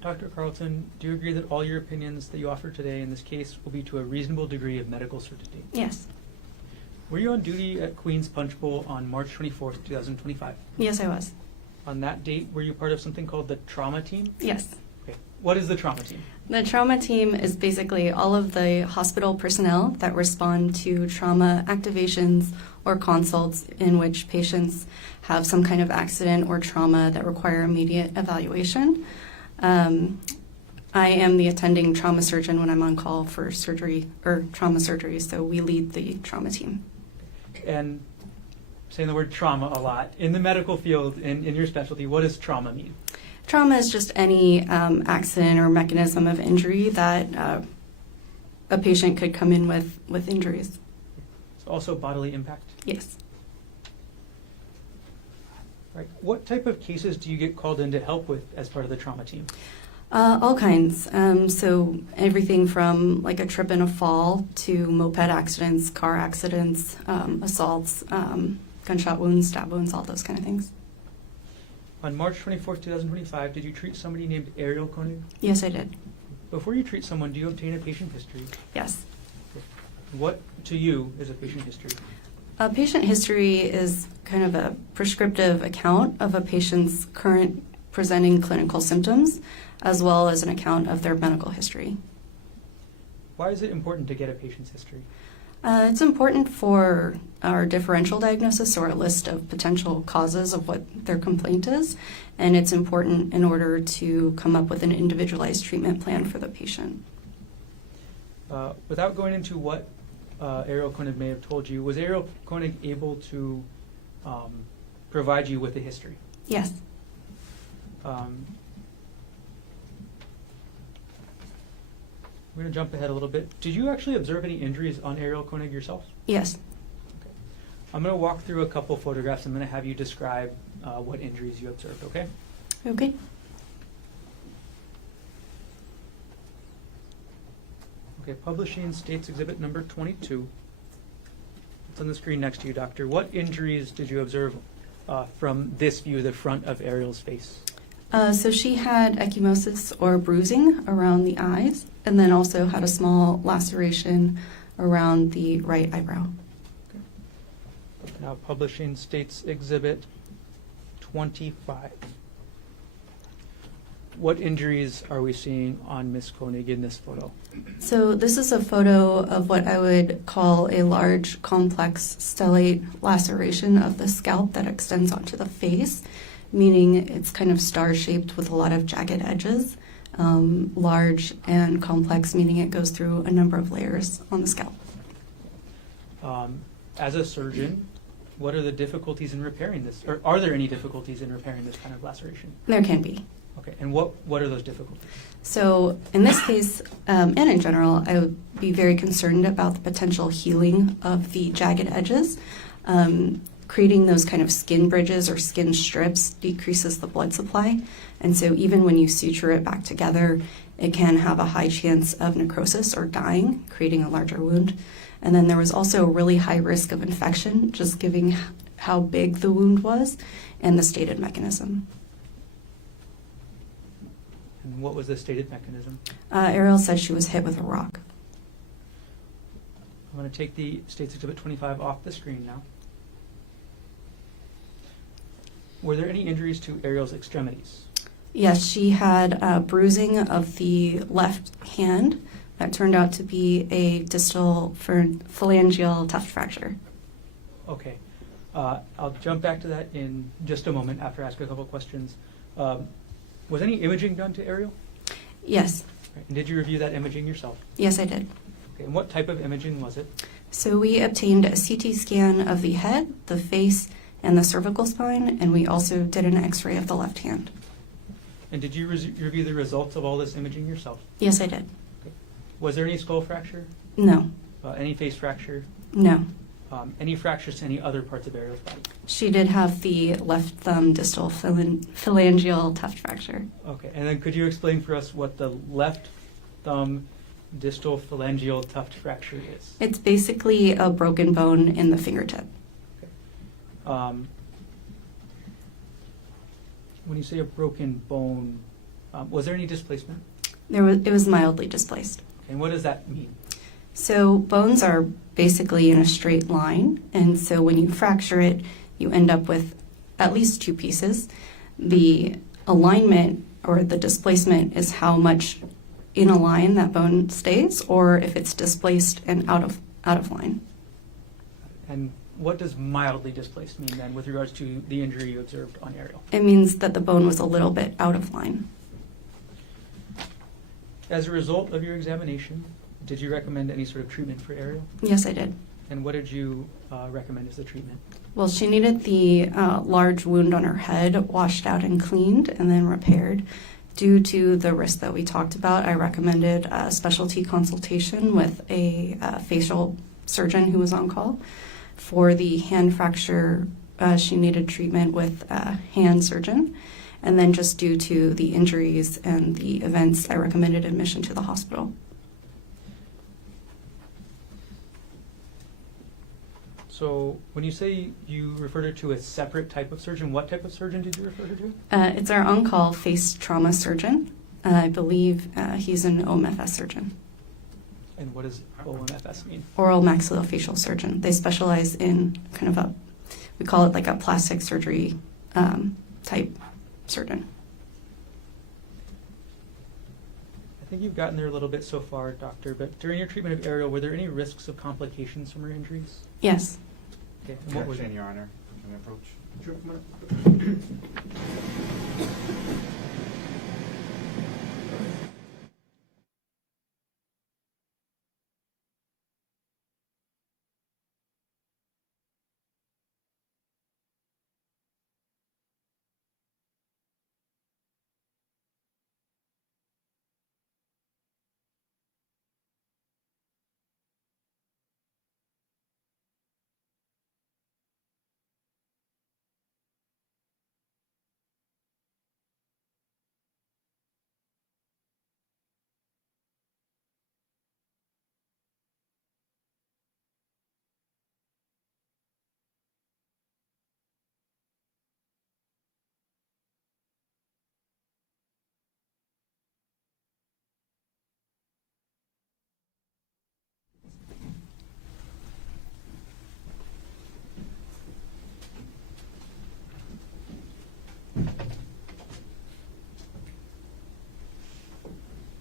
Dr. Carlton, do you agree that all your opinions that you offer today in this case will be to a reasonable degree of medical certainty? Yes. Were you on duty at Queens Punch Bowl on March 24th, 2025? Yes, I was. On that date, were you part of something called the trauma team? Yes. Okay. What is the trauma team? The trauma team is basically all of the hospital personnel that respond to trauma activations or consults in which patients have some kind of accident or trauma that require immediate evaluation. I am the attending trauma surgeon when I'm on call for surgery or trauma surgery, so we lead the trauma team. And saying the word trauma a lot, in the medical field, in your specialty, what does trauma mean? Trauma is just any accident or mechanism of injury that a patient could come in with injuries. So also bodily impact? Yes. Right. What type of cases do you get called in to help with as part of the trauma team? All kinds. So everything from like a trip and a fall to moped accidents, car accidents, assaults, gunshot wounds, stab wounds, all those kind of things. On March 24th, 2025, did you treat somebody named Ariel Konig? Yes, I did. Before you treat someone, do you obtain a patient history? Yes. What, to you, is a patient history? A patient history is kind of a prescriptive account of a patient's current presenting clinical symptoms, as well as an account of their medical history. Why is it important to get a patient's history? It's important for our differential diagnosis, or a list of potential causes of what their complaint is, and it's important in order to come up with an individualized treatment plan for the patient. Without going into what Ariel Konig may have told you, was Ariel Konig able to provide you with a history? Yes. We're going to jump ahead a little bit. Did you actually observe any injuries on Ariel Konig yourself? Yes. Okay. I'm going to walk through a couple photographs. I'm going to have you describe what injuries you observed, okay? Okay. Okay, publishing States Exhibit number 22. It's on the screen next to you, Doctor. What injuries did you observe from this view, the front of Ariel's face? So she had ecchymosis or bruising around the eyes, and then also had a small laceration around the right eyebrow. Okay. Now publishing States Exhibit 25. What injuries are we seeing on Ms. Konig in this photo? So this is a photo of what I would call a large, complex stellate laceration of the scalp that extends onto the face, meaning it's kind of star-shaped with a lot of jagged edges. Large and complex, meaning it goes through a number of layers on the scalp. As a surgeon, what are the difficulties in repairing this? Or are there any difficulties in repairing this kind of laceration? There can be. Okay, and what are those difficulties? So in this case, and in general, I would be very concerned about the potential healing of the jagged edges. Creating those kind of skin bridges or skin strips decreases the blood supply. And so even when you suture it back together, it can have a high chance of necrosis or dying, creating a larger wound. And then there was also a really high risk of infection, just given how big the wound was and the stated mechanism. And what was the stated mechanism? Ariel said she was hit with a rock. I'm going to take the States Exhibit 25 off the screen now. Were there any injuries to Ariel's extremities? Yes, she had bruising of the left hand that turned out to be a distal phalangeal tuft fracture. Okay. I'll jump back to that in just a moment after I ask a couple of questions. Was any imaging done to Ariel? Yes. Right. And did you review that imaging yourself? Yes, I did. Okay. And what type of imaging was it? So we obtained a CT scan of the head, the face, and the cervical spine, and we also did an x-ray of the left hand. And did you review the results of all this imaging yourself? Yes, I did. Okay. Was there any skull fracture? No. Any face fracture? No. Any fractures to any other parts of Ariel's body? She did have the left thumb distal phalangeal tuft fracture. Okay. And then could you explain for us what the left thumb distal phalangeal tuft fracture is? It's basically a broken bone in the fingertip. When you say a broken bone, was there any displacement? It was mildly displaced. And what does that mean? So bones are basically in a straight line, and so when you fracture it, you end up with at least two pieces. The alignment or the displacement is how much in a line that bone stays, or if it's displaced and out of line. And what does mildly displaced mean then with regards to the injury you observed on Ariel? It means that the bone was a little bit out of line. As a result of your examination, did you recommend any sort of treatment for Ariel? Yes, I did. And what did you recommend as the treatment? Well, she needed the large wound on her head washed out and cleaned and then repaired. Due to the risk that we talked about, I recommended a specialty consultation with a facial surgeon who was on call. For the hand fracture, she needed treatment with a hand surgeon. And then just due to the injuries and the events, I recommended admission to the hospital. So when you say you referred her to a separate type of surgeon, what type of surgeon did you refer her to? It's our on-call face trauma surgeon. I believe he's an OMFS surgeon. And what does OMFS mean? Oral maxillofacial surgeon. They specialize in kind of we call it like a plastic surgery type surgeon. I think you've gotten there a little bit so far, doctor, but during your treatment of Ariel, were there any risks of complications from her injuries? Yes. Okay, and what were Objection, they? Your Honor. Can we approach? Sure, come on.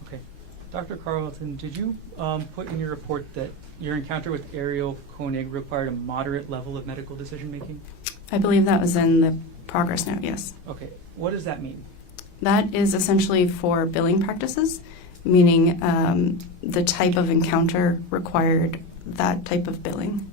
Okay. Dr. Carlton, did you put in your report that your encounter with Ariel Konig required a moderate level of medical decision-making? I believe that was in the progress note, yes. Okay. What does that mean? That is essentially for billing practices, meaning the type of encounter required that type of billing.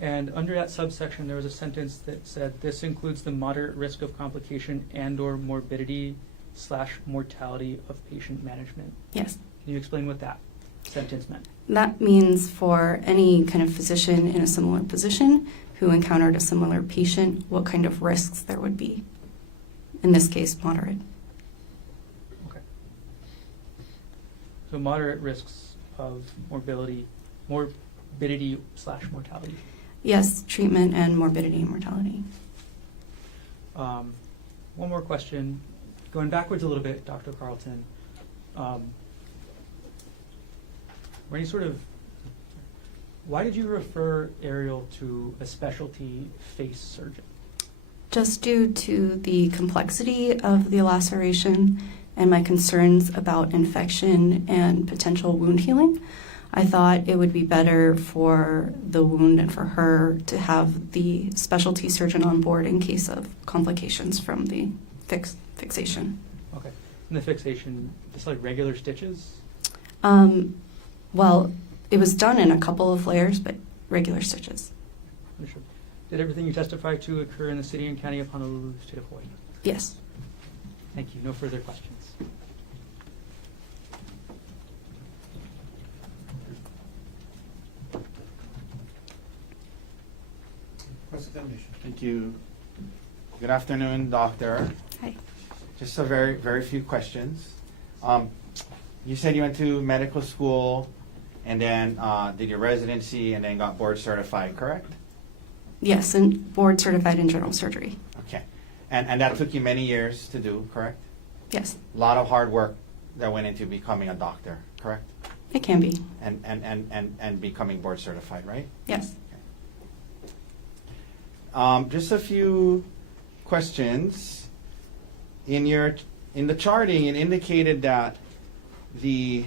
And under that subsection, there was a sentence that said, this includes the moderate risk of complication and/or morbidity/mortality of patient management. Yes. Can you explain what that sentence meant? That means for any kind of physician in a similar position who encountered a similar patient, what kind of risks there would be. In this case, moderate. Okay. So moderate risks of morbidity/mortality. Yes, treatment and morbidity and mortality. One more question. Going backwards a little bit, Dr. Carlton. Why did you refer Ariel to a specialty face surgeon? Just due to the complexity of the laceration and my concerns about infection and potential wound healing, I thought it would be better for the wound and for her to have the specialty surgeon on board in case of complications from the fixation. Okay. And the fixation, just like regular stitches? Well, it was done in a couple of layers, but regular stitches. Understood. Did everything you testified to occur in the city and county of Honolulu, state of Hawaii? Yes. Thank you. No further questions. Cross-examination. Thank you. Good afternoon, doctor. Hi. Just a very few questions. You said you went to medical school and then did your residency and then got board certified, correct? Yes, and board certified in general surgery. Okay. And that took you many years to do, correct? Yes, A lot of hard work that went into becoming a doctor, correct? it can be. And becoming board certified, right? Yes. Just a few questions. In the charting, it indicated that the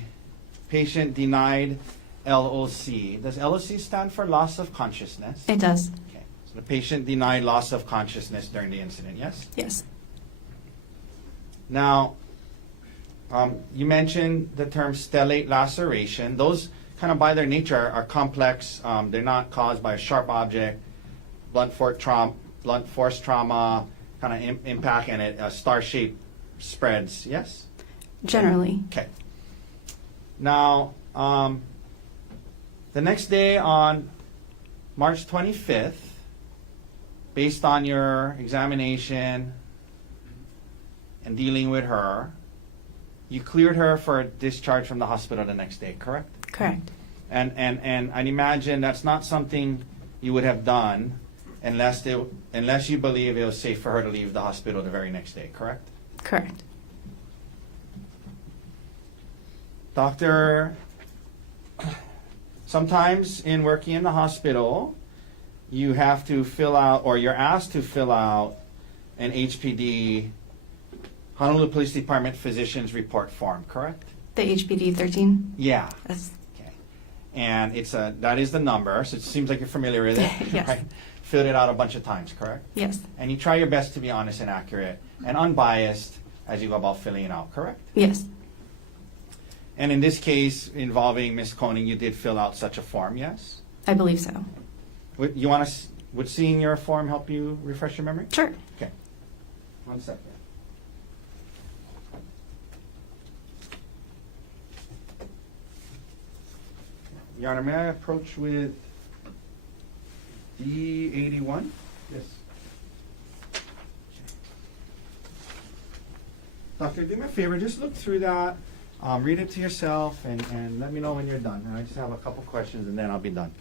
patient denied LOC. Does LOC stand for loss of consciousness? It does. Okay. So the patient denied loss of consciousness during the incident, yes? Yes. Now, you mentioned the term stellate laceration. Those kind of by their nature are complex. They're not caused by a sharp object, blunt force trauma, kind of impact, and it star-shaped spreads, yes? Generally. Okay. Now, the next day on March 25th, based on your examination and dealing with her, you cleared her for discharge from the hospital the next day, correct? Correct. And I'd imagine that's not something you would have done unless you believe it was safe for her to leave the hospital the very next day, correct? Correct. Doctor, sometimes in working in the hospital, you have to fill out, or you're asked to fill out an HPD Honolulu Police Department Physician's Report Form, correct? The HPD 13? Yeah. Yes. Okay. And that is the number, so it seems like you're familiar with it. Yes. Right? Filled it out a bunch of times, correct? Yes. And you try your best to be honest and accurate and unbiased as you go about filling it out, correct? Yes. And in this case involving Ms. Konig, you did fill out such a form, yes? I believe so. Would seeing your form help you refresh your memory? Sure. Okay. 1 second. Your Honor, may I approach with D81? Yes. Doctor, do me a favor, just look through that, read it to yourself, and let me know when you're done. I just have a couple questions, and then I'll be done.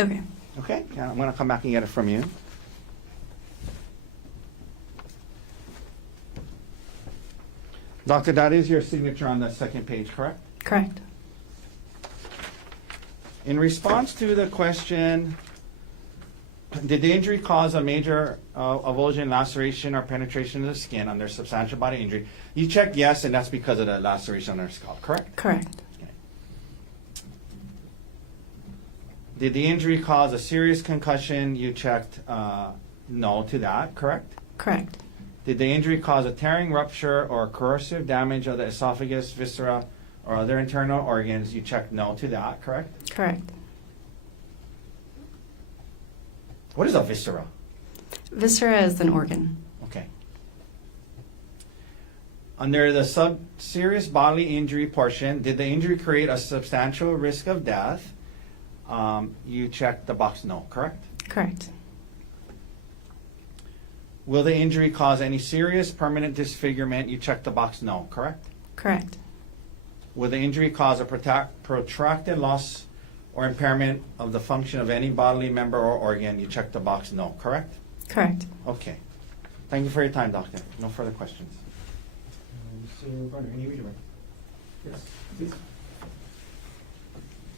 Okay. Okay, yeah, I'm going to come back and get it from you. Doctor, that is your signature on the second page, correct? Correct. In response to the question, did the injury cause a major avulsion, laceration, or penetration of the skin under substantial body injury? You checked yes, and that's because of the laceration on her scalp, correct? Correct. Okay. Did the injury cause a serious concussion? You checked no to that, correct? Correct. Did the injury cause a tearing, rupture, or corrosive damage of the esophagus, viscera, or other internal organs? You checked no to that, correct? Correct. What is a viscera? Viscera is an organ. Okay. Under the sub-serious bodily injury portion, did the injury create a substantial risk of death? You checked the box no, correct? Correct. Will the injury cause any serious permanent disfigurement? You checked the box no, correct? Correct. Will the injury cause a protracted loss or impairment of the function of any bodily member or organ? You checked the box no, correct? Correct. Okay. Thank you for your time, doctor. No further questions. Mr. Garner, any redirect? Yes, please.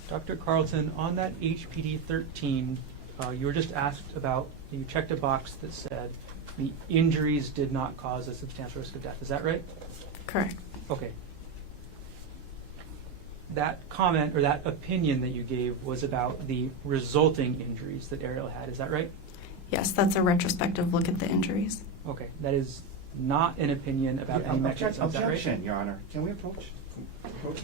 Dr. Carlton, on that HPD 13, you were just asked about, you checked a box that said the injuries did not cause a substantial risk of death. Is that right? Correct. Okay. That comment or that opinion that you gave was about the resulting injuries that Ariel had. Is that right? Yes, that's a retrospective look at the injuries. Okay. That is not an opinion about any mechanism. Is that right? Objection, Your Honor. Can we approach? Approach?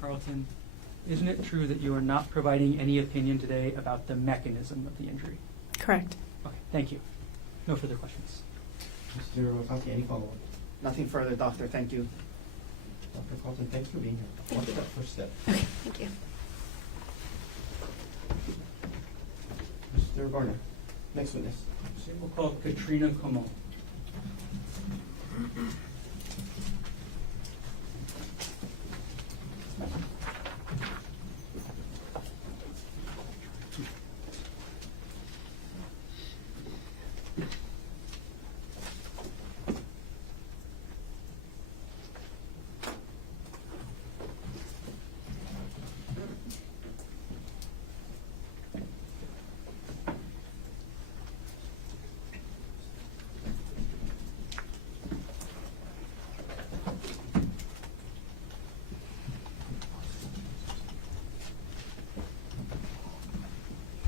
Carlton, isn't it true that you are not providing any opinion today about the mechanism of the injury? Correct. Okay, thank you. No further questions. Mr. Wakaki, any follow-up? Nothing further, doctor. Thank you. Dr. Carlton, thanks for being here. On to that first step. Okay, thank you. Mr. Garner, next witness. We'll call Katrina Como.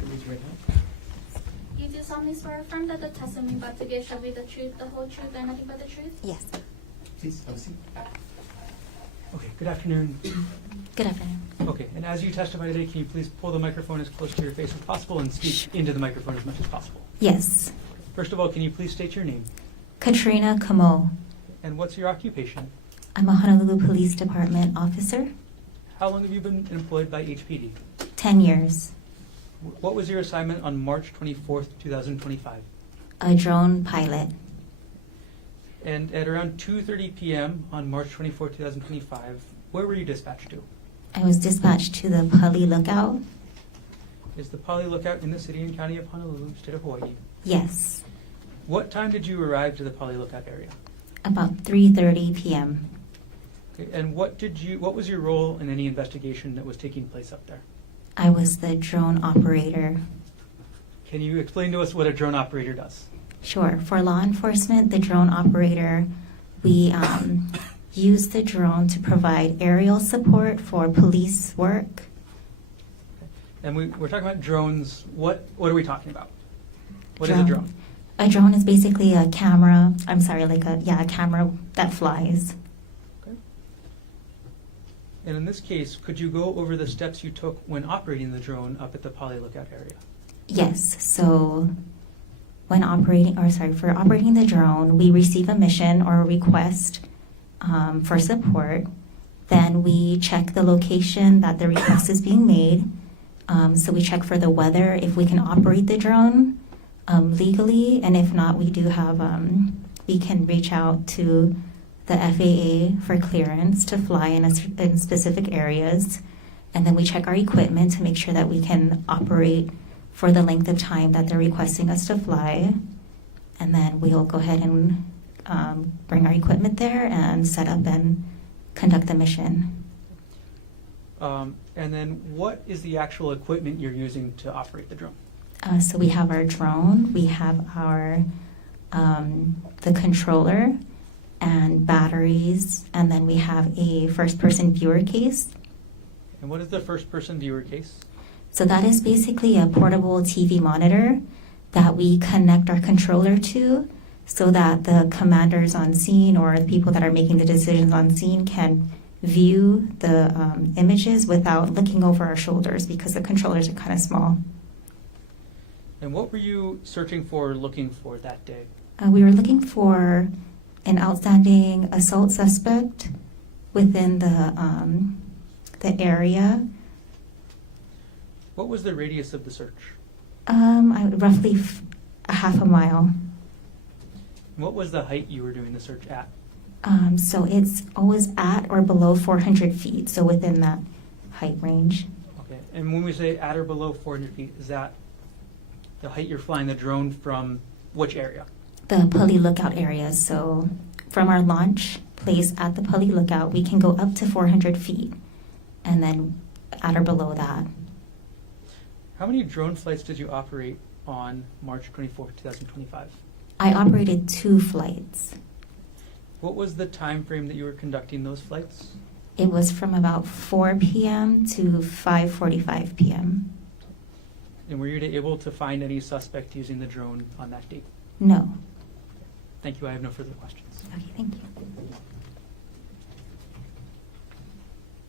Raise your right hand. You do solemnly swear or affirm that the testimony about to give shall be the truth, the whole truth, and nothing but the truth? Yes. Please, have a seat. Okay, good afternoon. Good afternoon. Okay, and as you testify today, can you please pull the microphone as close to your face as possible and speak into the microphone as much as possible? Yes. First of all, can you please state your name? Katrina Kamo. And what's your occupation? I'm a Honolulu Police Department officer. How long have you been employed by HPD? 10 years. What was your assignment on March 24th, 2025? A drone pilot. And at around 2:30 p.m. on March 24th, 2025, where were you dispatched to? I was dispatched to the Pali Lookout. Is the Poly Lookout in the city and county of Honolulu, state of Hawaii? Yes. What time did you arrive to the Poly Lookout area? About 3:30 p.m. Okay, and what was your role in any investigation that was taking place up there? I was the drone operator. Can you explain to us what a drone operator does? Sure. For law enforcement, the drone operator, we use the drone to provide aerial support for police work. And we're talking about drones. What are we talking about? What is a drone? A drone is basically a camera. I'm sorry, like a camera that flies. Okay. And in this case, could you go over the steps you took when operating the drone up at the Poly Lookout area? Yes. So for operating the drone, we receive a mission or a request for support. Then we check the location that the request is being made. So we check for the weather, if we can operate the drone legally, and if not, we do have, we can reach out to the FAA for clearance to fly in specific areas. And then we check our equipment to make sure that we can operate for the length of time that they're requesting us to fly. And then we'll go ahead and bring our equipment there and set up and conduct the mission. And then what is the actual equipment you're using to operate the drone? So we have our drone, we have our the controller and batteries, and then we have a first-person viewer case. And what is the first-person viewer case? So that is basically a portable TV monitor that we connect our controller to so that the commanders on scene or the people that are making the decisions on scene can view the images without looking over our shoulders because the controllers are kind of small. And what were you searching for or looking for that day? We were looking for an outstanding assault suspect within the area. What was the radius of the search? Roughly a half a mile. What was the height you were doing the search at? So it's always at or below 400 feet, so within that height range. Okay. And when we say at or below 400 feet, is that the height you're flying the drone from which area? The Pali Lookout area. So from our launch place at the Pali Lookout, we can go up to 400 feet, and then at or below that. How many drone flights did you operate on March 24th, 2025? I operated 2 flights. What was the time frame that you were conducting those flights? It was from about 4 p.m. to 5:45 p.m. And were you able to find any suspect using the drone on that date? No. Thank you. I have no further questions. Okay, thank you.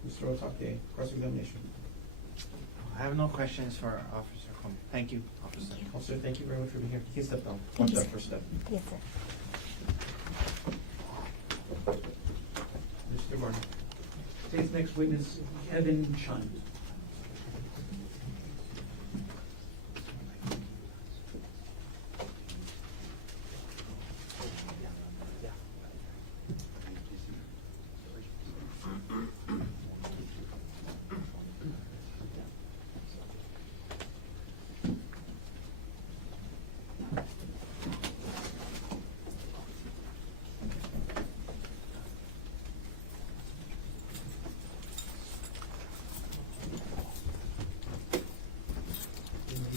Mr. Otake, cross-examination. I have no questions for Officer Konig. Thank you, Officer. Officer, thank you very much for being here. You can step down. Thank you, Watch that sir. first step. Yes, sir. Mr. Martin. Today's next witness, Kevin Chun.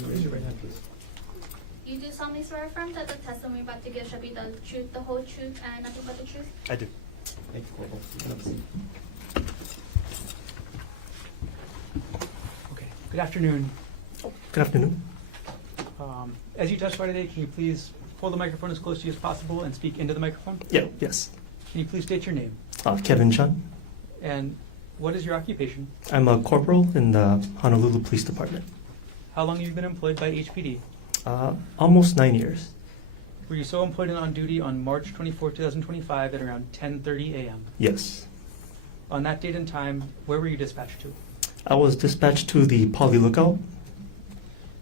Raise your right hand, please. You do solemnly swear or affirm that the testimony you're about to give shall be the truth, the whole truth, and nothing but the truth? I do. Thank you, Corporal. You can have a seat. Okay, good afternoon. Good afternoon. As you testify today, can you please hold the microphone as close to you as possible and speak into the microphone? Yeah, yes. Can you please state your name? Kevin Chun. And what is your occupation? I'm a corporal in the Honolulu Police Department. How long have you been employed by HPD? Almost 9 years. Were you so employed and on duty on March 24, 2025 at around 10:30 a.m.? Yes. On that date and time, where were you dispatched to? I was dispatched to the Poly Lookout.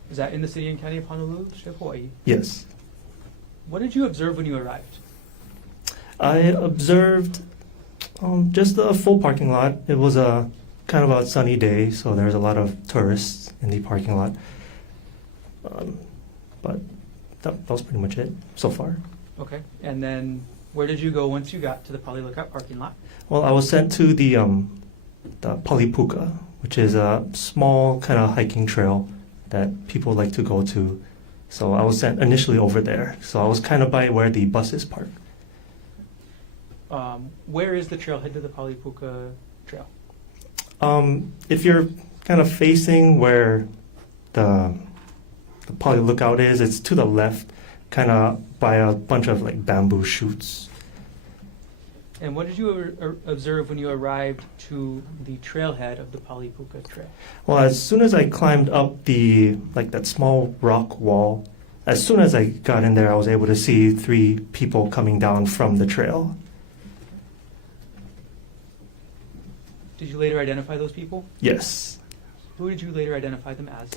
Is that in the city and county of Honolulu, state of Hawaii? Yes. What did you observe when you arrived? I observed just a full parking lot. It was a kind of a sunny day, so there's a lot of tourists in the parking lot. But that was pretty much it so far. Okay. And then where did you go once you got to the Poly Lookout parking lot? Well, I was sent to the Palipuka, which is a small kind of hiking trail that people like to go to. So I was sent initially over there. So I was kind of by where the buses park. Where is the trailhead to the Palipuka trail? If you're kind of facing where the Poly Lookout is, it's to the left, kind of by a bunch of like bamboo shoots. And what did you observe when you arrived to the trailhead of the Palipuka trail? Well, as soon as I climbed up that small rock wall, as soon as I got in there, I was able to see 3 people coming down from the trail. Did you later identify those people? Yes. Who did you later identify them as?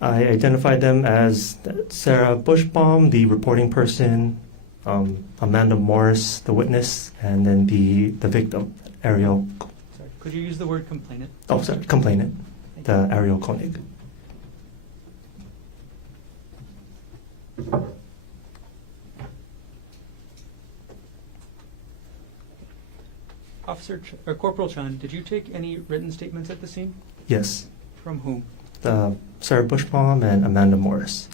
I identified them as Sarah Bushbaum, the reporting person, Amanda Morris, the witness, and then the victim, Ariel. Sorry, could you use the word complainant? Oh, sorry, complainant, Thank the Ariel Konig. Corporal Chun, did you take any written statements at the scene? Yes, From whom? the Sarah Bushbaum and Amanda Morris.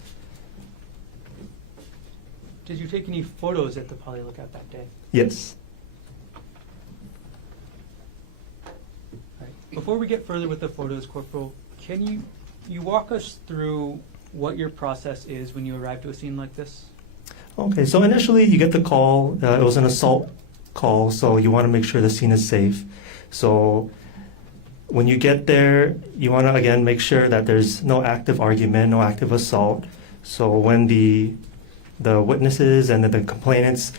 Did you take any photos at the Poly Lookout that day? Yes. All right. Before we get further with the photos, Corporal, can you walk us through what your process is when you arrive to a scene like this? Okay, so initially you get the call. It was an assault call, so you want to make sure the scene is safe. So when you get there, you want to again make sure that there's no active argument, no active assault. So when the witnesses and the complainants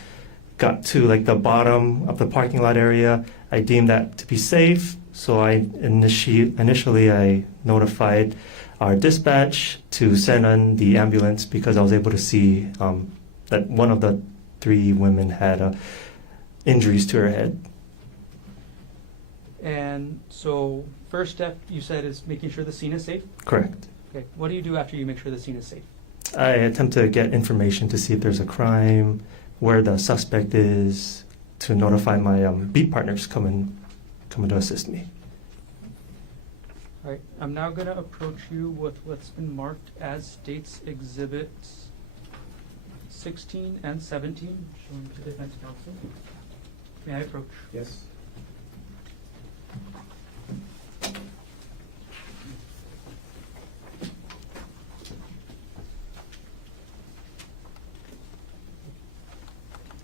got to like the bottom of the parking lot area, I deemed that to be safe. So I initially I notified our dispatch to send on the ambulance because I was able to see that one of the 3 women had injuries to her head. And so first step you said is making sure the scene is safe? Correct. Okay. What do you do after you make sure the scene is safe? I attempt to get information to see if there's a crime, where the suspect is, to notify my beat partners coming to assist me. All right. I'm now going to approach you with what's been marked as State's Exhibits 16 and 17, shown to defense counsel. May I approach? Yes.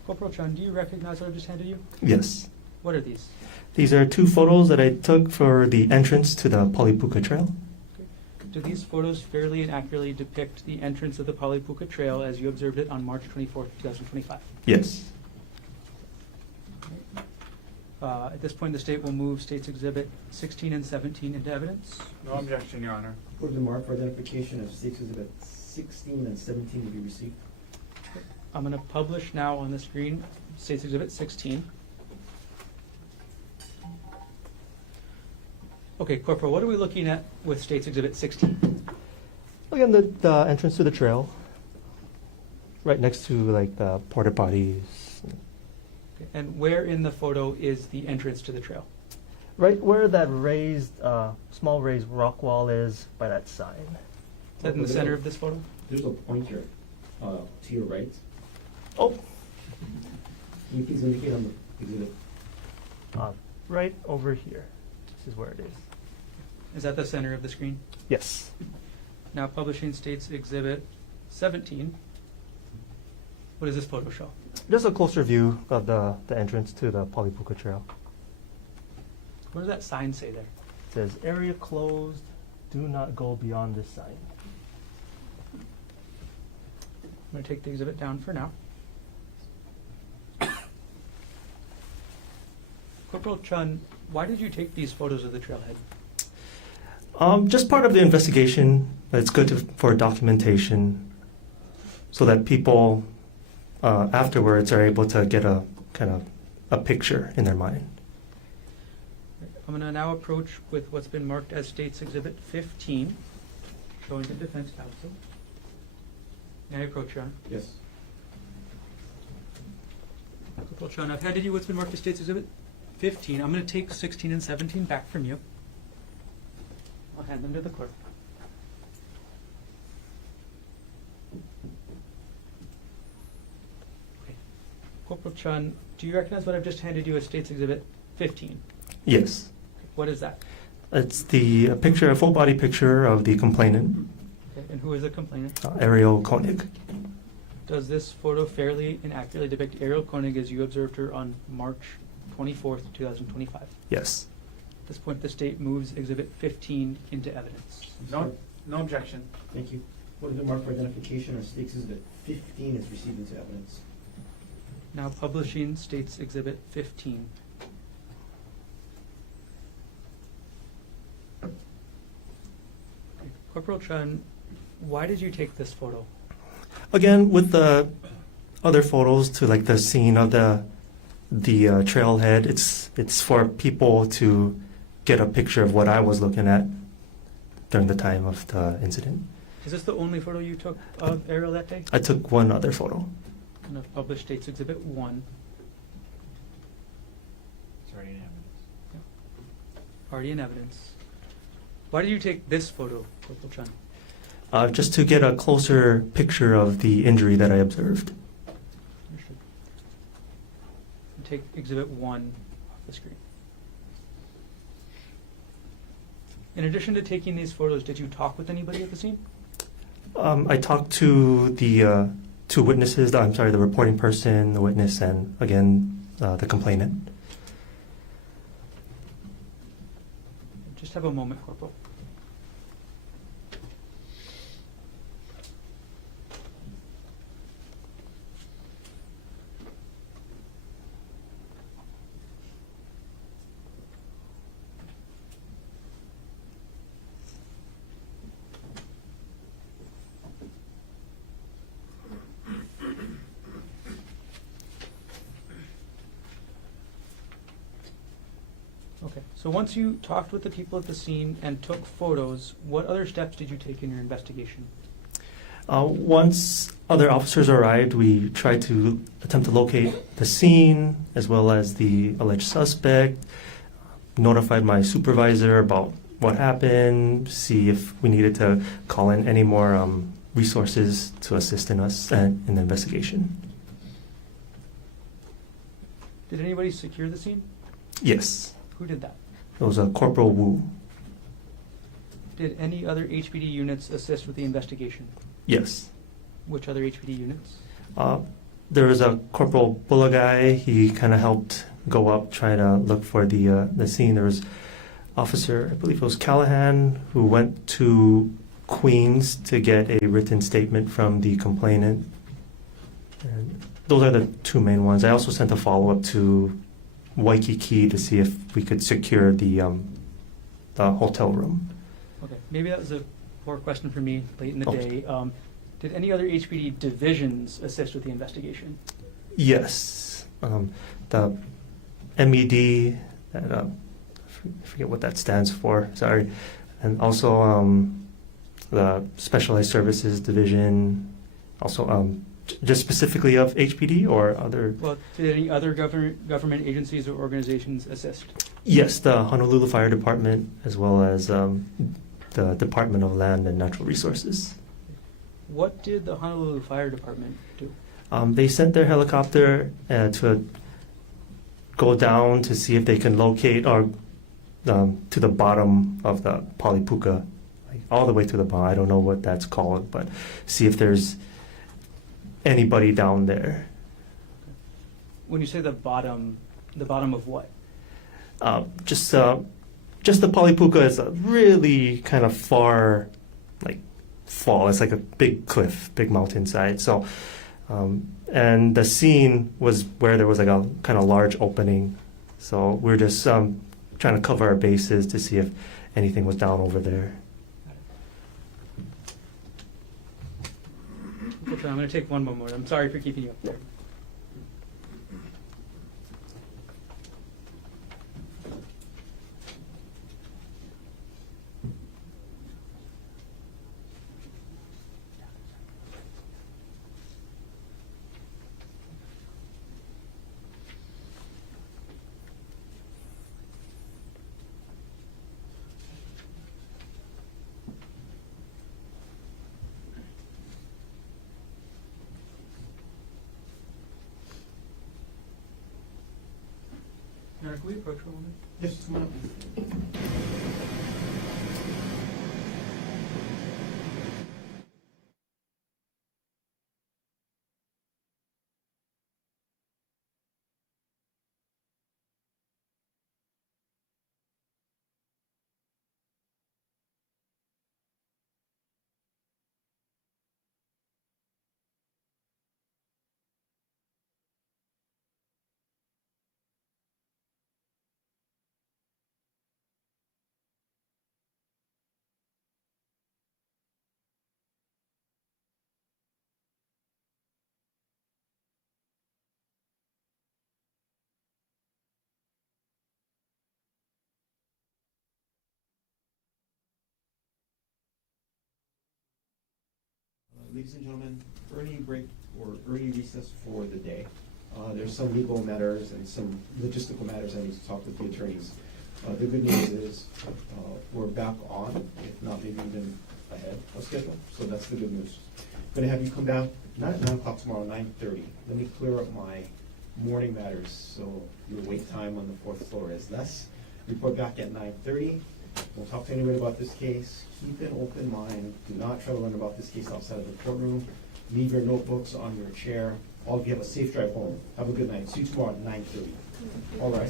Corporal Chun, do you recognize what I just handed you? Yes. What are these? These are two photos that I took for the entrance to the Polipuka Trail. Do these photos fairly and accurately depict the entrance of the Polipuka Trail as you observed it on March 24th, 2025? Yes. At this point, the state will move States Exhibit 16 and 17 into evidence. No objection, Your Honor. Put the mark for identification of States Exhibit 16 and 17 to be received. I'm going to publish now on the screen States Exhibit 16. Okay, Corporal, what are we looking at with States Exhibit 16? Again, the entrance to the trail, right next to like the porta potties. Okay, and where in the photo is the entrance to the trail? Right where that raised, small raised rock wall is by that sign. Is that in the center of this photo? There's a pointer to your right. Oh, Can you please indicate on the exhibit? right over here. This is where it is. Is that the center of the screen? Yes. Now publishing States Exhibit 17. What does this photo show? Just a closer view of the entrance to the Polipuka Trail. What does that sign say there? It says, area closed, do not go beyond this sign. I'm going to take the exhibit down for now. Corporal Chun, why did you take these photos of the trailhead? Just part of the investigation. It's good for documentation so that people afterwards are able to get a kind of a picture in their mind. I'm going to now approach with what's been marked as States Exhibit 15, showing the defense counsel. May I approach, Your Honor? Yes. Corporal Chun, I've handed you what's been marked as States Exhibit 15. I'm going to take 16 and 17 back from you. I'll hand them to the clerk. Okay. Corporal Chun, do you recognize what I've just handed you as States Exhibit 15? Yes. What is that? It's the picture, a full body picture of the complainant, Okay. And who is the complainant? Ariel Konig. Does this photo fairly and accurately depict Ariel Konig as you observed her on March 24th, 2025? Yes. At this point, the state moves Exhibit 15 into evidence. No objection. Thank you. Put the mark for identification of States Exhibit 15 is received into evidence. Now publishing States Exhibit 15. Okay. Corporal Chun, why did you take this photo? Again, with the other photos to like the scene of the trailhead, it's for people to get a picture of what I was looking at during the time of the incident. Is this the only photo you took of Ariel that day? I took one other photo. And I've published States Exhibit 1. It's already in evidence. Already in evidence. Why did you take this photo, Corporal Chun? Just to get a closer picture of the injury that I observed. Understood. And take Exhibit 1 off the screen. In addition to taking these photos, did you talk with anybody at the scene? I talked to the two witnesses, the reporting person, the witness, and again, the complainant. Just have a moment, Corporal. Okay, so once you talked with the people at the scene and took photos, what other steps did you take in your investigation? Once other officers arrived, we tried to attempt to locate the scene as well as the alleged suspect, notified my supervisor about what happened, see if we needed to call in any more resources to assist in us in the investigation. Did anybody secure the scene? Yes, Who did that? it was a Corporal Wu. Did any other HPD units assist with the investigation? Yes. Which other HPD units? there was a Corporal Bulagai. He kind of helped go up, try to look for the scene. There was Officer, I believe it was Callahan, who went to Queens to get a written statement from the complainant. And those are the two main ones. I also sent a follow-up to Waikiki to see if we could secure the hotel room. Okay, maybe that was a poor question for me late in the Oh. day. Did any other HPD divisions assist with the investigation? Yes, the MED, I forget what that stands for, sorry, and also the Specialized Services Division, also just specifically of HPD or other? Well, did any other government agencies or organizations assist? Yes, the Honolulu Fire Department, as well as the Department of Land and Natural Resources. What did the Honolulu Fire Department do? They sent their helicopter to go down to see if they can locate or to the bottom of the Polipuka, like all the way to the bottom. I don't know what that's called, but see if there's anybody down there. When you say the bottom of what? Just the Polipuka is a really kind of far, like fall. It's like a big cliff, big mountainside. So, and the scene was where there was like a kind of large opening. So we're just trying to cover our bases to see if anything was down over there. Okay, I'm going to take one more. I'm sorry for keeping you up there. Eric, can we approach for a moment? Yes, come on up. Ladies and gentlemen, early break or early recess for the day. There's some legal matters and some logistical matters I need to talk with the attorneys. The good news is we're back on, if not maybe even ahead of schedule, so that's the good news. Going to have you come down, not at 9 o'clock tomorrow, 9:30. Let me clear up my morning matters so your wait time on the 4th floor is less. Report back at 9:30. Don't talk to anybody about this case. Keep an open mind. Do not try to learn about this case outside of the courtroom. Leave your notebooks on your chair. All of you have a safe drive home. Have a good night. See you tomorrow at 9:30. All right.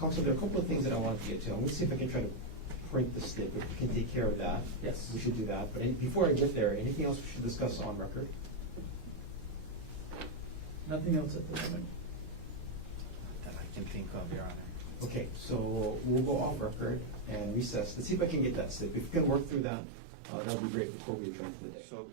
Counsel, there are a couple of things that I wanted to get to. I'm going to see if I can try to print the slip. If you can take care of that, Yes. we should do that. But before I get there, anything else we should discuss on record? Nothing else at the moment. That I can think of, Your Honor. Okay, so we'll go off record and recess. Let's see if I can get that slip. If you can work through that, that would be great before we adjourn for the day. So.